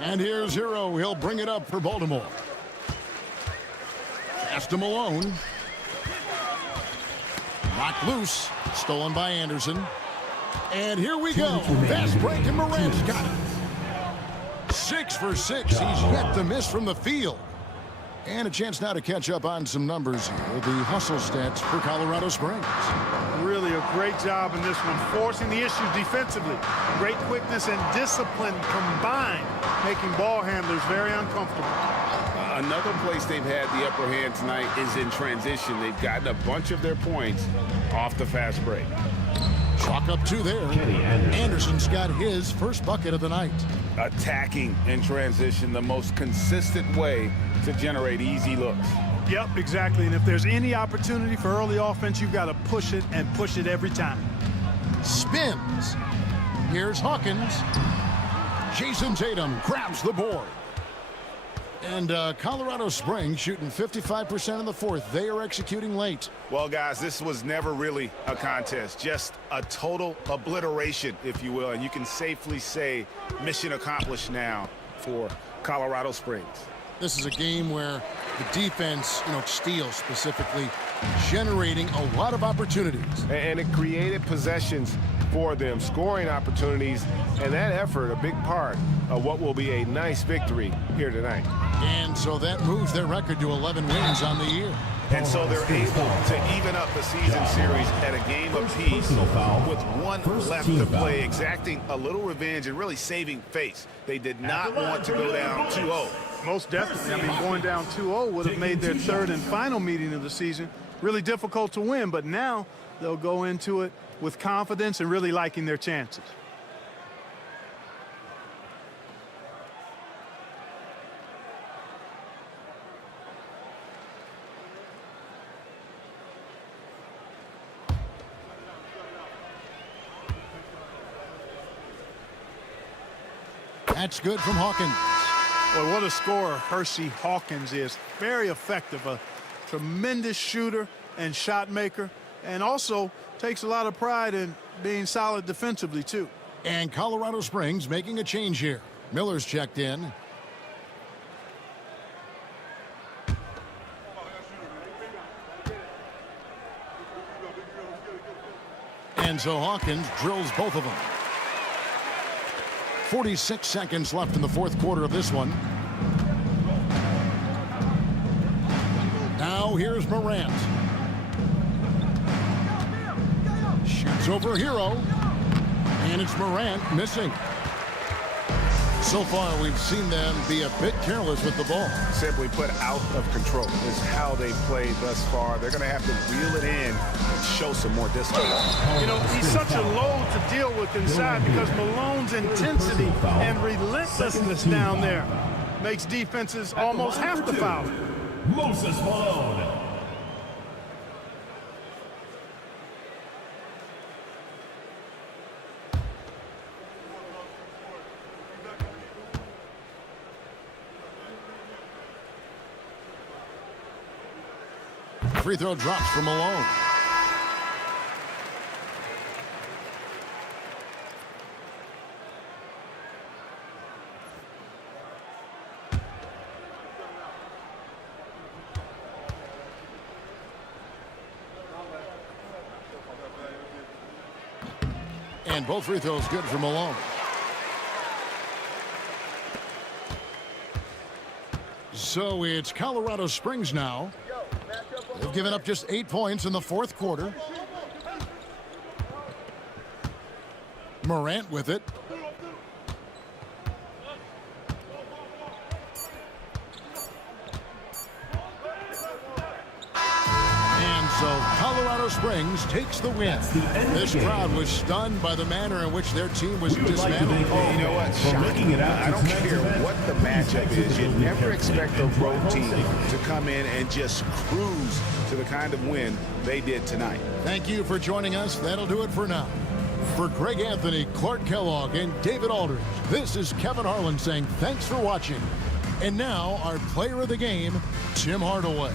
And here's Hero. He'll bring it up for Baltimore. Pass to Malone. Knocked loose. Stolen by Anderson. And here we go. Fast break, and Morant's got it. 6 for 6. He's yet to miss from the field. And a chance now to catch up on some numbers here. The hustle stats for Colorado Springs. Really a great job in this one, forcing the issue defensively. Great quickness and discipline combined, making ball handlers very uncomfortable. Another place they've had the upper hand tonight is in transition. They've gotten a bunch of their points off the fast break. Chalk up 2 there. Anderson's got his first bucket of the night. Attacking in transition, the most consistent way to generate easy looks. Yep, exactly. And if there's any opportunity for early offense, you've got to push it and push it every time. Spins. Here's Hawkins. Jason Tatum grabs the board. And Colorado Springs shooting 55% in the fourth. They are executing late. Well, guys, this was never really a contest. Just a total obliteration, if you will. And you can safely say mission accomplished now for Colorado Springs. This is a game where the defense, steals specifically, generating a lot of opportunities. And it created possessions for them, scoring opportunities, and that effort a big part of what will be a nice victory here tonight. And so that moves their record to 11 wins on the year. And so they're able to even up the season series at a game apiece with one left to play, exacting a little revenge and really saving face. They did not want to go down 2-0. Most definitely. I mean, going down 2-0 would have made their third and final meeting of the season really difficult to win, but now they'll go into it with confidence and really liking their chances. That's good from Hawkins. Well, what a scorer Hershey Hawkins is. Very effective, a tremendous shooter and shot maker, and also takes a lot of pride in being solid defensively, too. And Colorado Springs making a change here. Miller's checked in. And so Hawkins drills both of them. 46 seconds left in the fourth quarter of this one. Now here's Morant. Shoots over Hero. And it's Morant missing. So far, we've seen them be a bit careless with the ball. Simply put, out of control is how they played thus far. They're going to have to reel it in and show some more discipline. He's such a load to deal with inside because Malone's intensity and relentlessness down there makes defenses almost have to foul. Moses Malone. Free throw drops from Malone. And both free throws good for Malone. So it's Colorado Springs now. They've given up just 8 points in the fourth quarter. Morant with it. And so Colorado Springs takes the win. This crowd was stunned by the manner in which their team was dismantled. Oh, you know what? Shocking. I don't care what the matchup is. You never expect a road team to come in and just cruise to the kind of win they did tonight. Thank you for joining us. That'll do it for now. For Greg Anthony, Clark Kellogg, and David Aldridge, this is Kevin Harlan saying thanks for watching. And now our player of the game, Tim Hardaway.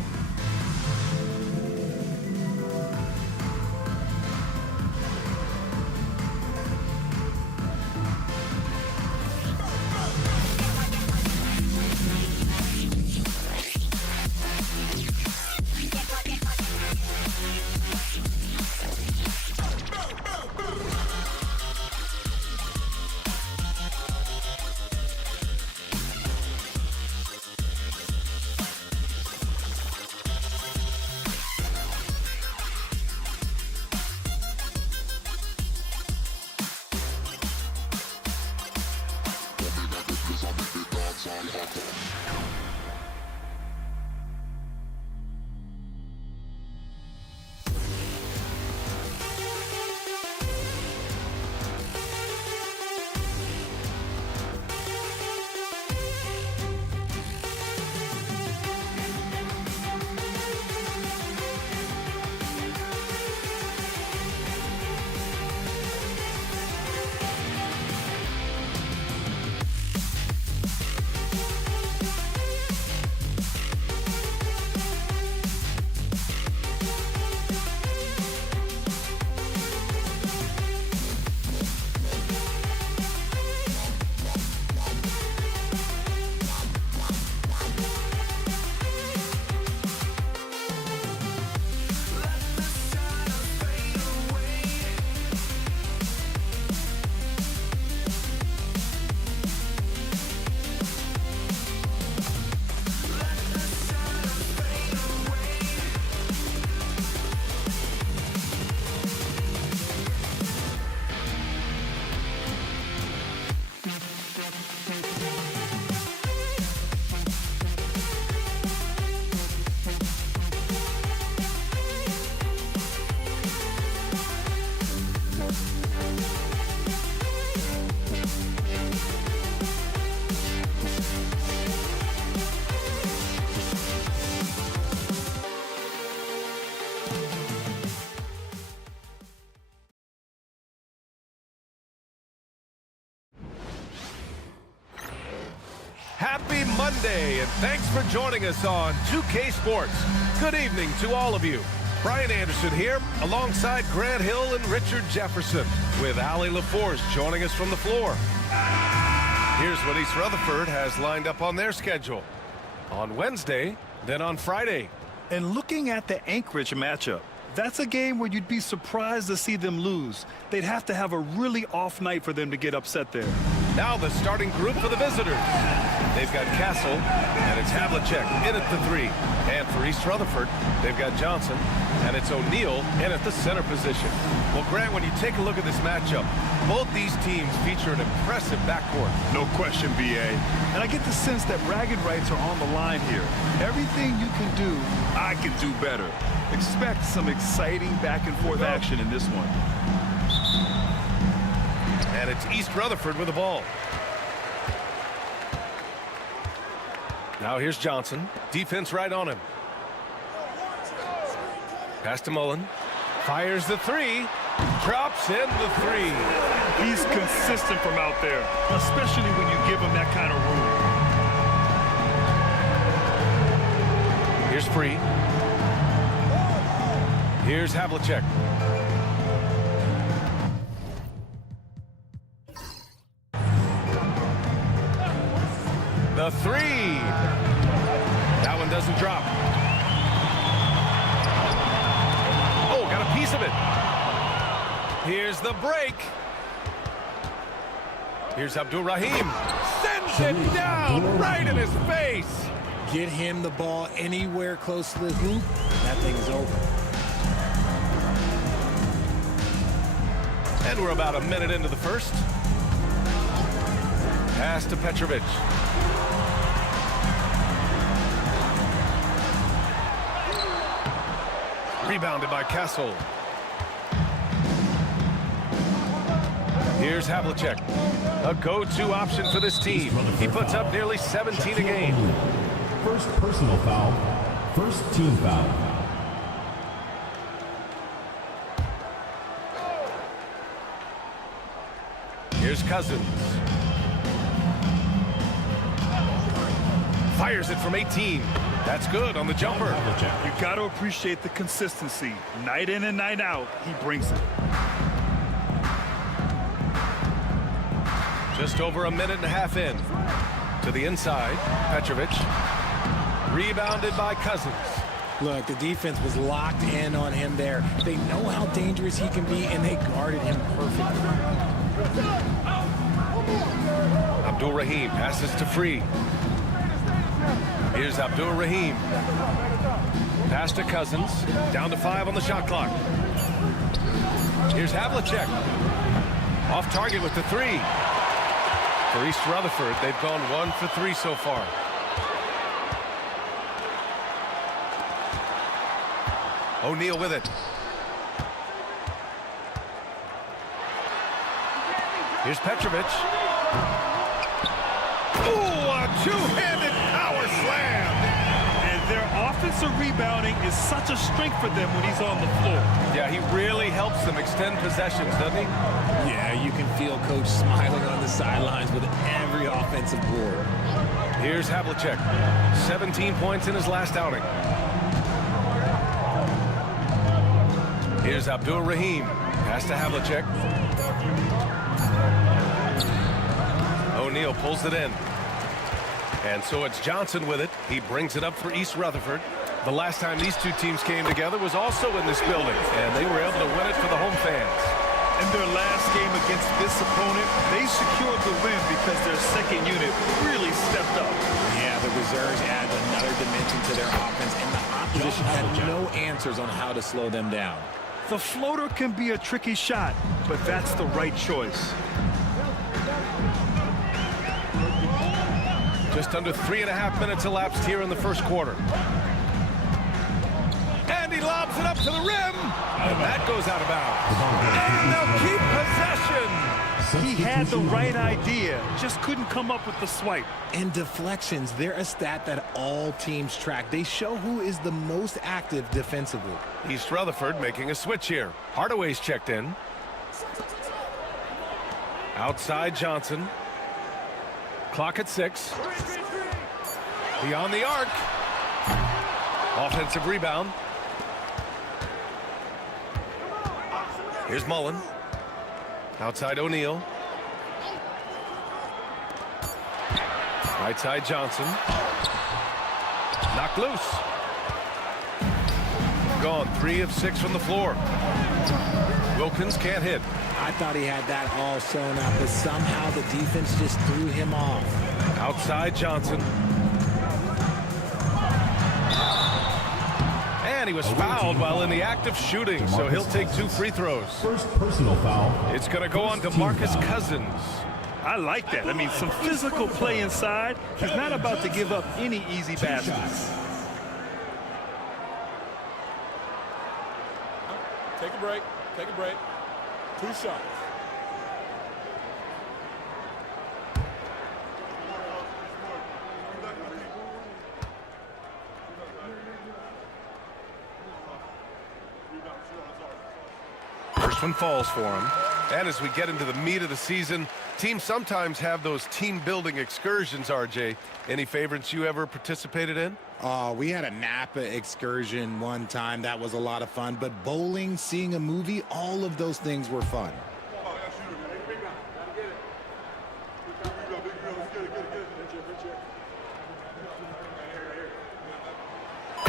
Monday, and thanks for joining us on 2K Sports. Good evening to all of you. Brian Anderson here, alongside Grant Hill and Richard Jefferson, with Allie LaForce joining us from the floor. Here's what East Rutherford has lined up on their schedule. On Wednesday, then on Friday. And looking at the Anchorage matchup, that's a game where you'd be surprised to see them lose. They'd have to have a really off night for them to get upset there. Now the starting group for the visitors. They've got Castle, and it's Havlicek in at the 3. And for East Rutherford, they've got Johnson, and it's O'Neal in at the center position. Well, Grant, when you take a look at this matchup, both these teams feature an impressive backcourt. No question, B.A. And I get the sense that bragging rights are on the line here. Everything you can do, I can do better. Expect some exciting back-and-forth action in this one. And it's East Rutherford with the ball. Now here's Johnson. Defense right on him. Pass to Mullen. Fires the 3. Drops in the 3. He's consistent from out there, especially when you give him that kind of room. Here's Free. Here's Havlicek. The 3. That one doesn't drop. Oh, got a piece of it. Here's the break. Here's Abdul-Rahim. Sends it down right in his face. Get him the ball anywhere close to the hoop, that thing is over. And we're about a minute into the first. Pass to Petrovic. Rebounded by Castle. Here's Havlicek. A go-to option for this team. He puts up nearly 17 a game. First personal foul. First team foul. Here's Cousins. Fires it from 18. That's good on the jumper. You got to appreciate the consistency. Night in and night out, he brings it. Just over a minute and a half in. To the inside, Petrovic. Rebounded by Cousins. Look, the defense was locked in on him there. They know how dangerous he can be, and they guarded him perfectly. Abdul-Rahim passes to Free. Here's Abdul-Rahim. Pass to Cousins. Down to 5 on the shot clock. Here's Havlicek. Off target with the 3. For East Rutherford, they've gone 1 for 3 so far. O'Neal with it. Here's Petrovic. Ooh, a two-handed power slam. And their offensive rebounding is such a strength for them when he's on the floor. Yeah, he really helps them extend possessions, doesn't he? Yeah, you can feel Coach smiling on the sidelines with every offensive board. Here's Havlicek. 17 points in his last outing. Here's Abdul-Rahim. Pass to Havlicek. O'Neal pulls it in. And so it's Johnson with it. He brings it up for East Rutherford. The last time these two teams came together was also in this building, and they were able to win it for the home fans. In their last game against this opponent, they secured the win because their second unit really stepped up. Yeah, the reserves add another dimension to their offense, and the opposition had no answers on how to slow them down. The floater can be a tricky shot, but that's the right choice. Just under 3.5 minutes elapsed here in the first quarter. And he lobs it up to the rim. And that goes out of bounds. And they'll keep possession. He had the right idea, just couldn't come up with the swipe. And deflections, they're a stat that all teams track. They show who is the most active defensively. East Rutherford making a switch here. Hardaway's checked in. Outside Johnson. Clock at 6. Beyond the arc. Offensive rebound. Here's Mullen. Outside O'Neal. Right side Johnson. Knocked loose. Gone 3 of 6 from the floor. Wilkins can't hit. I thought he had that all sewn up, but somehow the defense just threw him off. Outside Johnson. And he was fouled while in the act of shooting, so he'll take 2 free throws. First personal foul. It's going to go on to Marcus Cousins. I like that. I mean, some physical play inside. He's not about to give up any easy baskets. Take a break. Take a break. 2 shots. First one falls for him. And as we get into the meat of the season, teams sometimes have those team-building excursions, RJ. Any favorites you ever participated in? We had a Napa excursion one time. That was a lot of fun. But bowling, seeing a movie, all of those things were fun.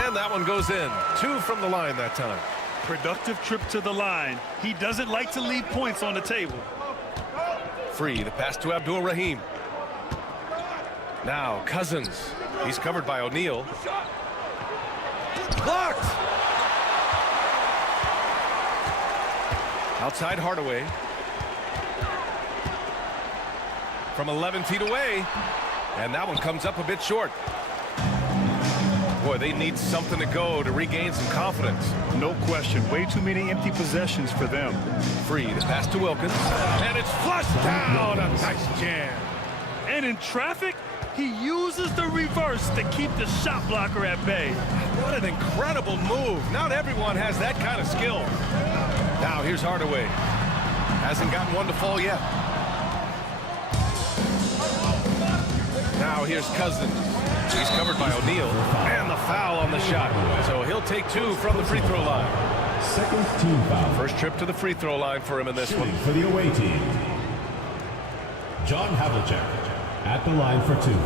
And that one goes in. 2 from the line that time. Productive trip to the line. He doesn't like to leave points on the table. Free, the pass to Abdul-Rahim. Now Cousins. He's covered by O'Neal. Blocked! Outside Hardaway. From 11 feet away. And that one comes up a bit short. Boy, they need something to go to regain some confidence. No question. Way too many empty possessions for them. Free, the pass to Wilkins. And it's flushed down. A nice jam. And in traffic, he uses the reverse to keep the shot blocker at bay. What an incredible move. Not everyone has that kind of skill. Now here's Hardaway. Hasn't gotten one to fall yet. Now here's Cousins. He's covered by O'Neal. And the foul on the shot. So he'll take 2 from the free throw line. Second team foul. First trip to the free throw line for him in this one. For the away team, John Havlicek at the line for 2.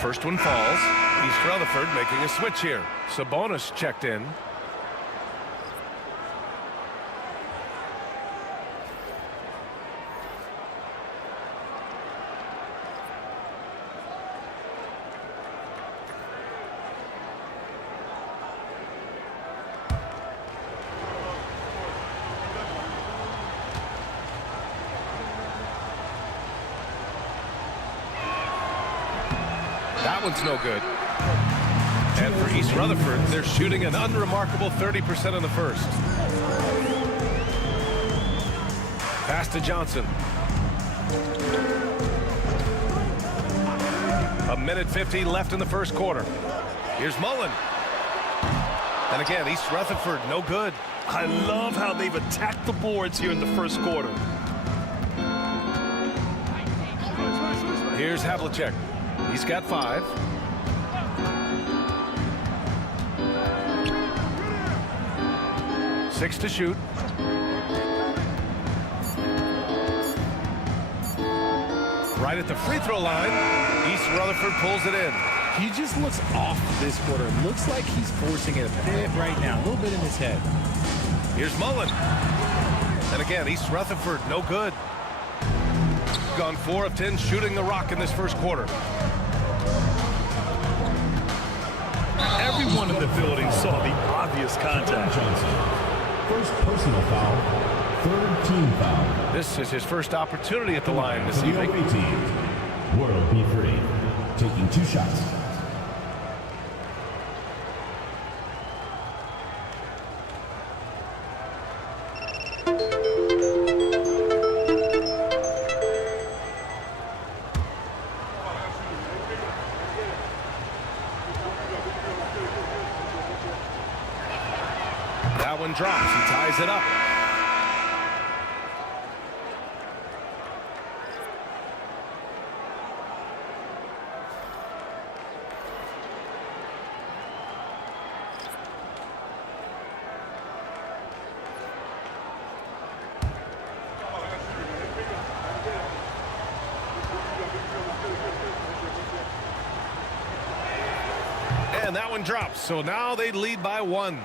First one falls. East Rutherford making a switch here. Sabonis checked in. That one's no good. And for East Rutherford, they're shooting an unremarkable 30% in the first. Pass to Johnson. A minute 50 left in the first quarter. Here's Mullen. And again, East Rutherford, no good. I love how they've attacked the boards here in the first quarter. Here's Havlicek. He's got 5. Six to shoot. Right at the free throw line. East Rutherford pulls it in. He just looks off this quarter. Looks like he's forcing it a bit right now. A little bit in his head. Here's Mullen. And again, East Rutherford, no good. Gone 4 of 10 shooting the rock in this first quarter. Everyone in the building saw the obvious contact. First personal foul, third team foul. This is his first opportunity at the line this evening. The away team, World be free, taking 2 shots. That one drops. He ties it up. And that one drops. So now they lead by 1.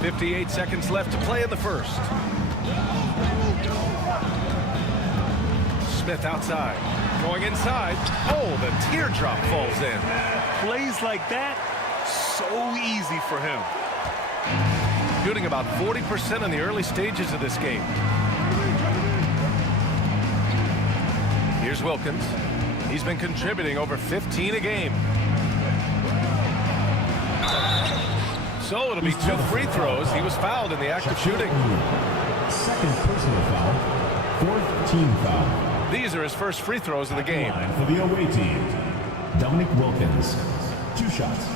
58 seconds left to play in the first. Smith outside. Going inside. Oh, the teardrop falls in. Plays like that, so easy for him. Shooting about 40% in the early stages of this game. Here's Wilkins. He's been contributing over 15 a game. So it'll be 2 free throws. He was fouled in the act of shooting. Second personal foul. 4th team foul. These are his first free throws of the game. For the away team, Dominic Wilkins. 2 shots.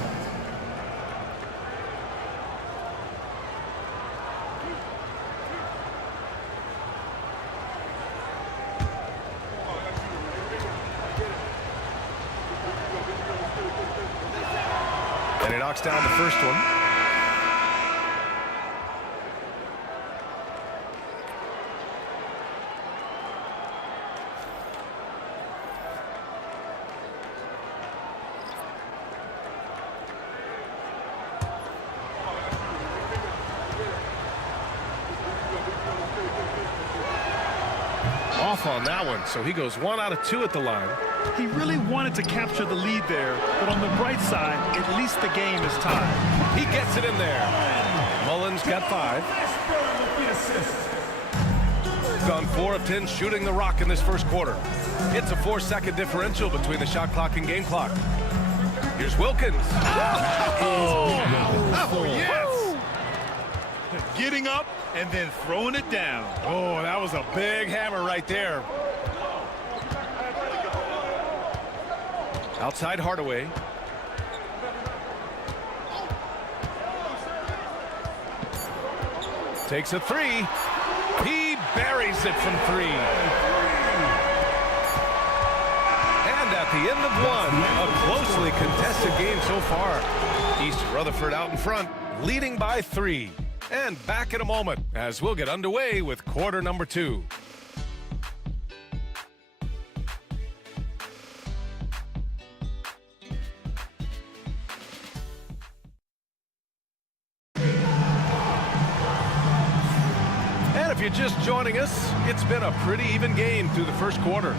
And he knocks down the first one. Off on that one, so he goes 1 out of 2 at the line. He really wanted to capture the lead there, but on the bright side, at least the game is tied. He gets it in there. Mullins got 5. Gone 4 of 10 shooting the rock in this first quarter. It's a 4-second differential between the shot clock and game clock. Here's Wilkins. Oh, yes! Getting up and then throwing it down. Oh, that was a big hammer right there. Outside Hardaway. Takes a 3. He buries it from 3. And at the end of 1, a closely contested game so far. East Rutherford out in front, leading by 3. And back in a moment as we'll get underway with quarter number 2. If you're just joining us, it's been a pretty even game through the first quarter.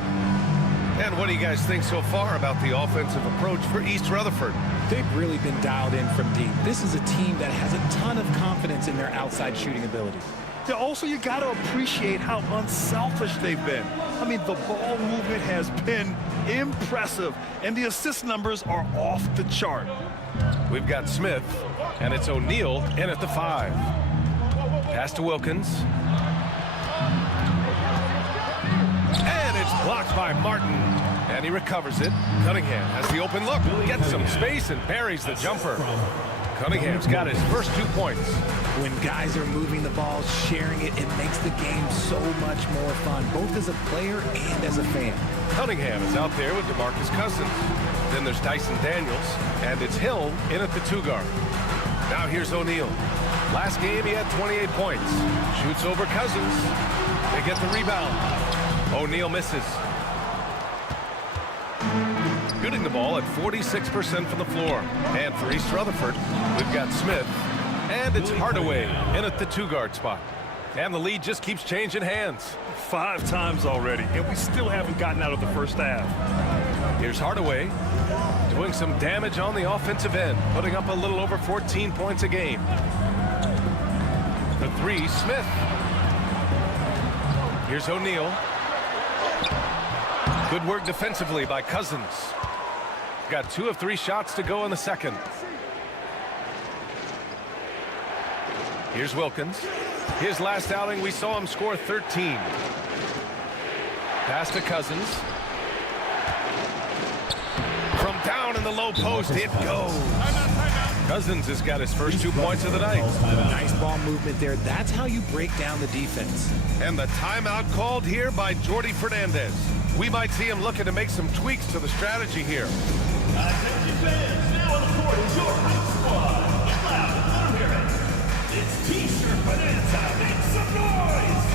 And what do you guys think so far about the offensive approach for East Rutherford? They've really been dialed in from deep. This is a team that has a ton of confidence in their outside shooting ability. Yeah, also, you got to appreciate how unselfish they've been. I mean, the ball movement has been impressive, and the assist numbers are off the chart. We've got Smith, and it's O'Neal in at the 5. Pass to Wilkins. And it's blocked by Martin. And he recovers it. Cunningham has the open look. Gets some space and buries the jumper. Cunningham's got his first 2 points. When guys are moving the ball, sharing it, it makes the game so much more fun, both as a player and as a fan. Cunningham is out there with DeMarcus Cousins. Then there's Dyson Daniels, and it's Hill in at the 2 guard. Now here's O'Neal. Last game he had 28 points. Shoots over Cousins. They get the rebound. O'Neal misses. Shooting the ball at 46% from the floor. And for East Rutherford, we've got Smith. And it's Hardaway in at the 2 guard spot. And the lead just keeps changing hands. 5 times already, and we still haven't gotten out of the first half. Here's Hardaway doing some damage on the offensive end, putting up a little over 14 points a game. The 3, Smith. Here's O'Neal. Good work defensively by Cousins. Got 2 of 3 shots to go in the second. Here's Wilkins. His last outing, we saw him score 13. Pass to Cousins. From down in the low post, it goes. Cousins has got his first 2 points of the night. Nice ball movement there. That's how you break down the defense. And the timeout called here by Jordi Fernandez. We might see him looking to make some tweaks to the strategy here. Attention fans, now on the court is your hype squad. Get loud, let them hear it. It's T-shirt Bonanza. Make some noise.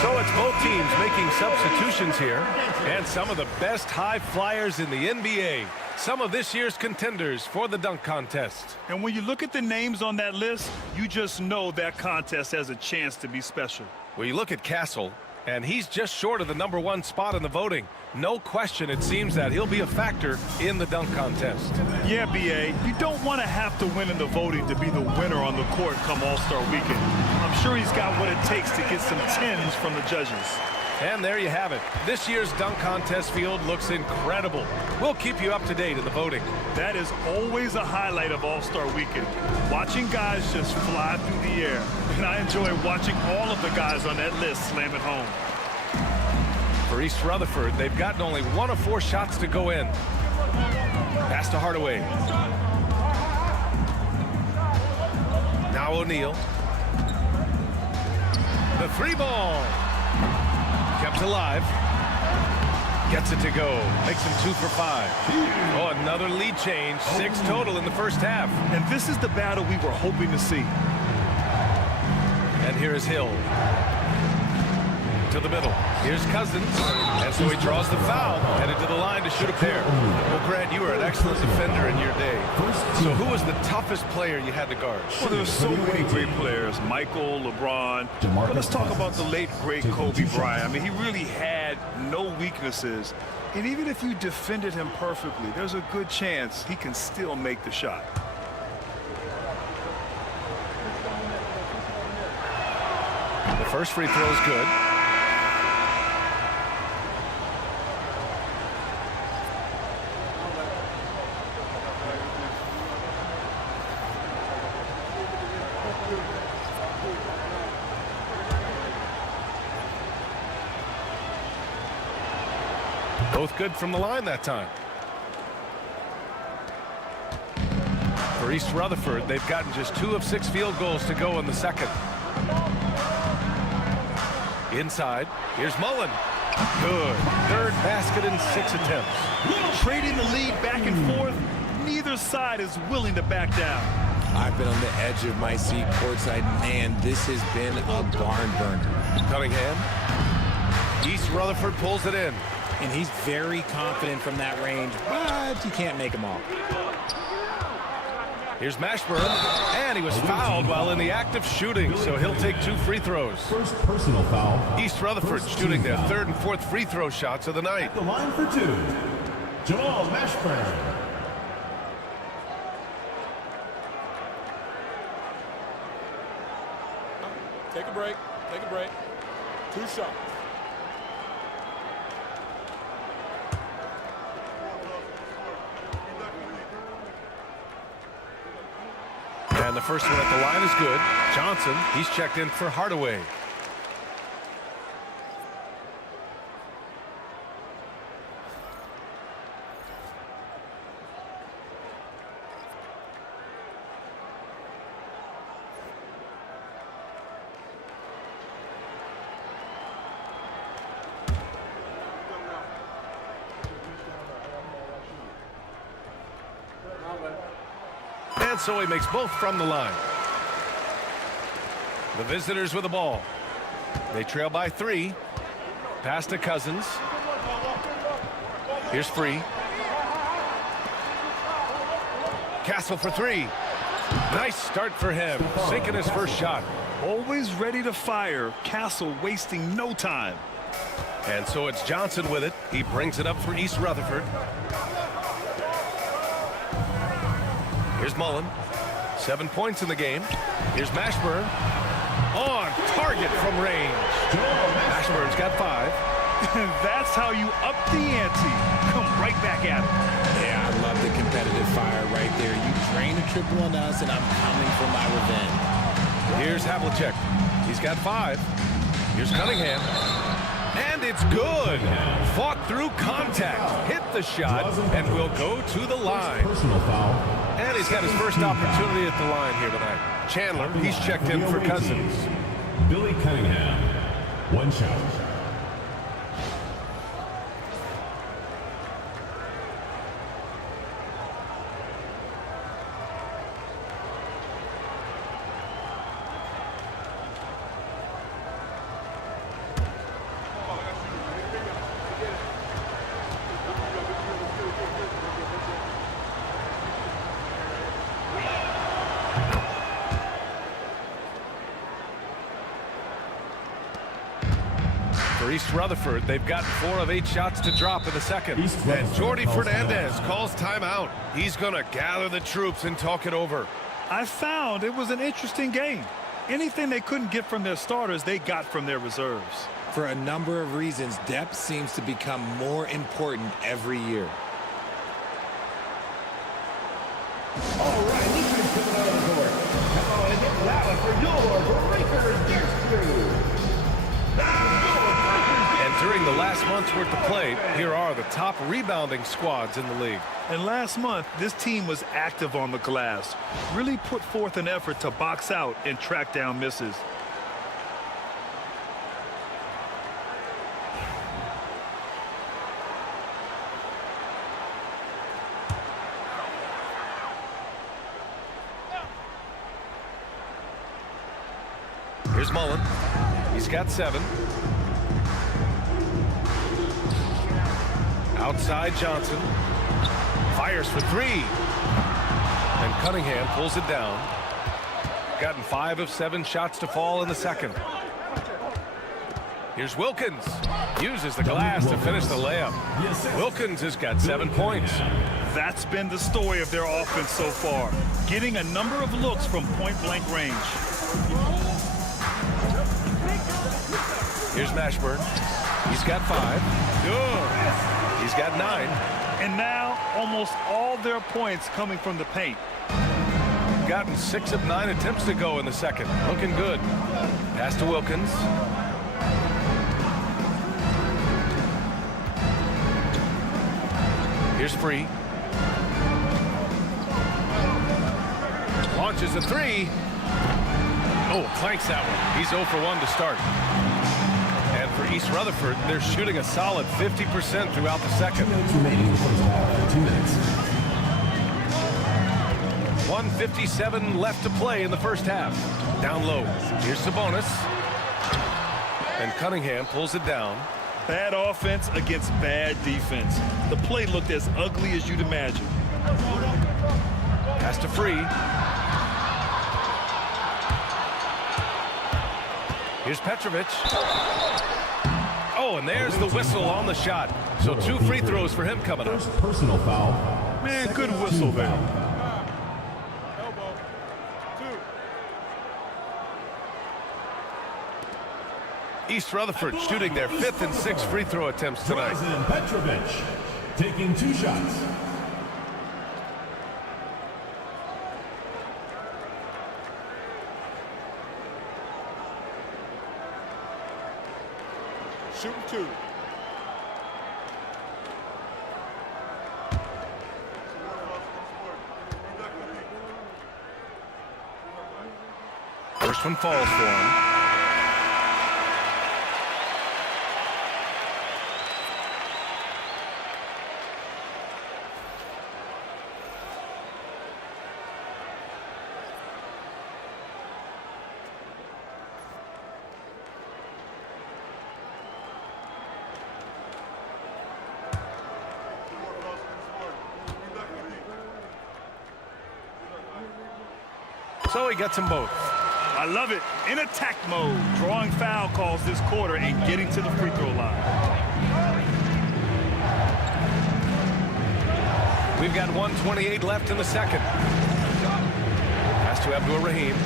So it's both teams making substitutions here, and some of the best high flyers in the NBA. Some of this year's contenders for the dunk contest. And when you look at the names on that list, you just know that contest has a chance to be special. Well, you look at Castle, and he's just short of the #1 spot in the voting. No question, it seems that he'll be a factor in the dunk contest. Yeah, B.A., you don't want to have to win in the voting to be the winner on the court come All-Star Weekend. I'm sure he's got what it takes to get some 10s from the judges. And there you have it. This year's dunk contest field looks incredible. We'll keep you up to date in the voting. That is always a highlight of All-Star Weekend. Watching guys just fly through the air. And I enjoy watching all of the guys on that list slam it home. For East Rutherford, they've gotten only 1 of 4 shots to go in. Pass to Hardaway. Now O'Neal. The 3 ball. Kept alive. Gets it to go. Makes him 2 for 5. Oh, another lead change. 6 total in the first half. And this is the battle we were hoping to see. And here is Hill. To the middle. Here's Cousins. And so he draws the foul. Headed to the line to shoot a pair. Well, Grant, you were an excellent defender in your day. So who was the toughest player you had to guard? Well, there's so many great players. Michael, LeBron. But let's talk about the late, great Kobe Bryant. I mean, he really had no weaknesses. And even if you defended him perfectly, there's a good chance he can still make the shot. The first free throw is good. Both good from the line that time. For East Rutherford, they've gotten just 2 of 6 field goals to go in the second. Inside, here's Mullen. Good. 3rd basket in 6 attempts. Trading the lead back and forth, neither side is willing to back down. I've been on the edge of my seat courtside. Man, this has been a barn burner. Cunningham. East Rutherford pulls it in. And he's very confident from that range, but you can't make them all. Here's Mashburn, and he was fouled while in the act of shooting, so he'll take 2 free throws. First personal foul. East Rutherford shooting their 3rd and 4th free throw shots of the night. At the line for 2, Jamal Mashburn. Take a break. Take a break. 2 shots. And the first one at the line is good. Johnson, he's checked in for Hardaway. And so he makes both from the line. The visitors with the ball. They trail by 3. Pass to Cousins. Here's Free. Castle for 3. Nice start for him. Sinking his first shot. Always ready to fire. Castle wasting no time. And so it's Johnson with it. He brings it up for East Rutherford. Here's Mullen. 7 points in the game. Here's Mashburn. On target from range. Ashburn's got 5. That's how you up the ante. Come right back at him. Yeah, I love the competitive fire right there. You drain a triple on us, and I'm coming for my revenge. Here's Havlicek. He's got 5. Here's Cunningham. And it's good. Fought through contact. Hit the shot and will go to the line. Personal foul. And he's got his first opportunity at the line here tonight. Chandler, he's checked in for Cousins. Billy Cunningham. 1 shot. For East Rutherford, they've gotten 4 of 8 shots to drop in the second. And Jordy Fernandez calls timeout. He's going to gather the troops and talk it over. I found it was an interesting game. Anything they couldn't get from their starters, they got from their reserves. For a number of reasons, depth seems to become more important every year. All right, defense coming out of the court. Come on and get loud for your Breakers Dance Crew. And during the last month's worth of play, here are the top rebounding squads in the league. And last month, this team was active on the glass, really put forth an effort to box out and track down misses. Here's Mullen. He's got 7. Outside Johnson. Fires for 3. And Cunningham pulls it down. Gotten 5 of 7 shots to fall in the second. Here's Wilkins. Uses the glass to finish the layup. Wilkins has got 7 points. That's been the story of their offense so far, getting a number of looks from point-blank range. Here's Mashburn. He's got 5. Good. He's got 9. And now almost all their points coming from the paint. Gotten 6 of 9 attempts to go in the second. Looking good. Pass to Wilkins. Here's Free. Launches a 3. Oh, clanks that one. He's 0 for 1 to start. And for East Rutherford, they're shooting a solid 50% throughout the second. 2 minutes remaining in the first half. 2 minutes. 1:57 left to play in the first half. Down low. Here's Sabonis. And Cunningham pulls it down. Bad offense against bad defense. The play looked as ugly as you'd imagine. Pass to Free. Here's Petrovic. Oh, and there's the whistle on the shot. So 2 free throws for him coming up. First personal foul. Man, good whistle there. East Rutherford shooting their 5th and 6th free throw attempts tonight. Petrovic taking 2 shots. Shooting 2. First one falls for him. So he gets them both. I love it. In attack mode, drawing foul calls this quarter and getting to the free throw line. We've got 1:28 left in the second. Pass to Abdur Rahim.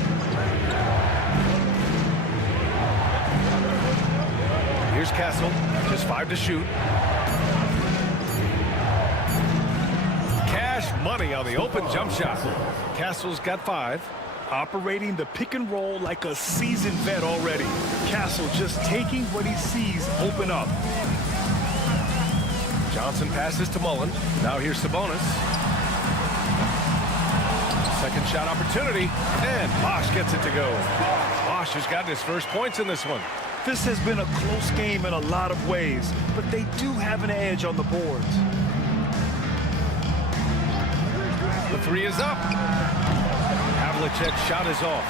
Here's Castle, just 5 to shoot. Cash money on the open jump shot. Castle's got 5. Operating the pick and roll like a seasoned vet already. Castle just taking what he sees open up. Johnson passes to Mullen. Now here's Sabonis. Second shot opportunity, and Bosch gets it to go. Bosch has gotten his first points in this one. This has been a close game in a lot of ways, but they do have an edge on the boards. The 3 is up. Havlicek's shot is off.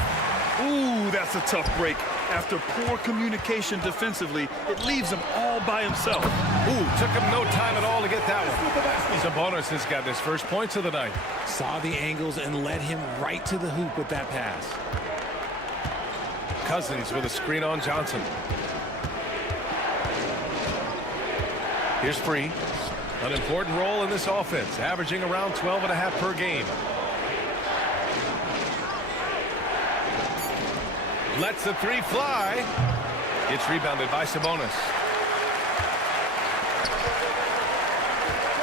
Ooh, that's a tough break. After poor communication defensively, it leaves him all by himself. Ooh, took him no time at all to get that one. Sabonis has got his first points of the night. Saw the angles and led him right to the hoop with that pass. Cousins with a screen on Johnson. Here's Free. An important role in this offense, averaging around 12.5 per game. Lets the 3 fly. It's rebounded by Sabonis.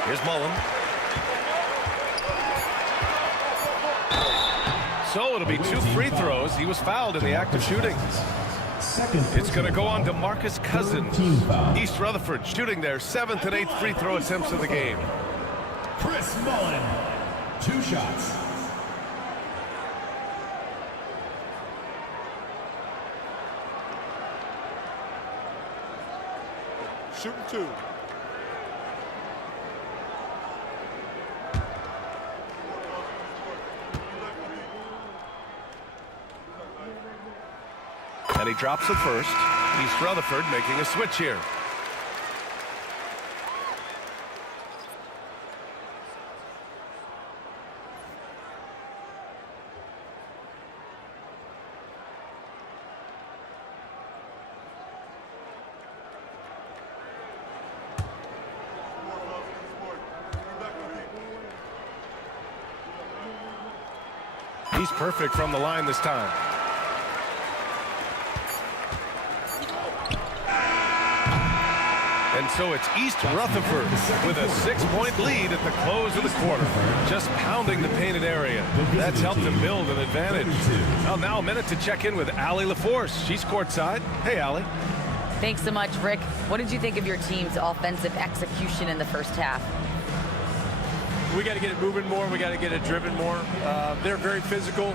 Here's Mullen. So it'll be 2 free throws. He was fouled in the act of shooting. It's going to go on to Marcus Cousins. East Rutherford shooting their 7th and 8th free throw attempts of the game. Chris Mullen, 2 shots. Shooting 2. And he drops it first. East Rutherford making a switch here. He's perfect from the line this time. And so it's East Rutherford with a 6-point lead at the close of the quarter. Just pounding the painted area. That's helped him build an advantage. Well, now a minute to check in with Allie LaForce. She's courtside. Hey, Allie. Thanks so much, Rick. What did you think of your team's offensive execution in the first half? We got to get it moving more. We got to get it driven more. They're very physical.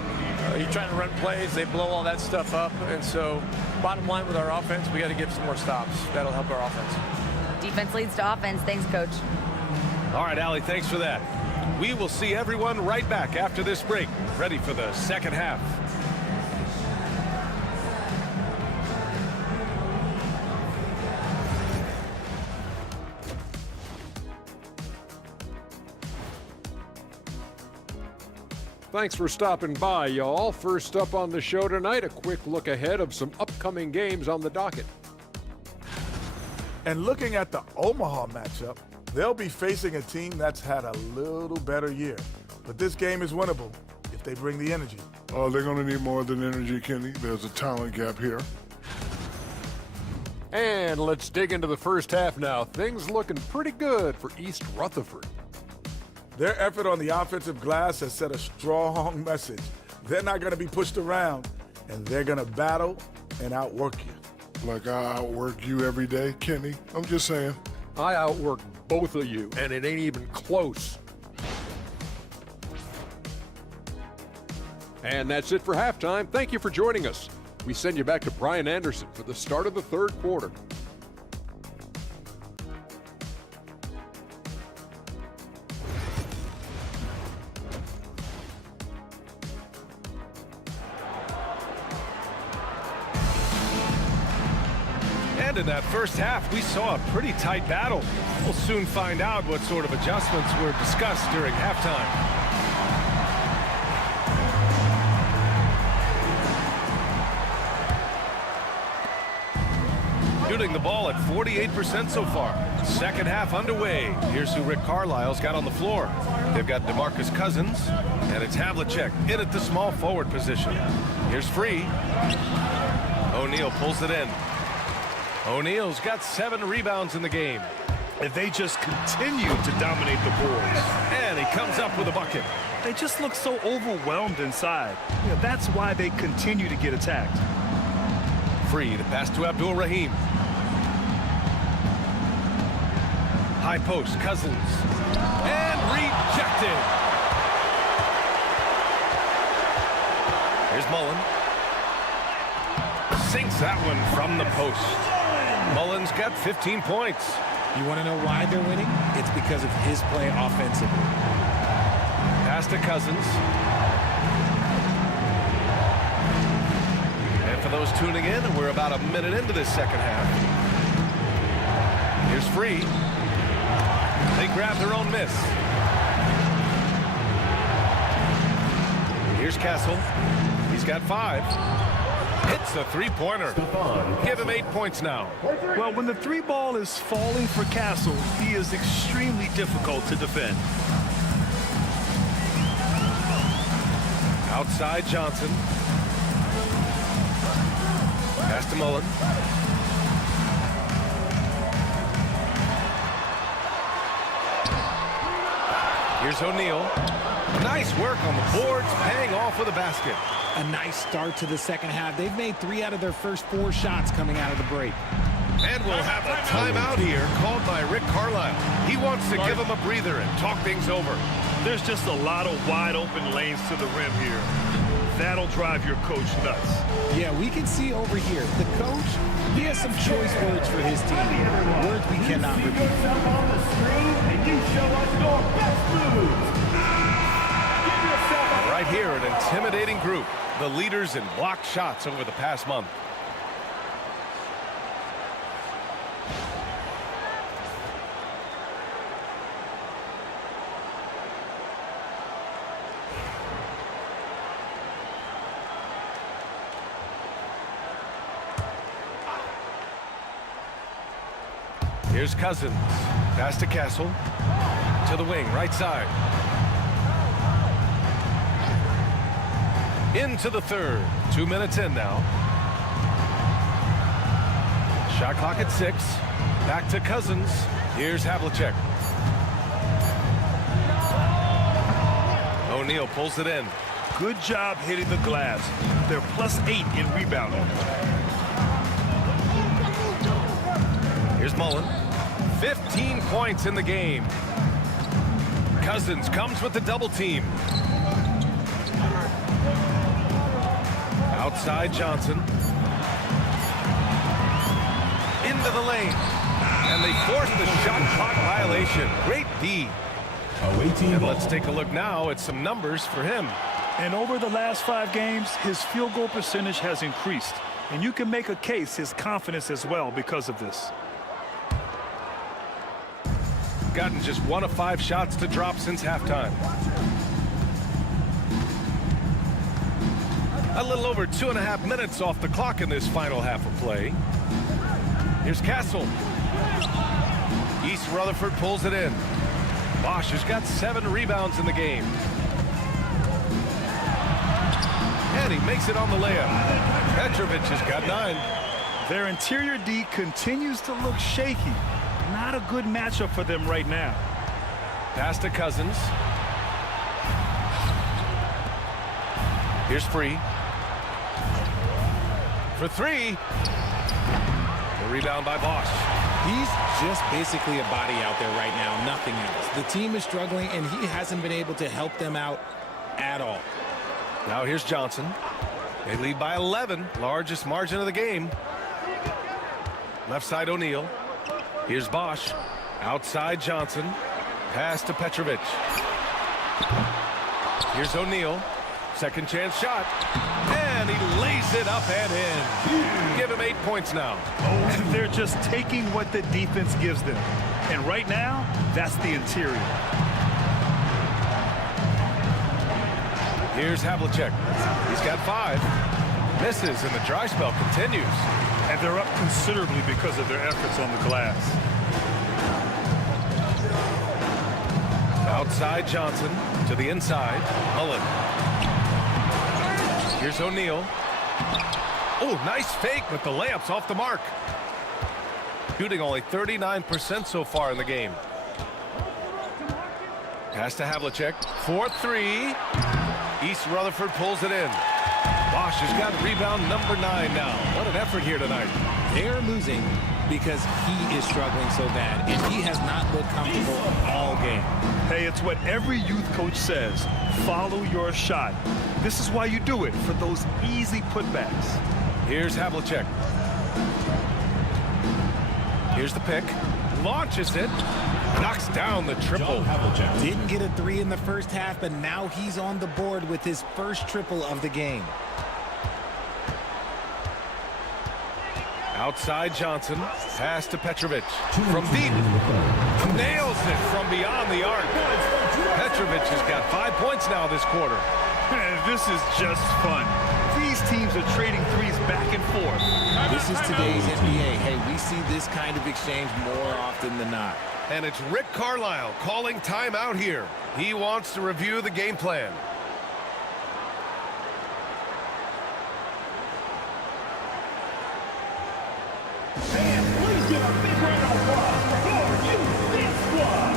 You're trying to run plays. They blow all that stuff up. And so bottom line with our offense, we got to get some more stops. That'll help our offense. Defense leads to offense. Thanks, Coach. All right, Allie, thanks for that. We will see everyone right back after this break, ready for the second half. Thanks for stopping by, y'all. First up on the show tonight, a quick look ahead of some upcoming games on the docket. And looking at the Omaha matchup, they'll be facing a team that's had a little better year. But this game is winnable if they bring the energy. Oh, they're going to need more than energy, Kenny. There's a talent gap here. And let's dig into the first half now. Things looking pretty good for East Rutherford. Their effort on the offensive glass has set a strong message. They're not going to be pushed around, and they're going to battle and outwork you. Like I outwork you every day, Kenny. I'm just saying. I outwork both of you, and it ain't even close. And that's it for halftime. Thank you for joining us. We send you back to Brian Anderson for the start of the third quarter. And in that first half, we saw a pretty tight battle. We'll soon find out what sort of adjustments were discussed during halftime. Shooting the ball at 48% so far. Second half underway. Here's who Rick Carlisle's got on the floor. They've got DeMarcus Cousins, and it's Havlicek in at the small forward position. Here's Free. O'Neal pulls it in. O'Neal's got 7 rebounds in the game. And they just continue to dominate the boards. And he comes up with a bucket. They just look so overwhelmed inside. You know, that's why they continue to get attacked. Free to pass to Abdul Rahim. High post, Cousins. And rejected. Here's Mullen. Sinks that one from the post. Mullen's got 15 points. You want to know why they're winning? It's because of his play offensively. Pass to Cousins. And for those tuning in, we're about a minute into this second half. Here's Free. They grab their own miss. Here's Castle. He's got 5. Hits a three-pointer. Give him 8 points now. Well, when the 3 ball is falling for Castle, he is extremely difficult to defend. Outside Johnson. Pass to Mullen. Here's O'Neal. Nice work on the boards, paying off with a basket. A nice start to the second half. They've made 3 out of their first 4 shots coming out of the break. And we'll have a timeout here called by Rick Carlisle. He wants to give them a breather and talk things over. There's just a lot of wide open lanes to the rim here. That'll drive your coach nuts. Yeah, we can see over here. The coach, he has some choice words for his team. Words we cannot repeat. Right here, an intimidating group. The leaders in blocked shots over the past month. Here's Cousins. Pass to Castle. To the wing, right side. Into the third. 2 minutes in now. Shot clock at 6. Back to Cousins. Here's Havlicek. O'Neal pulls it in. Good job hitting the glass. They're +8 in rebounding. Here's Mullen. 15 points in the game. Cousins comes with the double team. Outside Johnson. Into the lane. And they force the shot clock violation. Great D. And let's take a look now at some numbers for him. And over the last 5 games, his field goal percentage has increased. And you can make a case his confidence as well because of this. Gotten just 1 of 5 shots to drop since halftime. A little over 2.5 minutes off the clock in this final half of play. Here's Castle. East Rutherford pulls it in. Bosch has got 7 rebounds in the game. And he makes it on the layup. Petrovic has got 9. Their interior D continues to look shaky. Not a good matchup for them right now. Pass to Cousins. Here's Free. For 3. The rebound by Bosch. He's just basically a body out there right now, nothing else. The team is struggling, and he hasn't been able to help them out at all. Now here's Johnson. They lead by 11, largest margin of the game. Left side O'Neal. Here's Bosch. Outside Johnson. Pass to Petrovic. Here's O'Neal. Second chance shot. And he lays it up and in. Give him 8 points now. And they're just taking what the defense gives them. And right now, that's the interior. Here's Havlicek. He's got 5. Misses, and the dry spell continues. And they're up considerably because of their efforts on the glass. Outside Johnson to the inside. Mullen. Here's O'Neal. Oh, nice fake, but the layup's off the mark. Shooting only 39% so far in the game. Pass to Havlicek. 4-3. East Rutherford pulls it in. Bosch has got rebound number 9 now. What an effort here tonight. They're losing because he is struggling so bad, and he has not looked comfortable all game. Hey, it's what every youth coach says. Follow your shot. This is why you do it, for those easy putbacks. Here's Havlicek. Here's the pick. Launches it. Knocks down the triple. Didn't get a 3 in the first half, but now he's on the board with his first triple of the game. Outside Johnson. Pass to Petrovic. From deep. Nails it from beyond the arc. Petrovic has got 5 points now this quarter. Man, this is just fun. These teams are trading threes back and forth. This is today's NBA. Hey, we see this kind of exchange more often than not. And it's Rick Carlisle calling timeout here. He wants to review the game plan. Please give a big round of applause for your UC squad.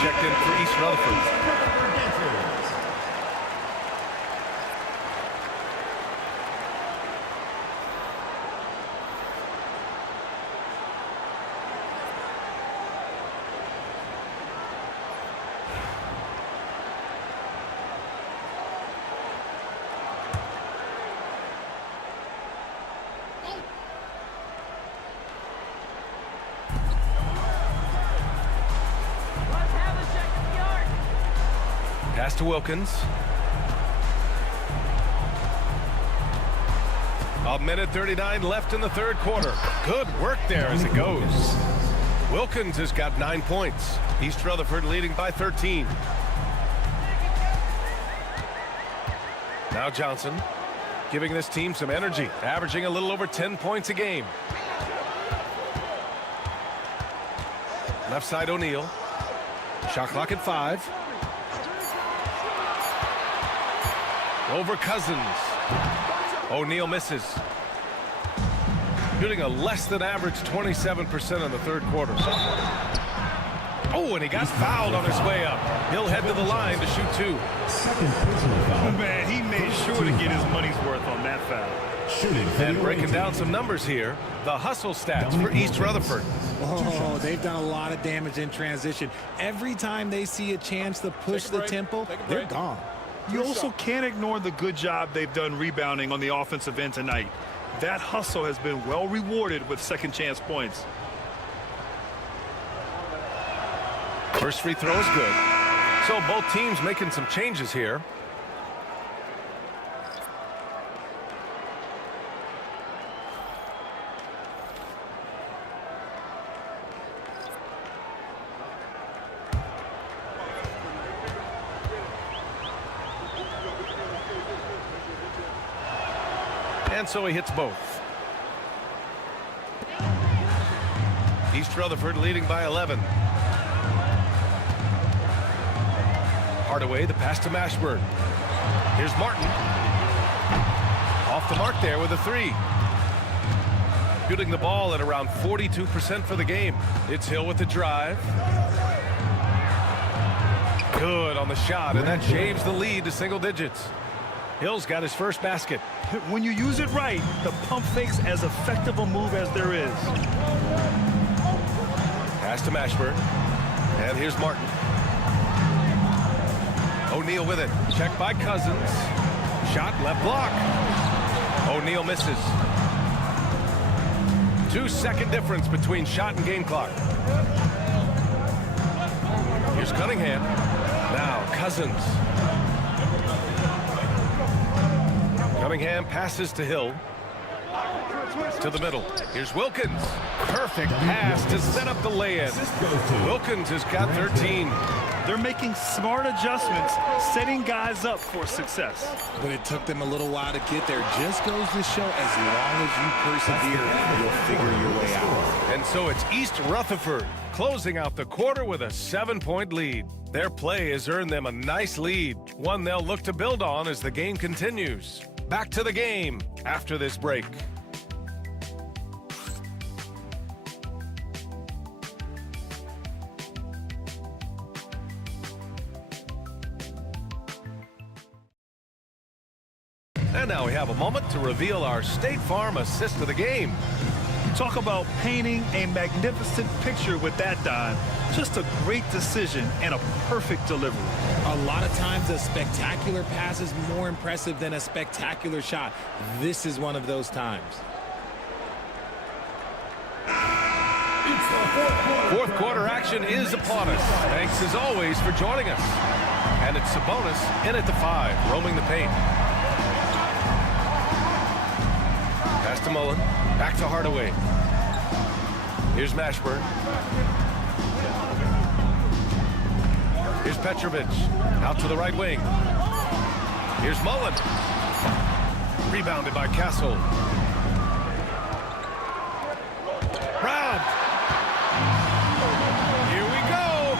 Checked in for East Rutherford. Pass to Wilkins. A minute 39 left in the third quarter. Good work there as it goes. Wilkins has got 9 points. East Rutherford leading by 13. Now Johnson giving this team some energy, averaging a little over 10 points a game. Left side O'Neal. Shot clock at 5. Over Cousins. O'Neal misses. Shooting a less than average 27% in the third quarter. Oh, and he got fouled on his way up. He'll head to the line to shoot 2. Man, he made sure to get his money's worth on that foul. And breaking down some numbers here, the hustle stats for East Rutherford. Oh, they've done a lot of damage in transition. Every time they see a chance to push the tempo, they're gone. You also can't ignore the good job they've done rebounding on the offensive end tonight. That hustle has been well rewarded with second chance points. First free throw is good. So both teams making some changes here. And so he hits both. East Rutherford leading by 11. Hardaway, the pass to Mashburn. Here's Martin. Off the mark there with a 3. Shooting the ball at around 42% for the game. It's Hill with the drive. Good on the shot, and that shaves the lead to single digits. Hill's got his first basket. When you use it right, the pump fake's as effective a move as there is. Pass to Mashburn. And here's Martin. O'Neal with it. Checked by Cousins. Shot left block. O'Neal misses. 2-second difference between shot and game clock. Here's Cunningham. Now Cousins. Cunningham passes to Hill. To the middle. Here's Wilkins. Perfect pass to set up the lay-in. Wilkins has got 13. They're making smart adjustments, setting guys up for success. But it took them a little while to get there. Just goes to show as long as you persevere, you'll figure your way out. And so it's East Rutherford closing out the quarter with a 7-point lead. Their play has earned them a nice lead, one they'll look to build on as the game continues. Back to the game after this break. And now we have a moment to reveal our State Farm assist of the game. Talk about painting a magnificent picture with that dime. Just a great decision and a perfect delivery. A lot of times a spectacular pass is more impressive than a spectacular shot. This is one of those times. Fourth quarter action is upon us. Thanks as always for joining us. And it's Sabonis in at the 5, roaming the paint. Pass to Mullen, back to Hardaway. Here's Mashburn. Here's Petrovic, out to the right wing. Here's Mullen. Rebounded by Castle. Robbed. Here we go.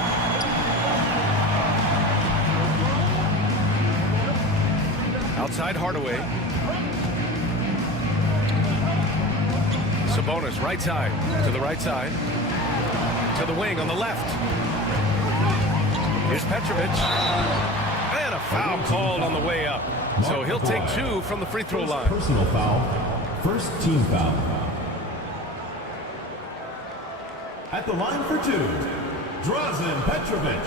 Outside Hardaway. Sabonis, right side, to the right side, to the wing on the left. Here's Petrovic, and a foul called on the way up. So he'll take 2 from the free throw line. Personal foul, first team foul. At the line for 2, Drazen Petrovic.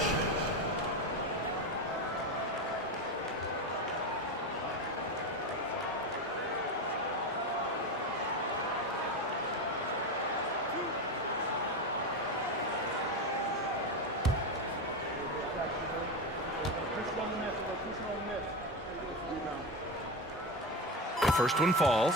The first one falls.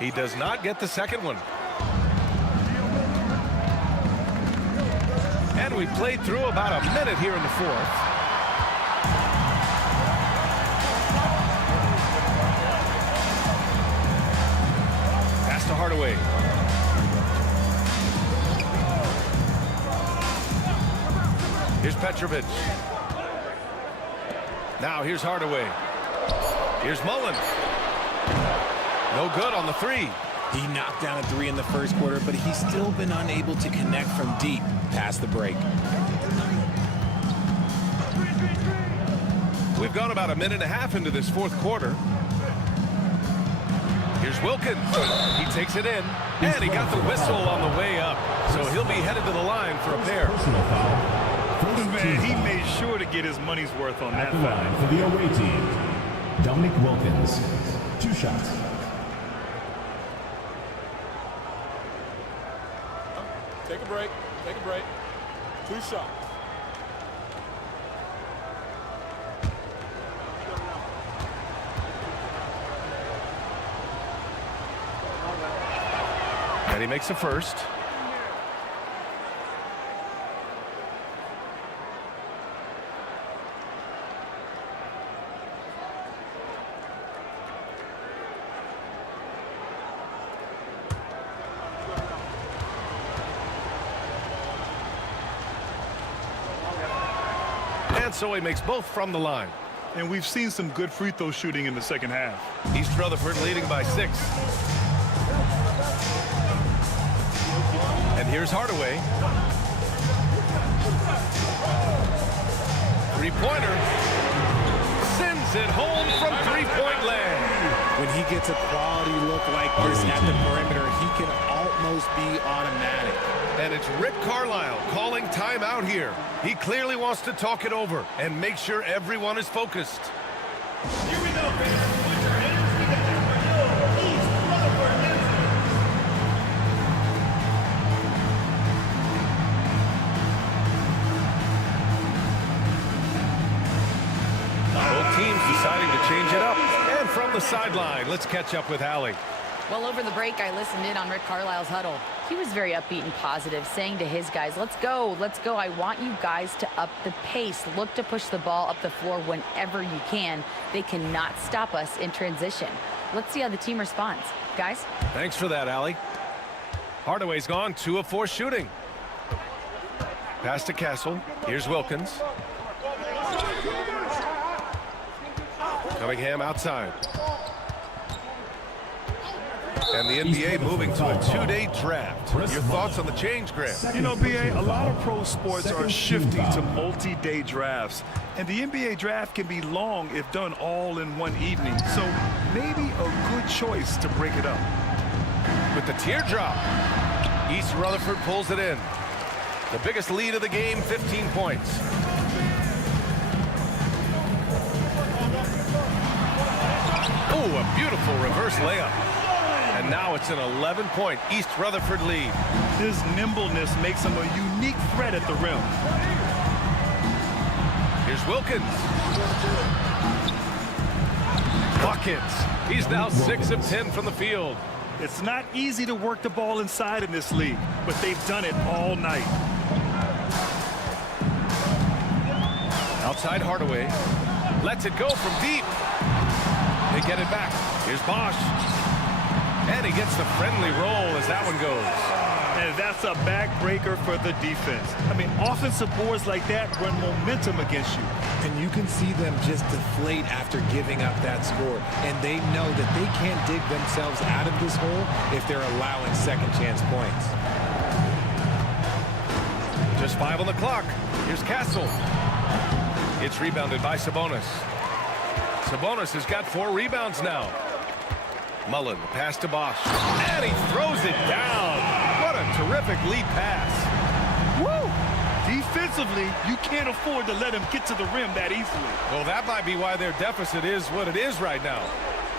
He does not get the second one. And we played through about a minute here in the fourth. Pass to Hardaway. Here's Petrovic. Now here's Hardaway. Here's Mullen. No good on the 3. He knocked down a 3 in the first quarter, but he's still been unable to connect from deep past the break. We've gone about a minute and a half into this fourth quarter. Here's Wilkins. He takes it in, and he got the whistle on the way up. So he'll be headed to the line for a pair. Man, he made sure to get his money's worth on that line for the away team, Dominic Wilkins, 2 shots. Take a break. Take a break. 2 shots. And he makes the first. And so he makes both from the line. And we've seen some good free throw shooting in the second half. East Rutherford leading by 6. And here's Hardaway. 3-pointer. Sends it home from 3-point land. When he gets a quality look like this at the perimeter, he can almost be automatic. And it's Rick Carlisle calling timeout here. He clearly wants to talk it over and make sure everyone is focused. Here we go, fans. Put your hands together for your East Rutherford Memphis. Both teams deciding to change it up. And from the sideline, let's catch up with Allie. Well, over the break, I listened in on Rick Carlisle's huddle. He was very upbeat and positive, saying to his guys, let's go. I want you guys to up the pace. Look to push the ball up the floor whenever you can. They cannot stop us in transition. Let's see how the team responds. Guys? Thanks for that, Allie. Hardaway's gone 2 of 4 shooting. Pass to Castle. Here's Wilkins. Cunningham outside. And the NBA moving to a 2-day draft. Your thoughts on the change, Grant? You know, BA, a lot of pro sports are shifting to multi-day drafts. And the NBA draft can be long if done all in one evening. So maybe a good choice to break it up. With the teardrop, East Rutherford pulls it in. The biggest lead of the game, 15 points. Oh, a beautiful reverse layup. And now it's an 11-point East Rutherford lead. His nimbleness makes him a unique threat at the rim. Here's Wilkins. Buckets. He's now 6 of 10 from the field. It's not easy to work the ball inside in this league, but they've done it all night. Outside Hardaway. Lets it go from deep. They get it back. Here's Bosch. And he gets the friendly roll as that one goes. And that's a backbreaker for the defense. I mean, offensive boards like that run momentum against you. And you can see them just deflate after giving up that score. And they know that they can't dig themselves out of this hole if they're allowing second chance points. Just 5 on the clock. Here's Castle. It's rebounded by Sabonis. Sabonis has got 4 rebounds now. Mullen, pass to Bosch. And he throws it down. What a terrific lead pass. Woo! Defensively, you can't afford to let him get to the rim that easily. Well, that might be why their deficit is what it is right now.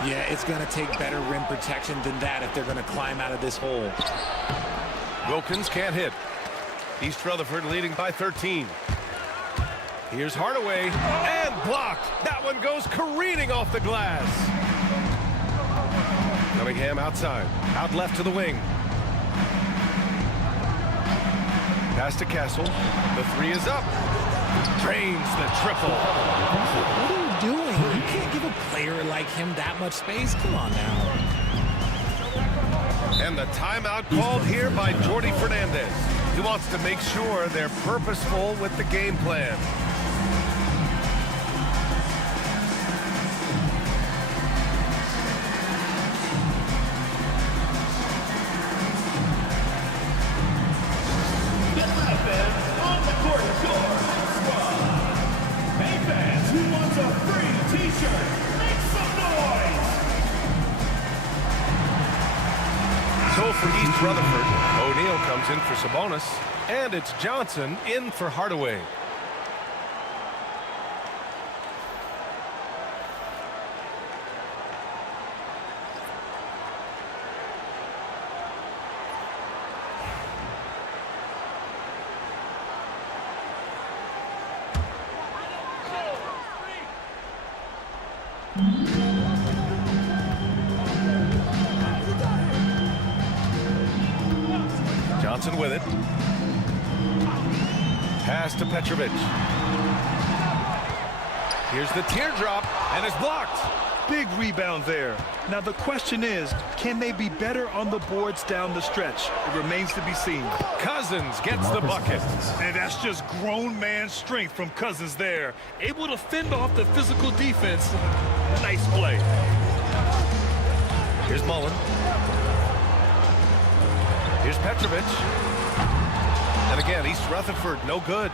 Yeah, it's going to take better rim protection than that if they're going to climb out of this hole. Wilkins can't hit. East Rutherford leading by 13. Here's Hardaway, and blocked. That one goes careening off the glass. Cunningham outside, out left to the wing. Pass to Castle. The 3 is up. Drains the triple. What are you doing? You can't give a player like him that much space. Come on now. And the timeout called here by Jordi Fernandez. He wants to make sure they're purposeful with the game plan. For East Rutherford, O'Neal comes in for Sabonis, and it's Johnson in for Hardaway. Johnson with it. Pass to Petrovic. Here's the teardrop, and it's blocked. Big rebound there. Now the question is, can they be better on the boards down the stretch? It remains to be seen. Cousins gets the bucket. And that's just grown man strength from Cousins there. Able to fend off the physical defense. Nice play. Here's Mullen. Here's Petrovic. And again, East Rutherford, no good.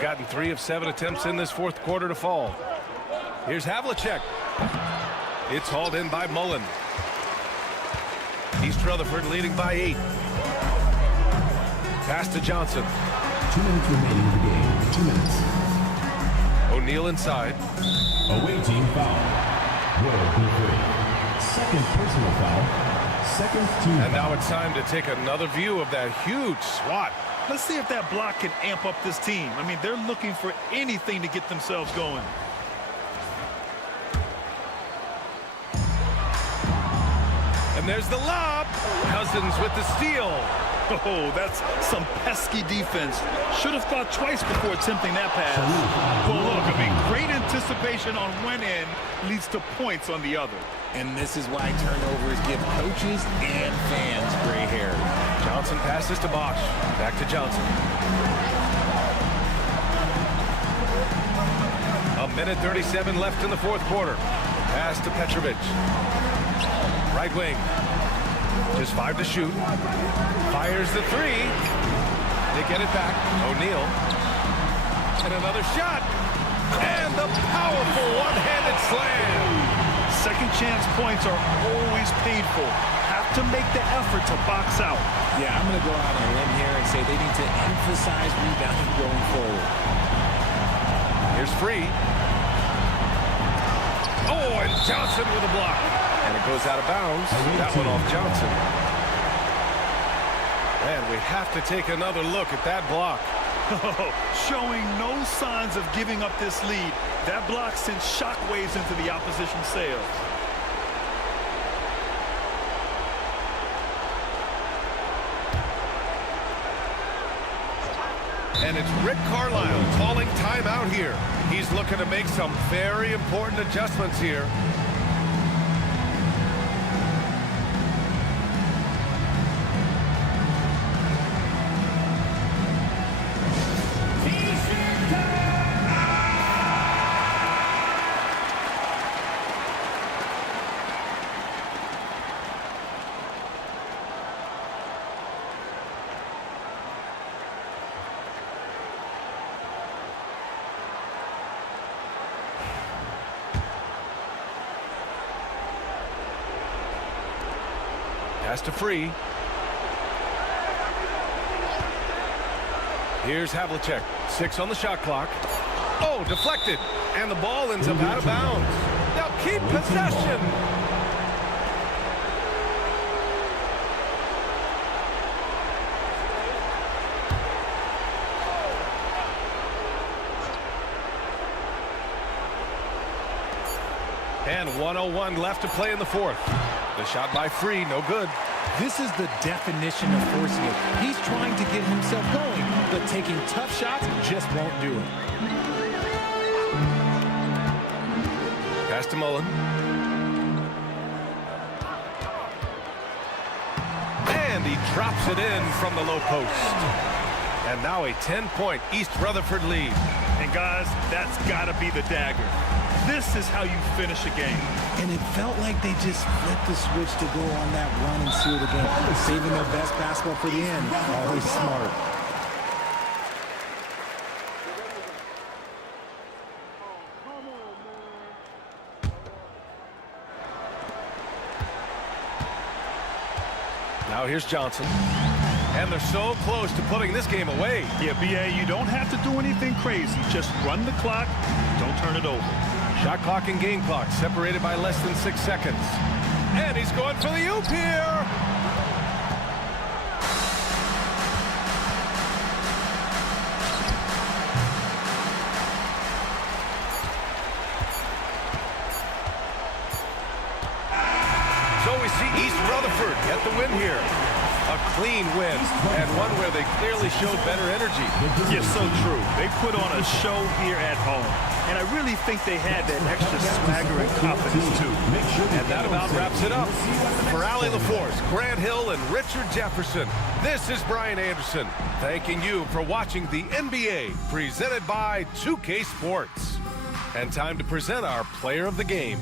Gotten 3 of 7 attempts in this fourth quarter to fall. Here's Havlicek. It's hauled in by Mullen. East Rutherford leading by 8. Pass to Johnson. 2 minutes remaining in the game. 2 minutes. O'Neal inside. Away team foul. Will be free. Second personal foul. Second team And foul. now it's time to take another view of that huge swat. Let's see if that block can amp up this team. I mean, they're looking for anything to get themselves going. And there's the lob. Cousins with the steal. Oh, that's some pesky defense. Should have thought twice before attempting that pass. Well, look, I mean, great anticipation on one end leads to points on the other. And this is why turnovers give coaches and fans gray hair. Johnson passes to Bosch. Back to Johnson. A minute 37 left in the fourth quarter. Pass to Petrovic. Right wing. Just 5 to shoot. Fires the 3. They get it back. O'Neal. And another shot. And the powerful one-handed slam. Second chance points are always painful. Have to make the effort to box out. Yeah, I'm going to go out on a limb here and say they need to emphasize rebounding going forward. Here's Free. Oh, and Johnson with a block. And it goes out of bounds. That one off Johnson. And we have to take another look at that block. Showing no signs of giving up this lead. That block sends shockwaves into the opposition sails. And it's Rick Carlisle calling timeout here. He's looking to make some very important adjustments here. Pass to Free. Here's Havlicek. 6 on the shot clock. Oh, deflected. And the ball ends up out of bounds. Now keep possession. And 1:01 left to play in the fourth. The shot by Free, no good. This is the definition of forcing it. He's trying to get himself going, but taking tough shots just won't do it. Pass to Mullen. And he drops it in from the low post. And now a 10-point East Rutherford lead. And guys, that's got to be the dagger. This is how you finish a game. And it felt like they just flipped the switch to go on that run and seal the game. Saving their best basketball for the end. Always smart. Now here's Johnson. And they're so close to putting this game away. Yeah, B.A., you don't have to do anything crazy. Just run the clock. Don't turn it over. Shot clock and game clock separated by less than 6 seconds. And he's going for the oop here. So we see East Rutherford get the win here. A clean win, and one where they clearly showed better energy. Yeah, so true. They put on a show here at home. And I really think they had that extra swagger and confidence, too. And that about wraps it up. For Allie LaForce, Grant Hill, and Richard Jefferson, this is Brian Anderson, thanking you for watching the NBA, presented by 2K Sports. And time to present our player of the game.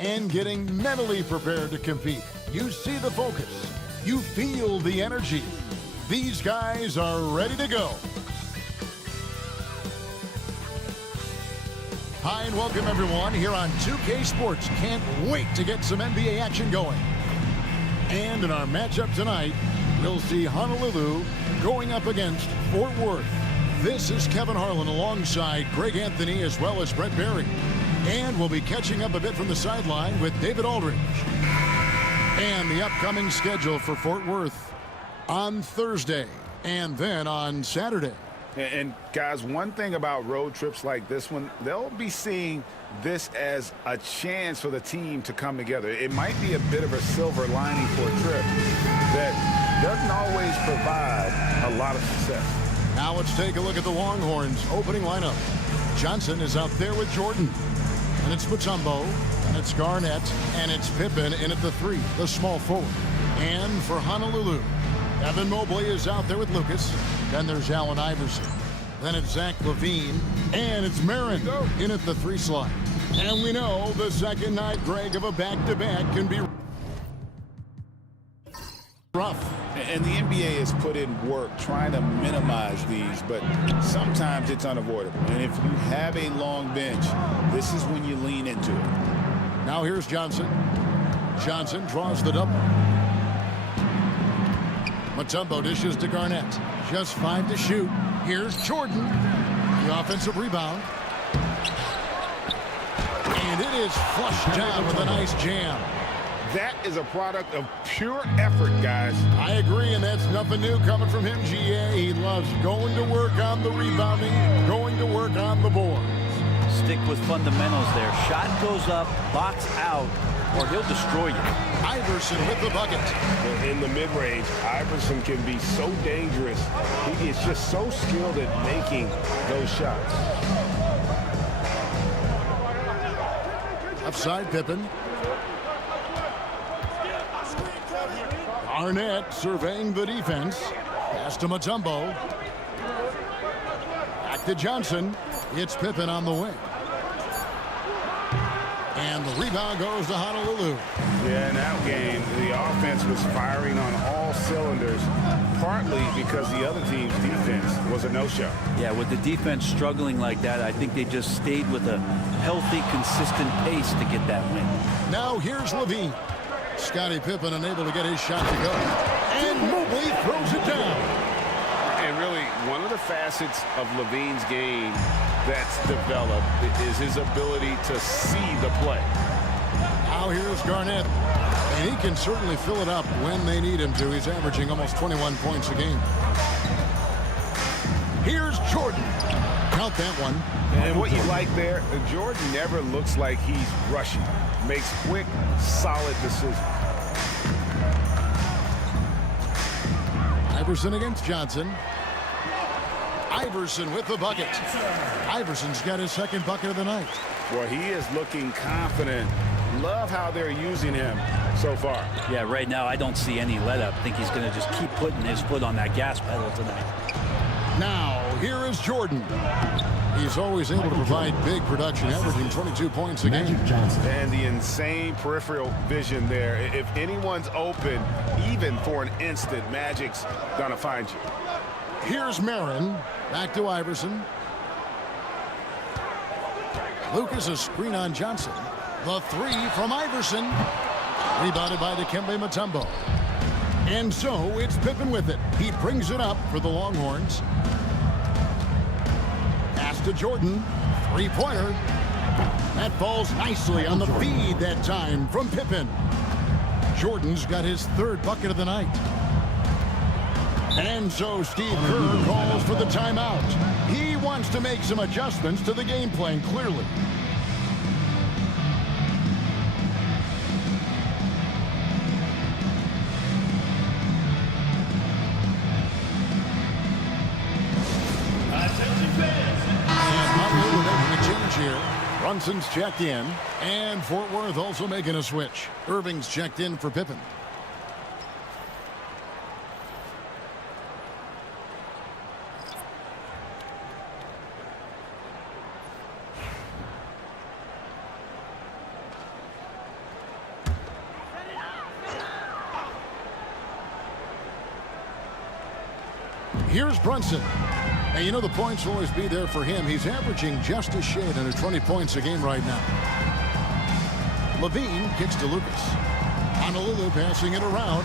and getting mentally prepared to compete. You see the focus. You feel the energy. These guys are ready to go. Hi and welcome everyone here on 2K Sports. Can't wait to get some NBA action going. And in our matchup tonight, we'll see Honolulu going up against Fort Worth. This is Kevin Harlan alongside Greg Anthony as well as Brett Berry. And we'll be catching up a bit from the sideline with David Aldridge. And the upcoming schedule for Fort Worth on Thursday and then on Saturday. And guys, one thing about road trips like this one, they'll be seeing this as a chance for the team to come together. It might be a bit of a silver lining for a trip that doesn't always provide a lot of success. Now let's take a look at the Longhorns opening lineup. Johnson is out there with Jordan. And it's Mutombo, and it's Garnett, and it's Pippen in at the 3, the small forward. And for Honolulu, Evan Mobley is out there with Lucas. Then there's Allen Iverson. Then it's Zach LaVine. And it's Marin in at the 3 slot. And we know the second night, Greg, of a back-to-back can be rough. And the NBA has put in work trying to minimize these, but sometimes it's unavoidable. And if you have a long bench, this is when you lean into it. Now here's Johnson. Johnson draws the double. Mutombo dishes to Garnett. Just 5 to shoot. Here's Jordan. The offensive rebound. And it is flushed down with a nice jam. That is a product of pure effort, guys. I agree, and that's nothing new coming from him, GA. He loves going to work on the rebounding, going to work on the boards. Stick with fundamentals there. Shot goes up, box out, or he'll destroy you. Iverson with the bucket. In the mid-range, Iverson can be so dangerous. He is just so skilled at making those shots. Offside Pippen. Arnett surveying the defense. Pass to Mutombo. Back to Johnson. It's Pippen on the wing. And the rebound goes to Honolulu. Yeah, in that game, the offense was firing on all cylinders, partly because the other team's defense was a no-show. Yeah, with the defense struggling like that, I think they just stayed with a healthy, consistent pace to get that win. Now here's LaVine. Scottie Pippen unable to get his shot to go. And Mobley throws it down. And really, one of the facets of LaVine's game that's developed is his ability to see the play. Now here's Garnett. And he can certainly fill it up when they need him to. He's averaging almost 21 points a game. Here's Jordan. Count that one. And what you like there, Jordan never looks like he's rushing. Makes quick, solid decisions. Iverson against Johnson. Iverson with the bucket. Iverson's got his second bucket of the night. Well, he is looking confident. Love how they're using him so far. Yeah, right now I don't see any let-up. I think he's going to just keep putting his foot on that gas pedal tonight. Now, here is Jordan. He's always able to provide big production, averaging 22 points a game. And the insane peripheral vision there. If anyone's open, even for an instant, Magic's gonna find you. Here's Marin. Back to Iverson. Lucas, a screen on Johnson. The 3 from Iverson. Rebounded by Dikembe Mutombo. And so it's Pippen with it. He brings it up for the Longhorns. Pass to Jordan. 3-pointer. That falls nicely on the feed that time from Pippen. Jordan's got his 3rd bucket of the night. And so Steve Kerr calls for the timeout. He wants to make some adjustments to the game plan, clearly. Brunson's checked in, and Fort Worth also making a switch. Irving's checked in for Pippen. Here's Brunson. And you know the points will always be there for him. He's averaging just a shade under 20 points a game right now. Levine kicks to Lucas. Honolulu passing it around.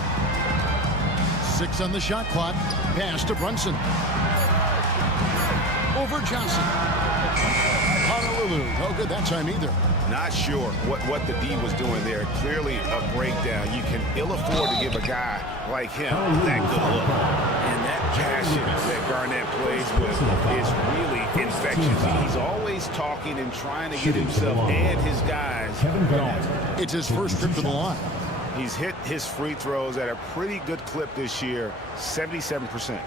6 on the shot clock. Pass to Brunson. Over Johnson. Honolulu, no good that time either. Not sure what the D was doing there. Clearly a breakdown. You can ill afford to give a guy like him that good look. And that passion that Garnett plays with is really infectious. He's always talking and trying to get himself and his guys going. It's his first trip to the line. He's hit his free throws at a pretty good clip this year, 77%.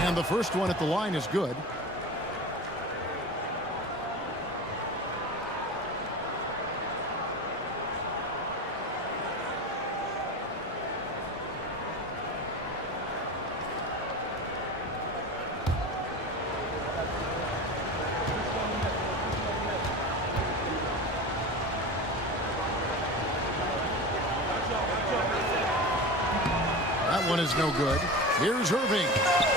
And the first one at the line is good. That one is no good. Here's Irving,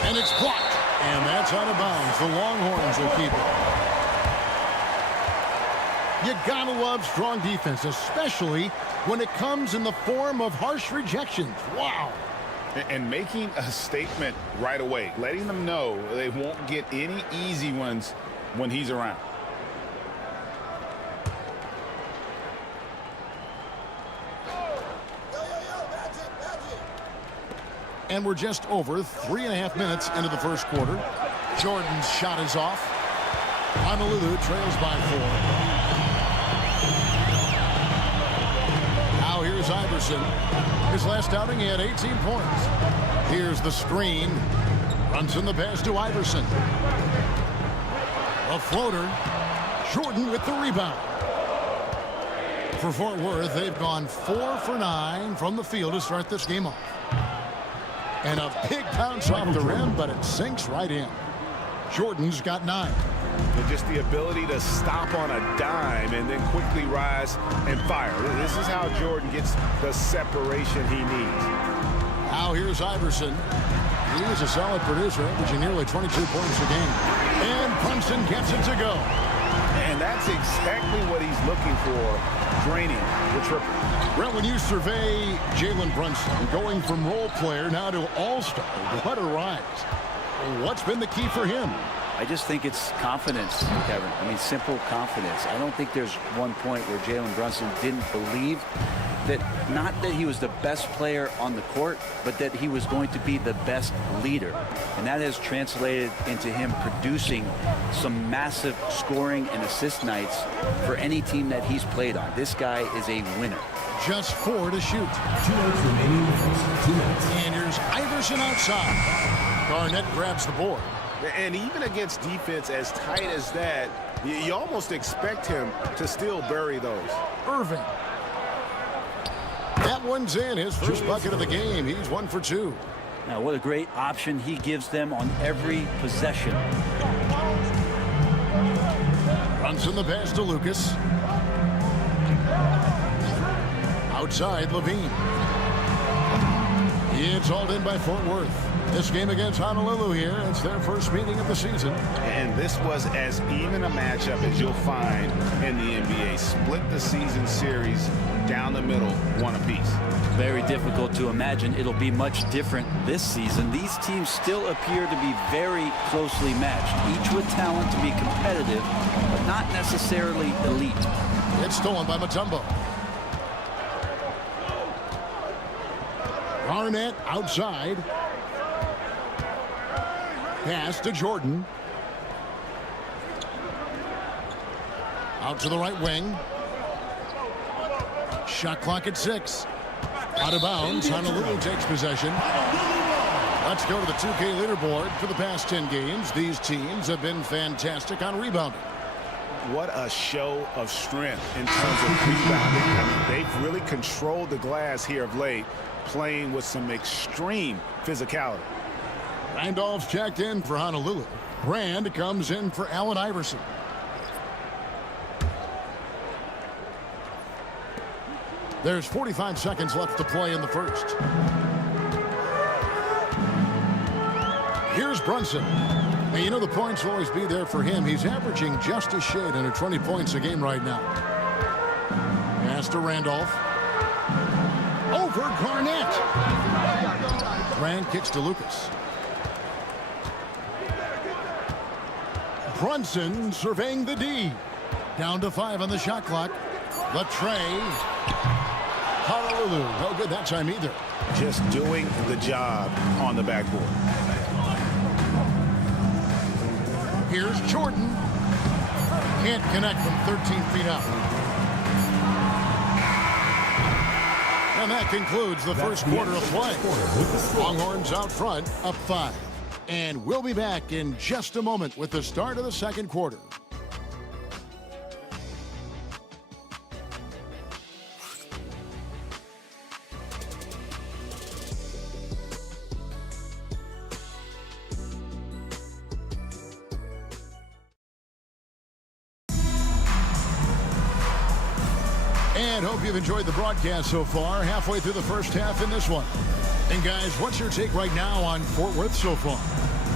and it's blocked, and that's out of bounds. The Longhorns will keep it. You gotta love strong defense, especially when it comes in the form of harsh rejections. Wow. And making a statement right away, letting them know they won't get any easy ones when he's around. And we're just over 3.5 minutes into the first quarter. Jordan's shot is off. Honolulu trails by 4. Now here's Iverson. His last outing, he had 18 points. Here's the screen. Runs in the pass to Iverson. A floater. Jordan with the rebound. For Fort Worth, they've gone 4 for 9 from the field to start this game off. And a big bounce off the rim, but it sinks right in. Jordan's got 9. And just the ability to stop on a dime and then quickly rise and fire. This is how Jordan gets the separation he needs. Now here's Iverson. He is a solid producer, averaging nearly 22 points a game. And Brunson gets it to go. And that's exactly what he's looking for, draining the triple. Brent, when you survey Jalen Brunson, going from role player now to all-star, what a rise. What's been the key for him? I just think it's confidence, Kevin. I mean, simple confidence. I don't think there's one point where Jalen Brunson didn't believe that, not that he was the best player on the court, but that he was going to be the best leader. And that has translated into him producing some massive scoring and assist nights for any team that he's played on. This guy is a winner. Just 4 to shoot. 2 minutes remaining in the first 2 minutes. And here's Iverson outside. Garnett grabs the board. And even against defense as tight as that, you almost expect him to still bury those. Irving. That one's in. His first bucket of the game. He's 1 for 2. Now, what a great option he gives them on every possession. Runs in the pass to Lucas. Outside, Levine. It's hauled in by Fort Worth. This game against Honolulu here, it's their first meeting of the season. And this was as even a matchup as you'll find in the NBA. Split the season series down the middle, 1 apiece. Very difficult to imagine it'll be much different this season. These teams still appear to be very closely matched, each with talent to be competitive, but not necessarily elite. It's stolen by Mutombo. Garnett outside. Pass to Jordan. Out to the right wing. Shot clock at 6. Out of bounds. Honolulu takes possession. Let's go to the 2K leaderboard. For the past 10 games, these teams have been fantastic on rebounding. what a show of strength in terms of rebounding. I mean, they've really controlled the glass here of late, playing with some extreme physicality. Randolph's checked in for Honolulu. Brand comes in for Allen Iverson. There's 45 seconds left to play in the first. Here's Brunson. And you know the points will always be there for him. He's averaging just a shade under 20 points a game right now. Pass to Randolph. Over Garnett. Brand kicks to Lucas. Brunson surveying the D. Down to 5 on the shot clock. The tray. Honolulu. No good that time either. Just doing the job on the backboard. Here's Jordan. Can't connect from 13 feet out. And that concludes the first quarter of play. Longhorns out front, up 5. And we'll be back in just a moment with the start of the second quarter. And hope you've enjoyed the broadcast so far. Halfway through the first half in this one. And guys, what's your take right now on Fort Worth so far?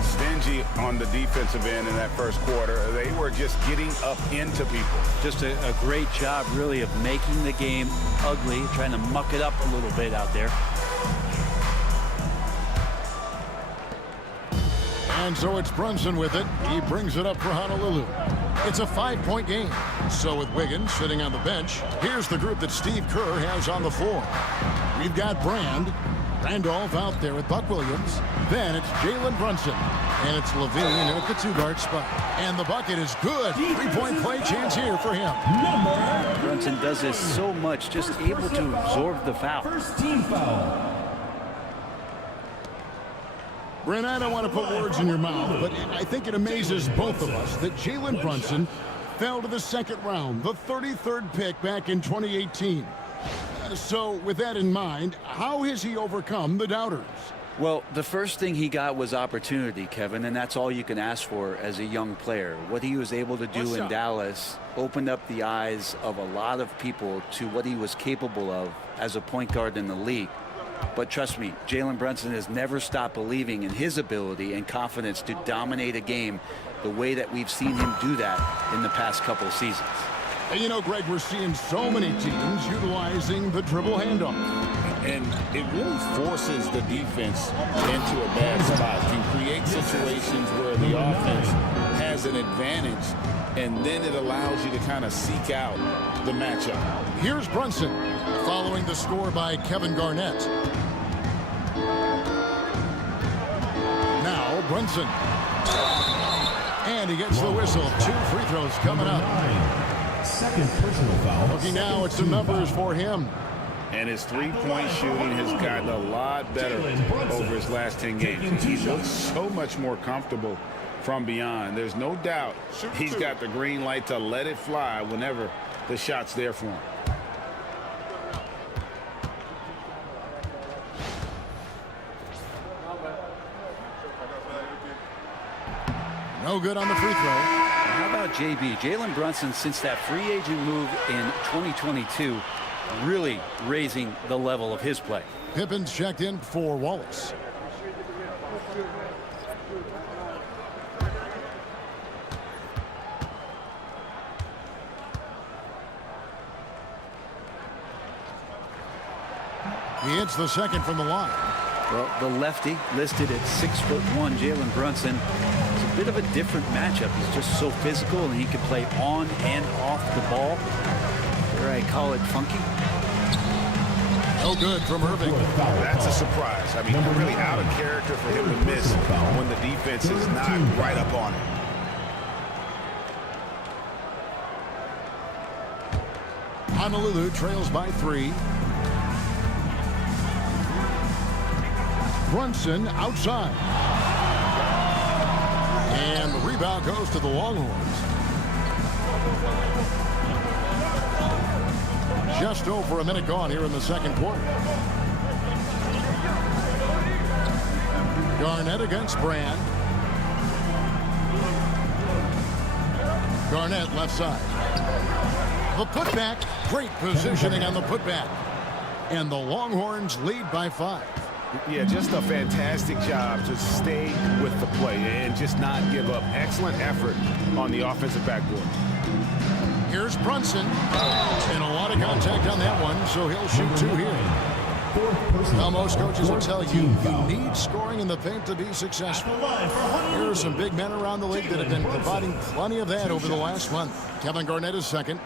Stingy on the defensive end in that first quarter. They were just getting up into people. Just a great job, really, of making the game ugly, trying to muck it up a little bit out there. And so it's Brunson with it. He brings it up for Honolulu. It's a 5-point game. So with Wiggins sitting on the bench, here's the group that Steve Kerr has on the floor. We've got Brand. Randolph out there with Buck Williams. Then it's Jalen Brunson. And it's Levine at the 2-guard spot. And the bucket is good. 3-point play chance here for him. Brunson does this so much, just able to absorb the foul. First team foul. Brent, I don't want to put words in your mouth, but I think it amazes both of us that Jalen Brunson fell to the second round, the 33rd pick back in 2018. So with that in mind, how has he overcome the doubters? Well, the first thing he got was opportunity, Kevin, and that's all you can ask for as a young player. What he was able to do in Dallas opened up the eyes of a lot of people to what he was capable of as a point guard in the league. But trust me, Jalen Brunson has never stopped believing in his ability and confidence to dominate a game the way that we've seen him do that in the past couple of seasons. And you know, Greg, we're seeing so many teams utilizing the dribble handoff. And it really forces the defense into a bad spot. Can create situations where the offense has an advantage, and then it allows you to kind of seek out the matchup. Here's Brunson, following the score by Kevin Garnett. Now Brunson. And he gets the whistle. 2 free throws coming up. Second personal foul. Looking now at some numbers for him. And his three-point shooting has gotten a lot better over his last 10 games. He looks so much more comfortable from beyond. There's no doubt he's got the green light to let it fly whenever the shot's there for him. No good on the free throw. How about JB? Jalen Brunson, since that free agent move in 2022, really raising the level of his play. Pippin's checked in for Wallace. He hits the second from the line. Well, the lefty listed at 6'1", Jalen Brunson. It's a bit of a different matchup. He's just so physical, and he can play on and off the ball. Dare I call it funky? No good from Irving. That's a surprise. I mean, really out of character for him to miss when the defense is not right up on it. Honolulu trails by 3. Brunson outside. And the rebound goes to the Longhorns. Just over a minute gone here in the second quarter. Garnett against Brand. Garnett left side. The putback. Great positioning on the putback. And the Longhorns lead by 5. Yeah, just a fantastic job to stay with the play and just not give up. Excellent effort on the offensive backboard. Here's Brunson. And a lot of contact on that one, so he'll shoot 2 here. Now, most coaches will tell you need scoring in the paint to be successful. There are some big men around the league that have been providing plenty of that over the last month. Kevin Garnett is second.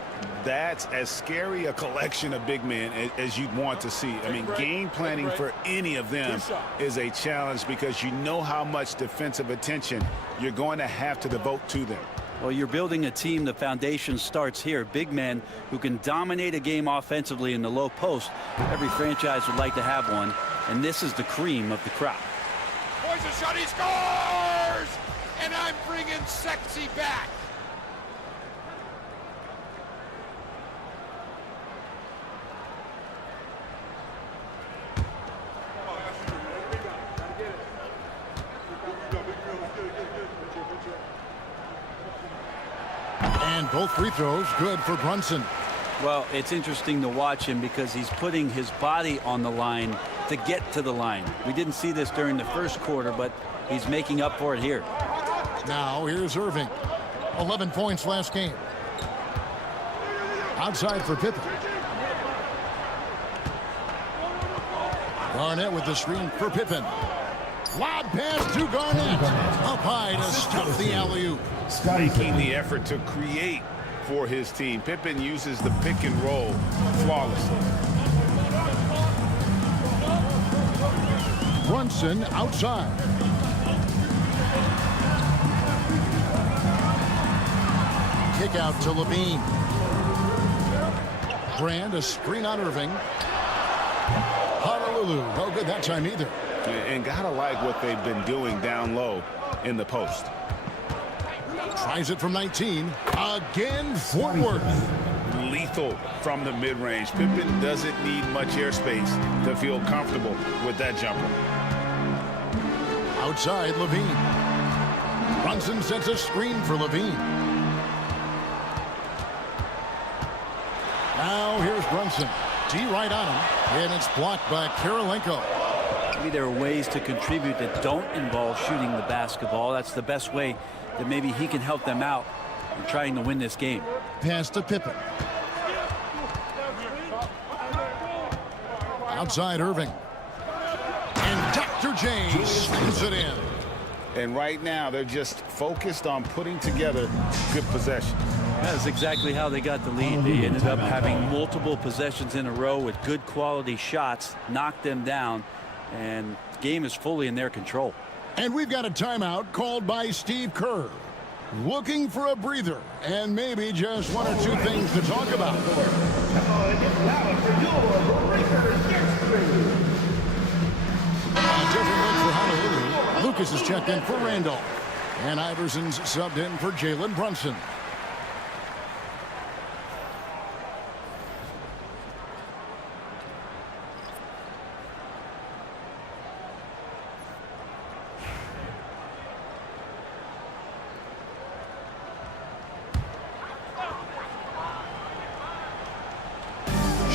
That's as scary a collection of big men as you'd want to see. I mean, game planning for any of them is a challenge because you know how much defensive attention you're going to have to devote to them. Well, you're building a team. The foundation starts here. Big men who can dominate a game offensively in the low post. Every franchise would like to have one, and this is the cream of the crop. Boys, a shot, he scores! And I'm bringing sexy back. And both free throws good for Brunson. Well, it's interesting to watch him because he's putting his body on the line to get to the line. We didn't see this during the first quarter, but he's making up for it here. Now here's Irving. 11 points last game. Outside for Pippen. Garnett with the screen for Pippen. Lob pass to Garnett. Up high to stuff the alley-oop. Making the effort to create for his team. Pippen uses the pick and roll flawlessly. Brunson outside. Kick out to Levine. Brand a screen on Irving. Honolulu, no good that time either. And gotta like what they've been doing down low in the post. Tries it from 19. Again, Fort Worth. Lethal from the mid-range. Pippen doesn't need much airspace to feel comfortable with that jumper. Outside, Levine. Brunson sets a screen for Levine. Now here's Brunson. D right on him. And it's blocked by Kirilenko. Maybe there are ways to contribute that don't involve shooting the basketball. That's the best way that maybe he can help them out in trying to win this game. Pass to Pippen. Outside Irving. And Dr. J slams it in. And right now they're just focused on putting together good possession. That's exactly how they got the lead. They ended up having multiple possessions in a row with good quality shots, knocked them down, and the game is fully in their control. And we've got a timeout called by Steve Kerr. Looking for a breather and maybe just one or two things to talk about. A different look for Honolulu. Lucas is checked in for Randolph. And Iverson's subbed in for Jalen Brunson.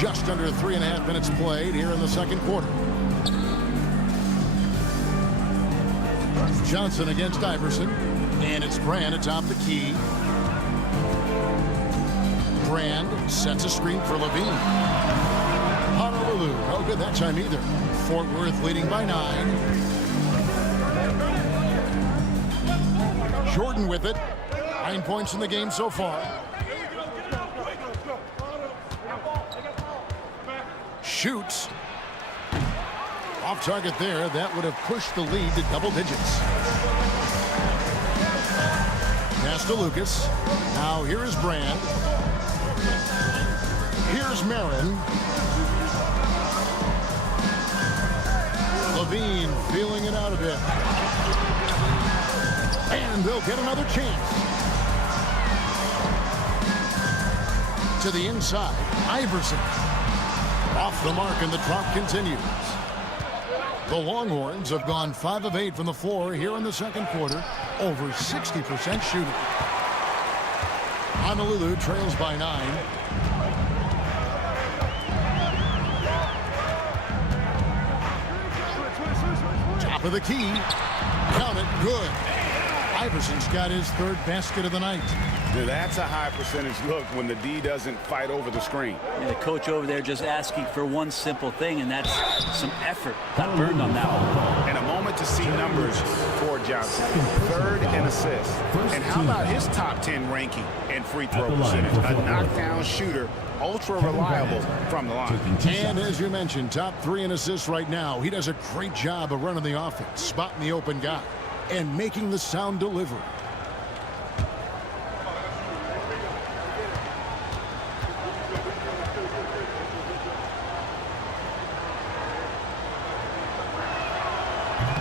Just under 3.5 minutes played here in the second quarter. Johnson against Iverson. And it's Brand atop the key. Brand sets a screen for Levine. Honolulu, no good that time either. Fort Worth leading by 9. Jordan with it. 9 points in the game so far. Shoots. Off target there. That would have pushed the lead to double digits. Pass to Lucas. Now here is Brand. Here's Marin. Levine feeling it out a bit. And they'll get another chance. To the inside, Iverson. Off the mark, and the drop continues. The Longhorns have gone 5 of 8 from the floor here in the second quarter, over 60% shooting. Honolulu trails by 9. Top of the key. Count it. Good. Iverson's got his third basket of the night. Dude, that's a high percentage look when the D doesn't fight over the screen. And the coach over there just asking for one simple thing, and that's some effort. Got burned on that one. And a moment to see numbers for Johnson. Third in assists. And how about his top 10 ranking in free throw percentage? A knockdown shooter, ultra reliable from the line. And as you mentioned, top 3 in assists right now. He does a great job of running the offense, spotting the open guy, and making the sound delivery.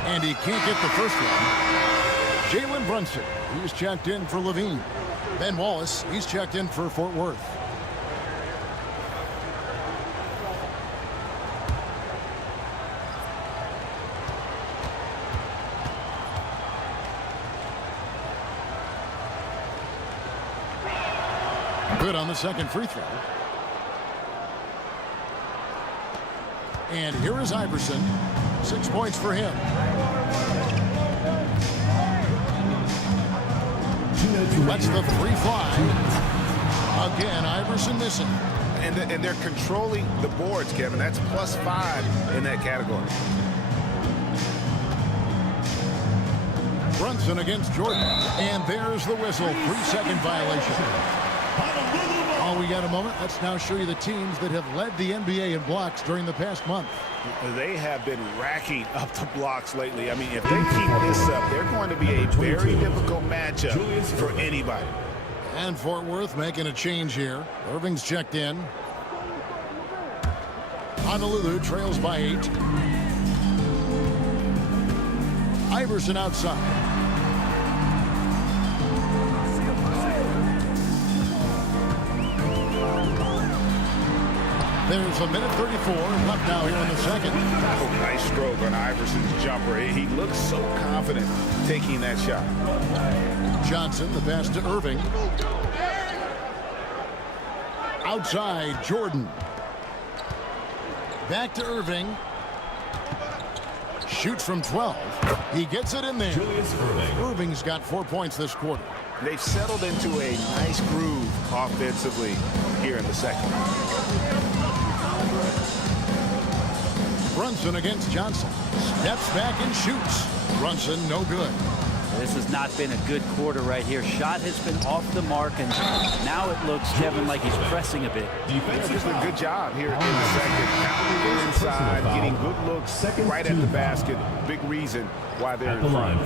And he can't get the first one. Jalen Brunson, he's checked in for Levine. Ben Wallace, he's checked in for Fort Worth. Good on the second free throw. And here is Iverson. 6 points for him. Lets the 3 fly. Again, Iverson missing. And they're controlling the boards, Kevin. That's +5 in that category. Brunson against Jordan. And there's the whistle. 3-second violation. Oh, we got a moment. Let's now show you the teams that have led the NBA in blocks during the past month. They have been racking up the blocks lately. I mean, if they keep this up, they're going to be a very difficult matchup for anybody. And Fort Worth making a change here. Irving's checked in. Honolulu trails by 8. Iverson outside. There's a minute 34 left now here in the second. Oh, nice stroke on Iverson's jumper. He looks so confident taking that shot. Johnson, the pass to Irving. Outside, Jordan. Back to Irving. Shoots from 12. He gets it in there. Irving's got 4 points this quarter. They've settled into a nice groove offensively here in the second. Brunson against Johnson. Steps back and shoots. Brunson, no good. This has not been a good quarter right here. Shot has been off the mark, and now it looks, Kevin, like he's pressing a bit. Just a good job here in the second. Pounding inside, getting good looks right at the basket. Big reason why they're in front.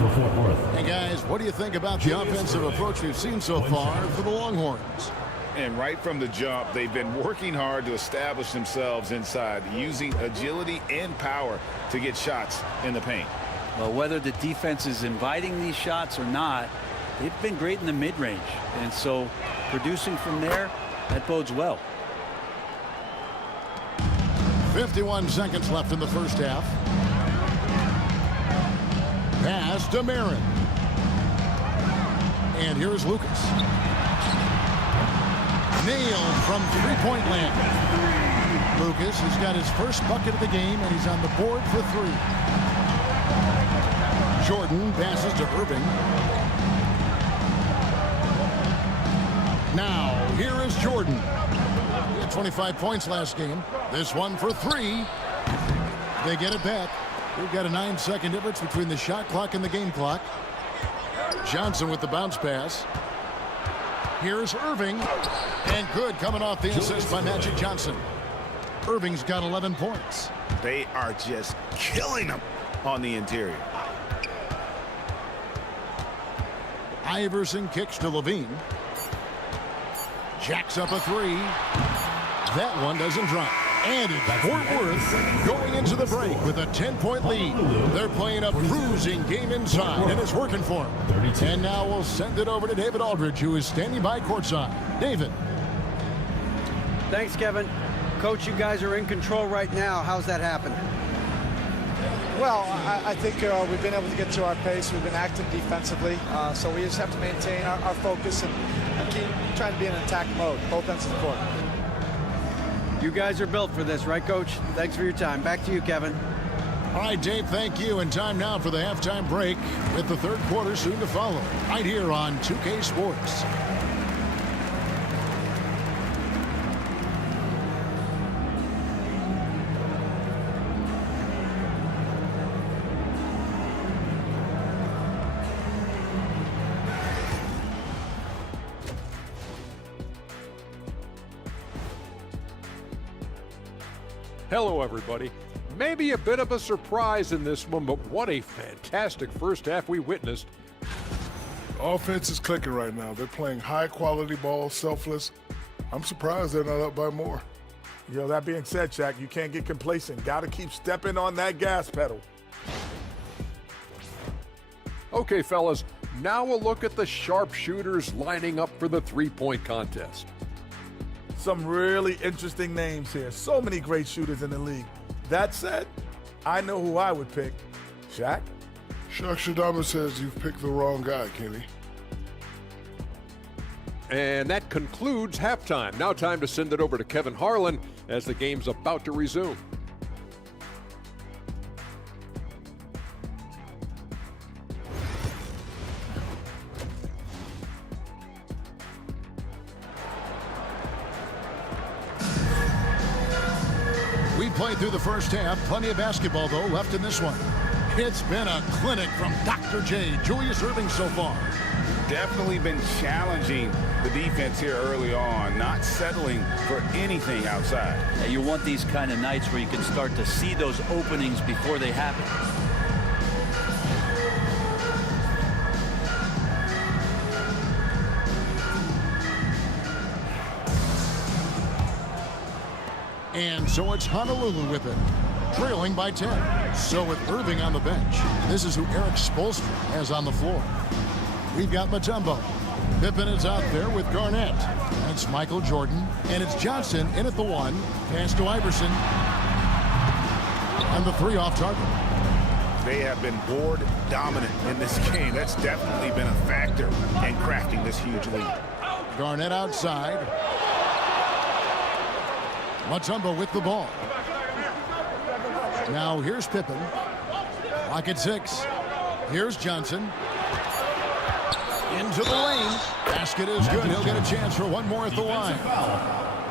Hey, guys, what do you think about the offensive approach we've seen so far for the Longhorns? And right from the jump, they've been working hard to establish themselves inside, using agility and power to get shots in the paint. Well, whether the defense is inviting these shots or not, they've been great in the mid-range. And so producing from there, that bodes well. 51 seconds left in the first half. Pass to Marin. And here's Lucas. Nailed from three-point land. Lucas has got his first bucket of the game, and he's on the board for 3. Jordan passes to Irving. Now, here is Jordan. He had 25 points last game. This one for 3. They get it back. We've got a 9-second difference between the shot clock and the game clock. Johnson with the bounce pass. Here's Irving. And good, coming off the assist by Magic Johnson. Irving's got 11 points. They are just killing them on the interior. Iverson kicks to Levine. Jacks up a 3. That one doesn't drop. And it's Fort Worth going into the break with a 10-point lead. They're playing a bruising game inside, and it's working for them. And now we'll send it over to David Aldridge, who is standing by courtside. David. Thanks, Kevin. Coach, you guys are in control right now. How's that happen? Well, I think we've been able to get to our pace. We've been active defensively, so we just have to maintain our focus and keep trying to be in attack mode, both ends of the court. You guys are built for this, right, Coach? Thanks for your time. Back to you, Kevin. All right, Dave, thank you. And time now for the halftime break with the third quarter soon to follow, right here on 2K Sports. Hello, everybody. Maybe a bit of a surprise in this one, but what a fantastic first half we witnessed. Offense is clicking right now. They're playing high-quality ball, selfless. I'm surprised they're not up by more. You know, that being said, Shaq, you can't get complacent. Got to keep stepping on that gas pedal. Okay, fellas, now we'll look at the sharpshooters lining up for the three-point contest. Some really interesting names here. So many great shooters in the league. That said, I know who I would pick. Shaq? Shaq Shadama says you've picked the wrong guy, Kenny. And that concludes halftime. Now time to send it over to Kevin Harlan as the game's about to resume. We played through the first half. Plenty of basketball, though, left in this one. It's been a clinic from Dr. J, Julius Erving so far. Definitely been challenging the defense here early on, not settling for anything outside. Yeah, you want these kind of nights where you can start to see those openings before they happen. And so it's Honolulu with it, trailing by 10. So with Erving on the bench, this is who Eric Spoelstra has on the floor. We've got Mutombo. Pippen is out there with Garnett. And it's Michael Jordan. And it's Johnson in at the one. Pass to Iverson. And the three off target. They have been board dominant in this game. That's definitely been a factor in crafting this huge lead. Garnett outside. Mutombo with the ball. Now here's Pippen. Clock at 6. Here's Johnson. Into the lane. Basket is good. He'll get a chance for one more at the line.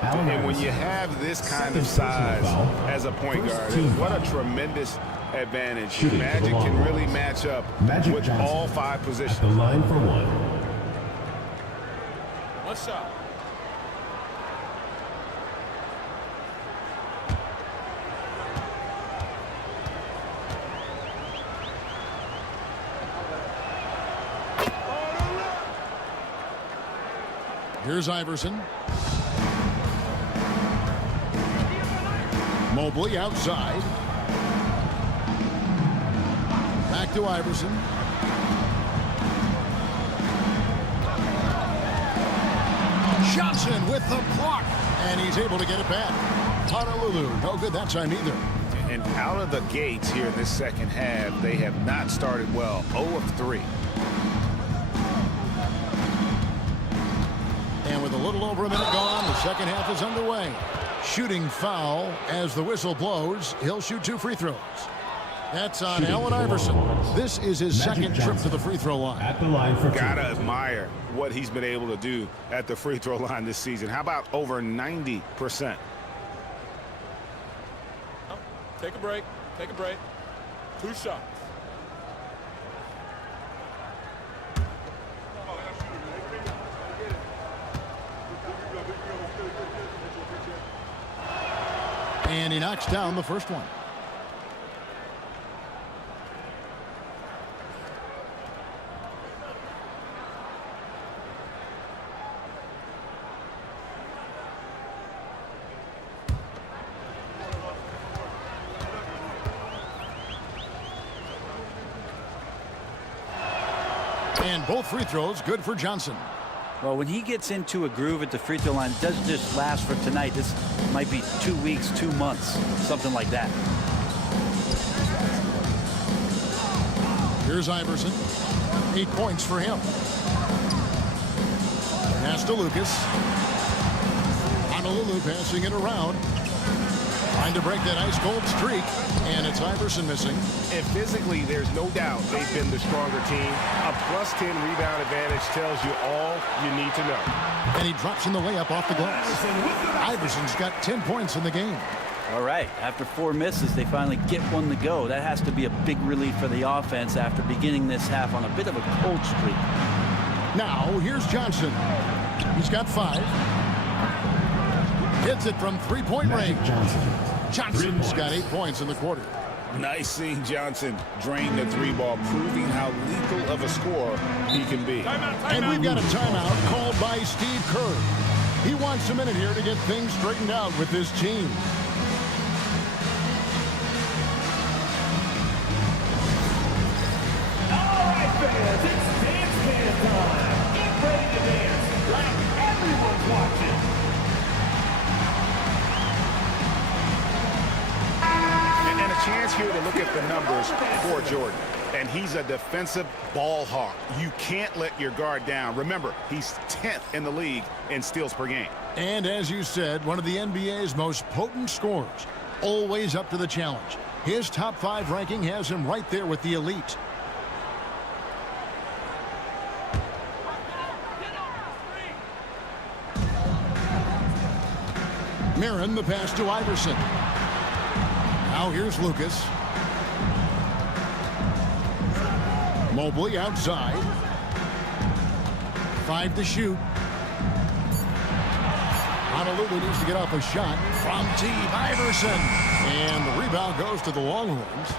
And when you have this kind of size as a point guard, what a tremendous advantage. Magic can really match up with all 5 positions. The line for one. One shot. Here's Iverson. Mobley outside. Back to Iverson. Johnson with the block. And he's able to get it back. Honolulu, no good that time either. And out of the gates here in this second half, they have not started well. 0 of 3. And with a little over a minute gone, the second half is underway. Shooting foul as the whistle blows. He'll shoot 2 free throws. That's on Allen Iverson. This is his second trip to the free throw line. At the line for 2. Gotta admire what he's been able to do at the free throw line this season. How about over 90%? Take a break. Take a break. 2 shots. And he knocks down the first one. And both free throws good for Johnson. Well, when he gets into a groove at the free throw line, it doesn't just last for tonight. This might be 2 weeks, 2 months, something like that. Here's Iverson. 8 points for him. Pass to Lucas. Honolulu passing it around. Trying to break that ice-cold streak. And it's Iverson missing. And physically, there's no doubt they've been the stronger team. A +10 rebound advantage tells you all you need to know. And he drops in the layup off the glass. Iverson's got 10 points in the game. All right, after 4 misses, they finally get one to go. That has to be a big relief for the offense after beginning this half on a bit of a cold streak. Now, here's Johnson. He's got 5. Hits it from three-point range. Johnson's got 8 points in the quarter. Nice seeing Johnson drain the 3-ball, proving how lethal of a scorer he can be. And we've got a timeout called by Steve Kerr. He wants a minute here to get things straightened out with this team. Fans, it's dance can time. Get ready to dance like everyone's watching. And a chance here to look at the numbers for Jordan. And he's a defensive ball hawk. You can't let your guard down. Remember, he's 10th in the league in steals per game. And as you said, one of the NBA's most potent scorers. Always up to the challenge. His top 5 ranking has him right there with the elite. Marin, the pass to Iverson. Now here's Lucas. Mobley outside. 5 to shoot. Honolulu needs to get off a shot from Team Iverson. And the rebound goes to the Longhorns.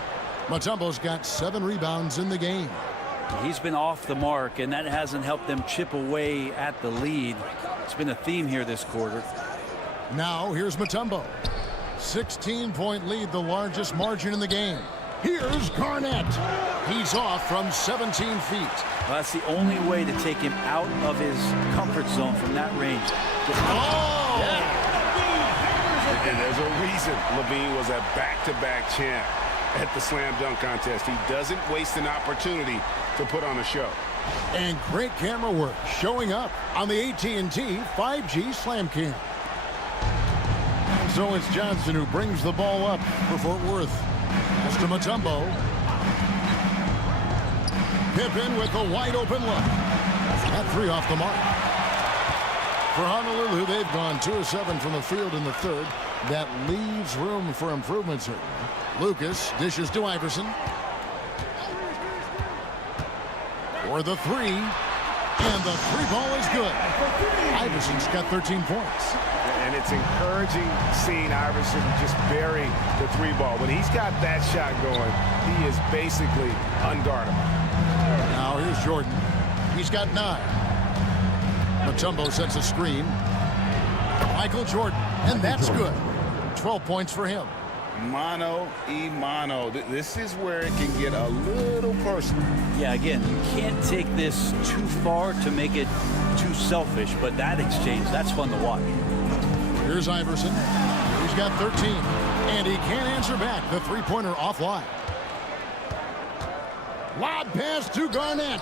Mutombo's got 7 rebounds in the game. He's been off the mark, and that hasn't helped them chip away at the lead. It's been a theme here this quarter. Now here's Mutombo. 16-point lead, the largest margin in the game. Here's Garnett. He's off from 17 feet. Well, that's the only way to take him out of his comfort zone from that range. Oh! Yeah. And there's a reason Levine was a back-to-back champ at the slam dunk contest. He doesn't waste an opportunity to put on a show. And great camera work showing up on the AT&T 5G Slam Cam. So it's Johnson who brings the ball up for Fort Worth. Pass to Mutombo. Pippen with a wide open look. That 3 off the mark. For Honolulu, they've gone 2 of 7 from the field in the third. That leaves room for improvements here. Lucas dishes to Iverson. For the 3. And the 3-ball is good. Iverson's got 13 points. And it's encouraging seeing Iverson just bury the 3-ball. When he's got that shot going, he is basically unguardable. Now here's Jordan. He's got 9. Mutombo sets a screen. Michael Jordan, and that's good. 12 points for him. Mano y mano. This is where it can get a little personal. Yeah, again, you can't take this too far to make it too selfish, but that exchange, that's fun to watch. Here's Iverson. He's got 13. And he can't answer back. The 3-pointer offline. Lob pass to Garnett.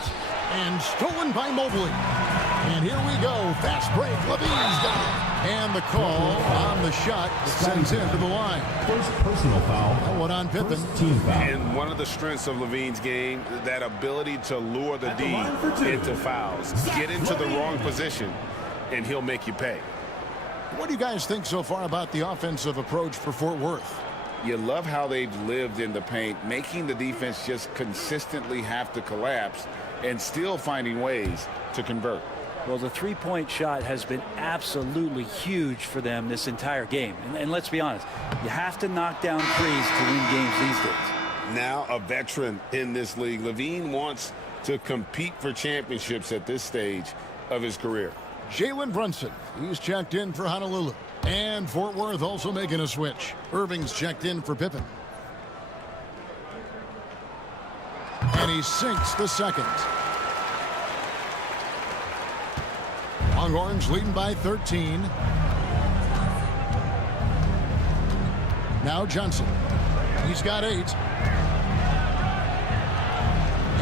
And stolen by Mobley. And here we go. Fast break. Levine's got it. And the call on the shot sends him to the line. First personal foul. One on Pippen. Team foul. And one of the strengths of Levine's game, that ability to lure the D into fouls. Get into the wrong position, and he'll make you pay. What do you guys think so far about the offensive approach for Fort Worth? You love how they've lived in the paint, making the defense just consistently have to collapse and still finding ways to convert. Well, the 3-point shot has been absolutely huge for them this entire game. And let's be honest, you have to knock down threes to win games these days. Now a veteran in this league, Levine wants to compete for championships at this stage of his career. Jalen Brunson, he's checked in for Honolulu. And Fort Worth also making a switch. Irving's checked in for Pippen. And he sinks the second. Longhorns leading by 13. Now Johnson. He's got 8.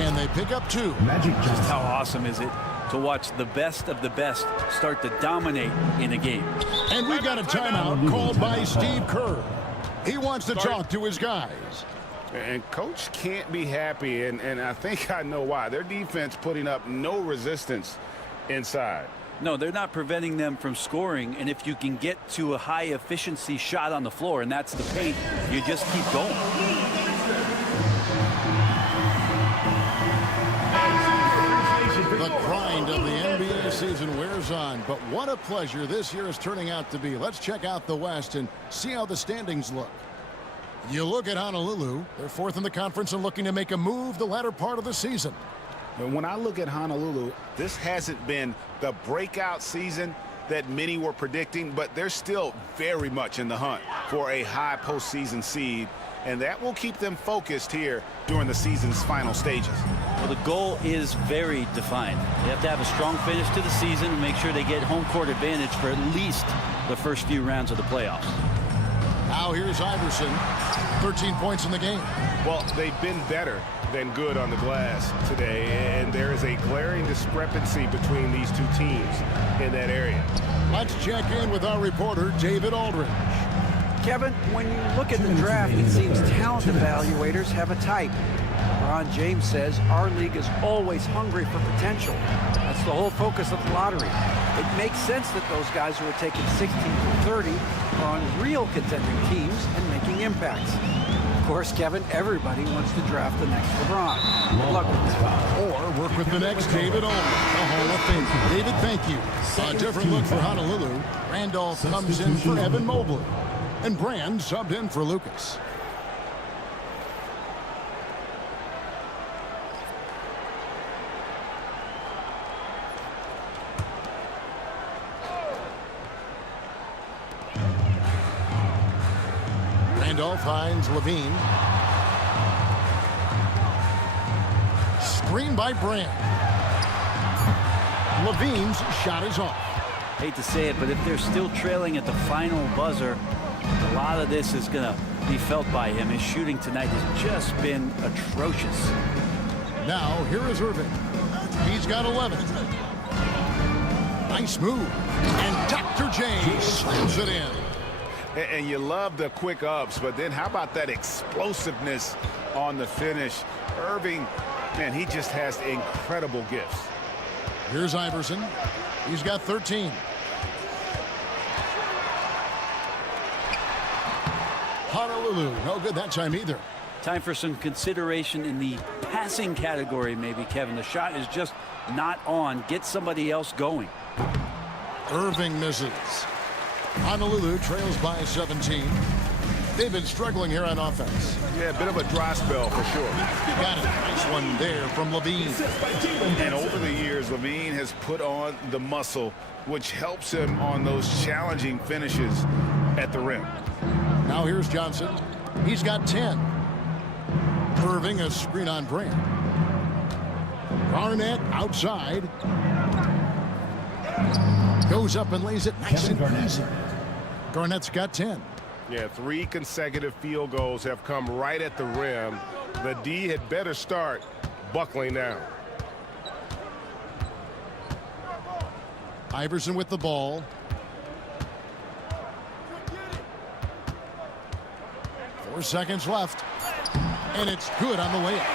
And they pick up 2. Just how awesome is it to watch the best of the best start to dominate in a game. And we've got a timeout called by Steve Kerr. He wants to talk to his guys. And Coach can't be happy, and I think I know why. Their defense putting up no resistance inside. No, they're not preventing them from scoring, and if you can get to a high-efficiency shot on the floor, and that's the paint, you just keep going. The grind of the NBA season wears on, but what a pleasure this year is turning out to be. Let's check out the West and see how the standings look. You look at Honolulu, they're 4th in the conference and looking to make a move the latter part of the season. And when I look at Honolulu, this hasn't been the breakout season that many were predicting, but they're still very much in the hunt for a high postseason seed, and that will keep them focused here during the season's final stages. Well, the goal is very defined. They have to have a strong finish to the season and make sure they get home court advantage for at least the first few rounds of the playoffs. Now here's Iverson, 13 points in the game. Well, they've been better than good on the glass today, and there is a glaring discrepancy between these two teams in that area. Let's check in with our reporter, David Aldridge. Kevin, when you look at the draft, it seems talent evaluators have a type. LeBron James says our league is always hungry for potential. That's the whole focus of the lottery. It makes sense that those guys who are taken 16 through 30 are on real contending teams and making impacts. Of course, Kevin, everybody wants to draft the next LeBron. Good luck with that. Or work with the next David Aldridge, the Hall of Fame. David, thank you. A different look for Honolulu. Randolph comes in for Evan Mobley. And Brand subbed in for Lucas. Randolph finds Levine. Screen by Brand. Levine's shot is off. Hate to say it, but if they're still trailing at the final buzzer, a lot of this is going to be felt by him. His shooting tonight has just been atrocious. Now, here is Irving. He's got 11. Nice move. And Dr. J slams it in. And you love the quick ups, but then how about that explosiveness on the finish? Irving, man, he just has incredible gifts. Here's Iverson. He's got 13. Honolulu, no good that time either. Time for some consideration in the passing category, maybe, Kevin. The shot is just not on. Get somebody else going. Irving misses. Honolulu trails by 17. They've been struggling here on offense. Yeah, a bit of a dry spell for sure. Got it. Nice one there from Levine. And over the years, Levine has put on the muscle, which helps him on those challenging finishes at the rim. Now here's Johnson. He's got 10. Irving a screen on Brand. Garnett outside. Goes up and lays it nice and easy. Garnett's got 10. Yeah, 3 consecutive field goals have come right at the rim. The D had better start buckling down. Iverson with the ball. 4 seconds left. And it's good on the way up.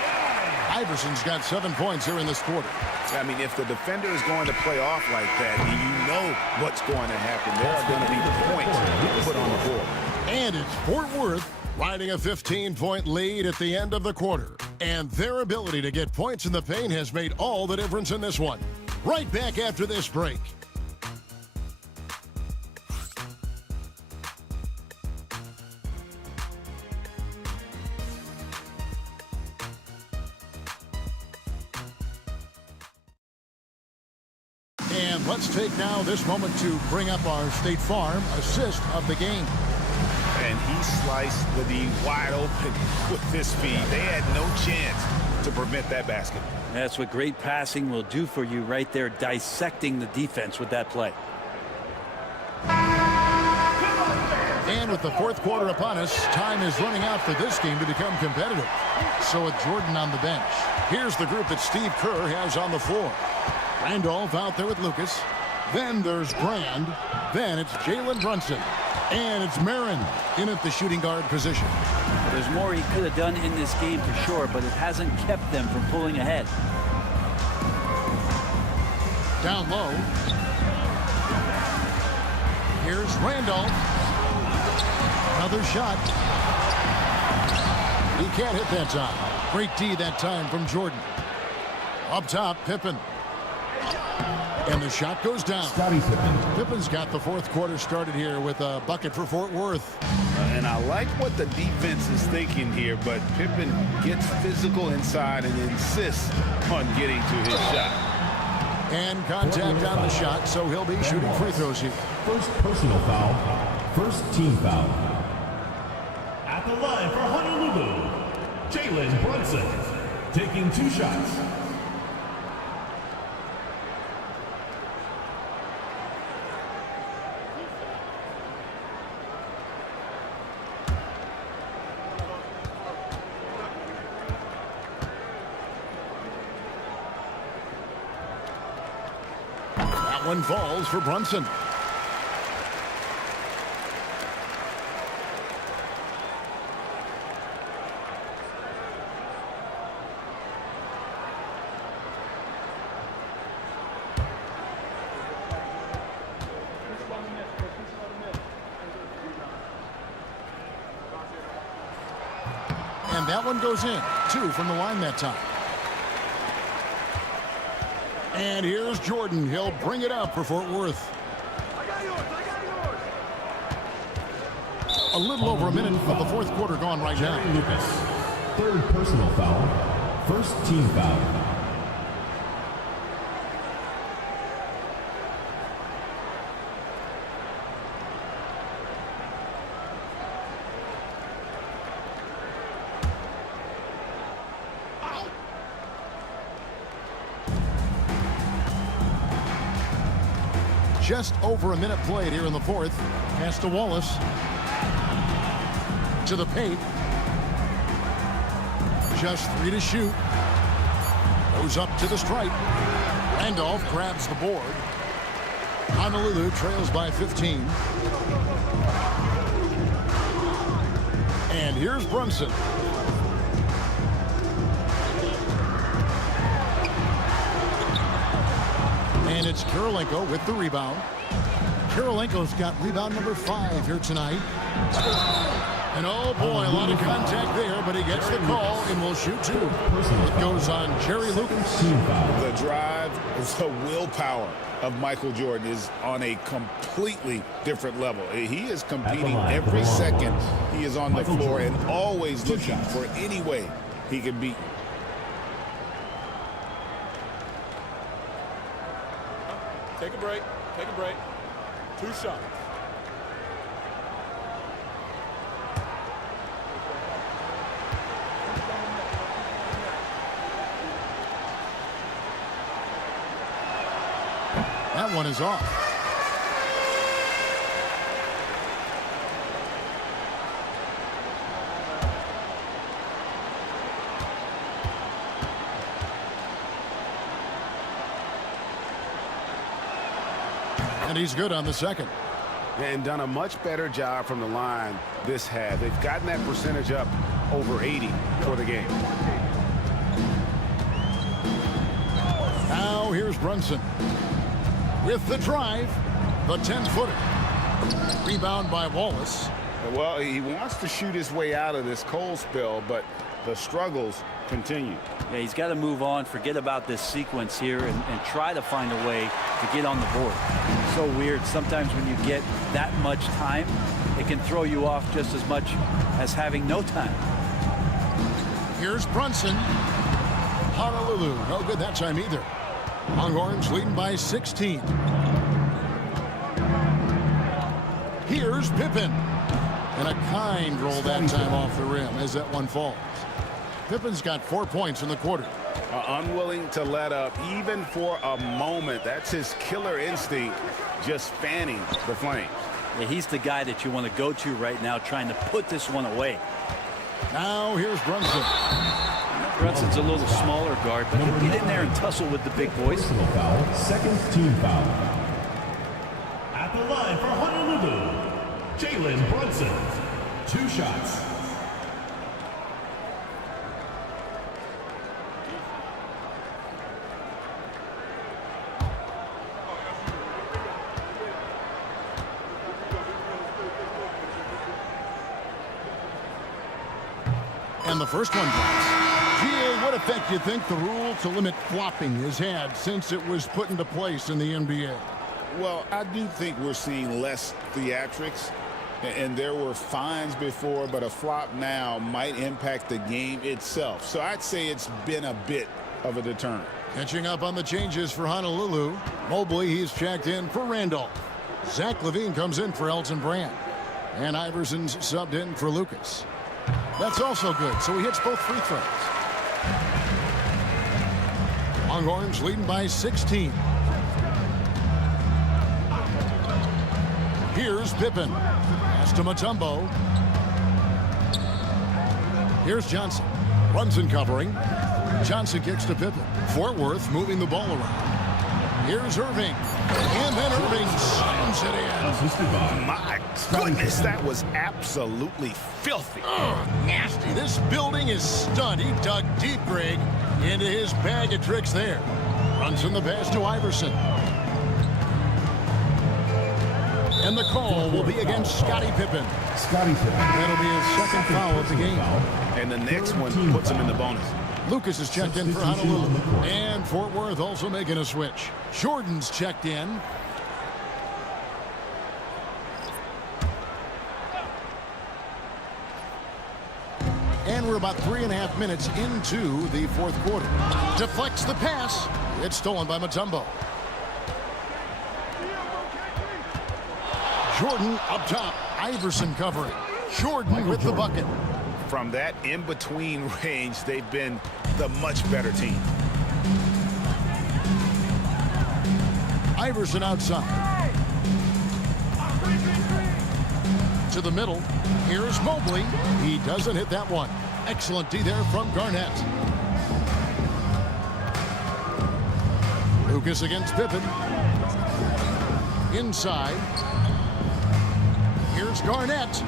Iverson's got 7 points here in this quarter. I mean, if the defender is going to play off like that, you know what's going to happen. There are going to be points put on the board. And it's Fort Worth riding a 15-point lead at the end of the quarter. And their ability to get points in the paint has made all the difference in this one. Right back after this break. And let's take now this moment to bring up our State Farm assist of the game. And he sliced the D wide open with his feet. They had no chance to prevent that basket. That's what great passing will do for you right there, dissecting the defense with that play. And with the fourth quarter upon us, time is running out for this game to become competitive. So with Jordan on the bench, here's the group that Steve Kerr has on the floor. Randolph out there with Lucas. Then there's Brand. Then it's Jalen Brunson. And it's Marin in at the shooting guard position. There's more he could have done in this game for sure, but it hasn't kept them from pulling ahead. Down low. Here's Randolph. Another shot. He can't hit that time. Great D that time from Jordan. Up top, Pippen. And the shot goes down. Pippen's got the fourth quarter started here with a bucket for Fort Worth. And I like what the defense is thinking here, but Pippen gets physical inside and insists on getting to his shot. And contact on the shot, so he'll be shooting free throws here. First personal foul, first team foul. At the line for Honolulu, Jalen Brunson, taking 2 shots. One falls for Brunson. And that one goes in. 2 from the line that time. And here's Jordan. He'll bring it up for Fort Worth. A little over a minute of the fourth quarter gone right now. Lucas, third personal foul, first team foul. Just over a minute played here in the fourth. Pass to Wallace. To the paint. Just 3 to shoot. Goes up to the stripe. Randolph grabs the board. Honolulu trails by 15. And here's Brunson. And it's Kirilenko with the rebound. Kirilenko's got rebound number 5 here tonight. And oh boy, a lot of contact there, but he gets the call and will shoot 2. It goes on Jerry Lucas. The drive, the willpower of Michael Jordan is on a completely different level. He is competing every second he is on the floor and always looking for any way he can beat. Take a break. Take a break. 2 shots. That one is off. And he's good on the second. And done a much better job from the line this half. They've gotten that percentage up over 80 for the game. Now here's Brunson. With the drive, the 10-footer. Rebound by Wallace. Well, he wants to shoot his way out of this cold spell, but the struggles continue. Yeah, he's got to move on, forget about this sequence here, and try to find a way to get on the board. So weird. Sometimes when you get that much time, it can throw you off just as much as having no time. Here's Brunson. Honolulu, no good that time either. Longhorns leading by 16. Here's Pippen. And a kind roll that time off the rim as that one falls. Pippen's got 4 points in the quarter. Unwilling to let up even for a moment. That's his killer instinct, just fanning the flames. Yeah, he's the guy that you want to go to right now, trying to put this one away. Now here's Brunson. Brunson's a little smaller guard, but he'll get in there and tussle with the big boys. Foul, second team foul. At the line for Honolulu, Jalen Brunson. 2 shots. And the first one drops. GA, what effect do you think the rule to limit flopping has had since it was put into place in the NBA? Well, I do think we're seeing less theatrics, and there were fines before, but a flop now might impact the game itself. So I'd say it's been a bit of a deterrent. Catching up on the changes for Honolulu. Mobley, he's checked in for Randolph. Zach LaVine comes in for Elton Brand. And Iverson's subbed in for Lucas. That's also good, so he hits both free throws. Longhorns leading by 16. Here's Pippen. Pass to Mutombo. Here's Johnson. Brunson covering. Johnson kicks to Pippen. Fort Worth moving the ball around. Here's Irving. And then Irving slams it in. My goodness, that was absolutely filthy. Oh, nasty. This building is stunned. He dug deep, Greg, into his bag of tricks there. Runs in the pass to Iverson. And the call will be against Scottie Pippen. Scottie Pippen. That'll be his second foul of the game. And the next one puts him in the bonus. Lucas is checked in for Honolulu. And Fort Worth also making a switch. Jordan's checked in. And we're about 3.5 minutes into the fourth quarter. Deflects the pass. It's stolen by Mutombo. Jordan up top. Iverson covering. Jordan with the bucket. From that in-between range, they've been the much better team. Iverson outside. To the middle. Here's Mobley. He doesn't hit that one. Excellent D there from Garnett. Lucas against Pippen. Inside. Here's Garnett.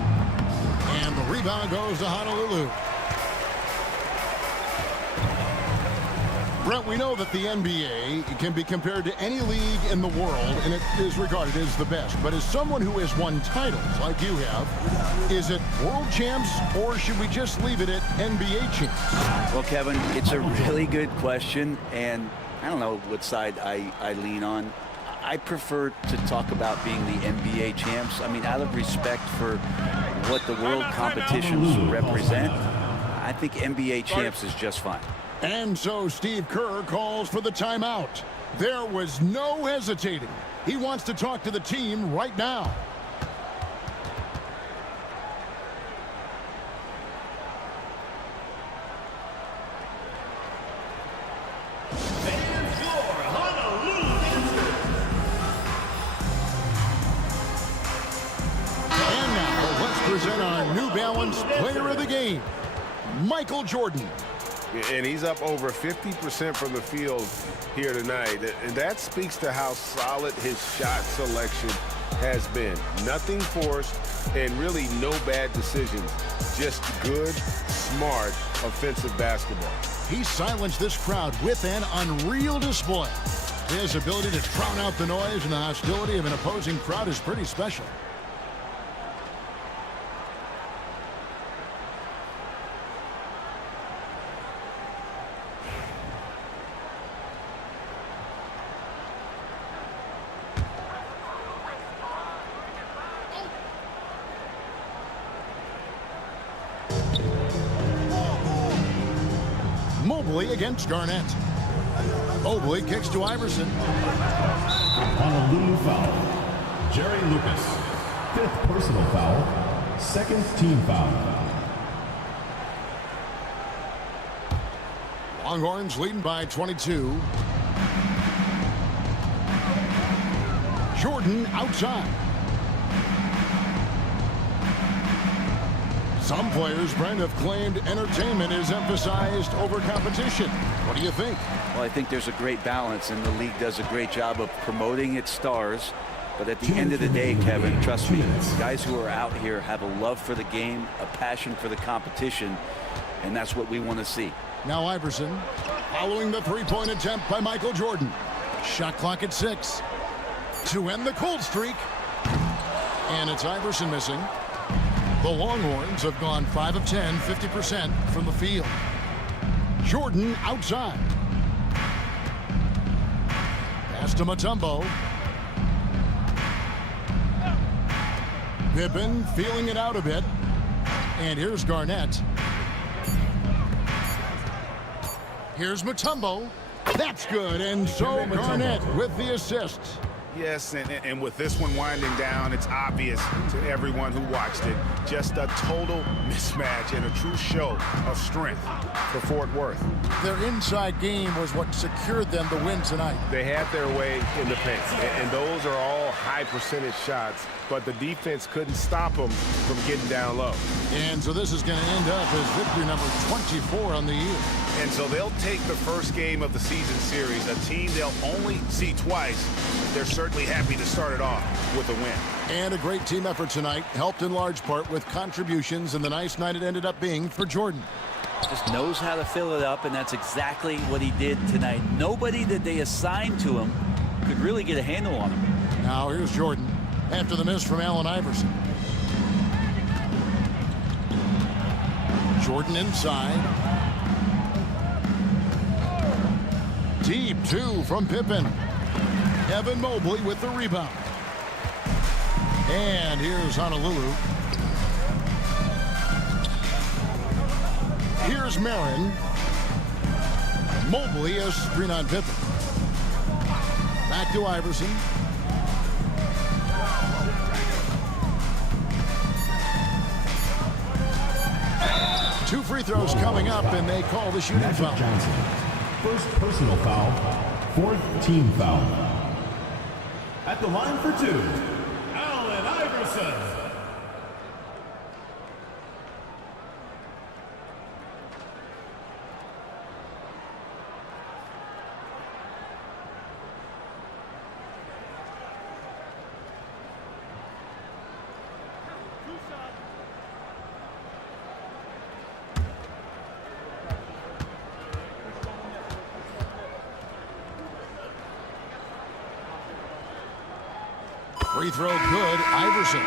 And the rebound goes to Honolulu. Brent, we know that the NBA can be compared to any league in the world, and it is regarded as the best. But as someone who has won titles like you have, is it world champs, or should we just leave it at NBA champs? Well, Kevin, it's a really good question, and I don't know what side I lean on. I prefer to talk about being the NBA champs. I mean, out of respect for what the world competitions represent, I think NBA champs is just fine. And so Steve Kerr calls for the timeout. There was no hesitating. He wants to talk to the team right now. And now let's present our New Balance Player of the Game, Michael Jordan. And he's up over 50% from the field here tonight. And that speaks to how solid his shot selection has been. Nothing forced and really no bad decisions. Just good, smart, offensive basketball. He silenced this crowd with an unreal display. His ability to drown out the noise and the hostility of an opposing crowd is pretty special. Mobley against Garnett. Mobley kicks to Iverson. Honolulu foul. Jerry Lucas. 5th personal foul. 2nd team foul. Longhorns leading by 22. Jordan outside. Some players, Brent, have claimed entertainment is emphasized over competition. What do you think? Well, I think there's a great balance, and the league does a great job of promoting its stars. But at the end of the day, Kevin, trust me, guys who are out here have a love for the game, a passion for the competition, and that's what we want to see. Now Iverson, following the three-point attempt by Michael Jordan. Shot clock at 6 to end the cold streak. And it's Iverson missing. The Longhorns have gone 5 of 10, 50% from the field. Jordan outside. Pass to Mutombo. Pippen feeling it out a bit. And here's Garnett. Here's Mutombo. That's good. And so Garnett with the assist. Yes, and with this one winding down, it's obvious to everyone who watched it. Just a total mismatch and a true show of strength for Fort Worth. Their inside game was what secured them the win tonight. They had their way in the paint, and those are all high percentage shots, but the defense couldn't stop them from getting down low. And so this is going to end up as victory number 24 on the year. And so they'll take the first game of the season series, a team they'll only see twice. They're certainly happy to start it off with a win. And a great team effort tonight, helped in large part with contributions, and the nice night it ended up being for Jordan. Just knows how to fill it up, and that's exactly what he did tonight. Nobody that they assigned to him could really get a handle on him. Now here's Jordan after the miss from Allen Iverson. Jordan inside. Deep two from Pippen. Evan Mobley with the rebound. And here's Honolulu. Here's Marin. Mobley a screen on Pippen. Back to Iverson. Two free throws coming up, and they call the shooting foul. Johnson. First personal foul, fourth team foul. At the line for two, Allen Iverson. Free throw good, Iverson.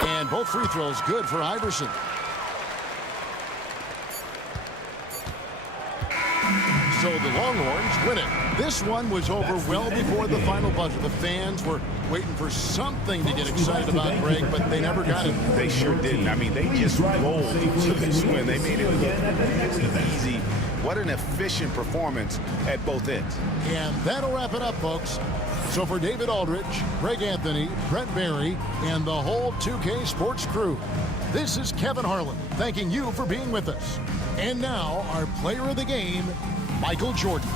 And both free throws good for Iverson. So the Longhorns win it. This one was over well before the final buzzer. The fans were waiting for something to get excited about, Greg, but they never got it. They sure didn't. I mean, they just rolled to this win. They made it look easy. What an efficient performance at both ends. And that'll wrap it up, folks. So for David Aldrich, Greg Anthony, Brent Barry, and the whole 2K Sports crew, this is Kevin Harlan thanking you for being with us. And now, our player of the game, Michael Jordan.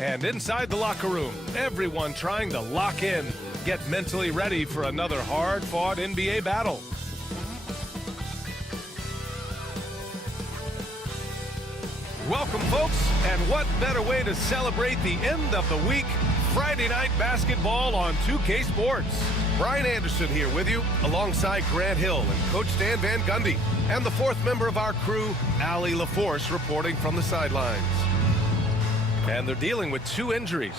And inside the locker room, everyone trying to lock in, get mentally ready for another hard-fought NBA battle. Welcome, folks, and what better way to celebrate the end of the week? Friday night basketball on 2K Sports. Brian Anderson here with you, alongside Grant Hill and Coach Dan Van Gundy, and the fourth member of our crew, Allie LaForce, reporting from the sidelines. And they're dealing with 2 injuries.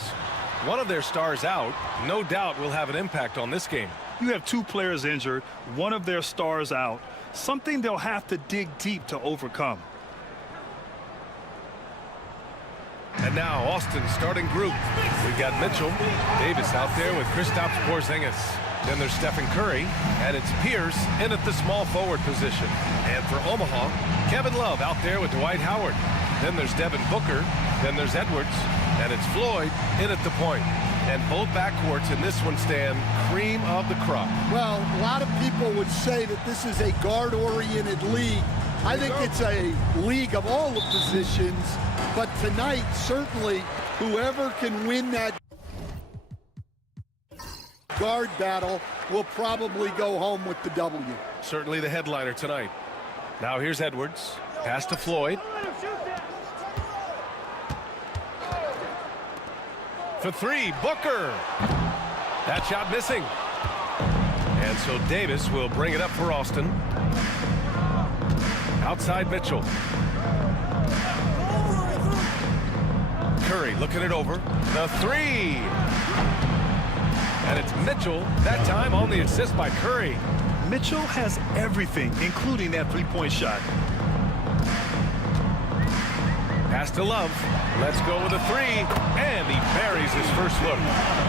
One of their stars out, no doubt will have an impact on this game. You have 2 players injured, one of their stars out, something they'll have to dig deep to overcome. And now Austin's starting group. We've got Mitchell, Davis out there with Kristaps Porzingis. Then there's Stephen Curry, and it's Pierce in at the small forward position. And for Omaha, Kevin Love out there with Dwight Howard. Then there's Devin Booker. Then there's Edwards. And it's Floyd in at the point. And both backcourts in this one stand cream of the crop. Well, a lot of people would say that this is a guard-oriented league. I think it's a league of all the positions. But tonight, certainly, whoever can win that guard battle will probably go home with the W. Certainly the headliner tonight. Now here's Edwards. Pass to Floyd. For 3, Booker. That shot missing. And so Davis will bring it up for Austin. Outside Mitchell. Curry looking it over. The 3. And it's Mitchell, that time on the assist by Curry. Mitchell has everything, including that three-point shot. Pass to Love. Let's go with a 3. And he buries his first look.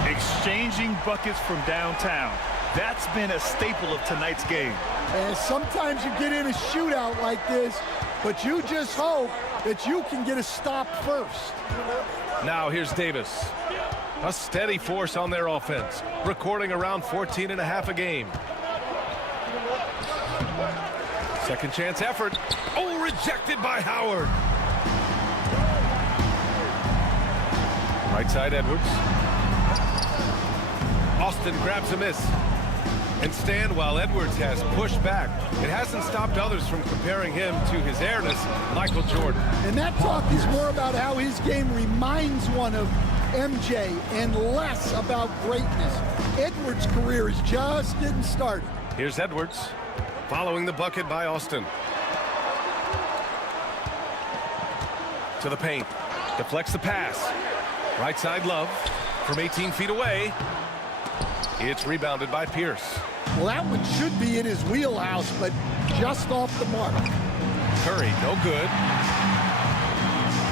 Exchanging buckets from downtown. That's been a staple of tonight's game. And sometimes you get in a shootout like this, but you just hope that you can get a stop first. Now here's Davis. A steady force on their offense, recording around 14.5 a game. Second chance effort. Oh, rejected by Howard. Right side Edwards. Austin grabs a miss. And stand while Edwards has pushed back. It hasn't stopped others from comparing him to his airness, Michael Jordan. And that talk is more about how his game reminds one of MJ and less about greatness. Edwards' career is just getting started. Here's Edwards, following the bucket by Austin. To the paint, deflects the pass. Right side Love, from 18 feet away. It's rebounded by Pierce. Well, that one should be in his wheelhouse, but just off the mark. Curry, no good.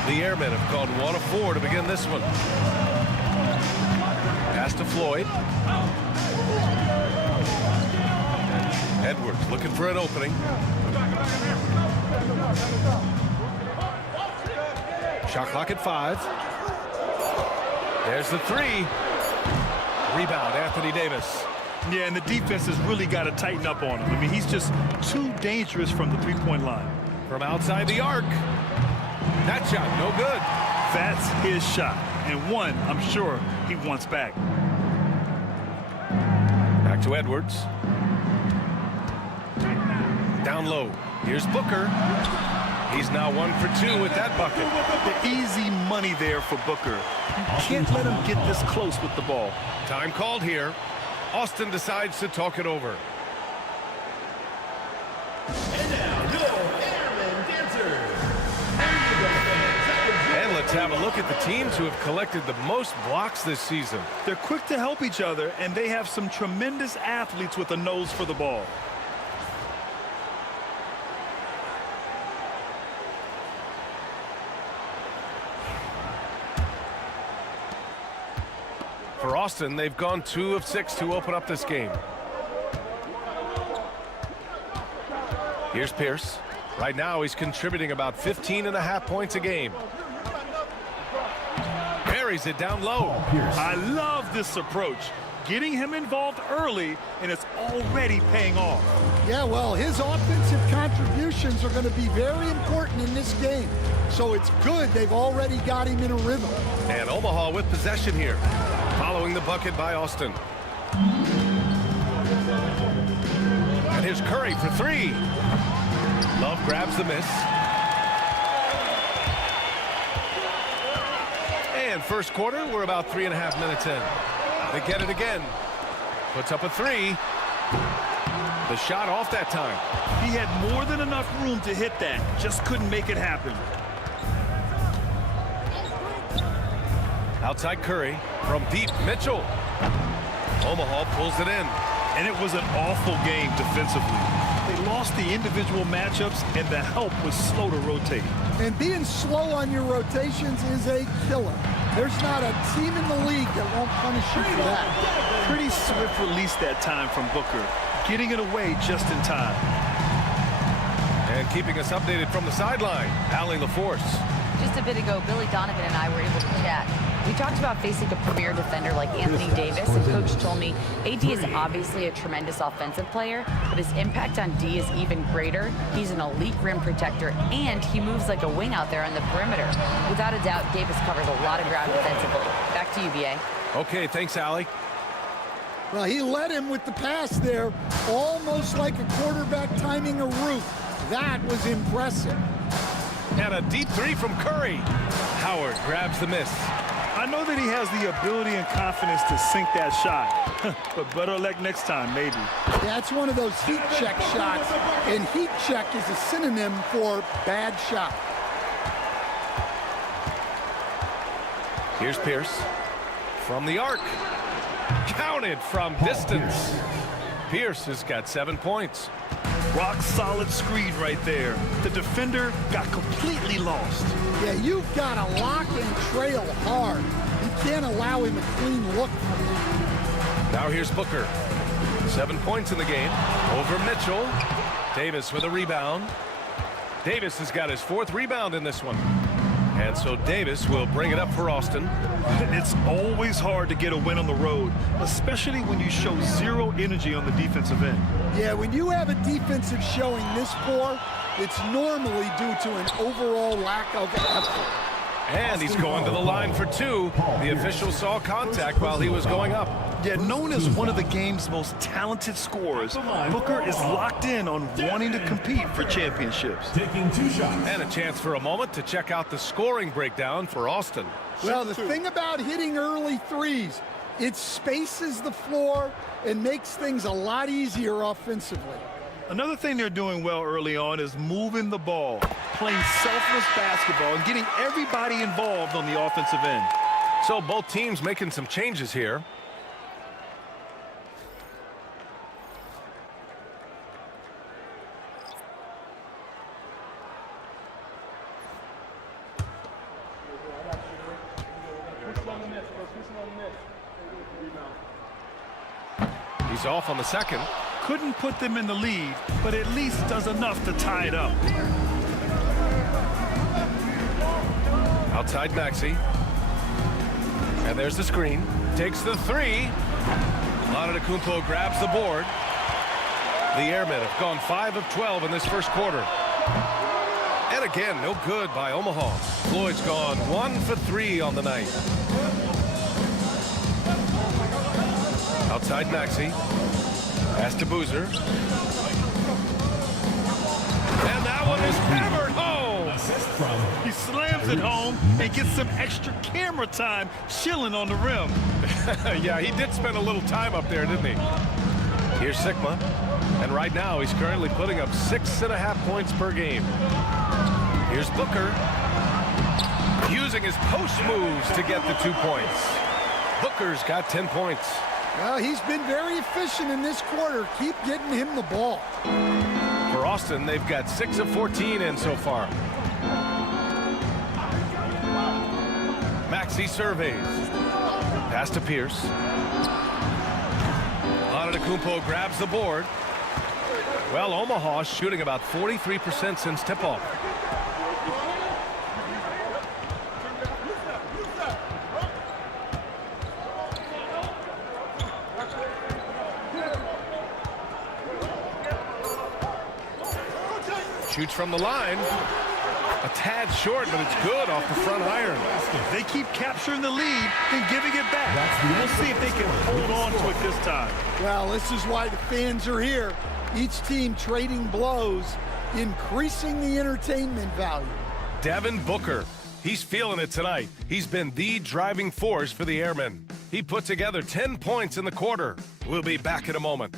The Airmen have called 1 of 4 to begin this one. Pass to Floyd. Edwards looking for an opening. Shot clock at 5. There's the three. Rebound, Anthony Davis. Yeah, and the defense has really got to tighten up on him. I mean, he's just too dangerous from the three-point line. From outside the arc. That shot, no good. That's his shot, and one I'm sure he wants back. Back to Edwards. Down low. Here's Booker. He's now 1 for 2 with that bucket. The easy money there for Booker. You can't let him get this close with the ball. Time called here. Austin decides to talk it over. And now, your airman dancers. And let's have a look at the teams who have collected the most blocks this season. They're quick to help each other, and they have some tremendous athletes with a nose for the ball. For Austin, they've gone 2 of 6 to open up this game. Here's Pierce. Right now, he's contributing about 15.5 points a game. Buries it down low. I love this approach. Getting him involved early, and it's already paying off. Yeah, well, his offensive contributions are going to be very important in this game. So it's good they've already got him in a rhythm. And Omaha with possession here, following the bucket by Austin. And here's Curry for 3. Love grabs the miss. And first quarter, we're about 3.5 minutes in. They get it again. Puts up a 3. The shot off that time. He had more than enough room to hit that. Just couldn't make it happen. Outside Curry. From deep, Mitchell. Omaha pulls it in. And it was an awful game defensively. They lost the individual matchups, and the help was slow to rotate. And being slow on your rotations is a killer. There's not a team in the league that won't punish you for that. Pretty swift release that time from Booker, getting it away just in time. And keeping us updated from the sideline, Allie LaForce. Just a bit ago, Billy Donovan and I were able to chat. We talked about facing a premier defender like Anthony Davis, and Coach told me AD is obviously a tremendous offensive player, but his impact on D is even greater. He's an elite rim protector, and he moves like a wing out there on the perimeter. Without a doubt, Davis covers a lot of ground defensively. Back to you, BA. Okay, thanks, Allie. Well, he led him with the pass there, almost like a quarterback timing a route. That was impressive. And a deep 3 from Curry. Howard grabs the miss. I know that he has the ability and confidence to sink that shot, but better luck next time, maybe. Yeah, it's one of those heat check shots, and heat check is a synonym for bad shot. Here's Pierce from the arc. Counted from distance. Pierce has got 7 points. Rock solid screen right there. The defender got completely lost. Yeah, you've got to lock and trail hard. You can't allow him a clean look from you. Now here's Booker. 7 points in the game. Over Mitchell. Davis with a rebound. Davis has got his 4th rebound in this one. And so Davis will bring it up for Austin. It's always hard to get a win on the road, especially when you show zero energy on the defensive end. Yeah, when you have a defensive showing this poor, it's normally due to an overall lack of effort. And he's going to the line for 2. The official saw contact while he was going up. Yeah, known as one of the game's most talented scorers, Booker is locked in on wanting to compete for championships. Taking 2 shots. And a chance for a moment to check out the scoring breakdown for Austin. Well, the thing about hitting early threes, it spaces the floor and makes things a lot easier offensively. Another thing they're doing well early on is moving the ball, playing selfless basketball, and getting everybody involved on the offensive end. So both teams making some changes here. He's off on the second. Couldn't put them in the lead, but at least does enough to tie it up. Outside Maxey. And there's the screen. Takes the three. Antetokounmpo grabs the board. The Airmen have gone 5 of 12 in this first quarter. And again, no good by Omaha. Floyd's gone 1 for 3 on the night. Outside Maxey. Pass to Boozer. And that one is hammered home. He slams it home and gets some extra camera time chilling on the rim. Yeah, he did spend a little time up there, didn't he? Here's Sigma. And right now, he's currently putting up 6.5 points per game. Here's Booker. Using his post moves to get the 2 points. Booker's got 10 points. Well, he's been very efficient in this quarter. Keep getting him the ball. For Austin, they've got 6 of 14 in so far. Maxey surveys. Pass to Pierce. Antetokounmpo grabs the board. Well, Omaha shooting about 43% since tip-off. Shoots from the line. A tad short, but it's good off the front iron. They keep capturing the lead and giving it back. We'll see if they can hold on to it this time. Well, this is why the fans are here. Each team trading blows, increasing the entertainment value. Devin Booker. He's feeling it tonight. He's been the driving force for the Airmen. He put together 10 points in the quarter. We'll be back in a moment.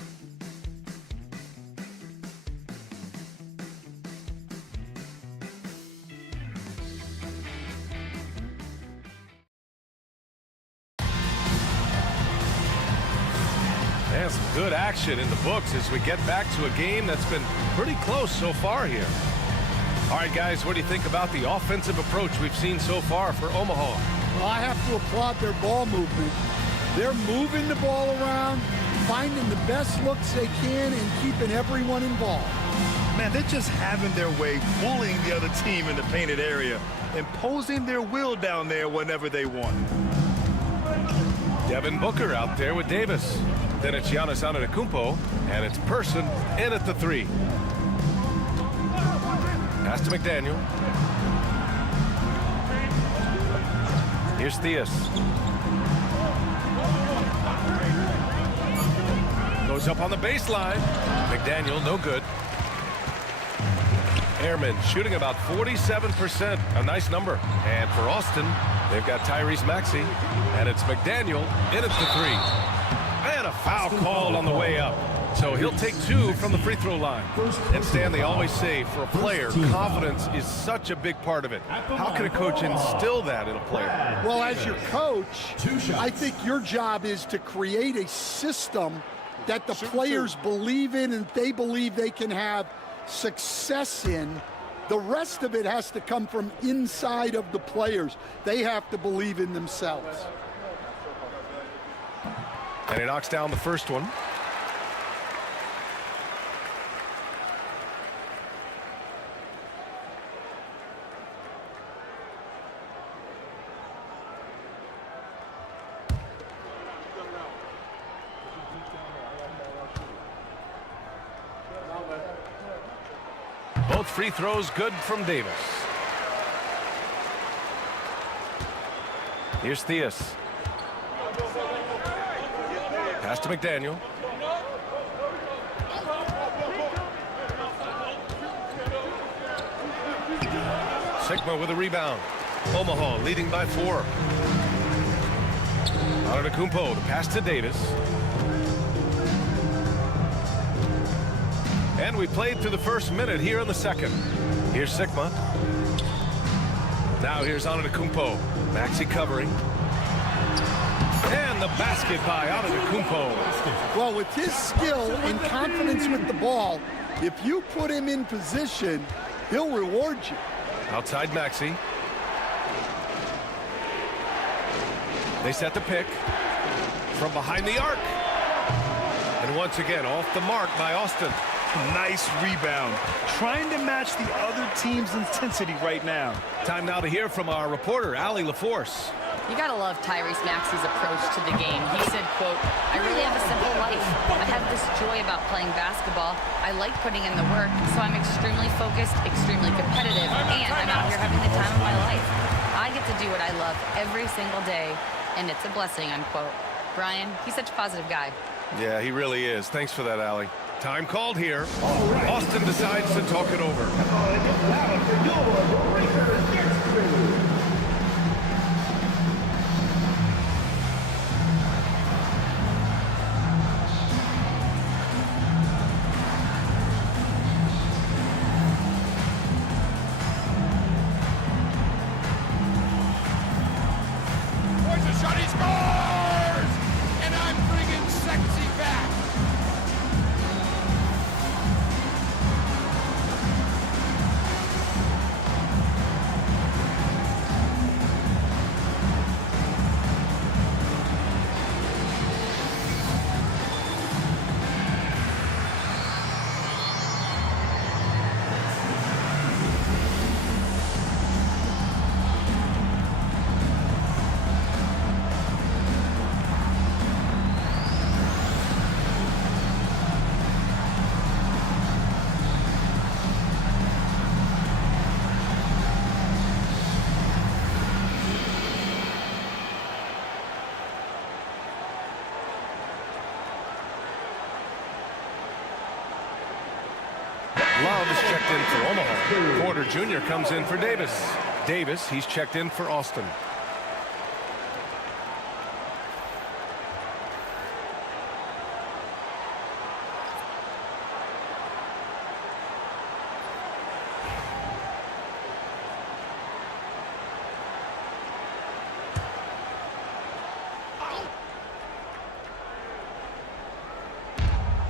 And some good action in the books as we get back to a game that's been pretty close so far here. All right, guys, what do you think about the offensive approach we've seen so far for Omaha? Well, I have to applaud their ball movement. They're moving the ball around, finding the best looks they can, and keeping everyone involved. Man, they're just having their way, bullying the other team in the painted area, imposing their will down there whenever they want. Devin Booker out there with Davis. Then it's Giannis Antetokounmpo, and it's Person in at the 3. Pass to McDaniel. Here's Theus. Goes up on the baseline. McDaniel, no good. Airmen shooting about 47%. A nice number. And for Austin, they've got Tyrese Maxey, and it's McDaniel in at the 3. And a foul called on the way up. So he'll take 2 from the free throw line. And Stan, they always say for a player, confidence is such a big part of it. How can a coach instill that in a player? Well, as your coach, I think your job is to create a system that the players believe in and they believe they can have success in. The rest of it has to come from inside of the players. They have to believe in themselves. And he knocks down the first one. Both free throws good from Davis. Here's Theus. Pass to McDaniel. Sigma with a rebound. Omaha leading by 4. Antetokounmpo, the pass to Davis. And we played through the first minute here in the second. Here's Sigma. Now here's Antetokounmpo. Maxey covering. And the basket by Antetokounmpo. Well, with his skill and confidence with the ball, if you put him in position, he'll reward you. Outside Maxey. They set the pick from behind the arc. And once again, off the mark by Austin. Nice rebound. Trying to match the other team's intensity right now. Time now to hear from our reporter, Allie LaForce. You gotta love Tyrese Maxey's approach to the game. He said, quote, "I really have a simple life. I have this joy about playing basketball. I like putting in the work, so I'm extremely focused, extremely competitive, and I'm out here having the time of my life. I get to do what I love every single day, and it's a blessing," unquote. Brian, he's such a positive guy. Yeah, he really is. Thanks for that, Allie. Time called here. Austin decides to talk it over. Love is checked in for Omaha. Porter Jr. comes in for Davis. Davis, he's checked in for Austin.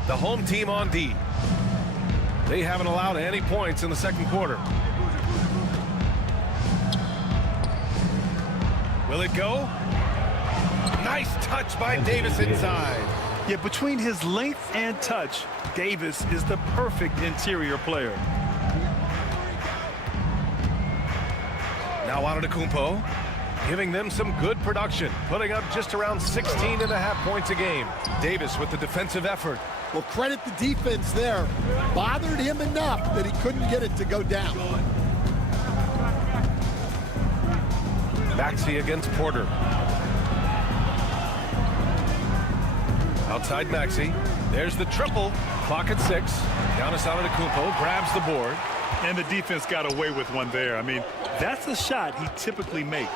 The home team on D. They haven't allowed any points in the second quarter. Will it go? Nice touch by Davis inside. Yeah, between his length and touch, Davis is the perfect interior player. Now Antetokounmpo, giving them some good production, putting up just around 16.5 points a game. Davis with the defensive effort. Well, credit the defense there. Bothered him enough that he couldn't get it to go down. Maxey against Porter. Outside Maxey. There's the triple. Clock at 6. Giannis Antetokounmpo grabs the board. And the defense got away with one there. I mean, that's a shot he typically makes.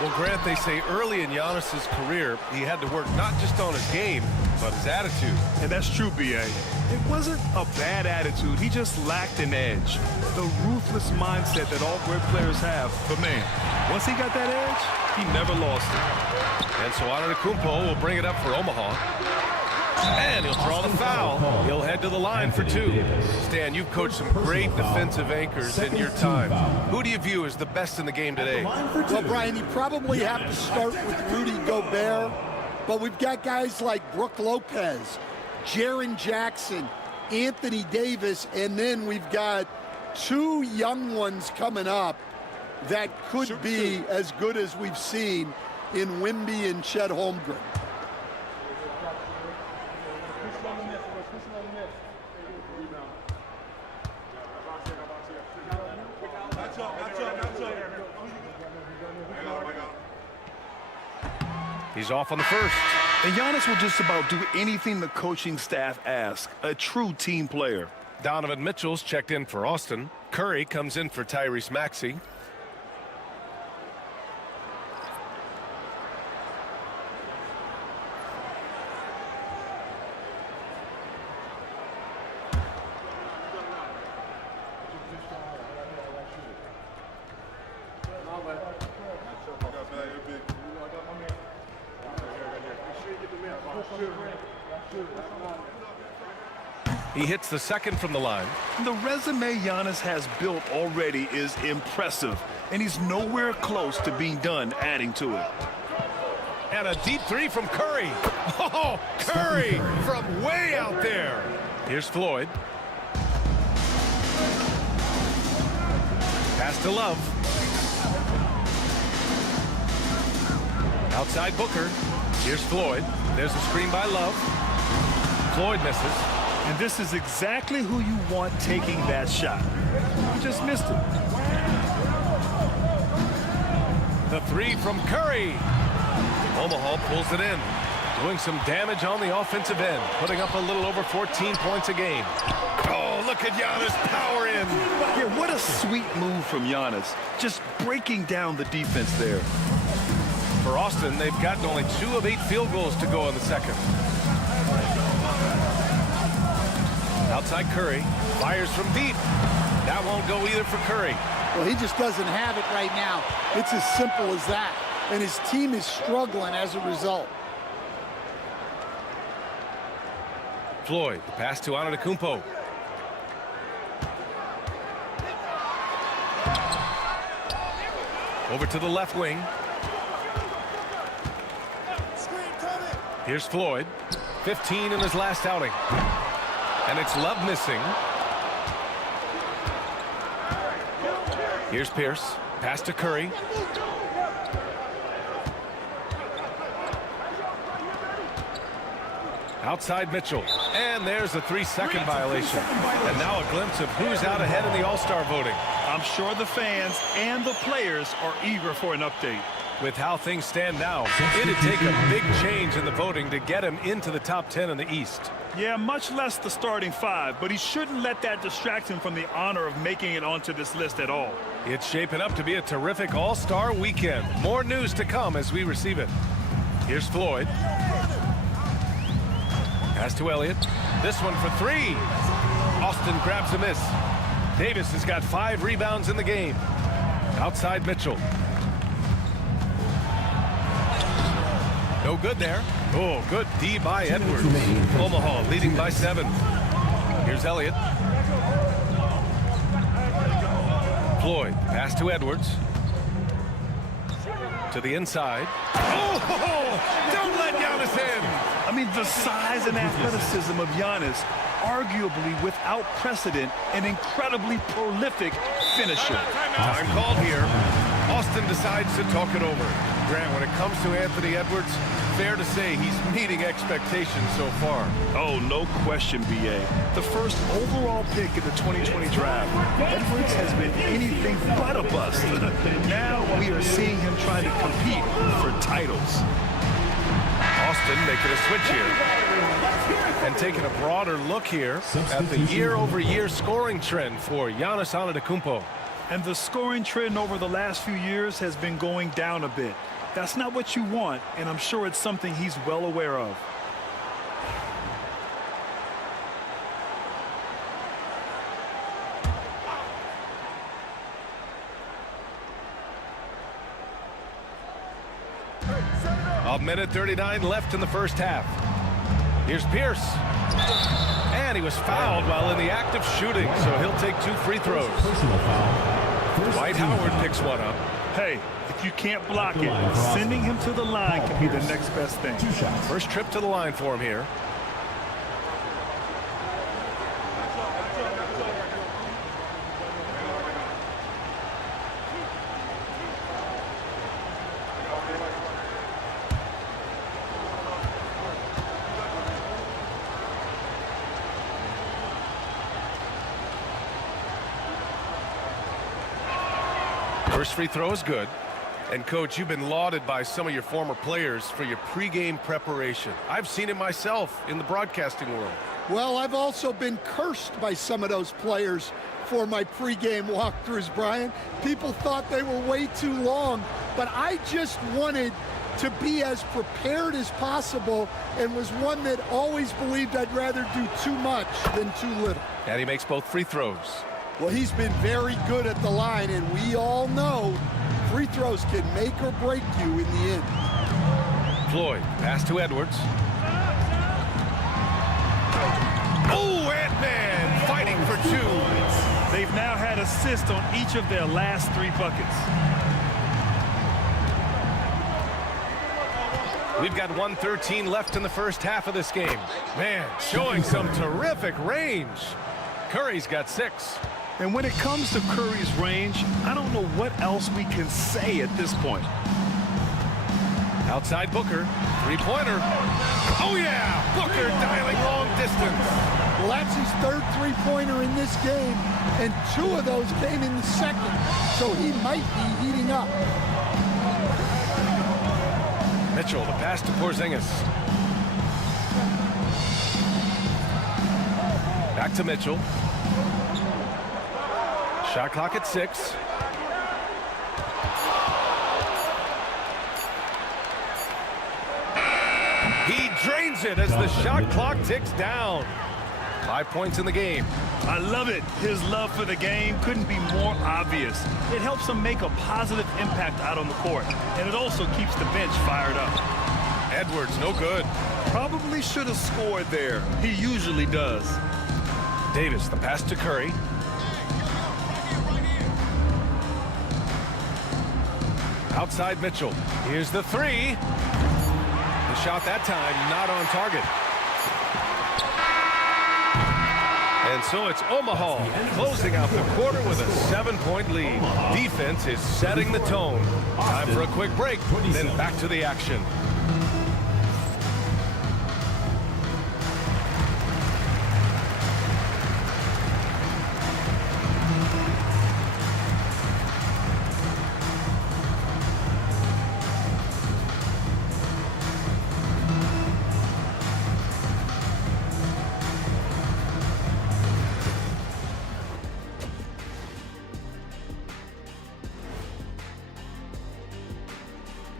Well, Grant, they say early in Giannis's career, he had to work not just on his game, but his attitude. And that's true, B.A. It wasn't a bad attitude. He just lacked an edge. The ruthless mindset that all great players have. But, man, once he got that edge, he never lost it. And so Antetokounmpo will bring it up for Omaha. And he'll draw the foul. He'll head to the line for 2. Stan, you've coached some great defensive anchors in your time. Who do you view as the best in the game today? Well, Brian, you probably have to start with Rudy Gobert, but we've got guys like Brook Lopez, Jaren Jackson, Anthony Davis, and then we've got 2 young ones coming up that could be as good as we've seen in Wemby and Chet Holmgren. He's off on the first. And Giannis will just about do anything the coaching staff asks. A true team player. Donovan Mitchell's checked in for Austin. Curry comes in for Tyrese Maxey. He hits the second from the line. The resume Giannis has built already is impressive, and he's nowhere close to being done adding to it. And a deep 3 from Curry. Oh, Curry from way out there. Here's Floyd. Pass to Love. Outside Booker. Here's Floyd. There's a screen by Love. Floyd misses. And this is exactly who you want taking that shot. He just missed it. The three from Curry. Omaha pulls it in. Doing some damage on the offensive end. Putting up a little over 14 points a game. Oh, look at Giannis power in. Yeah, what a sweet move from Giannis. Just breaking down the defense there. For Austin, they've gotten only 2 of 8 field goals to go in the second. Outside Curry. Fires from deep. That won't go either for Curry. Well, he just doesn't have it right now. It's as simple as that. And his team is struggling as a result. Floyd, the pass to Antetokounmpo. Over to the left wing. Here's Floyd. 15 in his last outing. And it's Love missing. Here's Pierce. Pass to Curry. Outside Mitchell. And there's a 3-second violation. And now a glimpse of who's out ahead in the All-Star voting. I'm sure the fans and the players are eager for an update. With how things stand now, it'd take a big change in the voting to get him into the top 10 in the East. Yeah, much less the starting 5, but he shouldn't let that distract him from the honor of making it onto this list at all. It's shaping up to be a terrific All-Star weekend. More news to come as we receive it. Here's Floyd. Pass to Elliott. This one for 3. Austin grabs a miss. Davis has got 5 rebounds in the game. Outside Mitchell. No good there. Oh, good D by Edwards. Omaha leading by 7. Here's Elliott. Floyd, pass to Edwards. To the inside. Oh, don't let Giannis in. I mean, the size and athleticism of Giannis, arguably without precedent, an incredibly prolific finisher. Time called here. Austin decides to talk it over. Grant, when it comes to Anthony Edwards, fair to say he's meeting expectations so far. Oh, no question, B.A. The first overall pick in the 2020 draft, Edwards has been anything but a bust. Now we are seeing him trying to compete for titles. Austin making a switch here. And taking a broader look here at the year-over-year scoring trend for Giannis Antetokounmpo. And the scoring trend over the last few years has been going down a bit. That's not what you want, and I'm sure it's something he's well aware of. A minute 39 left in the first half. Here's Pierce. And he was fouled while in the act of shooting, so he'll take 2 free throws. Dwight Howard picks one up. Hey, if you can't block it, sending him to the line can be the next best thing. First trip to the line for him here. First free throw is good. And, Coach, you've been lauded by some of your former players for your pregame preparation. I've seen it myself in the broadcasting world. Well, I've also been cursed by some of those players for my pregame walkthroughs, Brian. People thought they were way too long, but I just wanted to be as prepared as possible and was one that always believed I'd rather do too much than too little. And he makes both free throws. Well, he's been very good at the line, and we all know free throws can make or break you in the end. Floyd, pass to Edwards. Oh, Ant-Man fighting for 2. They've now had assists on each of their last 3 buckets. We've got 1:13 left in the first half of this game. Man, showing some terrific range. Curry's got 6. And when it comes to Curry's range, I don't know what else we can say at this point. Outside Booker, three-pointer. Oh yeah, Booker dialing long distance. Well, that's his third three-pointer in this game, and 2 of those came in the second, so he might be heating up. Mitchell, the pass to Porzingis. Back to Mitchell. Shot clock at 6. He drains it as the shot clock ticks down. 5 points in the game. I love it. His love for the game couldn't be more obvious. It helps him make a positive impact out on the court, and it also keeps the bench fired up. Edwards, no good. Probably should have scored there. He usually does. Davis, the pass to Curry. Outside Mitchell. Here's the three. The shot that time not on target. And so it's Omaha closing out the quarter with a 7-point lead. Defense is setting the tone. Time for a quick break, then back to the action.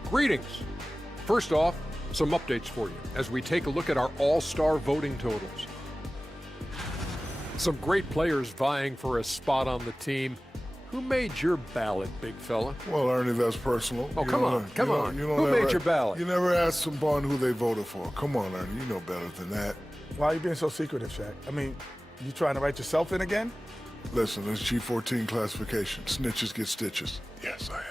Greetings. First off, some updates for you as we take a look at our all-star voting totals. Some great players vying for a spot on the team. Who made your ballot, big fella? Well, Ernie, that's personal. Oh, come on. Who made your ballot? You never asked someone who they voted for. Come on, Ernie, you know better than that. Why are you being so secretive, Shaq? I mean, you trying to write yourself in again? Listen, it's G14 classification. Snitches get stitches. Yes, I am.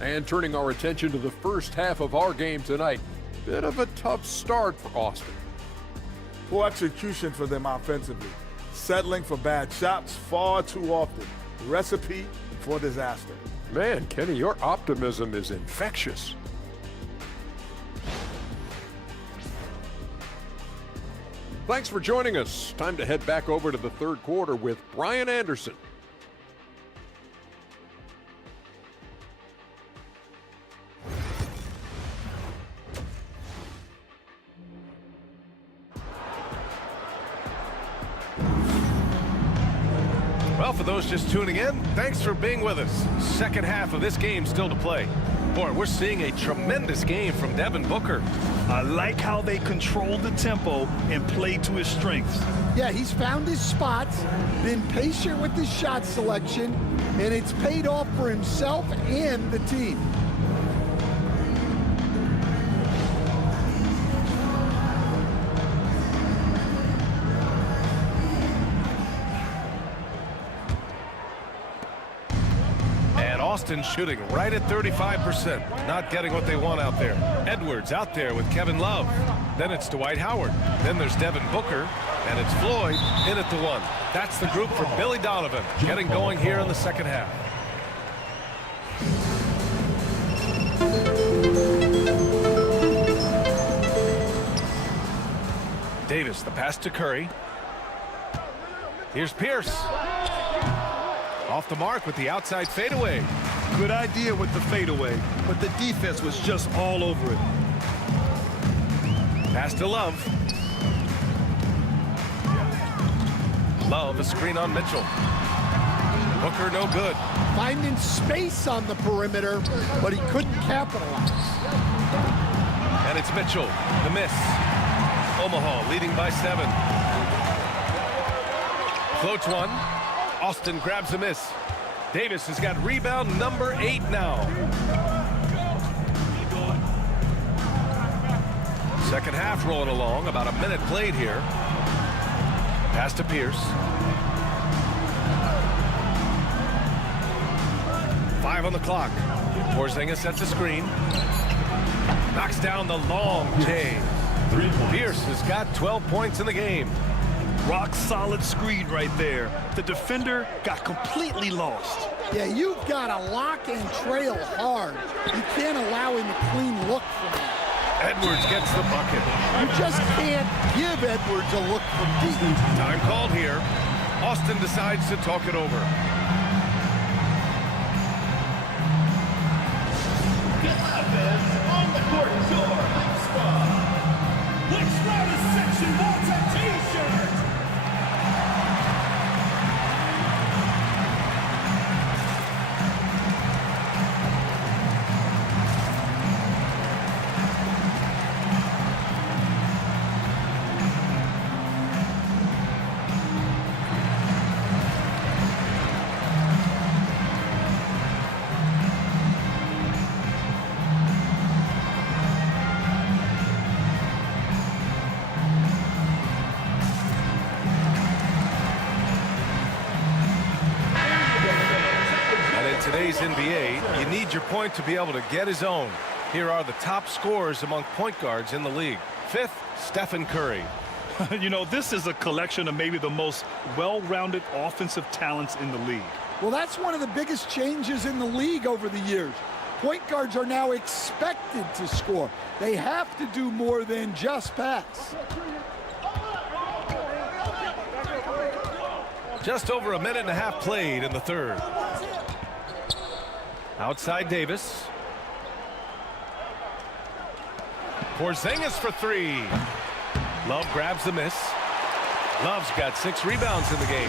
And turning our attention to the first half of our game tonight, bit of a tough start for Austin. Poor execution for them offensively. Settling for bad shots far too often. Recipe for disaster. Man, Kenny, your optimism is infectious. Thanks for joining us. Time to head back over to the third quarter with Brian Anderson. Well, for those just tuning in, thanks for being with us. Second half of this game still to play. Boy, we're seeing a tremendous game from Devin Booker. I like how they controlled the tempo and played to his strengths. Yeah, he's found his spots, been patient with his shot selection, and it's paid off for himself and the team. Austin shooting right at 35%. Not getting what they want out there. Edwards out there with Kevin Love. Then it's Dwight Howard. Then there's Devin Booker. And it's Floyd in at the one. That's the group for Billy Donovan. Getting going here in the second half. Davis, the pass to Curry. Here's Pierce. Off the mark with the outside fadeaway. Good idea with the fadeaway, but the defense was just all over it. Pass to Love. Love, a screen on Mitchell. Booker, no good. Finding space on the perimeter, but he couldn't capitalize. And it's Mitchell, the miss. Omaha leading by 7. Floats one. Austin grabs a miss. Davis has got rebound number 8 now. Second half rolling along, about a minute played here. Pass to Pierce. 5 on the clock. Porzingis sets a screen. Knocks down the long J. Pierce has got 12 points in the game. Rock solid screen right there. The defender got completely lost. Yeah, you've got to lock and trail hard. You can't allow him a clean look from that. Edwards gets the bucket. You just can't give Edwards a look from deep. Time called here. Austin decides to talk it over. On the court, your hot squad. Which Router section wants a t-shirt? Today's NBA, you need your point to be able to get his own. Here are the top scorers among point guards in the league. Fifth, Stephen Curry. You know, this is a collection of maybe the most well-rounded offensive talents in the league. Well, that's one of the biggest changes in the league over the years. Point guards are now expected to score. They have to do more than just pass. Just over a minute and a half played in the third. Outside Davis. Porzingis for three. Love grabs the miss. Love's got 6 rebounds in the game.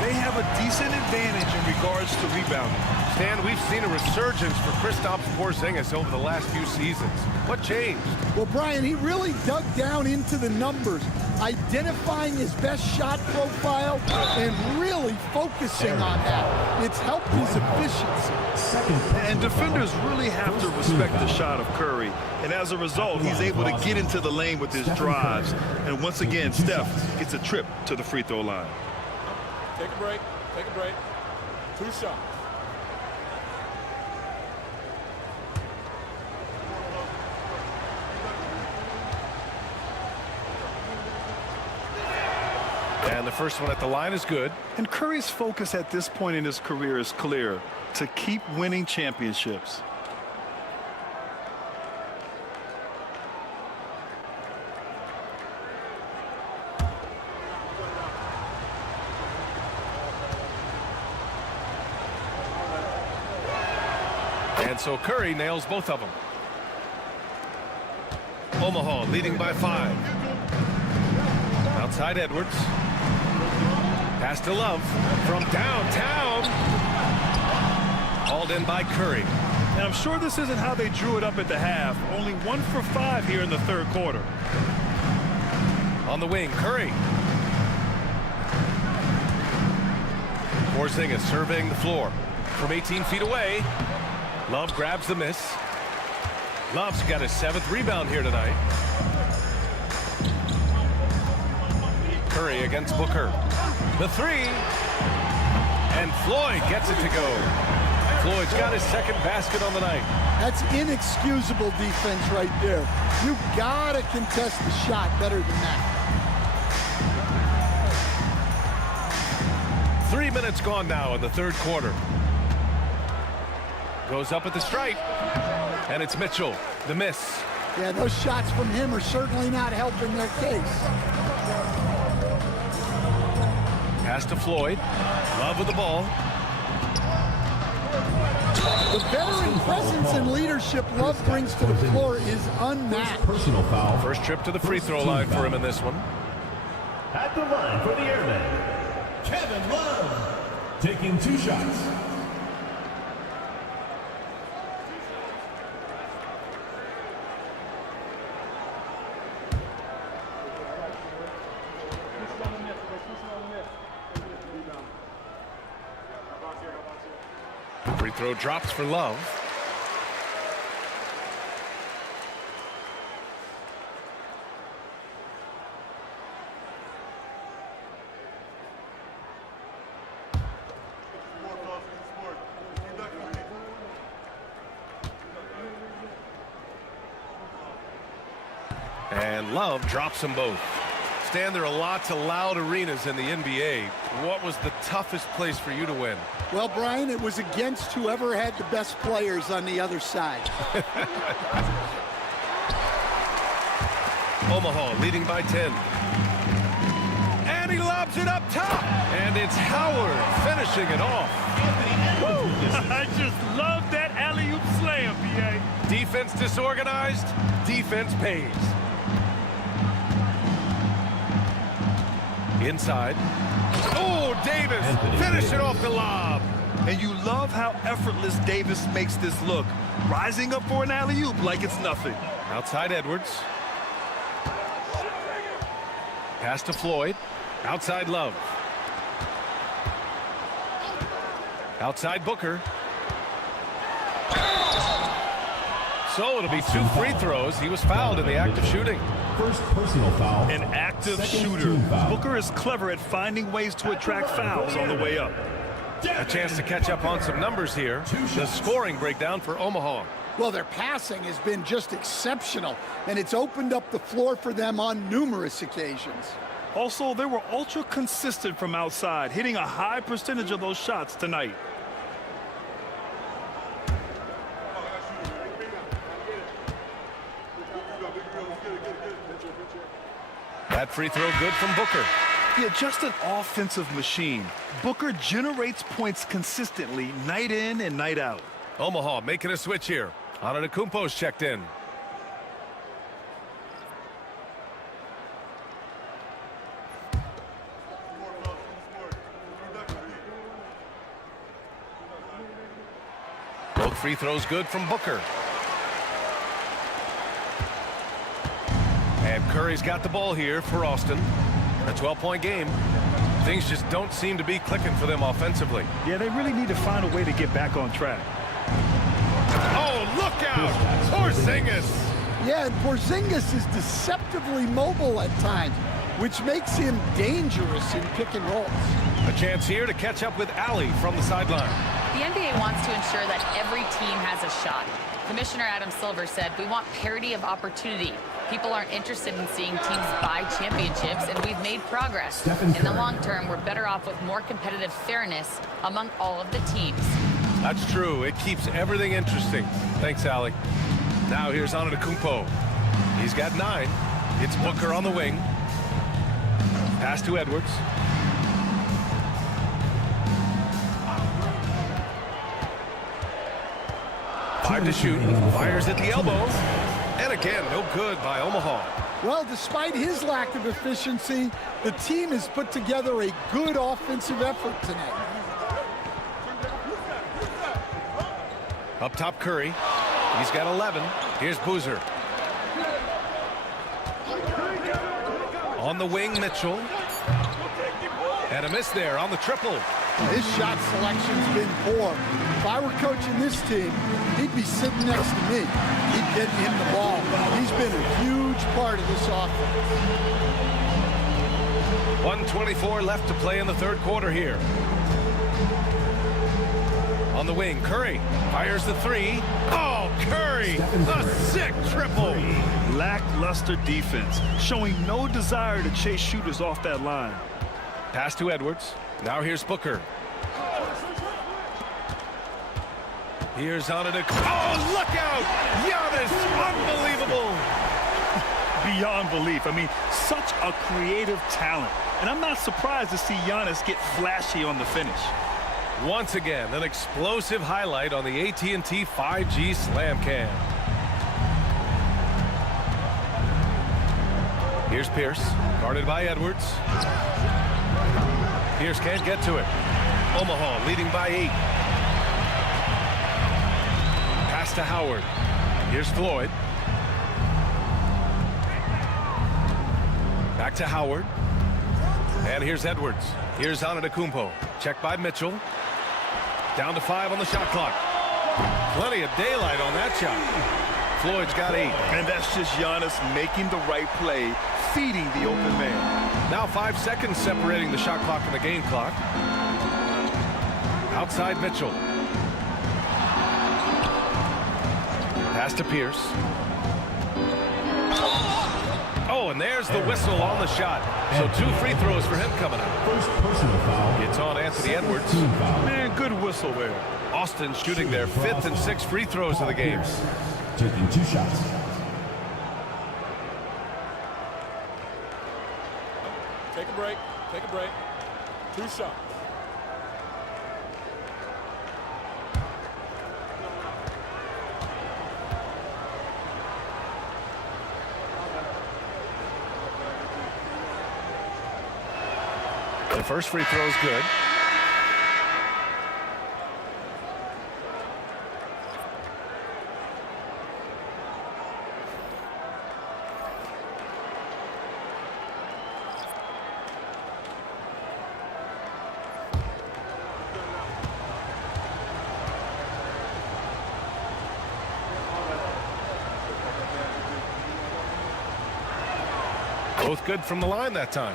They have a decent advantage in regards to rebounding. Stan, we've seen a resurgence for Kristaps Porzingis over the last few seasons. What changed? Well, Brian, he really dug down into the numbers, identifying his best shot profile and really focusing on that. It's helped his efficiency. And defenders really have to respect the shot of Curry. And as a result, he's able to get into the lane with his drives. And once again, Steph gets a trip to the free throw line. Take a break. Take a break. 2 shots. And the first one at the line is good. And Curry's focus at this point in his career is clear: to keep winning championships. And so Curry nails both of them. Omaha leading by 5. Outside Edwards. Pass to Love from downtown. Hauled in by Curry. And I'm sure this isn't how they drew it up at the half. Only 1 for 5 here in the third quarter. On the wing, Curry. Porzingis surveying the floor from 18 feet away. Love grabs the miss. Love's got his 7th rebound here tonight. Curry against Booker. The 3. And Floyd gets it to go. Floyd's got his 2nd basket on the night. That's inexcusable defense right there. You gotta contest the shot better than that. 3 minutes gone now in the third quarter. Goes up at the stripe. And it's Mitchell. The miss. Yeah, those shots from him are certainly not helping their case. Pass to Floyd. Love with the ball. The veteran presence and leadership Love brings to the floor is unmatched. Personal foul. First trip to the free throw line for him in this one. At the line for the Airmen, Kevin Love. Taking 2 shots. Free throw drops for Love. And Love drops them both. Stan, there are lots of loud arenas in the NBA. What was the toughest place for you to win? Well, Brian, it was against whoever had the best players on the other side. Omaha leading by 10. And he lobs it up top. And it's Howard finishing it off. I just love that alley-oop slam, B.A. Defense disorganized. Defense pays. Inside. Oh, Davis finishing off the lob. And you love how effortless Davis makes this look. Rising up for an alley-oop like it's nothing. Outside Edwards. Pass to Floyd. Outside Love. Outside Booker. So it'll be 2 free throws. He was fouled in the act of shooting. First personal foul. An active Second shooter. team foul. Booker is clever at finding ways to attract fouls on the way up. A chance to catch up on some numbers here. The scoring breakdown for Omaha. Well, their passing has been just exceptional, and it's opened up the floor for them on numerous occasions. Also, they were ultra consistent from outside, hitting a high percentage of those shots tonight. That free throw good from Booker. Yeah, just an offensive machine. Booker generates points consistently, night in and night out. Omaha making a switch here. Antetokounmpo's checked in. Both free throws good from Booker. And Curry's got the ball here for Austin. A 12-point game. Things just don't seem to be clicking for them offensively. Yeah, they really need to find a way to get back on track. Oh, look out! Porzingis! Yeah, and Porzingis is deceptively mobile at times, which makes him dangerous in pick and rolls. A chance here to catch up with Allie from the sideline. The NBA wants to ensure that every team has a shot. Commissioner Adam Silver said, "We want parity of opportunity. People aren't interested in seeing teams buy championships, and we've made progress. In the long term, we're better off with more competitive fairness among all of the teams." That's true. It keeps everything interesting. Thanks, Allie. Now here's Antetokounmpo. He's got 9. It's Booker on the wing. Pass to Edwards. Five to shoot. Fires at the elbow. And again, no good by Omaha. Well, despite his lack of efficiency, the team has put together a good offensive effort tonight. Up top, Curry. He's got 11. Here's Boozer. On the wing, Mitchell. And a miss there on the triple. His shot selection's been poor. If I were coaching this team, he'd be sitting next to me. He'd get him the ball. He's been a huge part of this offense. 1:24 left to play in the third quarter here. On the wing, Curry fires the 3. Oh, Curry, a sick triple. Lackluster defense, showing no desire to chase shooters off that line. Pass to Edwards. Now here's Booker. Here's Antetokounmpo. Oh, look out! Giannis, unbelievable! Beyond belief. I mean, such a creative talent. And I'm not surprised to see Giannis get flashy on the finish. Once again, an explosive highlight on the AT&T 5G Slam Cam. Here's Pierce, guarded by Edwards. Pierce can't get to it. Omaha leading by 8. Pass to Howard. Here's Floyd. Back to Howard. And here's Edwards. Here's Antetokounmpo. Checked by Mitchell. Down to 5 on the shot clock. Plenty of daylight on that shot. Floyd's got 8. And that's just Giannis making the right play, feeding the open man. Now 5 seconds separating the shot clock and the game clock. Outside Mitchell. Pass to Pierce. Oh, Oh, and there's the whistle on the shot. So 2 free throws for him coming up. First personal foul. It's on Anthony Edwards. Man, good whistle there. Austin shooting their 5th and 6th free throws of the game. Taking 2 shots. Take a break. Take a break. 2 shots. The first free throw is good. Both good from the line that time.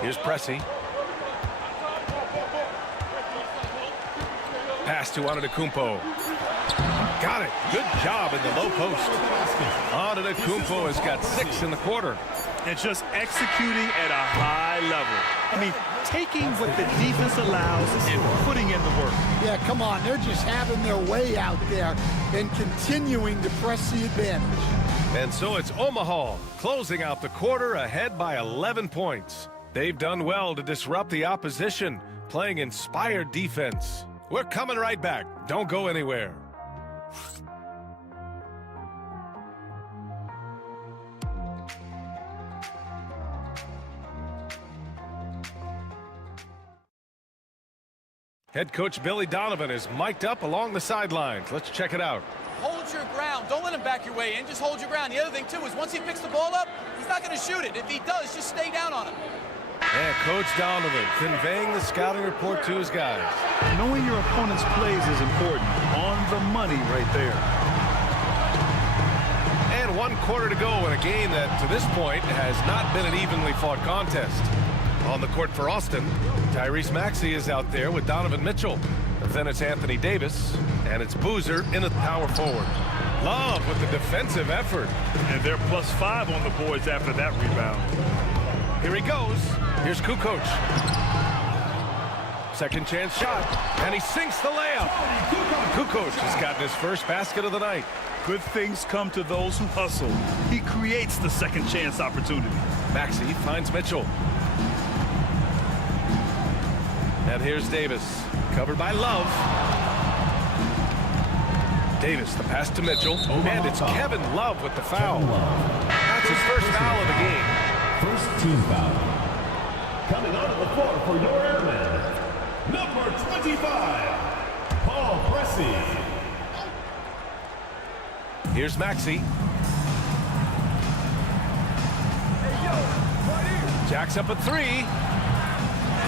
Here's Pressey. Pass to Antetokounmpo. Got it. Good job in the low post. Antetokounmpo has got 6 in the quarter. And just executing at a high level. I mean, taking what the defense allows and putting in the work. Yeah, come on. They're just having their way out there and continuing to press the advantage. And so it's Omaha closing out the quarter ahead by 11 points. They've done well to disrupt the opposition, playing inspired defense. We're coming right back. Don't go anywhere. Head coach Billy Donovan is mic'd up along the sidelines. Let's check it out. Hold your ground. Don't let him back your way in. Just hold your ground. The other thing, too, is once he picks the ball up, he's not going to shoot it. If he does, just stay down on him. And Coach Donovan conveying the scouting report to his guys. Knowing your opponent's plays is important. On the money right there. And 1 quarter to go in a game that, to this point, has not been an evenly fought contest. On the court for Austin, Tyrese Maxey is out there with Donovan Mitchell. Then it's Anthony Davis, and it's Boozer in the power forward. Love with the defensive effort. And they're +5 on the boards after that rebound. Here he goes. Here's Kukoc. Second chance shot, and he sinks the layup. Kukoc has gotten his first basket of the night. Good things come to those who hustle. He creates the second chance opportunity. Maxey finds Mitchell. And here's Davis, covered by Love. Davis, the pass to Mitchell, and it's Kevin Love with the foul. That's his first foul of the game. First team foul. Coming onto the floor for your airman, number 25, Paul Pressey. Here's Maxey. Jacks up a 3.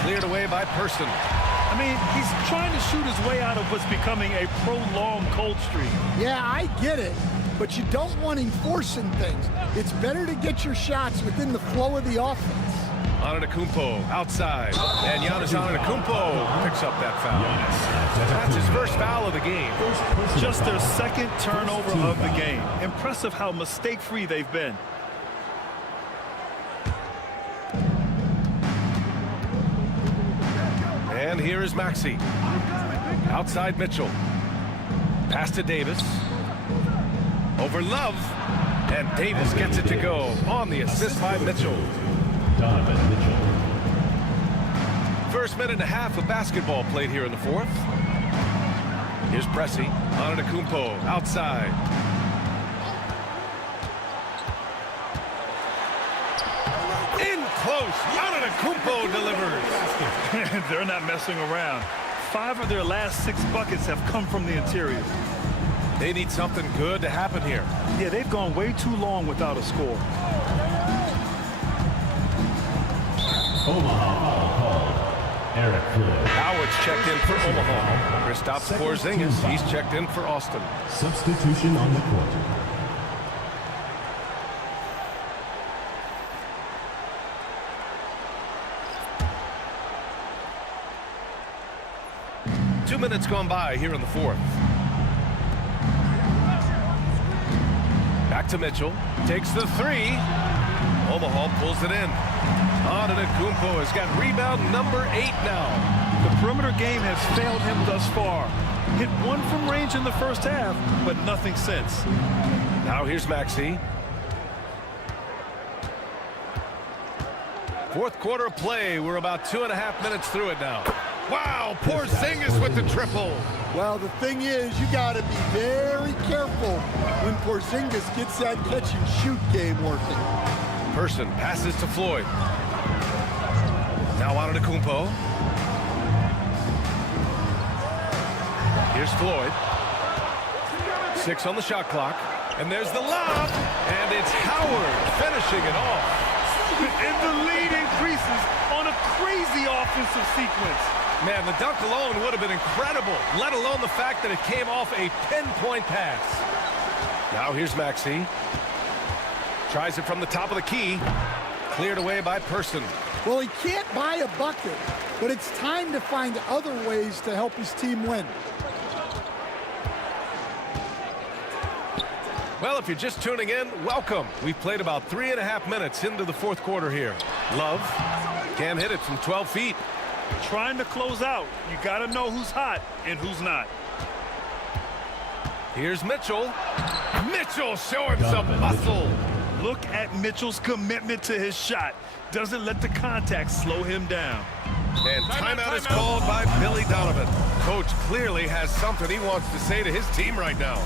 Cleared away by Person. I mean, he's trying to shoot his way out of what's becoming a prolonged cold streak. Yeah, I get it, but you don't want him forcing things. It's better to get your shots within the flow of the offense. Antetokounmpo outside, and Giannis Antetokounmpo picks up that foul. That's his first foul of the game. Just their second turnover of the game. Impressive how mistake-free they've been. And here is Maxey. Outside Mitchell. Pass to Davis. Over Love. And Davis gets it to go on the assist by Mitchell. Donovan Mitchell. First minute and a half of basketball played here in the fourth. Here's Pressey. Antetokounmpo outside. In close. Antetokounmpo delivers. They're not messing around. 5 of their last 6 buckets have come from the interior. They need something good to happen here. Yeah, they've gone way too long without a score. Omaha foul called. Eric Floyd. Howard's checked in for Omaha. Kristaps Porzingis, he's checked in for Austin. Substitution on the court. Two minutes gone by here in the fourth. Back to Mitchell. Takes the three. Omaha pulls it in. Antetokounmpo has got rebound number 8 now. The perimeter game has failed him thus far. Hit one from range in the first half, but nothing since. Now here's Maxey. Fourth quarter of play. We're about 2.5 minutes through it now. Wow, Porzingis with the triple. Well, the thing is, you got to be very careful when Porzingis gets that catch-and-shoot game working. Person passes to Floyd. Now Antetokounmpo. Here's Floyd. 6 on the shot clock. And there's the lob. And it's Howard finishing it off. And the lead increases on a crazy offensive sequence. Man, the dunk alone would have been incredible, let alone the fact that it came off a pinpoint pass. Now here's Maxey. Tries it from the top of the key. Cleared away by Person. Well, he can't buy a bucket, but it's time to find other ways to help his team win. Well, if you're just tuning in, welcome. We've played about 3.5 minutes into the fourth quarter here. Love can't hit it from 12 feet. Trying to close out. You got to know who's hot and who's not. Here's Mitchell. Mitchell showing some muscle. Look at Mitchell's commitment to his shot. Doesn't let the contact slow him down. And timeout is called by Billy Donovan. Coach clearly has something he wants to say to his team right now.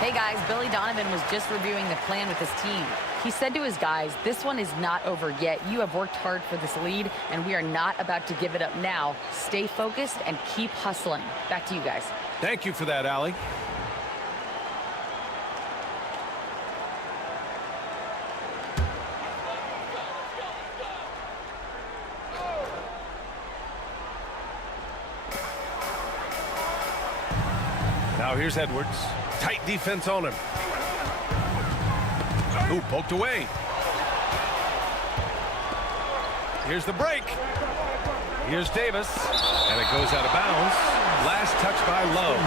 Hey guys, Billy Donovan was just reviewing the plan with his team. He said to his guys, this one is not over yet. You have worked hard for this lead, and we are not about to give it up now. Stay focused and keep hustling. Back to you guys. Thank you for that, Allie. Now here's Edwards. Tight defense on him. Ooh, poked away. Here's the break. Here's Davis. And it goes out of bounds. Last touch by Love.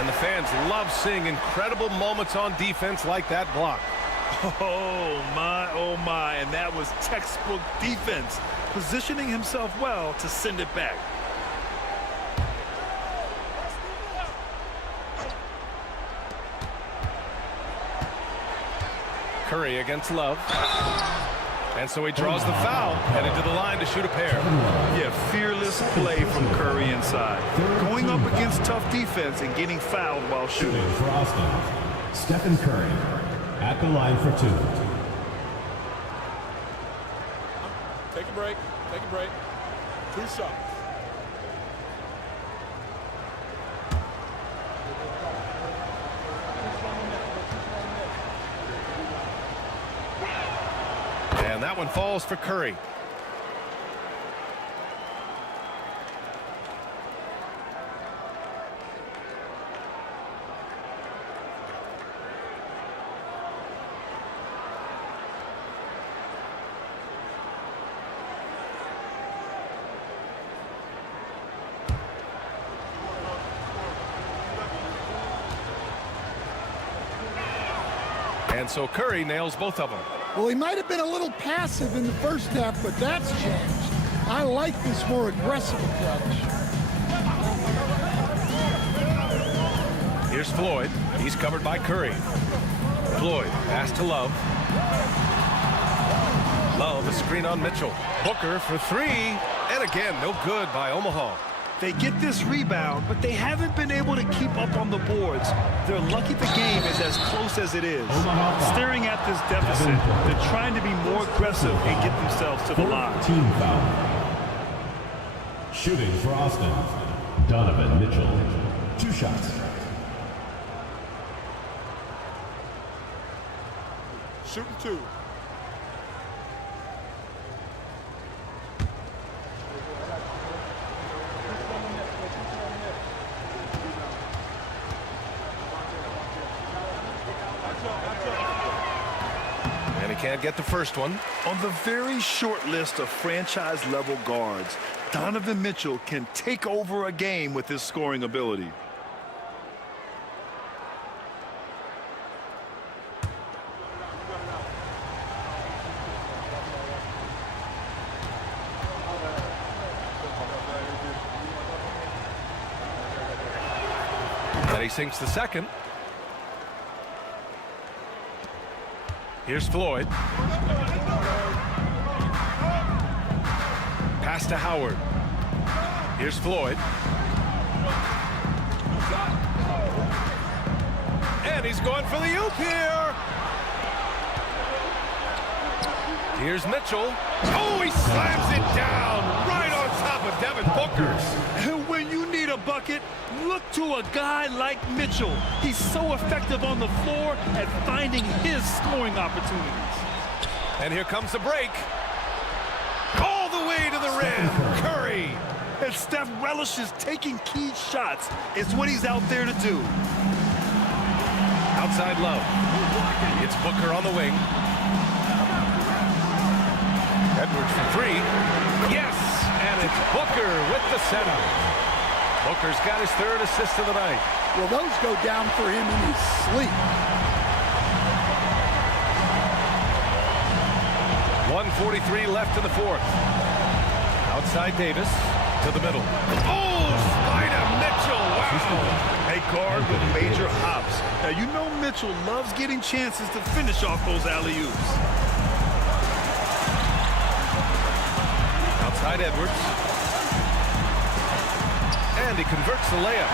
And the fans love seeing incredible moments on defense like that block. Oh my, and that was textbook defense, positioning himself well to send it back. Curry against Love. And so he draws the foul, headed to the line to shoot a pair. Yeah, fearless play from Curry inside. Going up against tough defense and getting fouled while shooting. For Austin, Stephen Curry at the line for 2. Take a break. Take a break. 2 shots. And that one falls for Curry. And so Curry nails both of them. Well, he might have been a little passive in the first half, but that's changed. I like this more aggressive approach. Here's Floyd. He's covered by Curry. Floyd, pass to Love. Love, a screen on Mitchell. Booker for three. And again, no good by Omaha. They get this rebound, but they haven't been able to keep up on the boards. They're lucky the game is as close as it is. Staring at this deficit, they're trying to be more aggressive and get themselves to the line. Team foul. Shooting for Austin, Donovan Mitchell. 2 shots. Shooting 2. And he can't get the first one. On the very short list of franchise-level guards, Donovan Mitchell can take over a game with his scoring ability. And he sinks the second. Here's Floyd. Pass to Howard. Here's Floyd. And he's going for the oop here. Here's Mitchell. Oh, he slams it down right on top of Devin Booker. And when you need a bucket, look to a guy like Mitchell. He's so effective on the floor at finding his scoring opportunities. And here comes the break. All the way to the rim. Curry. And Steph relishes taking key shots. It's what he's out there to do. Outside Love. It's Booker on the wing. Edwards for three. Yes! And it's Booker with the setup. Booker's got his 3rd assist of the night. Well, those go down for him in his sleep. 1:43 left in the 4th. Outside Davis to the middle. Oh, Spider Mitchell! Wow! A guard with major hops. Now, you know Mitchell loves getting chances to finish off those alley-oops. Outside Edwards. And he converts the layup.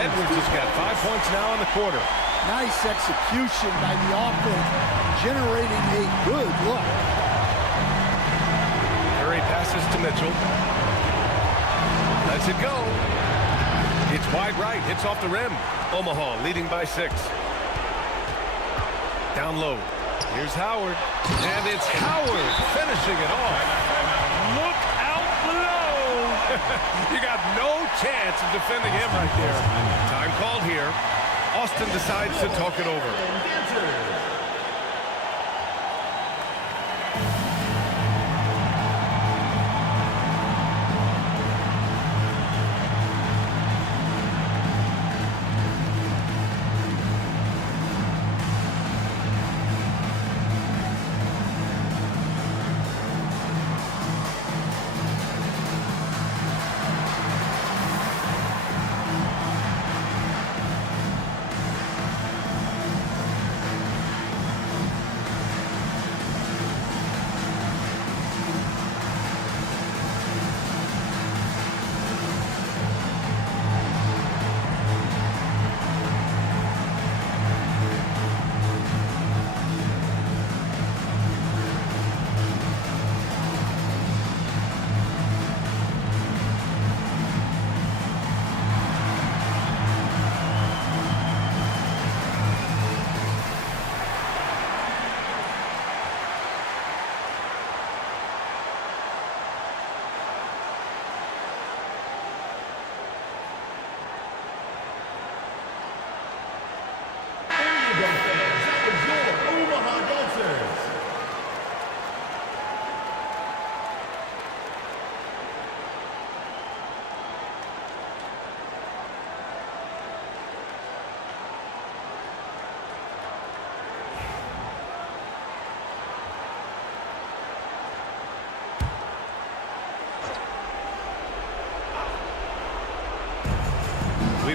Edwards has got 5 points now in the quarter. Nice execution by the offense, generating a good look. Curry passes to Mitchell. Lets it go. It's wide right, hits off the rim. Omaha leading by 6. Down low. Here's Howard. And it's Howard finishing it off. Look out below. You got no chance of defending him right there. Time called here. Austin decides to talk it over.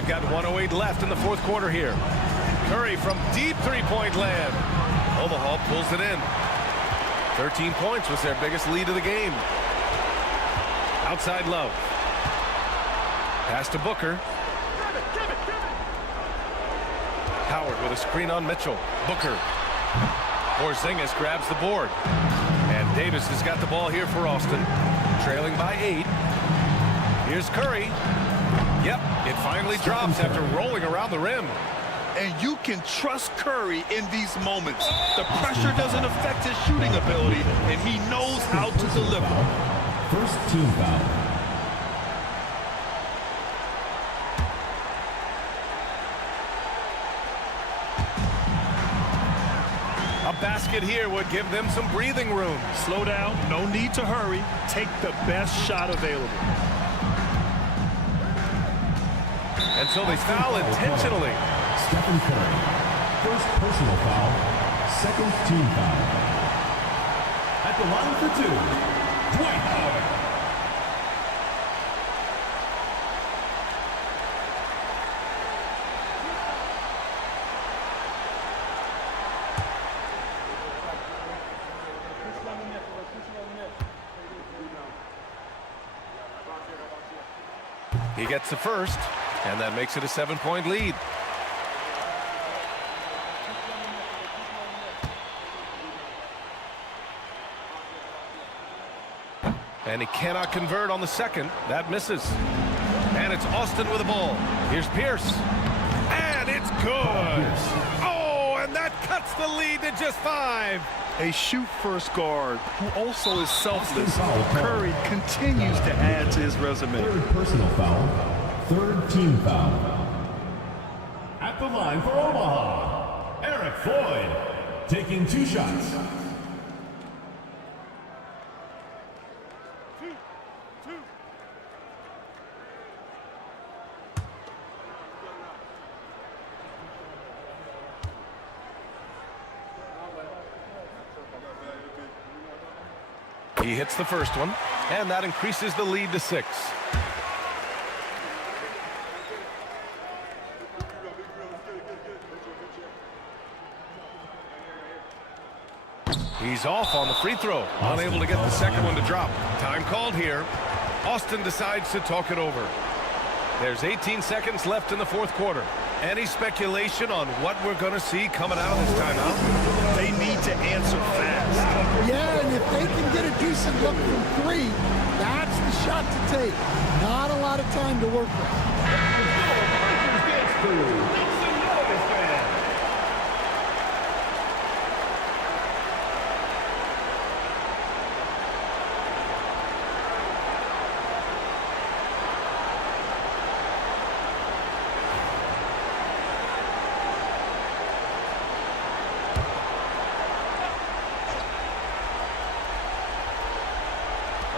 got 1:08 left in the fourth quarter here. Curry from deep three-point land. Omaha pulls it in. 13 points was their biggest lead of the game. Outside Love. Pass to Booker. Howard with a screen on Mitchell. Booker. Porzingis grabs the board. And Davis has got the ball here for Austin. Trailing by 8. Here's Curry. Yep, it finally drops after rolling around the rim. And you can trust Curry in these moments. The pressure doesn't affect his shooting ability, and he knows how to deliver. First team foul. A basket here would give them some breathing room. Slow down, no need to hurry. Take the best shot available. And so they foul intentionally. Stephen Curry. First personal foul. Second team foul. At the line for 2, Dwight Howard. He gets the first, and that makes it a 7-point lead. And he cannot convert on the second. That misses. And it's Austin with the ball. Here's Pierce. And it's good. Oh, and that cuts the lead to just 5. A shoot-first guard who also is selfless. Curry continues to add to his resume. Third personal foul. Third team foul. At the line for Omaha, Eric Floyd, taking 2 shots. He hits the first one, and that increases the lead to 6. He's off on the free throw, unable to get the second one to drop. Time called here. Austin decides to talk it over. There's 18 seconds left in the fourth quarter. Any speculation on what we're going to see coming out of this timeout? They need to answer fast. Yeah, and if they can get a decent look from 3, that's the shot to take. Not a lot of time to work with.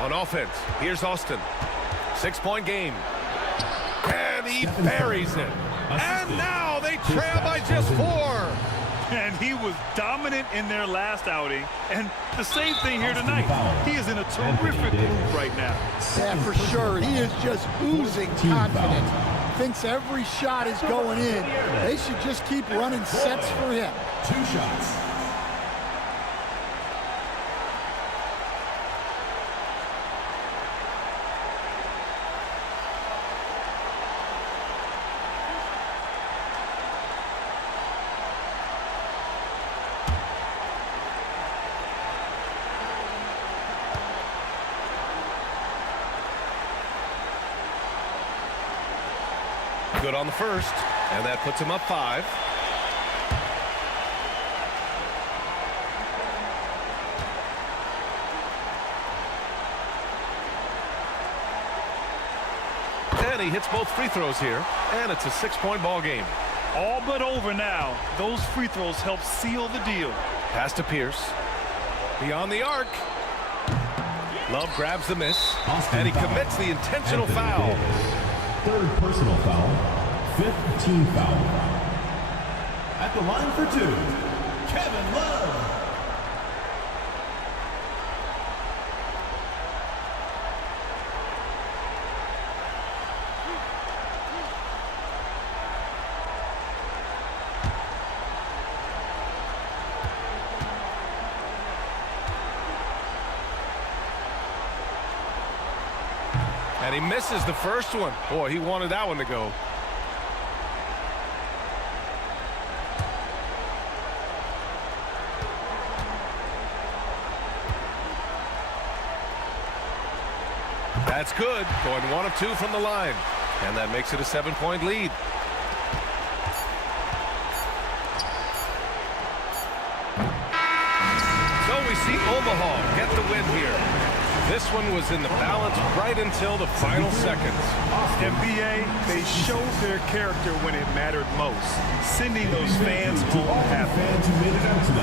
On offense, here's Austin. 6-point game. And he buries it. And now they trail by just 4. And he was dominant in their last outing. And the same thing here tonight. He is in a terrific mood right now. Yeah, for sure. He is just oozing confidence. Thinks every shot is going in. They should just keep running sets for him. 2 shots. Good on the first, and that puts him up 5. And he hits both free throws here, and it's a 6-point ball game. All but over now. Those free throws help seal the deal. Pass to Pierce. Beyond the arc. Love grabs the miss, and he commits the intentional foul. Third personal foul. 5th team foul. At the line for 2, Kevin Love. And he misses the first one. Boy, he wanted that one to go. That's good. Going 1 of 2 from the line. And that makes it a 7-point lead. So we see Omaha get the win here. This one was in the balance right until the final seconds. NBA, they showed their character when it mattered most, sending those fans home happy.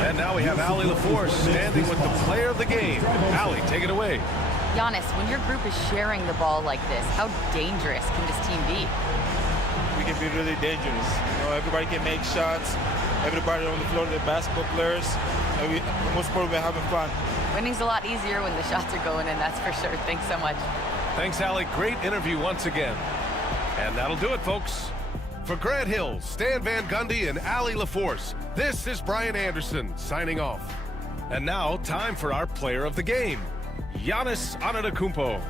And now we have Allie LaForce standing with the player of the game. Allie, take it away. Giannis, when your group is sharing the ball like this, how dangerous can this team be? We can be really dangerous. You know, everybody can make shots. Everybody on the floor, they're basketball players. And most important, we're having fun. Winning's a lot easier when the shots are going in, that's for sure. Thanks so much. Thanks, Allie. Great interview once again. And that'll do it, folks. For Grant Hill, Stan Van Gundy, and Allie LaForce, this is Brian Anderson signing off. And now, time for our player of the game, Giannis Antetokounmpo.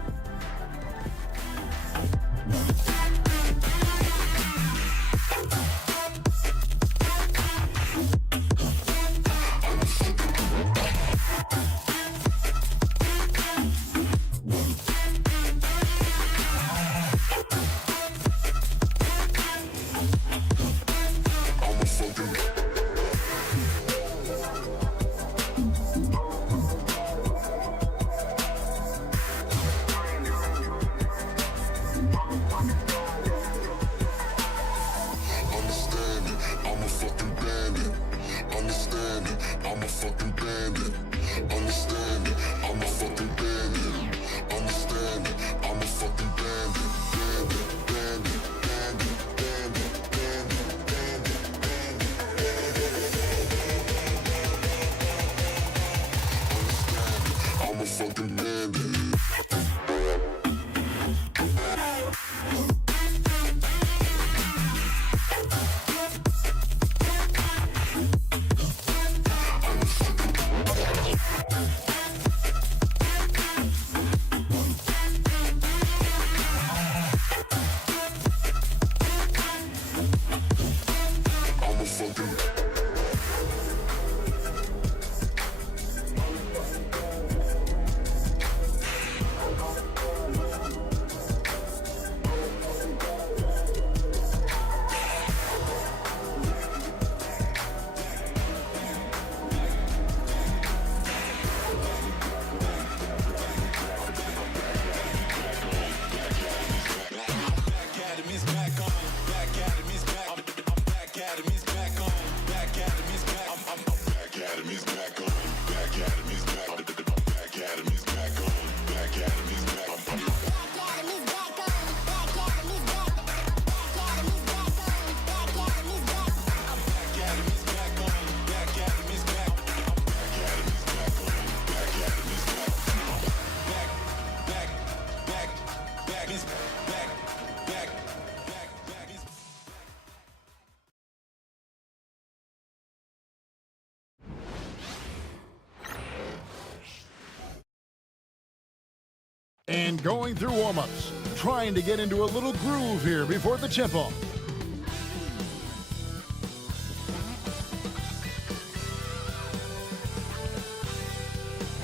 And going through warm-ups, trying to get into a little groove here before the tip-off.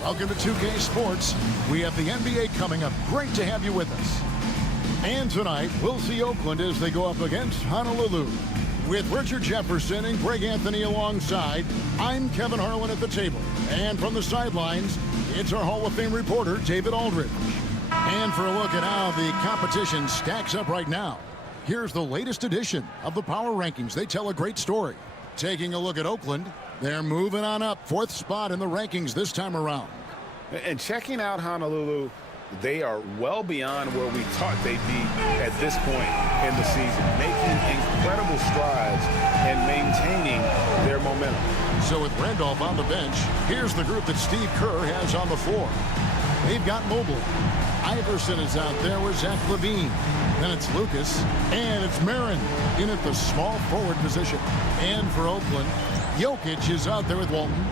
Welcome to 2K Sports. We have the NBA coming up. Great to have you with us. And tonight, we'll see Oakland as they go up against Honolulu. With Richard Jefferson and Greg Anthony alongside, I'm Kevin Harlan at the table. And from the sidelines, it's our Hall of Fame reporter, David Aldridge. And for a look at how the competition stacks up right now, here's the latest edition of the Power Rankings. They tell a great story. Taking a look at Oakland, they're moving on up, 4th spot in the rankings this time around. And checking out Honolulu, they are well beyond where we thought they'd be at this point in the season, making incredible strides and maintaining their momentum. So with Randolph on the bench, here's the group that Steve Kerr has on the floor. They've got Mobley. Iverson is out there with Zach LaVine. Then it's Lucas, and it's Marin in at the small forward position. And for Oakland, Jokic is out there with Walton.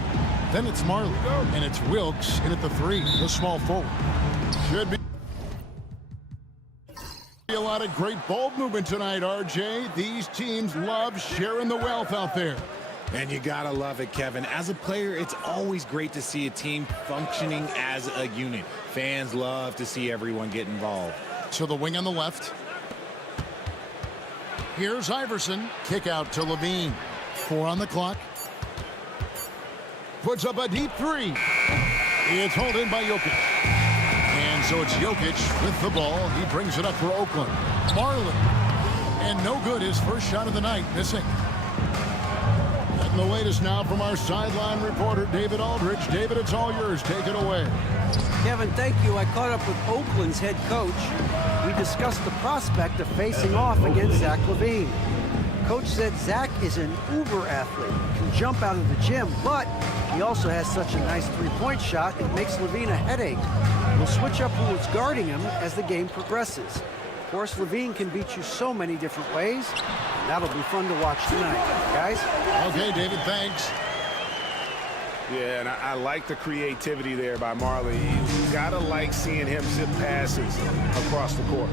Then it's Marley, and it's Wilkes in at the 3, the small forward. Should be. A lot of great ball movement tonight, RJ. These teams love sharing the wealth out there. And you gotta love it, Kevin. As a player, it's always great to see a team functioning as a unit. Fans love to see everyone get involved. To the wing on the left. Here's Iverson. Kick out to Levine. 4 on the clock. Puts up a deep 3. It's hauled in by Jokic. And so it's Jokic with the ball. He brings it up for Oakland. Marley. And no good. His first shot of the night. Missing. And the latest now from our sideline reporter, David Aldridge. David, it's all yours. Take it away. Kevin, thank you. I caught up with Oakland's head coach. We discussed the prospect of facing off against Zach LaVine. Coach said Zach is an uber athlete, can jump out of the gym, but he also has such a nice three-point shot, it makes LaVine a headache. We'll switch up who is guarding him as the game progresses. Of course, LaVine can beat you so many different ways, and that'll be fun to watch tonight, guys. Okay, David, thanks. Yeah, and I like the creativity there by Marley. You gotta like seeing him zip passes across the court.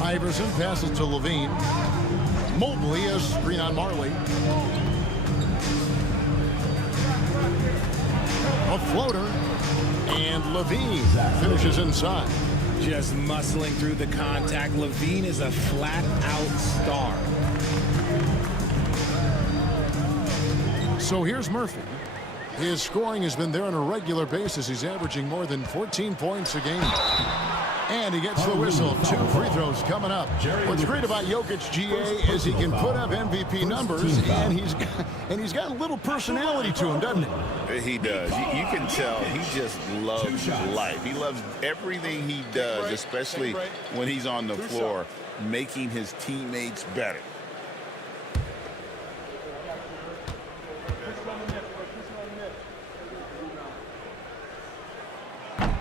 Iverson passes to Levine. Mobley a screen on Marley. A floater. And Levine finishes inside. Just muscling through the contact. LaVine is a flat-out star. So here's Murphy. His scoring has been there on a regular basis. He's averaging more than 14 points a game. And he gets the whistle. 2 free throws coming up. What's great about Jokic, GA, is he can put up MVP numbers, and he's got a little personality to him, doesn't he? He does. You can tell he just loves life. He loves everything he does, especially when he's on the floor, making his teammates better.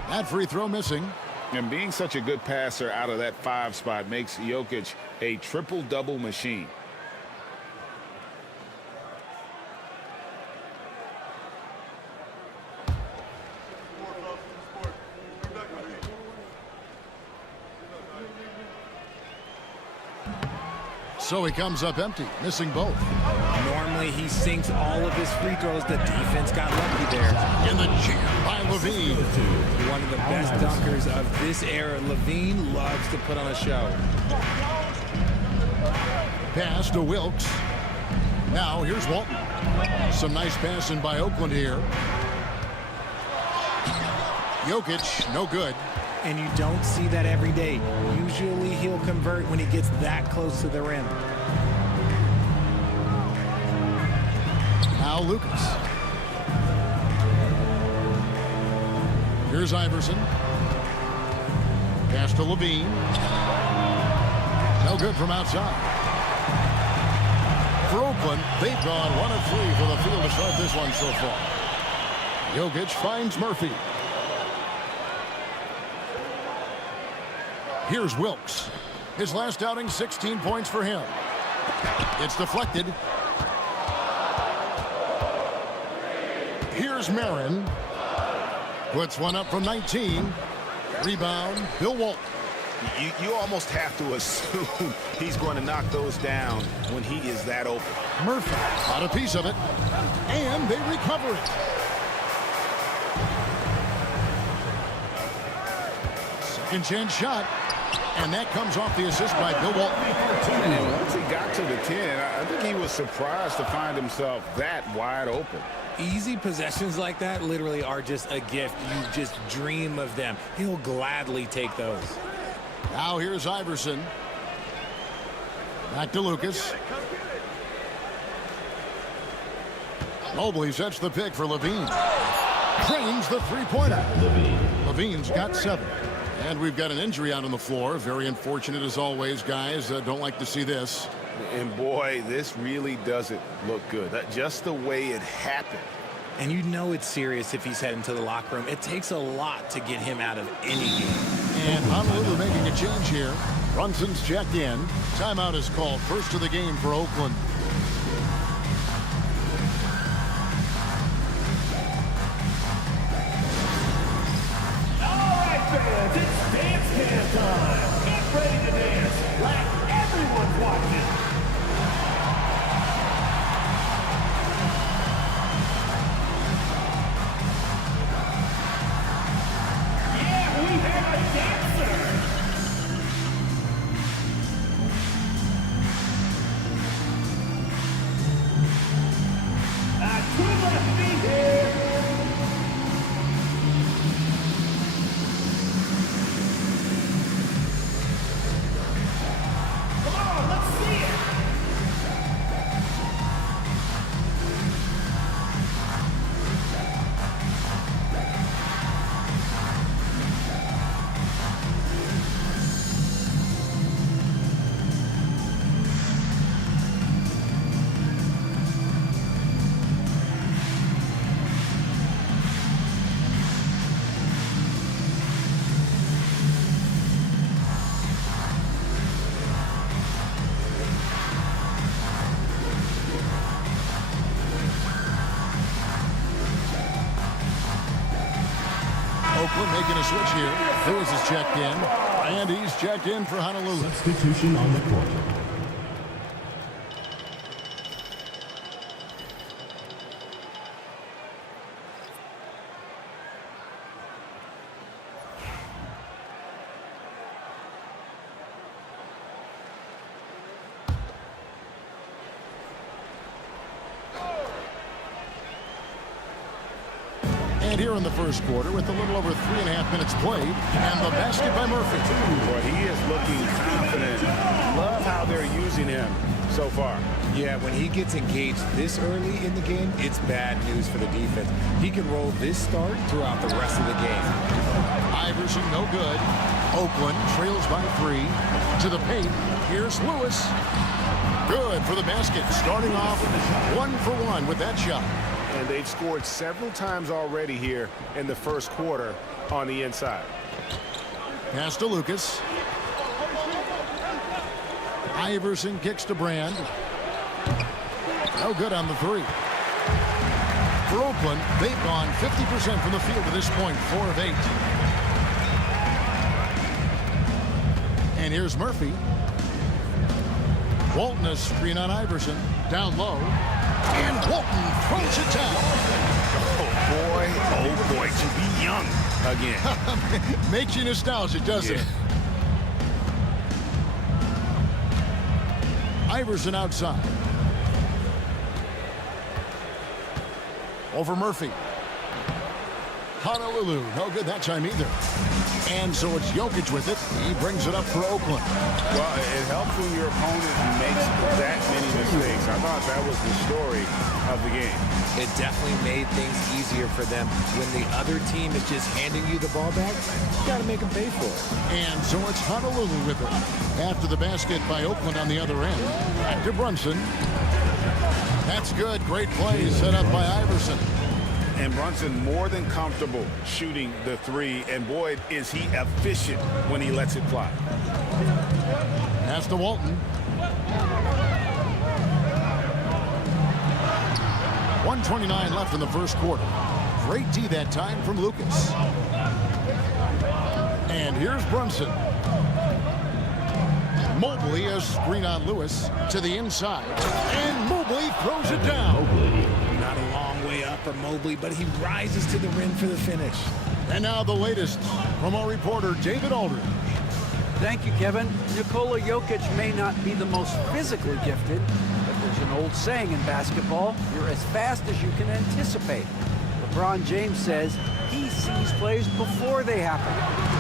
That free throw missing. And being such a good passer out of that 5 spot makes Jokic a triple-double machine. So he comes up empty, missing both. Normally he sinks all of his free throws. The defense got lucky there. In the jam by Levine. One of the best dunkers of this era. Levine loves to put on a show. Pass to Wilkes. Now here's Walton. Some nice passing by Oakland here. Jokic, no good. And you don't see that every day. Usually he'll convert when he gets that close to the rim. Now Lucas. Here's Iverson. Pass to Levine. No good from outside. For Oakland, they've gone 1 of 3 for the field to start this one so far. Jokic finds Murphy. Here's Wilkes. His last outing, 16 points for him. It's deflected. Here's Marin. Puts one up from 19. Rebound, Bill Walton. You almost have to assume he's going to knock those down when he is that open. Murphy got a piece of it. And they recover it. Second chance shot. And that comes off the assist by Bill Walton. And once he got to the 10, I think he was surprised to find himself that wide open. Easy possessions like that literally are just a gift. You just dream of them. He'll gladly take those. Now here's Iverson. Back to Lucas. Mobley sets the pick for Levine. Trains the three-pointer. Levine's got 7. And we've got an injury out on the floor. Very unfortunate as always, guys. Don't like to see this. And boy, this really doesn't look good. Just the way it happened. And you know it's serious if he's heading to the locker room. It takes a lot to get him out of any game. And Honolulu making a change here. Brunson's checked in. Timeout is called. First of the game for Oakland. All right, fans, it's dance time. ready to dance like everyone's watching. Yeah, we have a dancer. Two left feet here. Come on, let's see it. Oakland making a switch here. Lewis is checked in, and he's checked in for Honolulu. Substitution on the court. And here in the first quarter, with a little over 3.5 minutes played, and the basket by Murphy. Boy, he is looking confident. Love how they're using him so far. Yeah, when he gets engaged this early in the game, it's bad news for the defense. He can roll this start throughout the rest of the game. Iverson, no good. Oakland trails by 3. To the paint, here's Lewis. Good for the basket, starting off 1 for 1 with that shot. And they've scored several times already here in the first quarter on the inside. Pass to Lucas. Iverson kicks to Brand. No good on the 3. For Oakland, they've gone 50% from the field to this point, 4 of 8. And here's Murphy. Walton a screen on Iverson. Down low. And Walton throws it down. Oh boy, to be young again. Makes you nostalgic, doesn't it? Iverson outside. Over Murphy. Honolulu, no good that time either. And so it's Jokic with it. He brings it up for Oakland. Well, it helps when your opponent makes that many mistakes. I thought that was the story of the game. It definitely made things easier for them. When the other team is just handing you the ball back, you got to make them pay for it. And so it's Honolulu with it. After the basket by Oakland on the other end. Back to Brunson. That's good. Great play set up by Iverson. And Brunson more than comfortable shooting the 3. And boy, is he efficient when he lets it fly. Pass to Walton. 1:29 left in the first quarter. Great D that time from Lucas. And here's Brunson. Mobley a screen on Lewis to the inside. And Mobley throws it down. Not a long way up for Mobley, but he rises to the rim for the finish. And now the latest from our reporter, David Aldridge. Thank you, Kevin. Nikola Jokic may not be the most physically gifted, but there's an old saying in basketball, you're as fast as you can anticipate. LeBron James says he sees plays before they happen.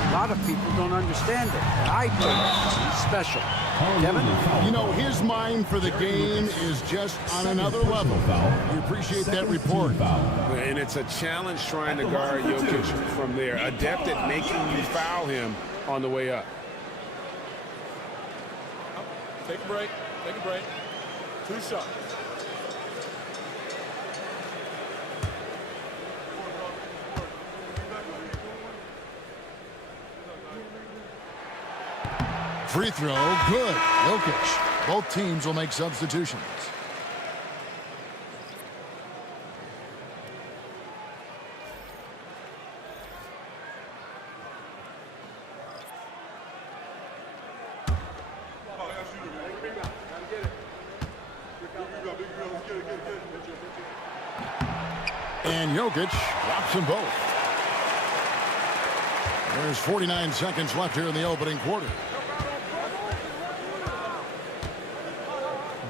A lot of people don't understand it, but I think he's special. Kevin? You know, his mind for the game is just on another level. We appreciate that report. And it's a challenge trying to guard Jokic from there. Adept at making you foul him on the way up. Take a break. Take a break. 2 shots. Free throw, good. Jokic. Both teams will make substitutions. And Jokic drops them both. There's 49 seconds left here in the opening quarter.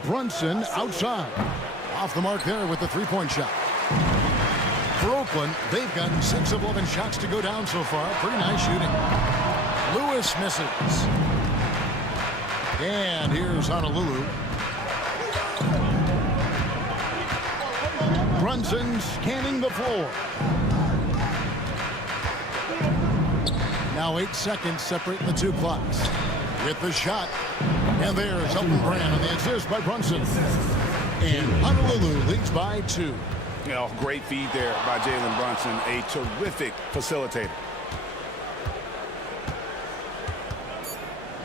Brunson outside. Off the mark there with the three-point shot. For Oakland, they've gotten 6 of 11 shots to go down so far. Pretty nice shooting. Lewis misses. And here's Honolulu. Brunson scanning the floor. Now 8 seconds separate the two clocks. With the shot. And there's Elton Brand on the assist by Brunson. And Honolulu leads by 2. You know, great feed there by Jalen Brunson, a terrific facilitator.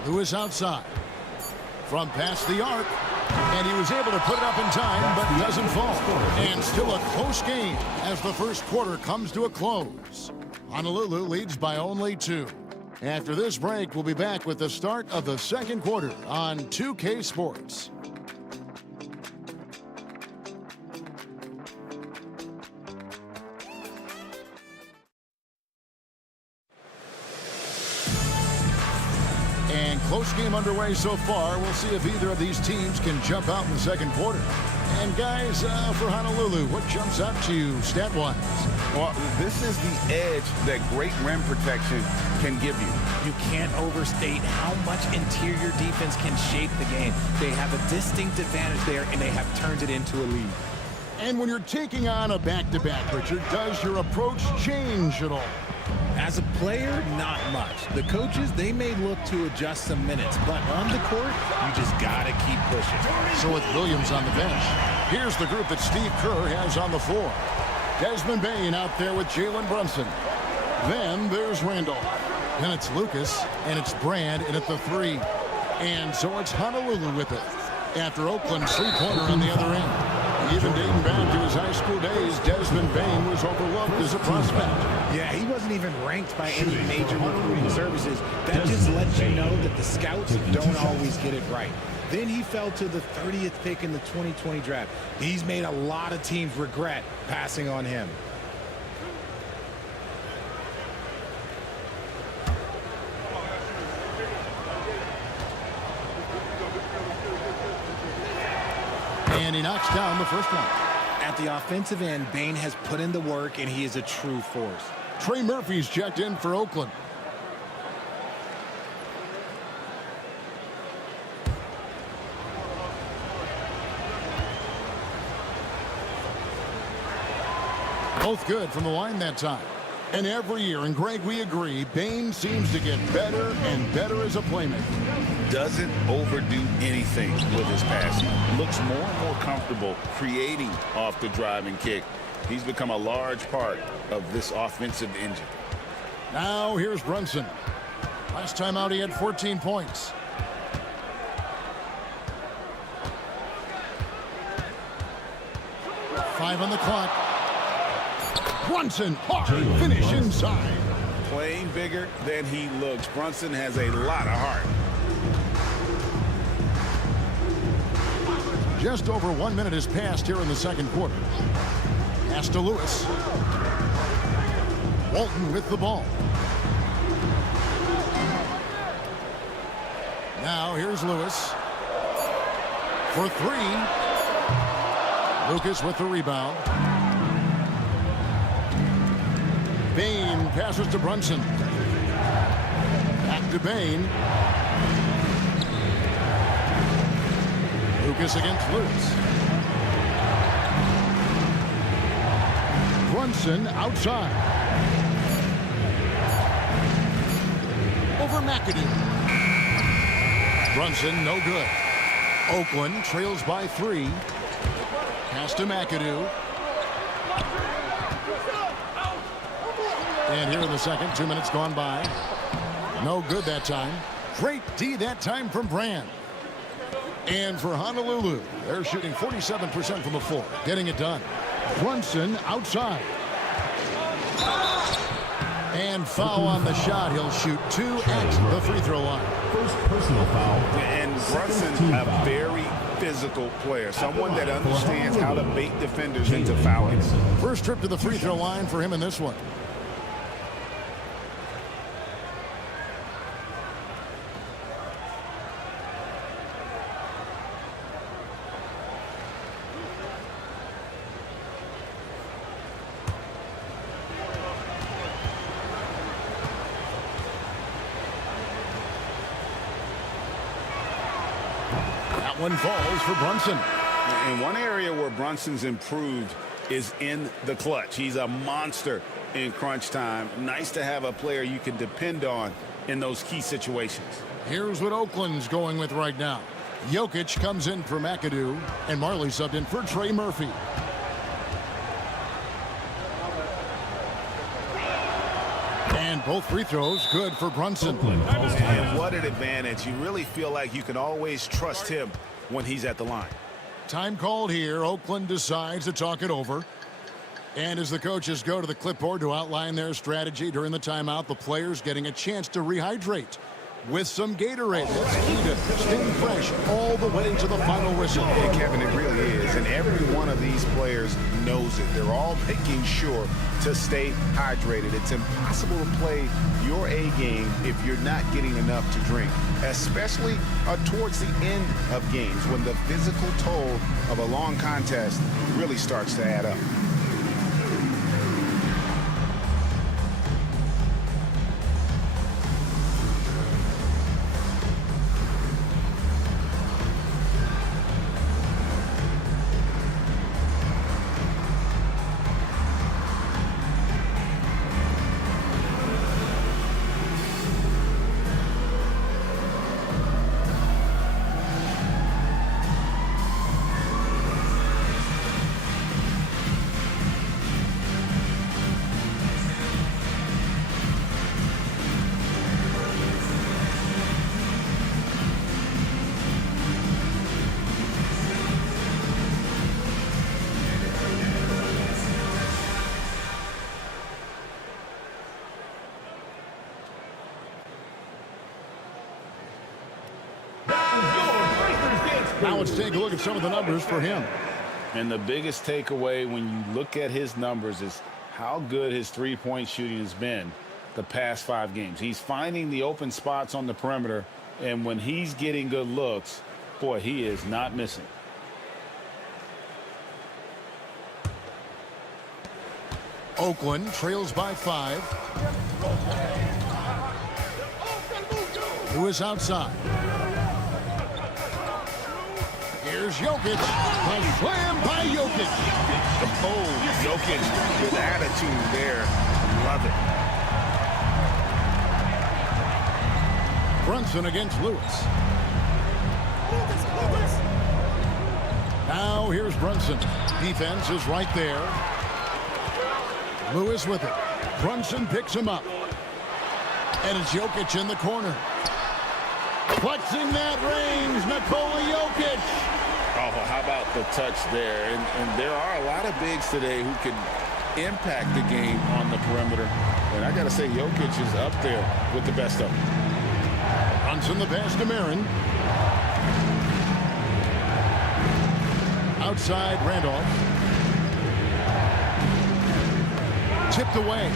Lewis outside. From past the arc. And he was able to put it up in time, but doesn't fall. And still a close game as the first quarter comes to a close. Honolulu leads by only 2. After this break, we'll be back with the start of the second quarter on 2K Sports. And close game underway so far. We'll see if either of these teams can jump out in the second quarter. And guys, for Honolulu, what jumps out to you stat-wise? Well, this is the edge that great rim protection can give you. You can't overstate how much interior defense can shape the game. They have a distinct advantage there, and they have turned it into a lead. And when you're taking on a back-to-back, Richard, does your approach change at all? As a player, not much. The coaches, they may look to adjust some minutes, but on the court, you just got to keep pushing. So with Williams on the bench, here's the group that Steve Kerr has on the floor. Desmond Bane out there with Jalen Brunson. Then there's Randall. Then it's Lucas, and it's Brand, and at the 3. And so it's Honolulu with it. After Oakland's three-pointer on the other end. Even dating back to his high school days, Desmond Bane was overlooked as a prospect. Yeah, he wasn't even ranked by any major recruiting services. That just lets you know that the scouts don't always get it right. Then he fell to the 30th pick in the 2020 draft. He's made a lot of teams regret passing on him. And he knocks down the first one. At the offensive end, Bane has put in the work, and he is a true force. Trey Murphy's checked in for Oakland. Both good from the line that time. And every year, and Greg, we agree, Bane seems to get better and better as a playmaker. Doesn't overdo anything with his passing. Looks more and more comfortable creating off the driving kick. He's become a large part of this offensive engine. Now here's Brunson. Last time out he had 14 points. Five on the clock. Brunson, hard finish inside. Playing bigger than he looks. Brunson has a lot of heart. Just over 1 minute has passed here in the second quarter. Pass to Lewis. Walton with the ball. Now here's Lewis. For 3. Lucas with the rebound. Bane passes to Brunson. Back to Bane. Lucas against Lewis. Brunson outside. Over McAdoo. Brunson no good. Oakland trails by 3. Pass to McAdoo. And here in the second, 2 minutes gone by. No good that time. Great D that time from Brand. And for Honolulu, they're shooting 47% from the floor, getting it done. Brunson outside. And foul on the shot. He'll shoot 2 at the free throw line. First personal foul. And Brunson, a very physical player, someone that understands how to bait defenders into fouling. First trip to the free throw line for him in this one. One falls for Brunson. And one area where Brunson's improved is in the clutch. He's a monster in crunch time. Nice to have a player you can depend on in those key situations. Here's what Oakland's going with right now. Jokic comes in for McAdoo, and Marley subbed in for Trey Murphy. And both free throws good for Brunson. And what an advantage. You really feel like you can always trust him when he's at the line. Time called here. Oakland decides to talk it over. And as the coaches go to the clipboard to outline their strategy during the timeout, the players getting a chance to rehydrate with some Gatorade. That's key to staying fresh all the way to the final whistle. Yeah, Kevin, it really is. And every one of these players knows it. They're all making sure to stay hydrated. It's impossible to play your A game if you're not getting enough to drink, especially towards the end of games when the physical toll of a long contest really starts to add up. Now let's take a look at some of the numbers for him. And the biggest takeaway when you look at his numbers is how good his three-point shooting has been the past 5 games. He's finding the open spots on the perimeter, and when he's getting good looks, boy, he is not missing. Oakland trails by 5. Lewis outside. Here's Jokic. A slam by Jokic. Oh, Jokic with attitude there. Love it. Brunson against Lewis. Now here's Brunson. Defense is right there. Lewis with it. Brunson picks him up. And it's Jokic in the corner. Flexing that range, Nikola Jokic. Oh, how about the touch there? And there are a lot of bigs today who can impact the game on the perimeter. And I got to say, Jokic is up there with the best of them. Brunson the pass to Marin. Outside Randolph. Tipped away.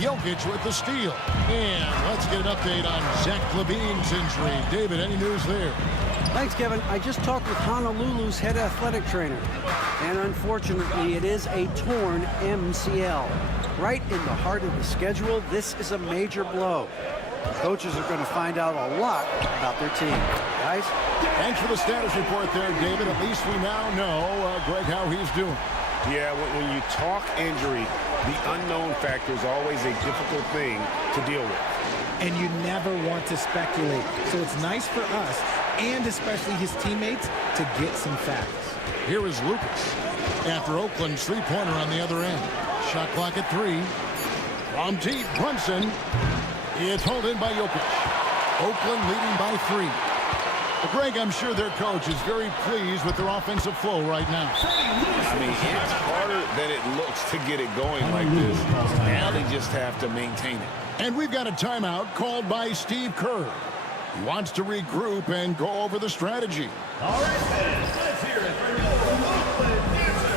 Jokic with the steal. And let's get an update on Zach LaVine's injury. David, any news there? Thanks, Kevin. I just talked with Honolulu's head athletic trainer, and unfortunately, it is a torn MCL. Right in the heart of the schedule, this is a major blow. The coaches are going to find out a lot about their team. Guys? Thanks for the status report there, David. At least we now know, Greg, how he's doing. Yeah, when you talk injury, the unknown factor is always a difficult thing to deal with. And you never want to speculate. So it's nice for us, and especially his teammates, to get some facts. Here is Lucas after Oakland's three-pointer on the other end. Shot clock at 3. From deep, Brunson. It's hauled in by Jokic. Oakland leading by 3. Well, Greg, I'm sure their coach is very pleased with their offensive flow right now. I mean, it's harder than it looks to get it going like this. Now they just have to maintain it. And we've got a timeout called by Steve Kerr. He wants to regroup and go over the strategy. All right, fans, let's hear it for your Oakland answer.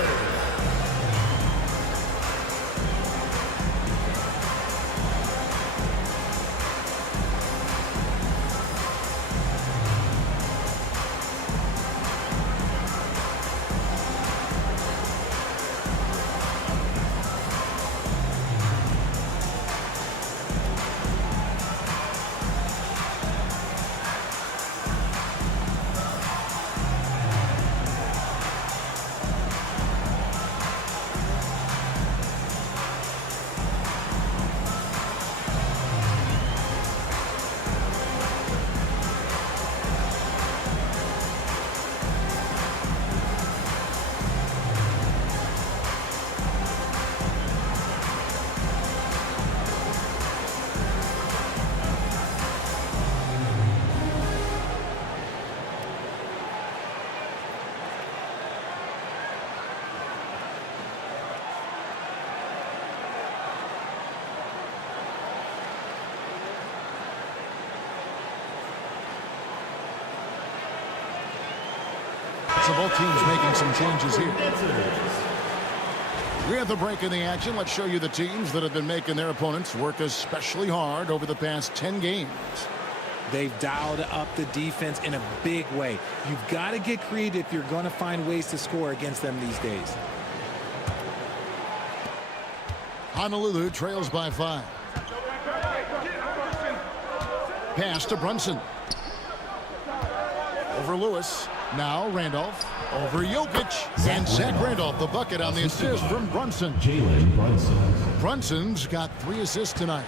So both teams making some changes here. We have the break in the action. Let's show you the teams that have been making their opponents work especially hard over the past 10 games. They've dialed up the defense in a big way. You've got to get creative if you're going to find ways to score against them these days. Honolulu trails by 5. Pass to Brunson. Over Lewis. Now Randolph. Over Jokic. And Zach Randolph, the bucket on the assist from Brunson. Jalen Brunson. Brunson's got 3 assists tonight.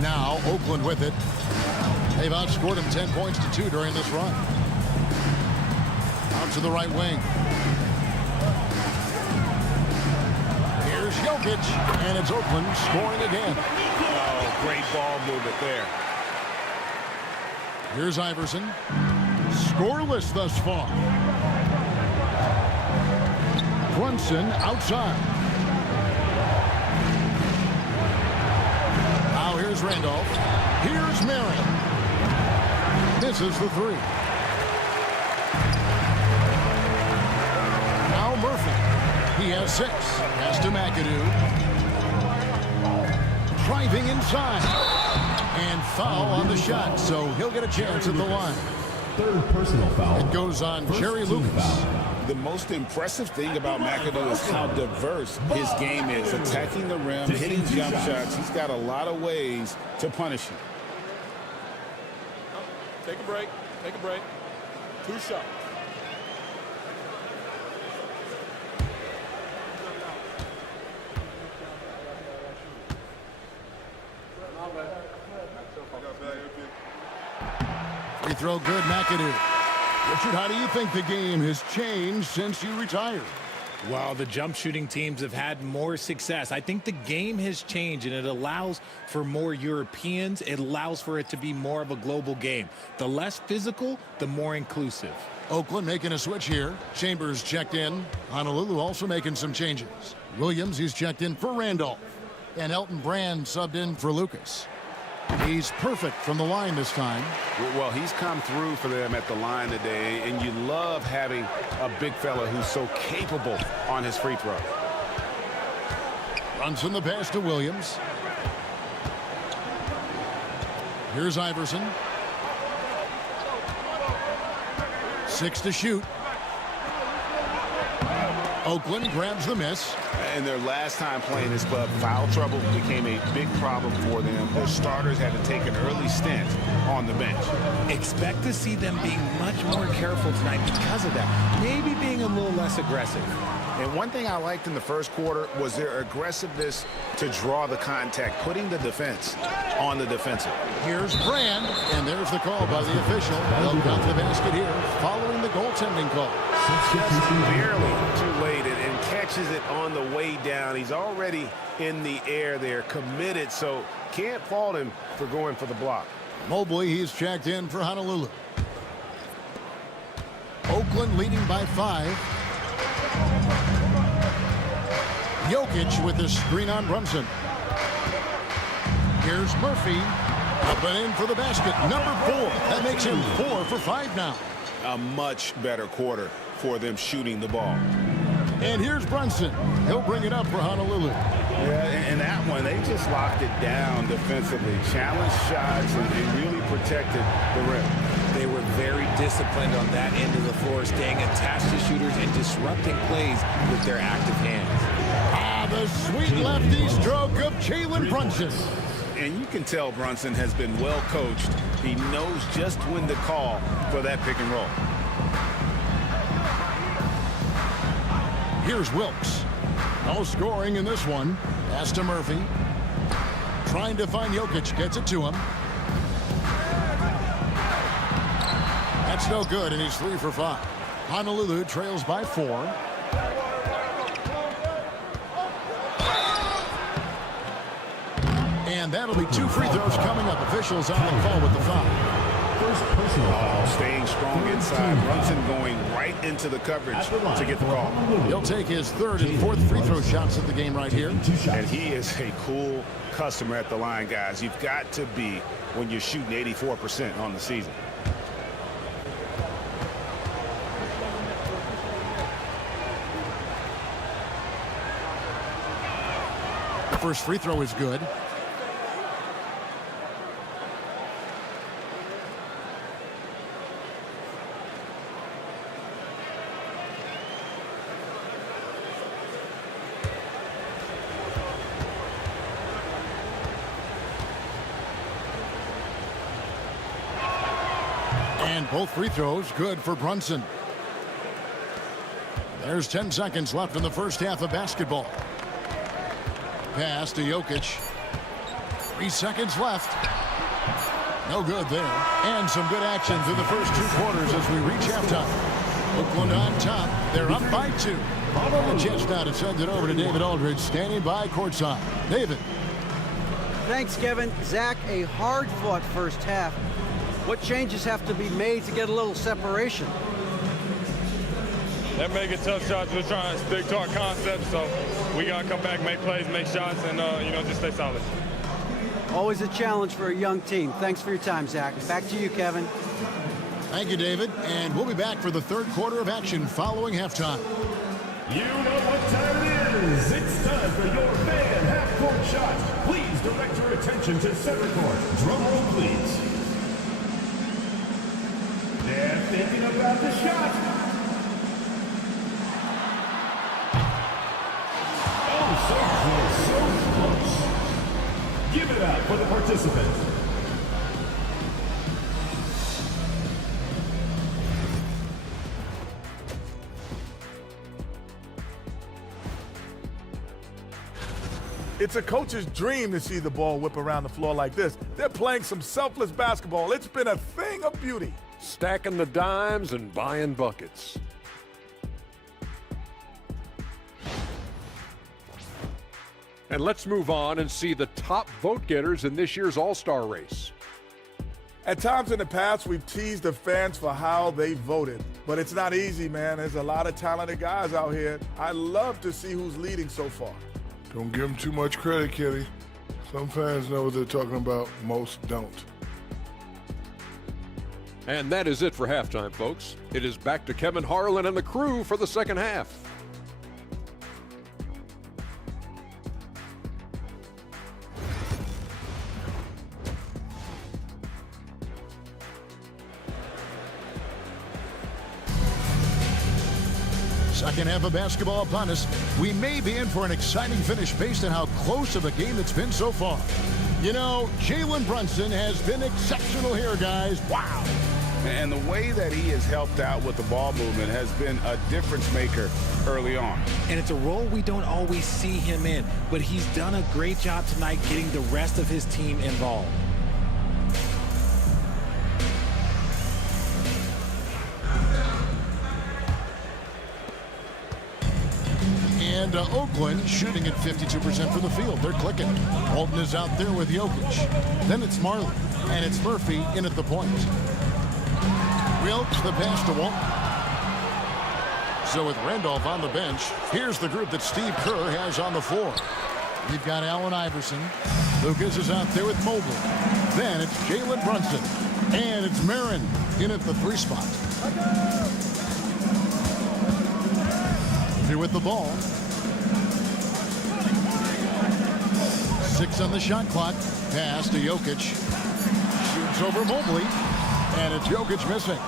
Now Oakland with it. They've outscored him 10 points to 2 during this run. Out to the right wing. Here's Jokic, and it's Oakland scoring again. Oh, great ball movement there. Here's Iverson. Scoreless thus far. Brunson outside. Now here's Randolph. Here's Marion. Misses the 3. Now Murphy. He has 6. Pass to McAdoo. Driving inside. And foul on the shot, so he'll get a chance at the line. Third personal foul. It goes on Jerry Lucas. The most impressive thing about McAdoo is how diverse his game is. Attacking the rim, hitting jump shots. He's got a lot of ways to punish you. Take a break. Take a break. 2 shots. Free throw good, McAdoo. Richard, how do you think the game has changed since you retired? Well, the jump shooting teams have had more success. I think the game has changed, and it allows for more Europeans. It allows for it to be more of a global game. The less physical, the more inclusive. Oakland making a switch here. Chambers checked in. Honolulu also making some changes. Williams, he's checked in for Randolph. And Elton Brand subbed in for Lucas. He's perfect from the line this time. Well, he's come through for them at the line today, and you love having a big fella who's so capable on his free throw. Runs from the pass to Williams. Here's Iverson. 6 to shoot. Oakland grabs the miss. And their last time playing this club, foul trouble became a big problem for them. Their starters had to take an early stint on the bench. Expect to see them being much more careful tonight because of that. Maybe being a little less aggressive. And one thing I liked in the first quarter was their aggressiveness to draw the contact, putting the defense on the defensive. Here's Brand, and there's the call by the official. They'll count the basket here following the goaltending call. Just barely too late and catches it on the way down. He's already in the air there, committed, so can't fault him for going for the block. Mobley, he's checked in for Honolulu. Oakland leading by 5. Jokic with the screen on Brunson. Here's Murphy. Up and in for the basket, number 4. That makes him 4 for 5 now. A much better quarter for them shooting the ball. And here's Brunson. He'll bring it up for Honolulu. Yeah, and that one, they just locked it down defensively. Challenged shots and really protected the rim. They were very disciplined on that end of the floor, staying attached to shooters and disrupting plays with their active hands. The sweet lefty stroke of Jalen Brunson. And you can tell Brunson has been well coached. He knows just when to call for that pick and roll. Here's Wilkes. No scoring in this one. Pass to Murphy. Trying to find Jokic. Gets it to him. That's no good, and he's 3 for 5. Honolulu trails by 4. And that'll be 2 free throws coming up. Officials on the call with the foul. First personal foul. Staying strong inside. Brunson going right into the coverage to get the call. He'll take his 3rd and 4th free throw shots at the game right here. And he is a cool customer at the line, guys. You've got to be when you're shooting 84% on the season. The first free throw is good. And both free throws good for Brunson. There's 10 seconds left in the first half of basketball. Pass to Jokic. 3 seconds left. No good there. And some good action through the first 2 quarters as we reach halftime. Oakland on top. They're up by 2. A chance now to send it over to David Aldridge, standing by courtside. David. Thanks, Kevin. Zach, a hard-fought first half. What changes have to be made to get a little separation? They're making tough shots. We're trying to stick to our concept, so we got to come back, make plays, make shots, and, just stay solid. Always a challenge for a young team. Thanks for your time, Zach. Back to you, Kevin. Thank you, David. And we'll be back for the 3rd quarter of action following halftime. You know what time it is. It's time for your fan half-court shots. Please direct your attention to center court. Drum roll, please. They're thinking about the shot. Oh, so close, so close. Give it up for the participant. It's a coach's dream to see the ball whip around the floor like this. They're playing some selfless basketball. It's been a thing of beauty. Stacking the dimes and buying buckets. And let's move on and see the top vote getters in this year's All-Star race. At times in the past, we've teased the fans for how they voted. But it's not easy, man. There's a lot of talented guys out here. I love to see who's leading so far. Don't give them too much credit, Kenny. Some fans know what they're talking about. Most don't. And that is it for halftime, folks. It is back to Kevin Harlan and the crew for the second half. Second half of basketball upon us. We may be in for an exciting finish based on how close of a game it's been so far. You know, Jalen Brunson has been exceptional here, guys. Wow. And the way that he has helped out with the ball movement has been a difference maker early on. And it's a role we don't always see him in, but he's done a great job tonight getting the rest of his team involved. And Oakland shooting at 52% from the field. They're clicking. Walton is out there with Jokic. Then it's Marley. And it's Murphy in at the point. Wilkes the pass to Walton. So with Randolph on the bench, here's the group that Steve Kerr has on the floor. We've got Allen Iverson, Lucas is out there with Mobley. Then it's Jalen Brunson. And it's Marin in at the 3 spot. Here with the ball. 6 on the shot clock. Pass to Jokic. Shoots over Mobley. And it's Jokic missing.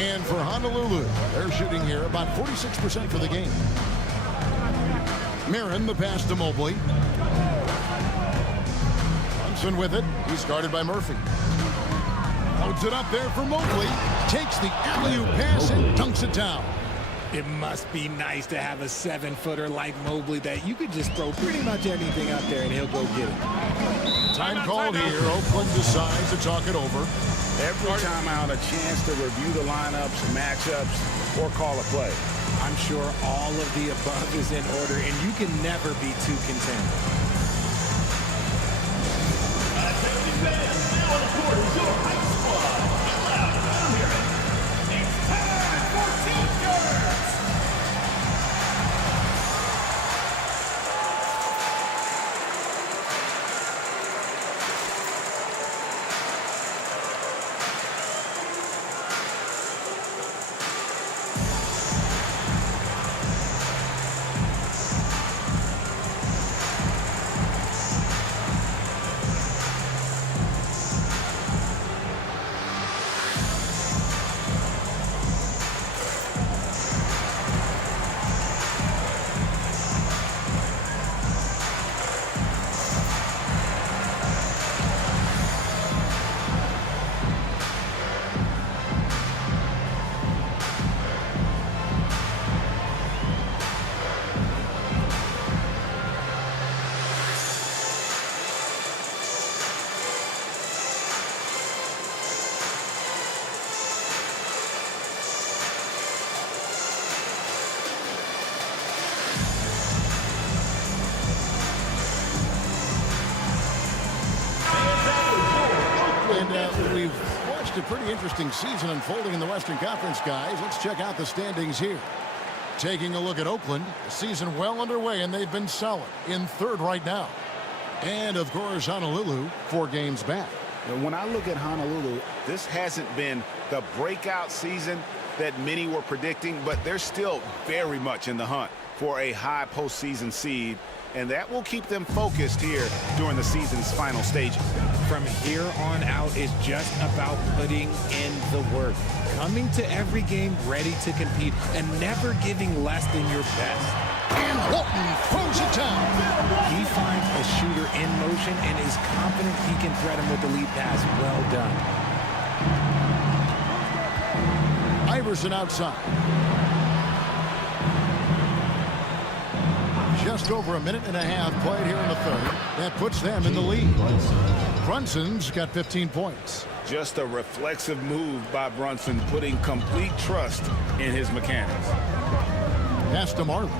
And for Honolulu, they're shooting here about 46% for the game. Marin, the pass to Mobley. Brunson with it. He's guarded by Murphy. Loads it up there for Mobley. Takes the alley-oop pass and dunks it down. It must be nice to have a 7-footer like Mobley that you could just throw pretty much anything out there and he'll go get it. Time called here. Oakland decides to talk it over. Every time out, a chance to review the lineups, matchups, or call a play. I'm sure all of the above is in order, and you can never be too content. Now on the court is your high squad. Loud and clear. It's time for T-shirts. We've watched a pretty interesting season unfolding in the Western Conference, guys. Let's check out the standings here. Taking a look at Oakland, the season well underway, and they've been solid in 3rd right now. And, of course, Honolulu, 4 games back. And when I look at Honolulu, this hasn't been the breakout season that many were predicting, but they're still very much in the hunt for a high postseason seed, and that will keep them focused here during the season's final stages. From here on out, it's just about putting in the work, coming to every game ready to compete, and never giving less than your best. And Walton throws it down. He finds a shooter in motion and is confident he can thread him with the lead pass. Well done. Iverson outside. Just over a minute and a half played here in the 3rd. That puts them in the lead. Brunson's got 15 points. Just a reflexive move by Brunson, putting complete trust in his mechanics. Pass to Marley.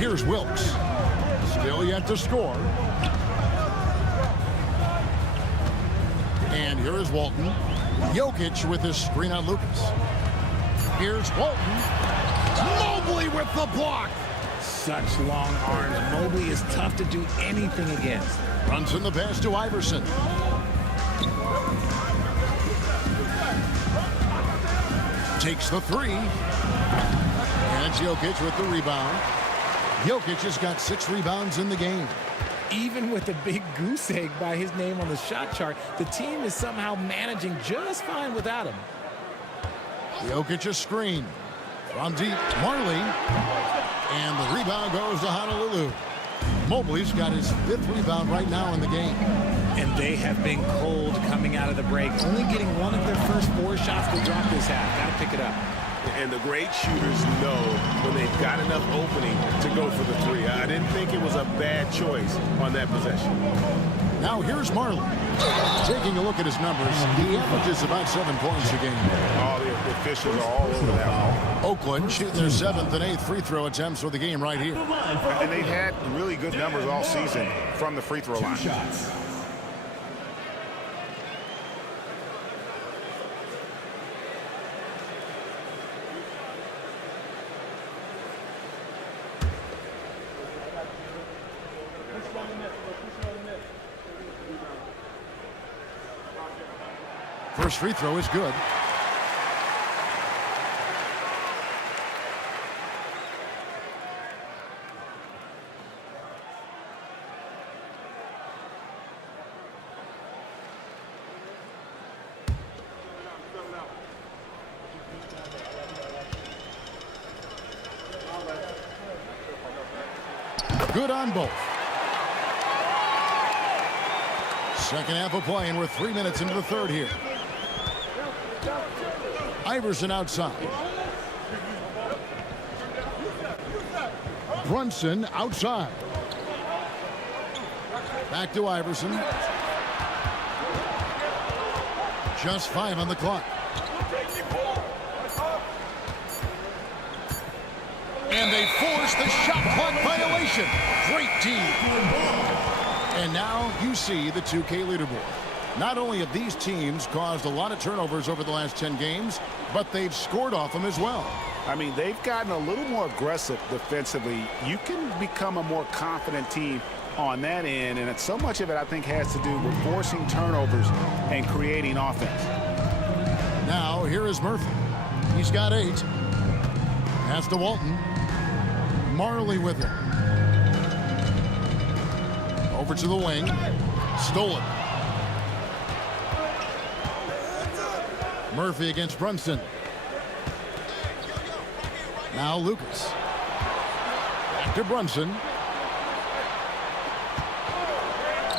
Here's Wilkes. Still yet to score. And here is Walton. Jokic with his screen on Lucas. Here's Walton. Mobley with the block. Such long arms. Mobley is tough to do anything against. Brunson the pass to Iverson. Takes the 3. And it's Jokic with the rebound. Jokic has got 6 rebounds in the game. Even with a big goose egg by his name on the shot chart, the team is somehow managing just fine without him. Jokic a screen. From deep, Marley. And the rebound goes to Honolulu. Mobley's got his 5th rebound right now in the game. And they have been cold coming out of the break. Only getting one of their first 4 shots to drop this half. Got to pick it up. And the great shooters know when they've got enough opening to go for the 3. I didn't think it was a bad choice on that possession. Now here's Marley. Taking a look at his numbers, he averages about 7 points a game. All the officials are all over that one. Oakland shooting their 7th and 8th free throw attempts for the game right here. And they've had really good numbers all season from the free throw line. First free throw is good. Good on both. Second half of play, and we're 3 minutes into the third here. Iverson outside. Brunson outside. Back to Iverson. Just 5 on the clock. And they force the shot clock violation. Great team. And now you see the 2K leaderboard. Not only have these teams caused a lot of turnovers over the last 10 games, but they've scored off them as well. I mean, they've gotten a little more aggressive defensively. You can become a more confident team on that end, and so much of it, I think, has to do with forcing turnovers and creating offense. Now, here is Murphy. He's got 8. Pass to Walton. Marley with it. Over to the wing. Stolen. Murphy against Brunson. Now Lucas. Back to Brunson.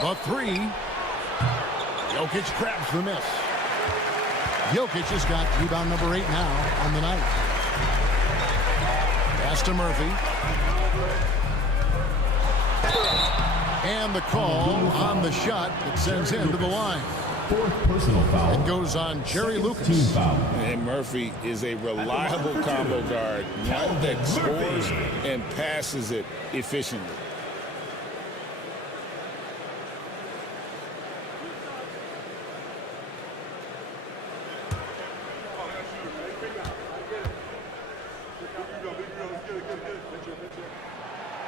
The 3. Jokic grabs the miss. Jokic has got rebound number 8 now on the night. Pass to Murphy. And the call on the shot that sends him to the line. Fourth personal foul. It goes on Jerry Lucas. And Murphy is a reliable combo guard, one that scores and passes it efficiently.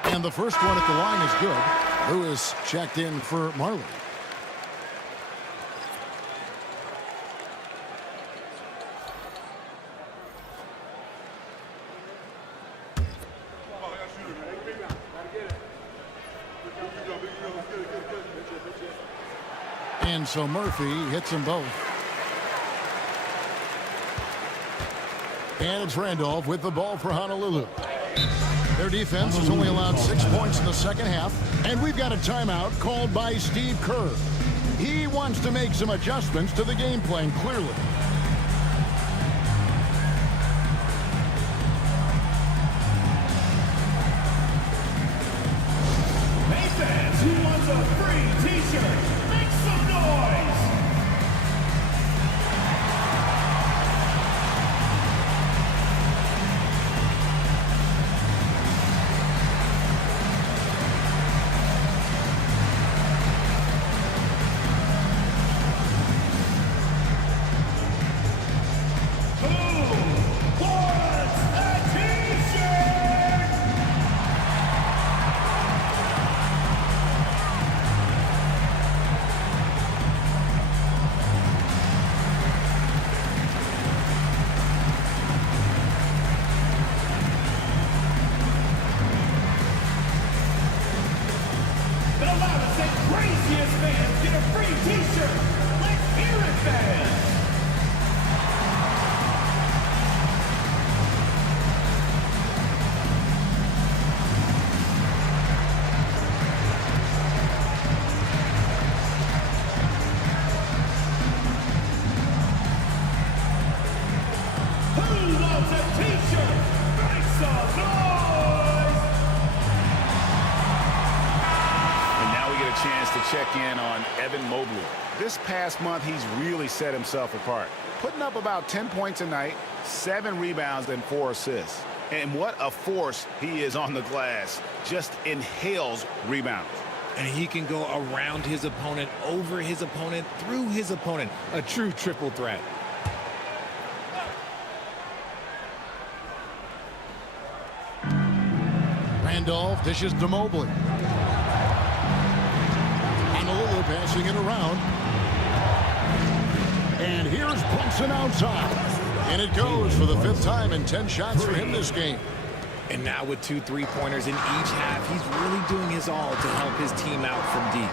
And the first one at the line is good. Lewis checked in for Marley. And so Murphy hits them both. And it's Randolph with the ball for Honolulu. Their defense has only allowed 6 points in the second half, and we've got a timeout called by Steve Kerr. He wants to make some adjustments to the game plan, clearly. Hey fans, who wants a free t-shirt? Make some noise! Check in on Evan Mobley. This past month, he's really set himself apart, putting up about 10 points a night, 7 rebounds, and 4 assists. And what a force he is on the glass. Just inhales rebounds. And he can go around his opponent, over his opponent, through his opponent. A true triple threat. Randolph dishes to Mobley. Honolulu passing it around. And here's Brunson outside. And it goes for the 5th time and 10 shots for him this game. And now with 2 3-pointers in each half, he's really doing his all to help his team out from deep.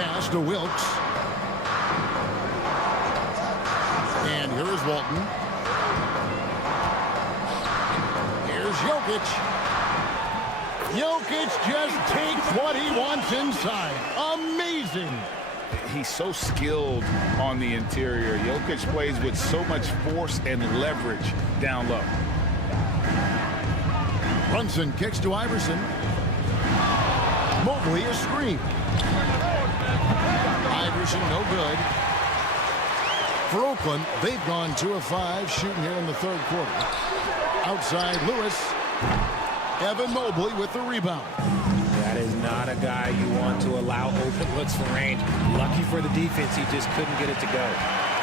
Pass to Wilkes. And here is Walton. Here's Jokic. Jokic just takes what he wants inside. Amazing. He's so skilled on the interior. Jokic plays with so much force and leverage down low. Brunson kicks to Iverson. Mobley a screen. Iverson no good. For Oakland, they've gone 2 of 5 shooting here in the 3rd quarter. Outside Lewis. Evan Mobley with the rebound. That is not a guy you want to allow open looks from range. Lucky for the defense, he just couldn't get it to go.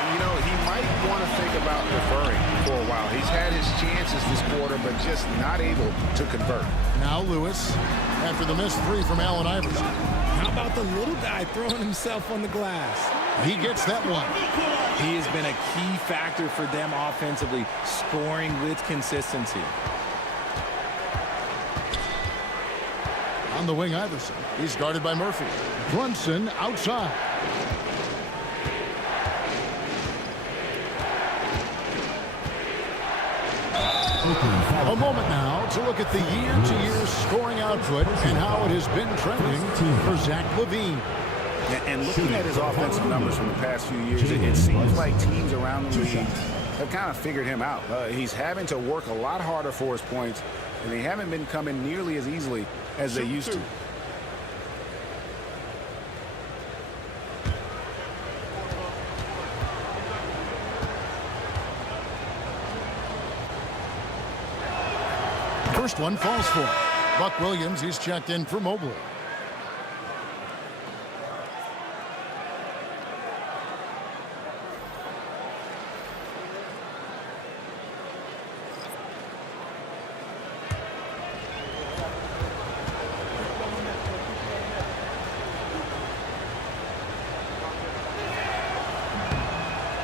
You know, he might want to think about deferring for a while. He's had his chances this quarter, but just not able to convert. Now Lewis, after the missed 3 from Allen Iverson. How about the little guy throwing himself on the glass? He gets that one. He has been a key factor for them offensively, scoring with consistency. On the wing, Iverson. He's guarded by Murphy. Brunson outside. A moment now to look at the year-to-year scoring output and how it has been trending for Zach LaVine. And looking at his offensive numbers from the past few years, it seems like teams around the league have kind of figured him out. He's having to work a lot harder for his points, and they haven't been coming nearly as easily as they used to. First one falls for him. Buck Williams, he's checked in for Mobley.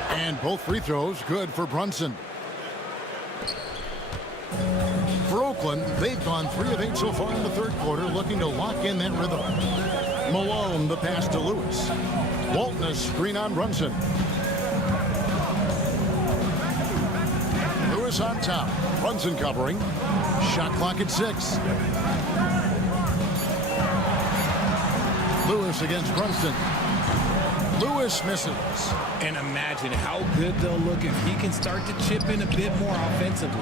And both free throws good for Brunson. For Oakland, they've gone 3 of 8 so far in the 3rd quarter, looking to lock in that rhythm. Malone, the pass to Lewis. Walton, a screen on Brunson. Lewis on top. Brunson covering. Shot clock at 6. Lewis against Brunson. Lewis misses. And imagine how good they'll look if he can start to chip in a bit more offensively.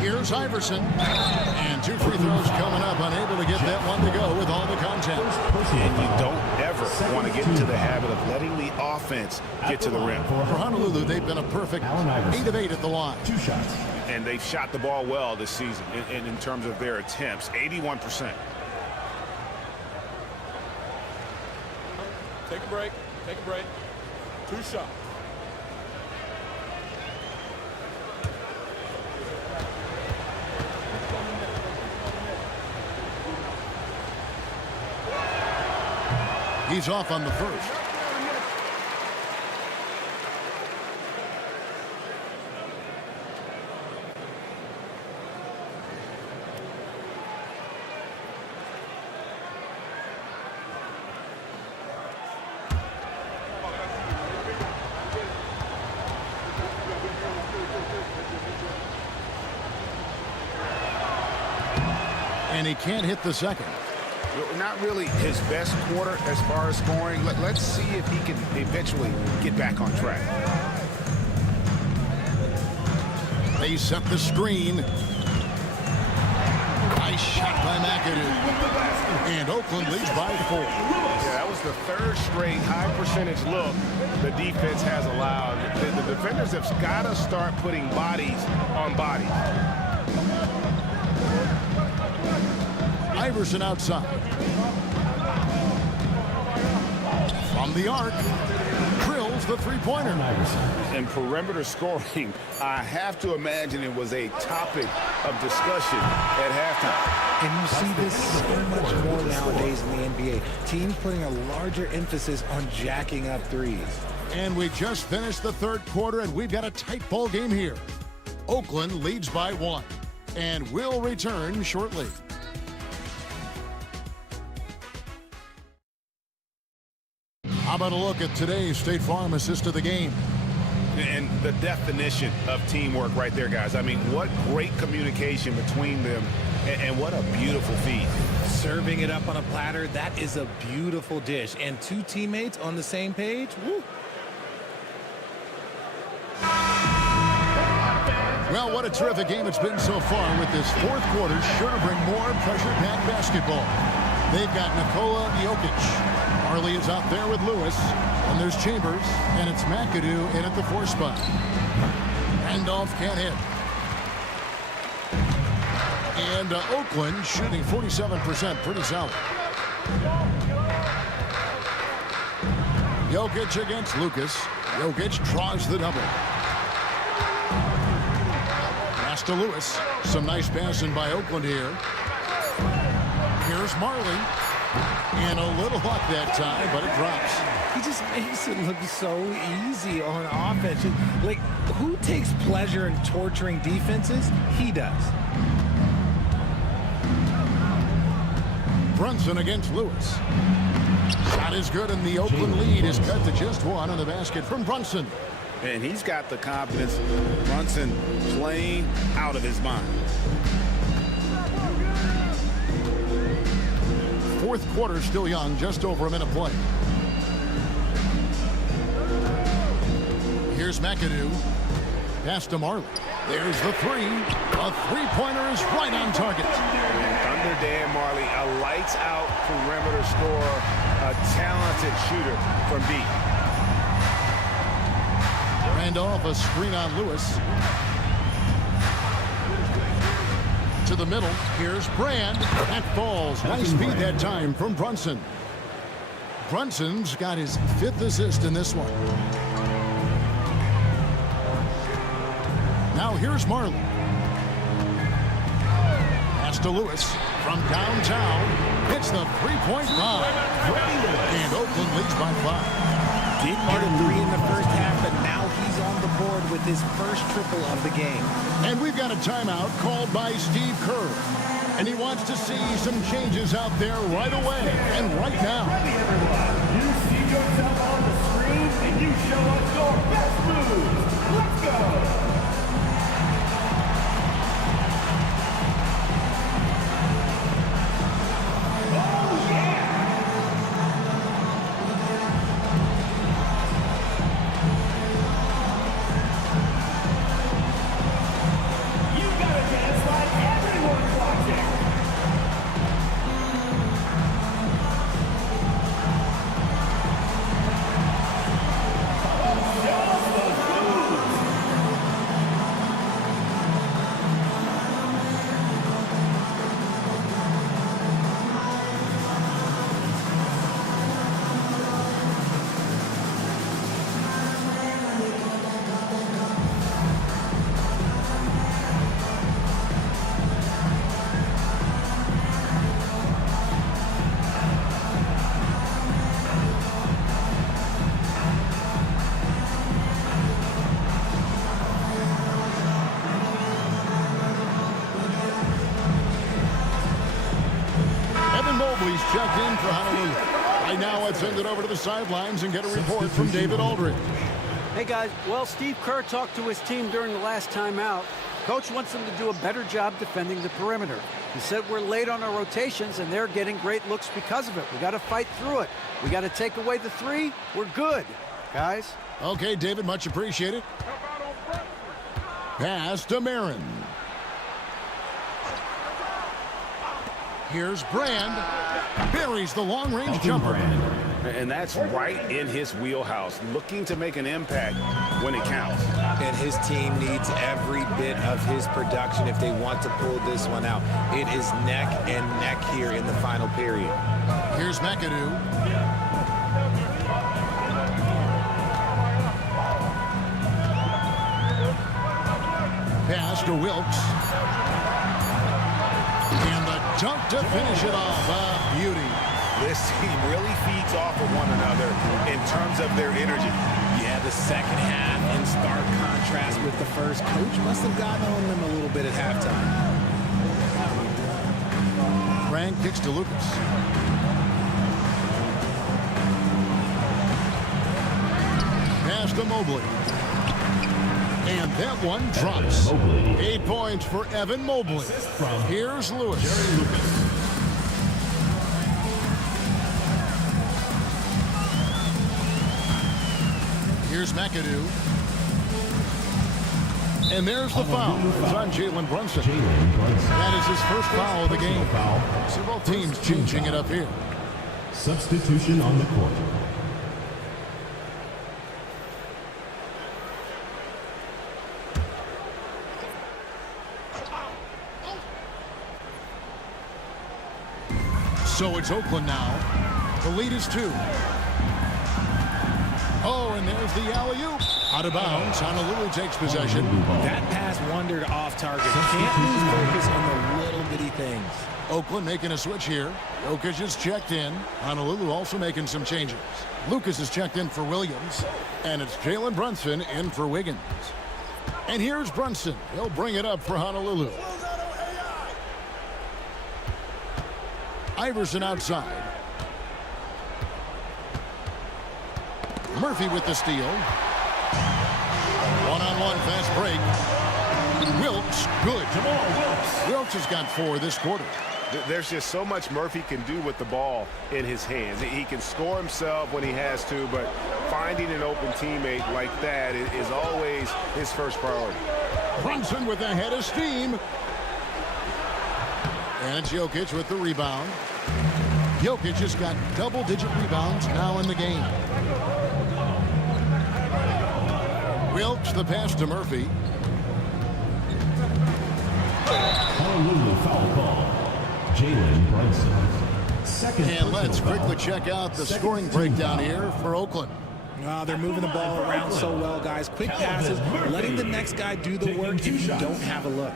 Here's Iverson. And 2 free throws coming up. Unable to get that one to go with all the contact. And you don't ever want to get into the habit of letting the offense get to the rim. For Honolulu, they've been a perfect 8 of 8 at the line. 2 shots. And they've shot the ball well this season in terms of their attempts. 81%. Take a break. Take a break. 2 shots. He's off on the first. And he can't hit the second. Not really his best quarter as far as scoring. Let's see if he can eventually get back on track. They set the screen. Nice shot by McAdoo. And Oakland leads by 4. Yeah, that was the 3rd straight high percentage look the defense has allowed. The defenders have got to start putting bodies on bodies. Iverson outside. From the arc. Drills. There's the three-pointer. And perimeter scoring, I have to imagine it was a topic of discussion at halftime. And you see this so much more nowadays in the NBA. Teams putting a larger emphasis on jacking up threes. And we just finished the third quarter, and we've got a tight ball game here. Oakland leads by 1, and we'll return shortly. How about a look at today's State Farm assist of the game? And the definition of teamwork right there, guys. I mean, what great communication between them, and what a beautiful feed. Serving it up on a platter, that is a beautiful dish. And two teammates on the same page, woo. Well, what a terrific game it's been so far, with this fourth quarter sure to bring more pressure-packed basketball. They've got Nikola Jokic. Marley is out there with Lewis, and there's Chambers, and it's McAdoo in at the 4 spot. Randolph can't hit. And Oakland shooting 47%, pretty solid. Jokic against Lucas. Jokic draws the double. Pass to Lewis. Some nice passing by Oakland here. Here's Marley. And a little luck that time, but it drops. He just makes it look so easy on offense. Like, who takes pleasure in torturing defenses? He does. Brunson against Lewis. Shot is good, and the Oakland lead is cut to just 1 on the basket from Brunson. And he's got the confidence. Brunson playing out of his mind. Fourth quarter still young, just over a minute play. Here's McAdoo. Pass to Marley. There's the 3. A three-pointer is right on target. Under Dan Marley, a lights-out perimeter scorer, a talented shooter from deep. Randolph, a screen on Lewis. To the middle. Here's Brand. That falls. Nice feed that time from Brunson. Brunson's got his 5th assist in this one. Now here's Marley. Pass to Lewis from downtown. Hits the three-point line. And Oakland leads by 5. Didn't get a 3 in the first half, but now he's on the board with his first triple of the game. And we've got a timeout called by Steve Kerr. And he wants to see some changes out there right away and right now. Ready, everyone. You see yourself on the screen, and you show us your best moves. Let's go. Checked in for Honolulu. Right now, let's send it over to the sidelines and get a report from David Aldridge. Hey, guys. Well, Steve Kerr talked to his team during the last timeout. Coach wants them to do a better job defending the perimeter. He said we're late on our rotations, and they're getting great looks because of it. We got to fight through it. We got to take away the 3. We're good, guys. Okay, David, much appreciated. Pass to Marin. Here's Brand. Buries the long-range jumper. And that's right in his wheelhouse, looking to make an impact when it counts. And his team needs every bit of his production if they want to pull this one out. It is neck and neck here in the final period. Here's McAdoo. Pass to Wilkes. And the dunk to finish it off. A beauty. This team really feeds off of one another in terms of their energy. Yeah, the second half in stark contrast with the first. Coach must have gotten on them a little bit at halftime. Frank kicks to Lucas. Pass to Mobley. And that one drops. 8 points for Evan Mobley. Here's Lewis. Here's McAdoo. And there's the foul. It's on Jalen Brunson. That is his first foul of the game. So both teams changing it up here. Substitution on the court. So it's Oakland now. The lead is 2. Oh, and there's the alley-oop. Out of bounds. Honolulu takes possession. That pass wandered off target. Can't lose focus on the little bitty things. Oakland making a switch here. Jokic is checked in. Honolulu also making some changes. Lucas is checked in for Williams. And it's Jalen Brunson in for Wiggins. And here's Brunson. He'll bring it up for Honolulu. Iverson outside. Murphy with the steal. One-on-one fast break. Wilkes, good. Wilkes has got 4 this quarter. There's just so much Murphy can do with the ball in his hands. He can score himself when he has to, but finding an open teammate like that is always his first priority. Brunson with a head of steam. And it's Jokic with the rebound. Jokic has got double-digit rebounds now in the game. Wilkes the pass to Murphy. Honolulu foul call. Jalen Brunson. Second. And let's quickly check out the scoring breakdown here for Oakland. They're moving the ball around so well, guys. Quick passes, letting the next guy do the work if you don't have a look.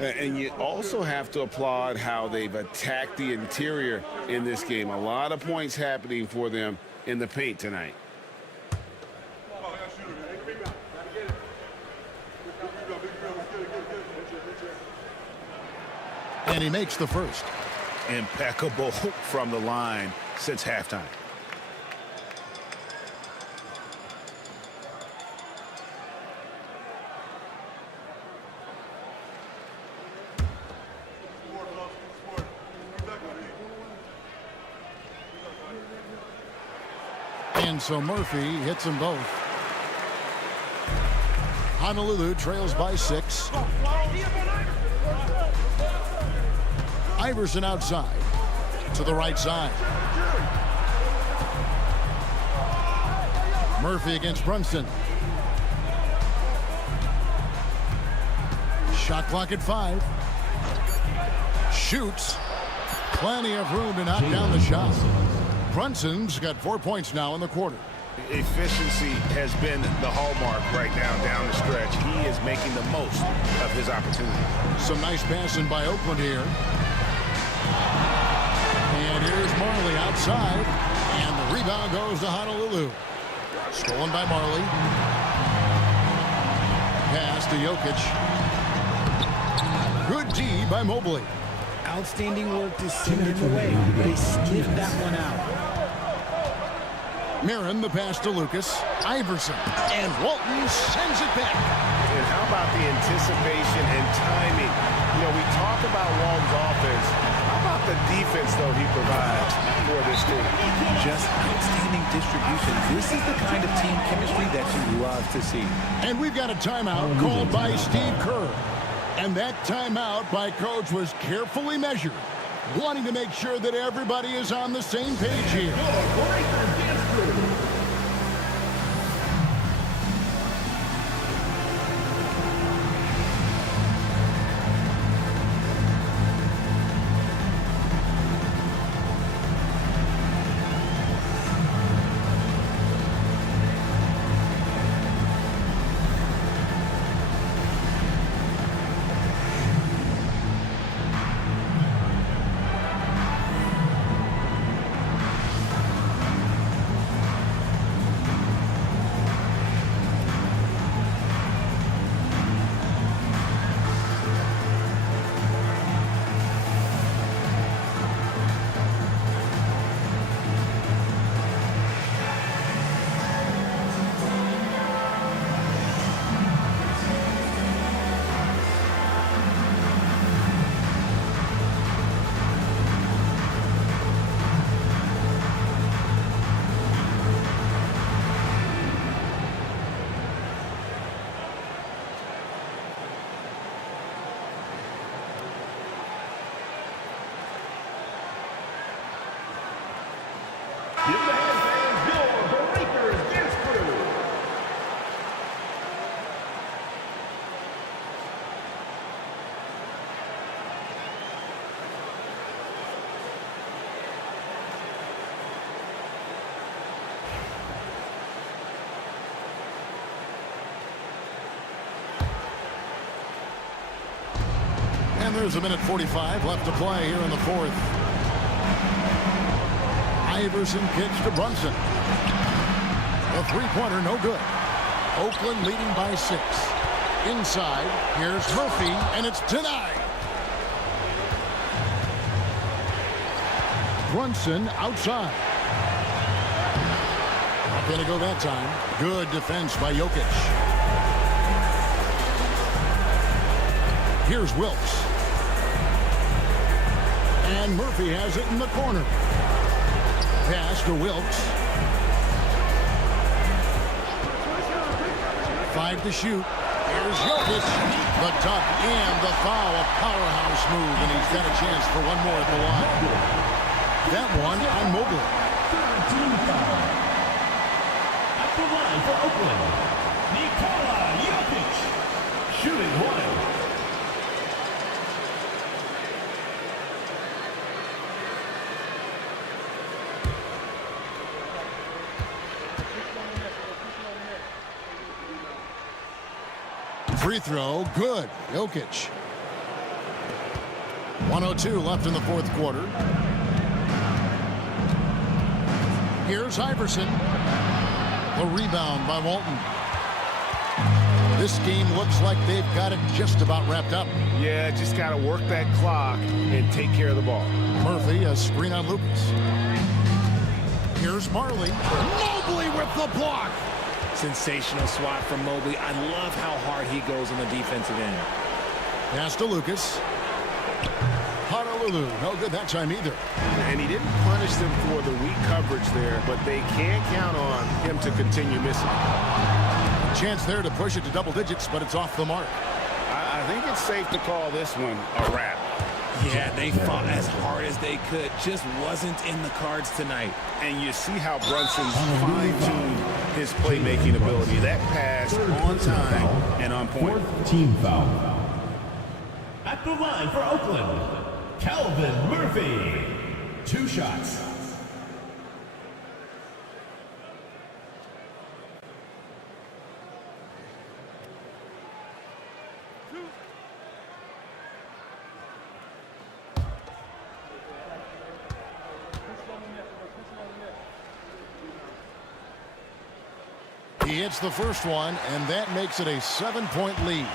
And you also have to applaud how they've attacked the interior in this game. A lot of points happening for them in the paint tonight. And he makes the first. Impeccable from the line since halftime. And so Murphy hits them both. Honolulu trails by 6. Iverson outside to the right side. Murphy against Brunson. Shot clock at 5. Shoots. Plenty of room to knock down the shot. Brunson's got 4 points now in the quarter. Efficiency has been the hallmark right now down the stretch. He is making the most of his opportunity. Some nice passing by Oakland here. And here's Marley outside. And the rebound goes to Honolulu. Stolen by Marley. Pass to Jokic. Good D by Mobley. Outstanding work to send him away. They sniffed that one out. Marin the pass to Lucas. Iverson. And Walton sends it back. And how about the anticipation and timing? You know, we talk about Walton's offense. How about the defense, though, he provides for this team? Just outstanding distribution. This is the kind of team chemistry that you love to see. And we've got a timeout called by Steve Kerr. And that timeout by Coach was carefully measured, wanting to make sure that everybody is on the same page here. Give the hand fans your Breakers Dance Crew. And there's a minute 45 left to play here in the fourth. Iverson kicks to Brunson. The three-pointer, no good. Oakland leading by 6. Inside, here's Murphy, and it's denied. Brunson outside. Not going to go that time. Good defense by Jokic. Here's Wilkes. And Murphy has it in the corner. Pass to Wilkes. 5 to shoot. Here's Jokic. The dunk and the foul. A powerhouse move, and he's got a chance for one more at the line. That one on Mobley. 13 foul. At the line for Oakland, Nikola Jokic. Shooting one. Free throw, good. Jokic. 1:02 left in the fourth quarter. Here's Iverson. The rebound by Walton. This game looks like they've got it just about wrapped up. Yeah, just got to work that clock and take care of the ball. Murphy, a screen on Lucas. Here's Marley. Mobley with the block. Sensational swat from Mobley. I love how hard he goes on the defensive end. Pass to Lucas. Honolulu, no good that time either. And he didn't punish them for the weak coverage there, but they can't count on him to continue missing. A chance there to push it to double digits, but it's off the mark. I think it's safe to call this one a wrap. Yeah, they fought as hard as they could. Just wasn't in the cards tonight. And you see how Brunson's fine-tuned his playmaking ability. That pass on time and on point. 4th team foul. At the line for Oakland, Calvin Murphy. 2 shots. He hits the first one, and that makes it a 7-point lead.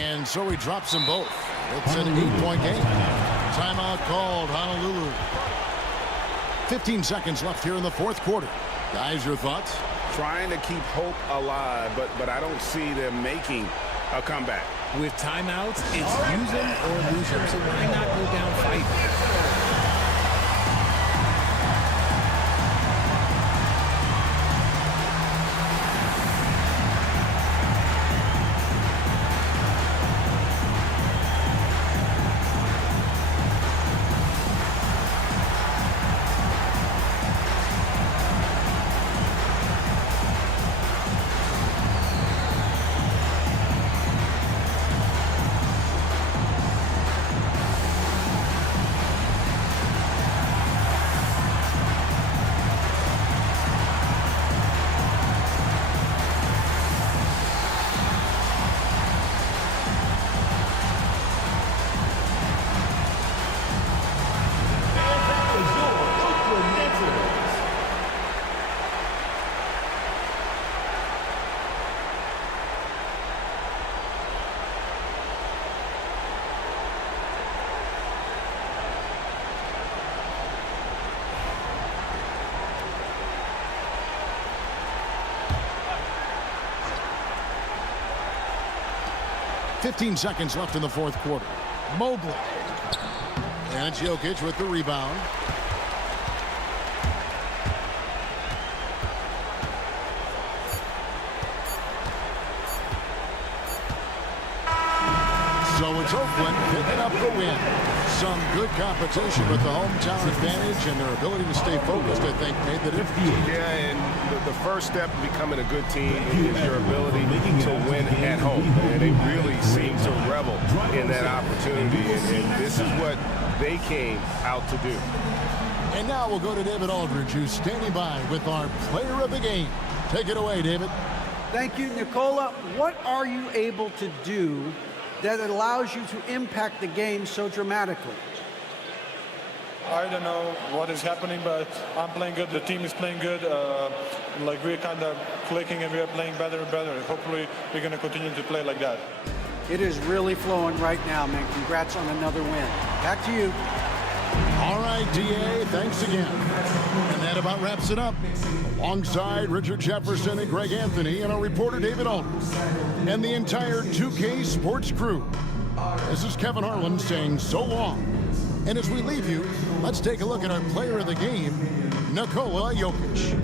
And so he drops them both. It's an 8-point game. Timeout called, Honolulu. 15 seconds left here in the fourth quarter. Guys, your thoughts? Trying to keep hope alive, but I don't see them making a comeback. With timeouts, it's use them or lose them. So why not go down fighting? Fifteen seconds left in the fourth quarter. Mobley. And it's Jokic with the rebound. So it's Oakland picking up the win. Some good competition with the hometown advantage and their ability to stay focused, I think, made the difference. Yeah, and the first step in becoming a good team is your ability to win at home. And they really seem to revel in that opportunity. And this is what they came out to do. And now we'll go to David Aldridge, who's standing by with our player of the game. Take it away, David. Thank you, Nicola. What are you able to do that allows you to impact the game so dramatically? I don't know what is happening, but I'm playing good. The team is playing good. Like we're kind of clicking and we're playing better and better. Hopefully we're going to continue to play like that. It is really flowing right now, man. Congrats on another win. Back to you. All right, DA, thanks again. And that about wraps it up. Alongside Richard Jefferson and Greg Anthony and our reporter David Aldridge and the entire 2K Sports crew. This is Kevin Harlan saying so long. And as we leave you, let's take a look at our player of the game, Nikola Jokic.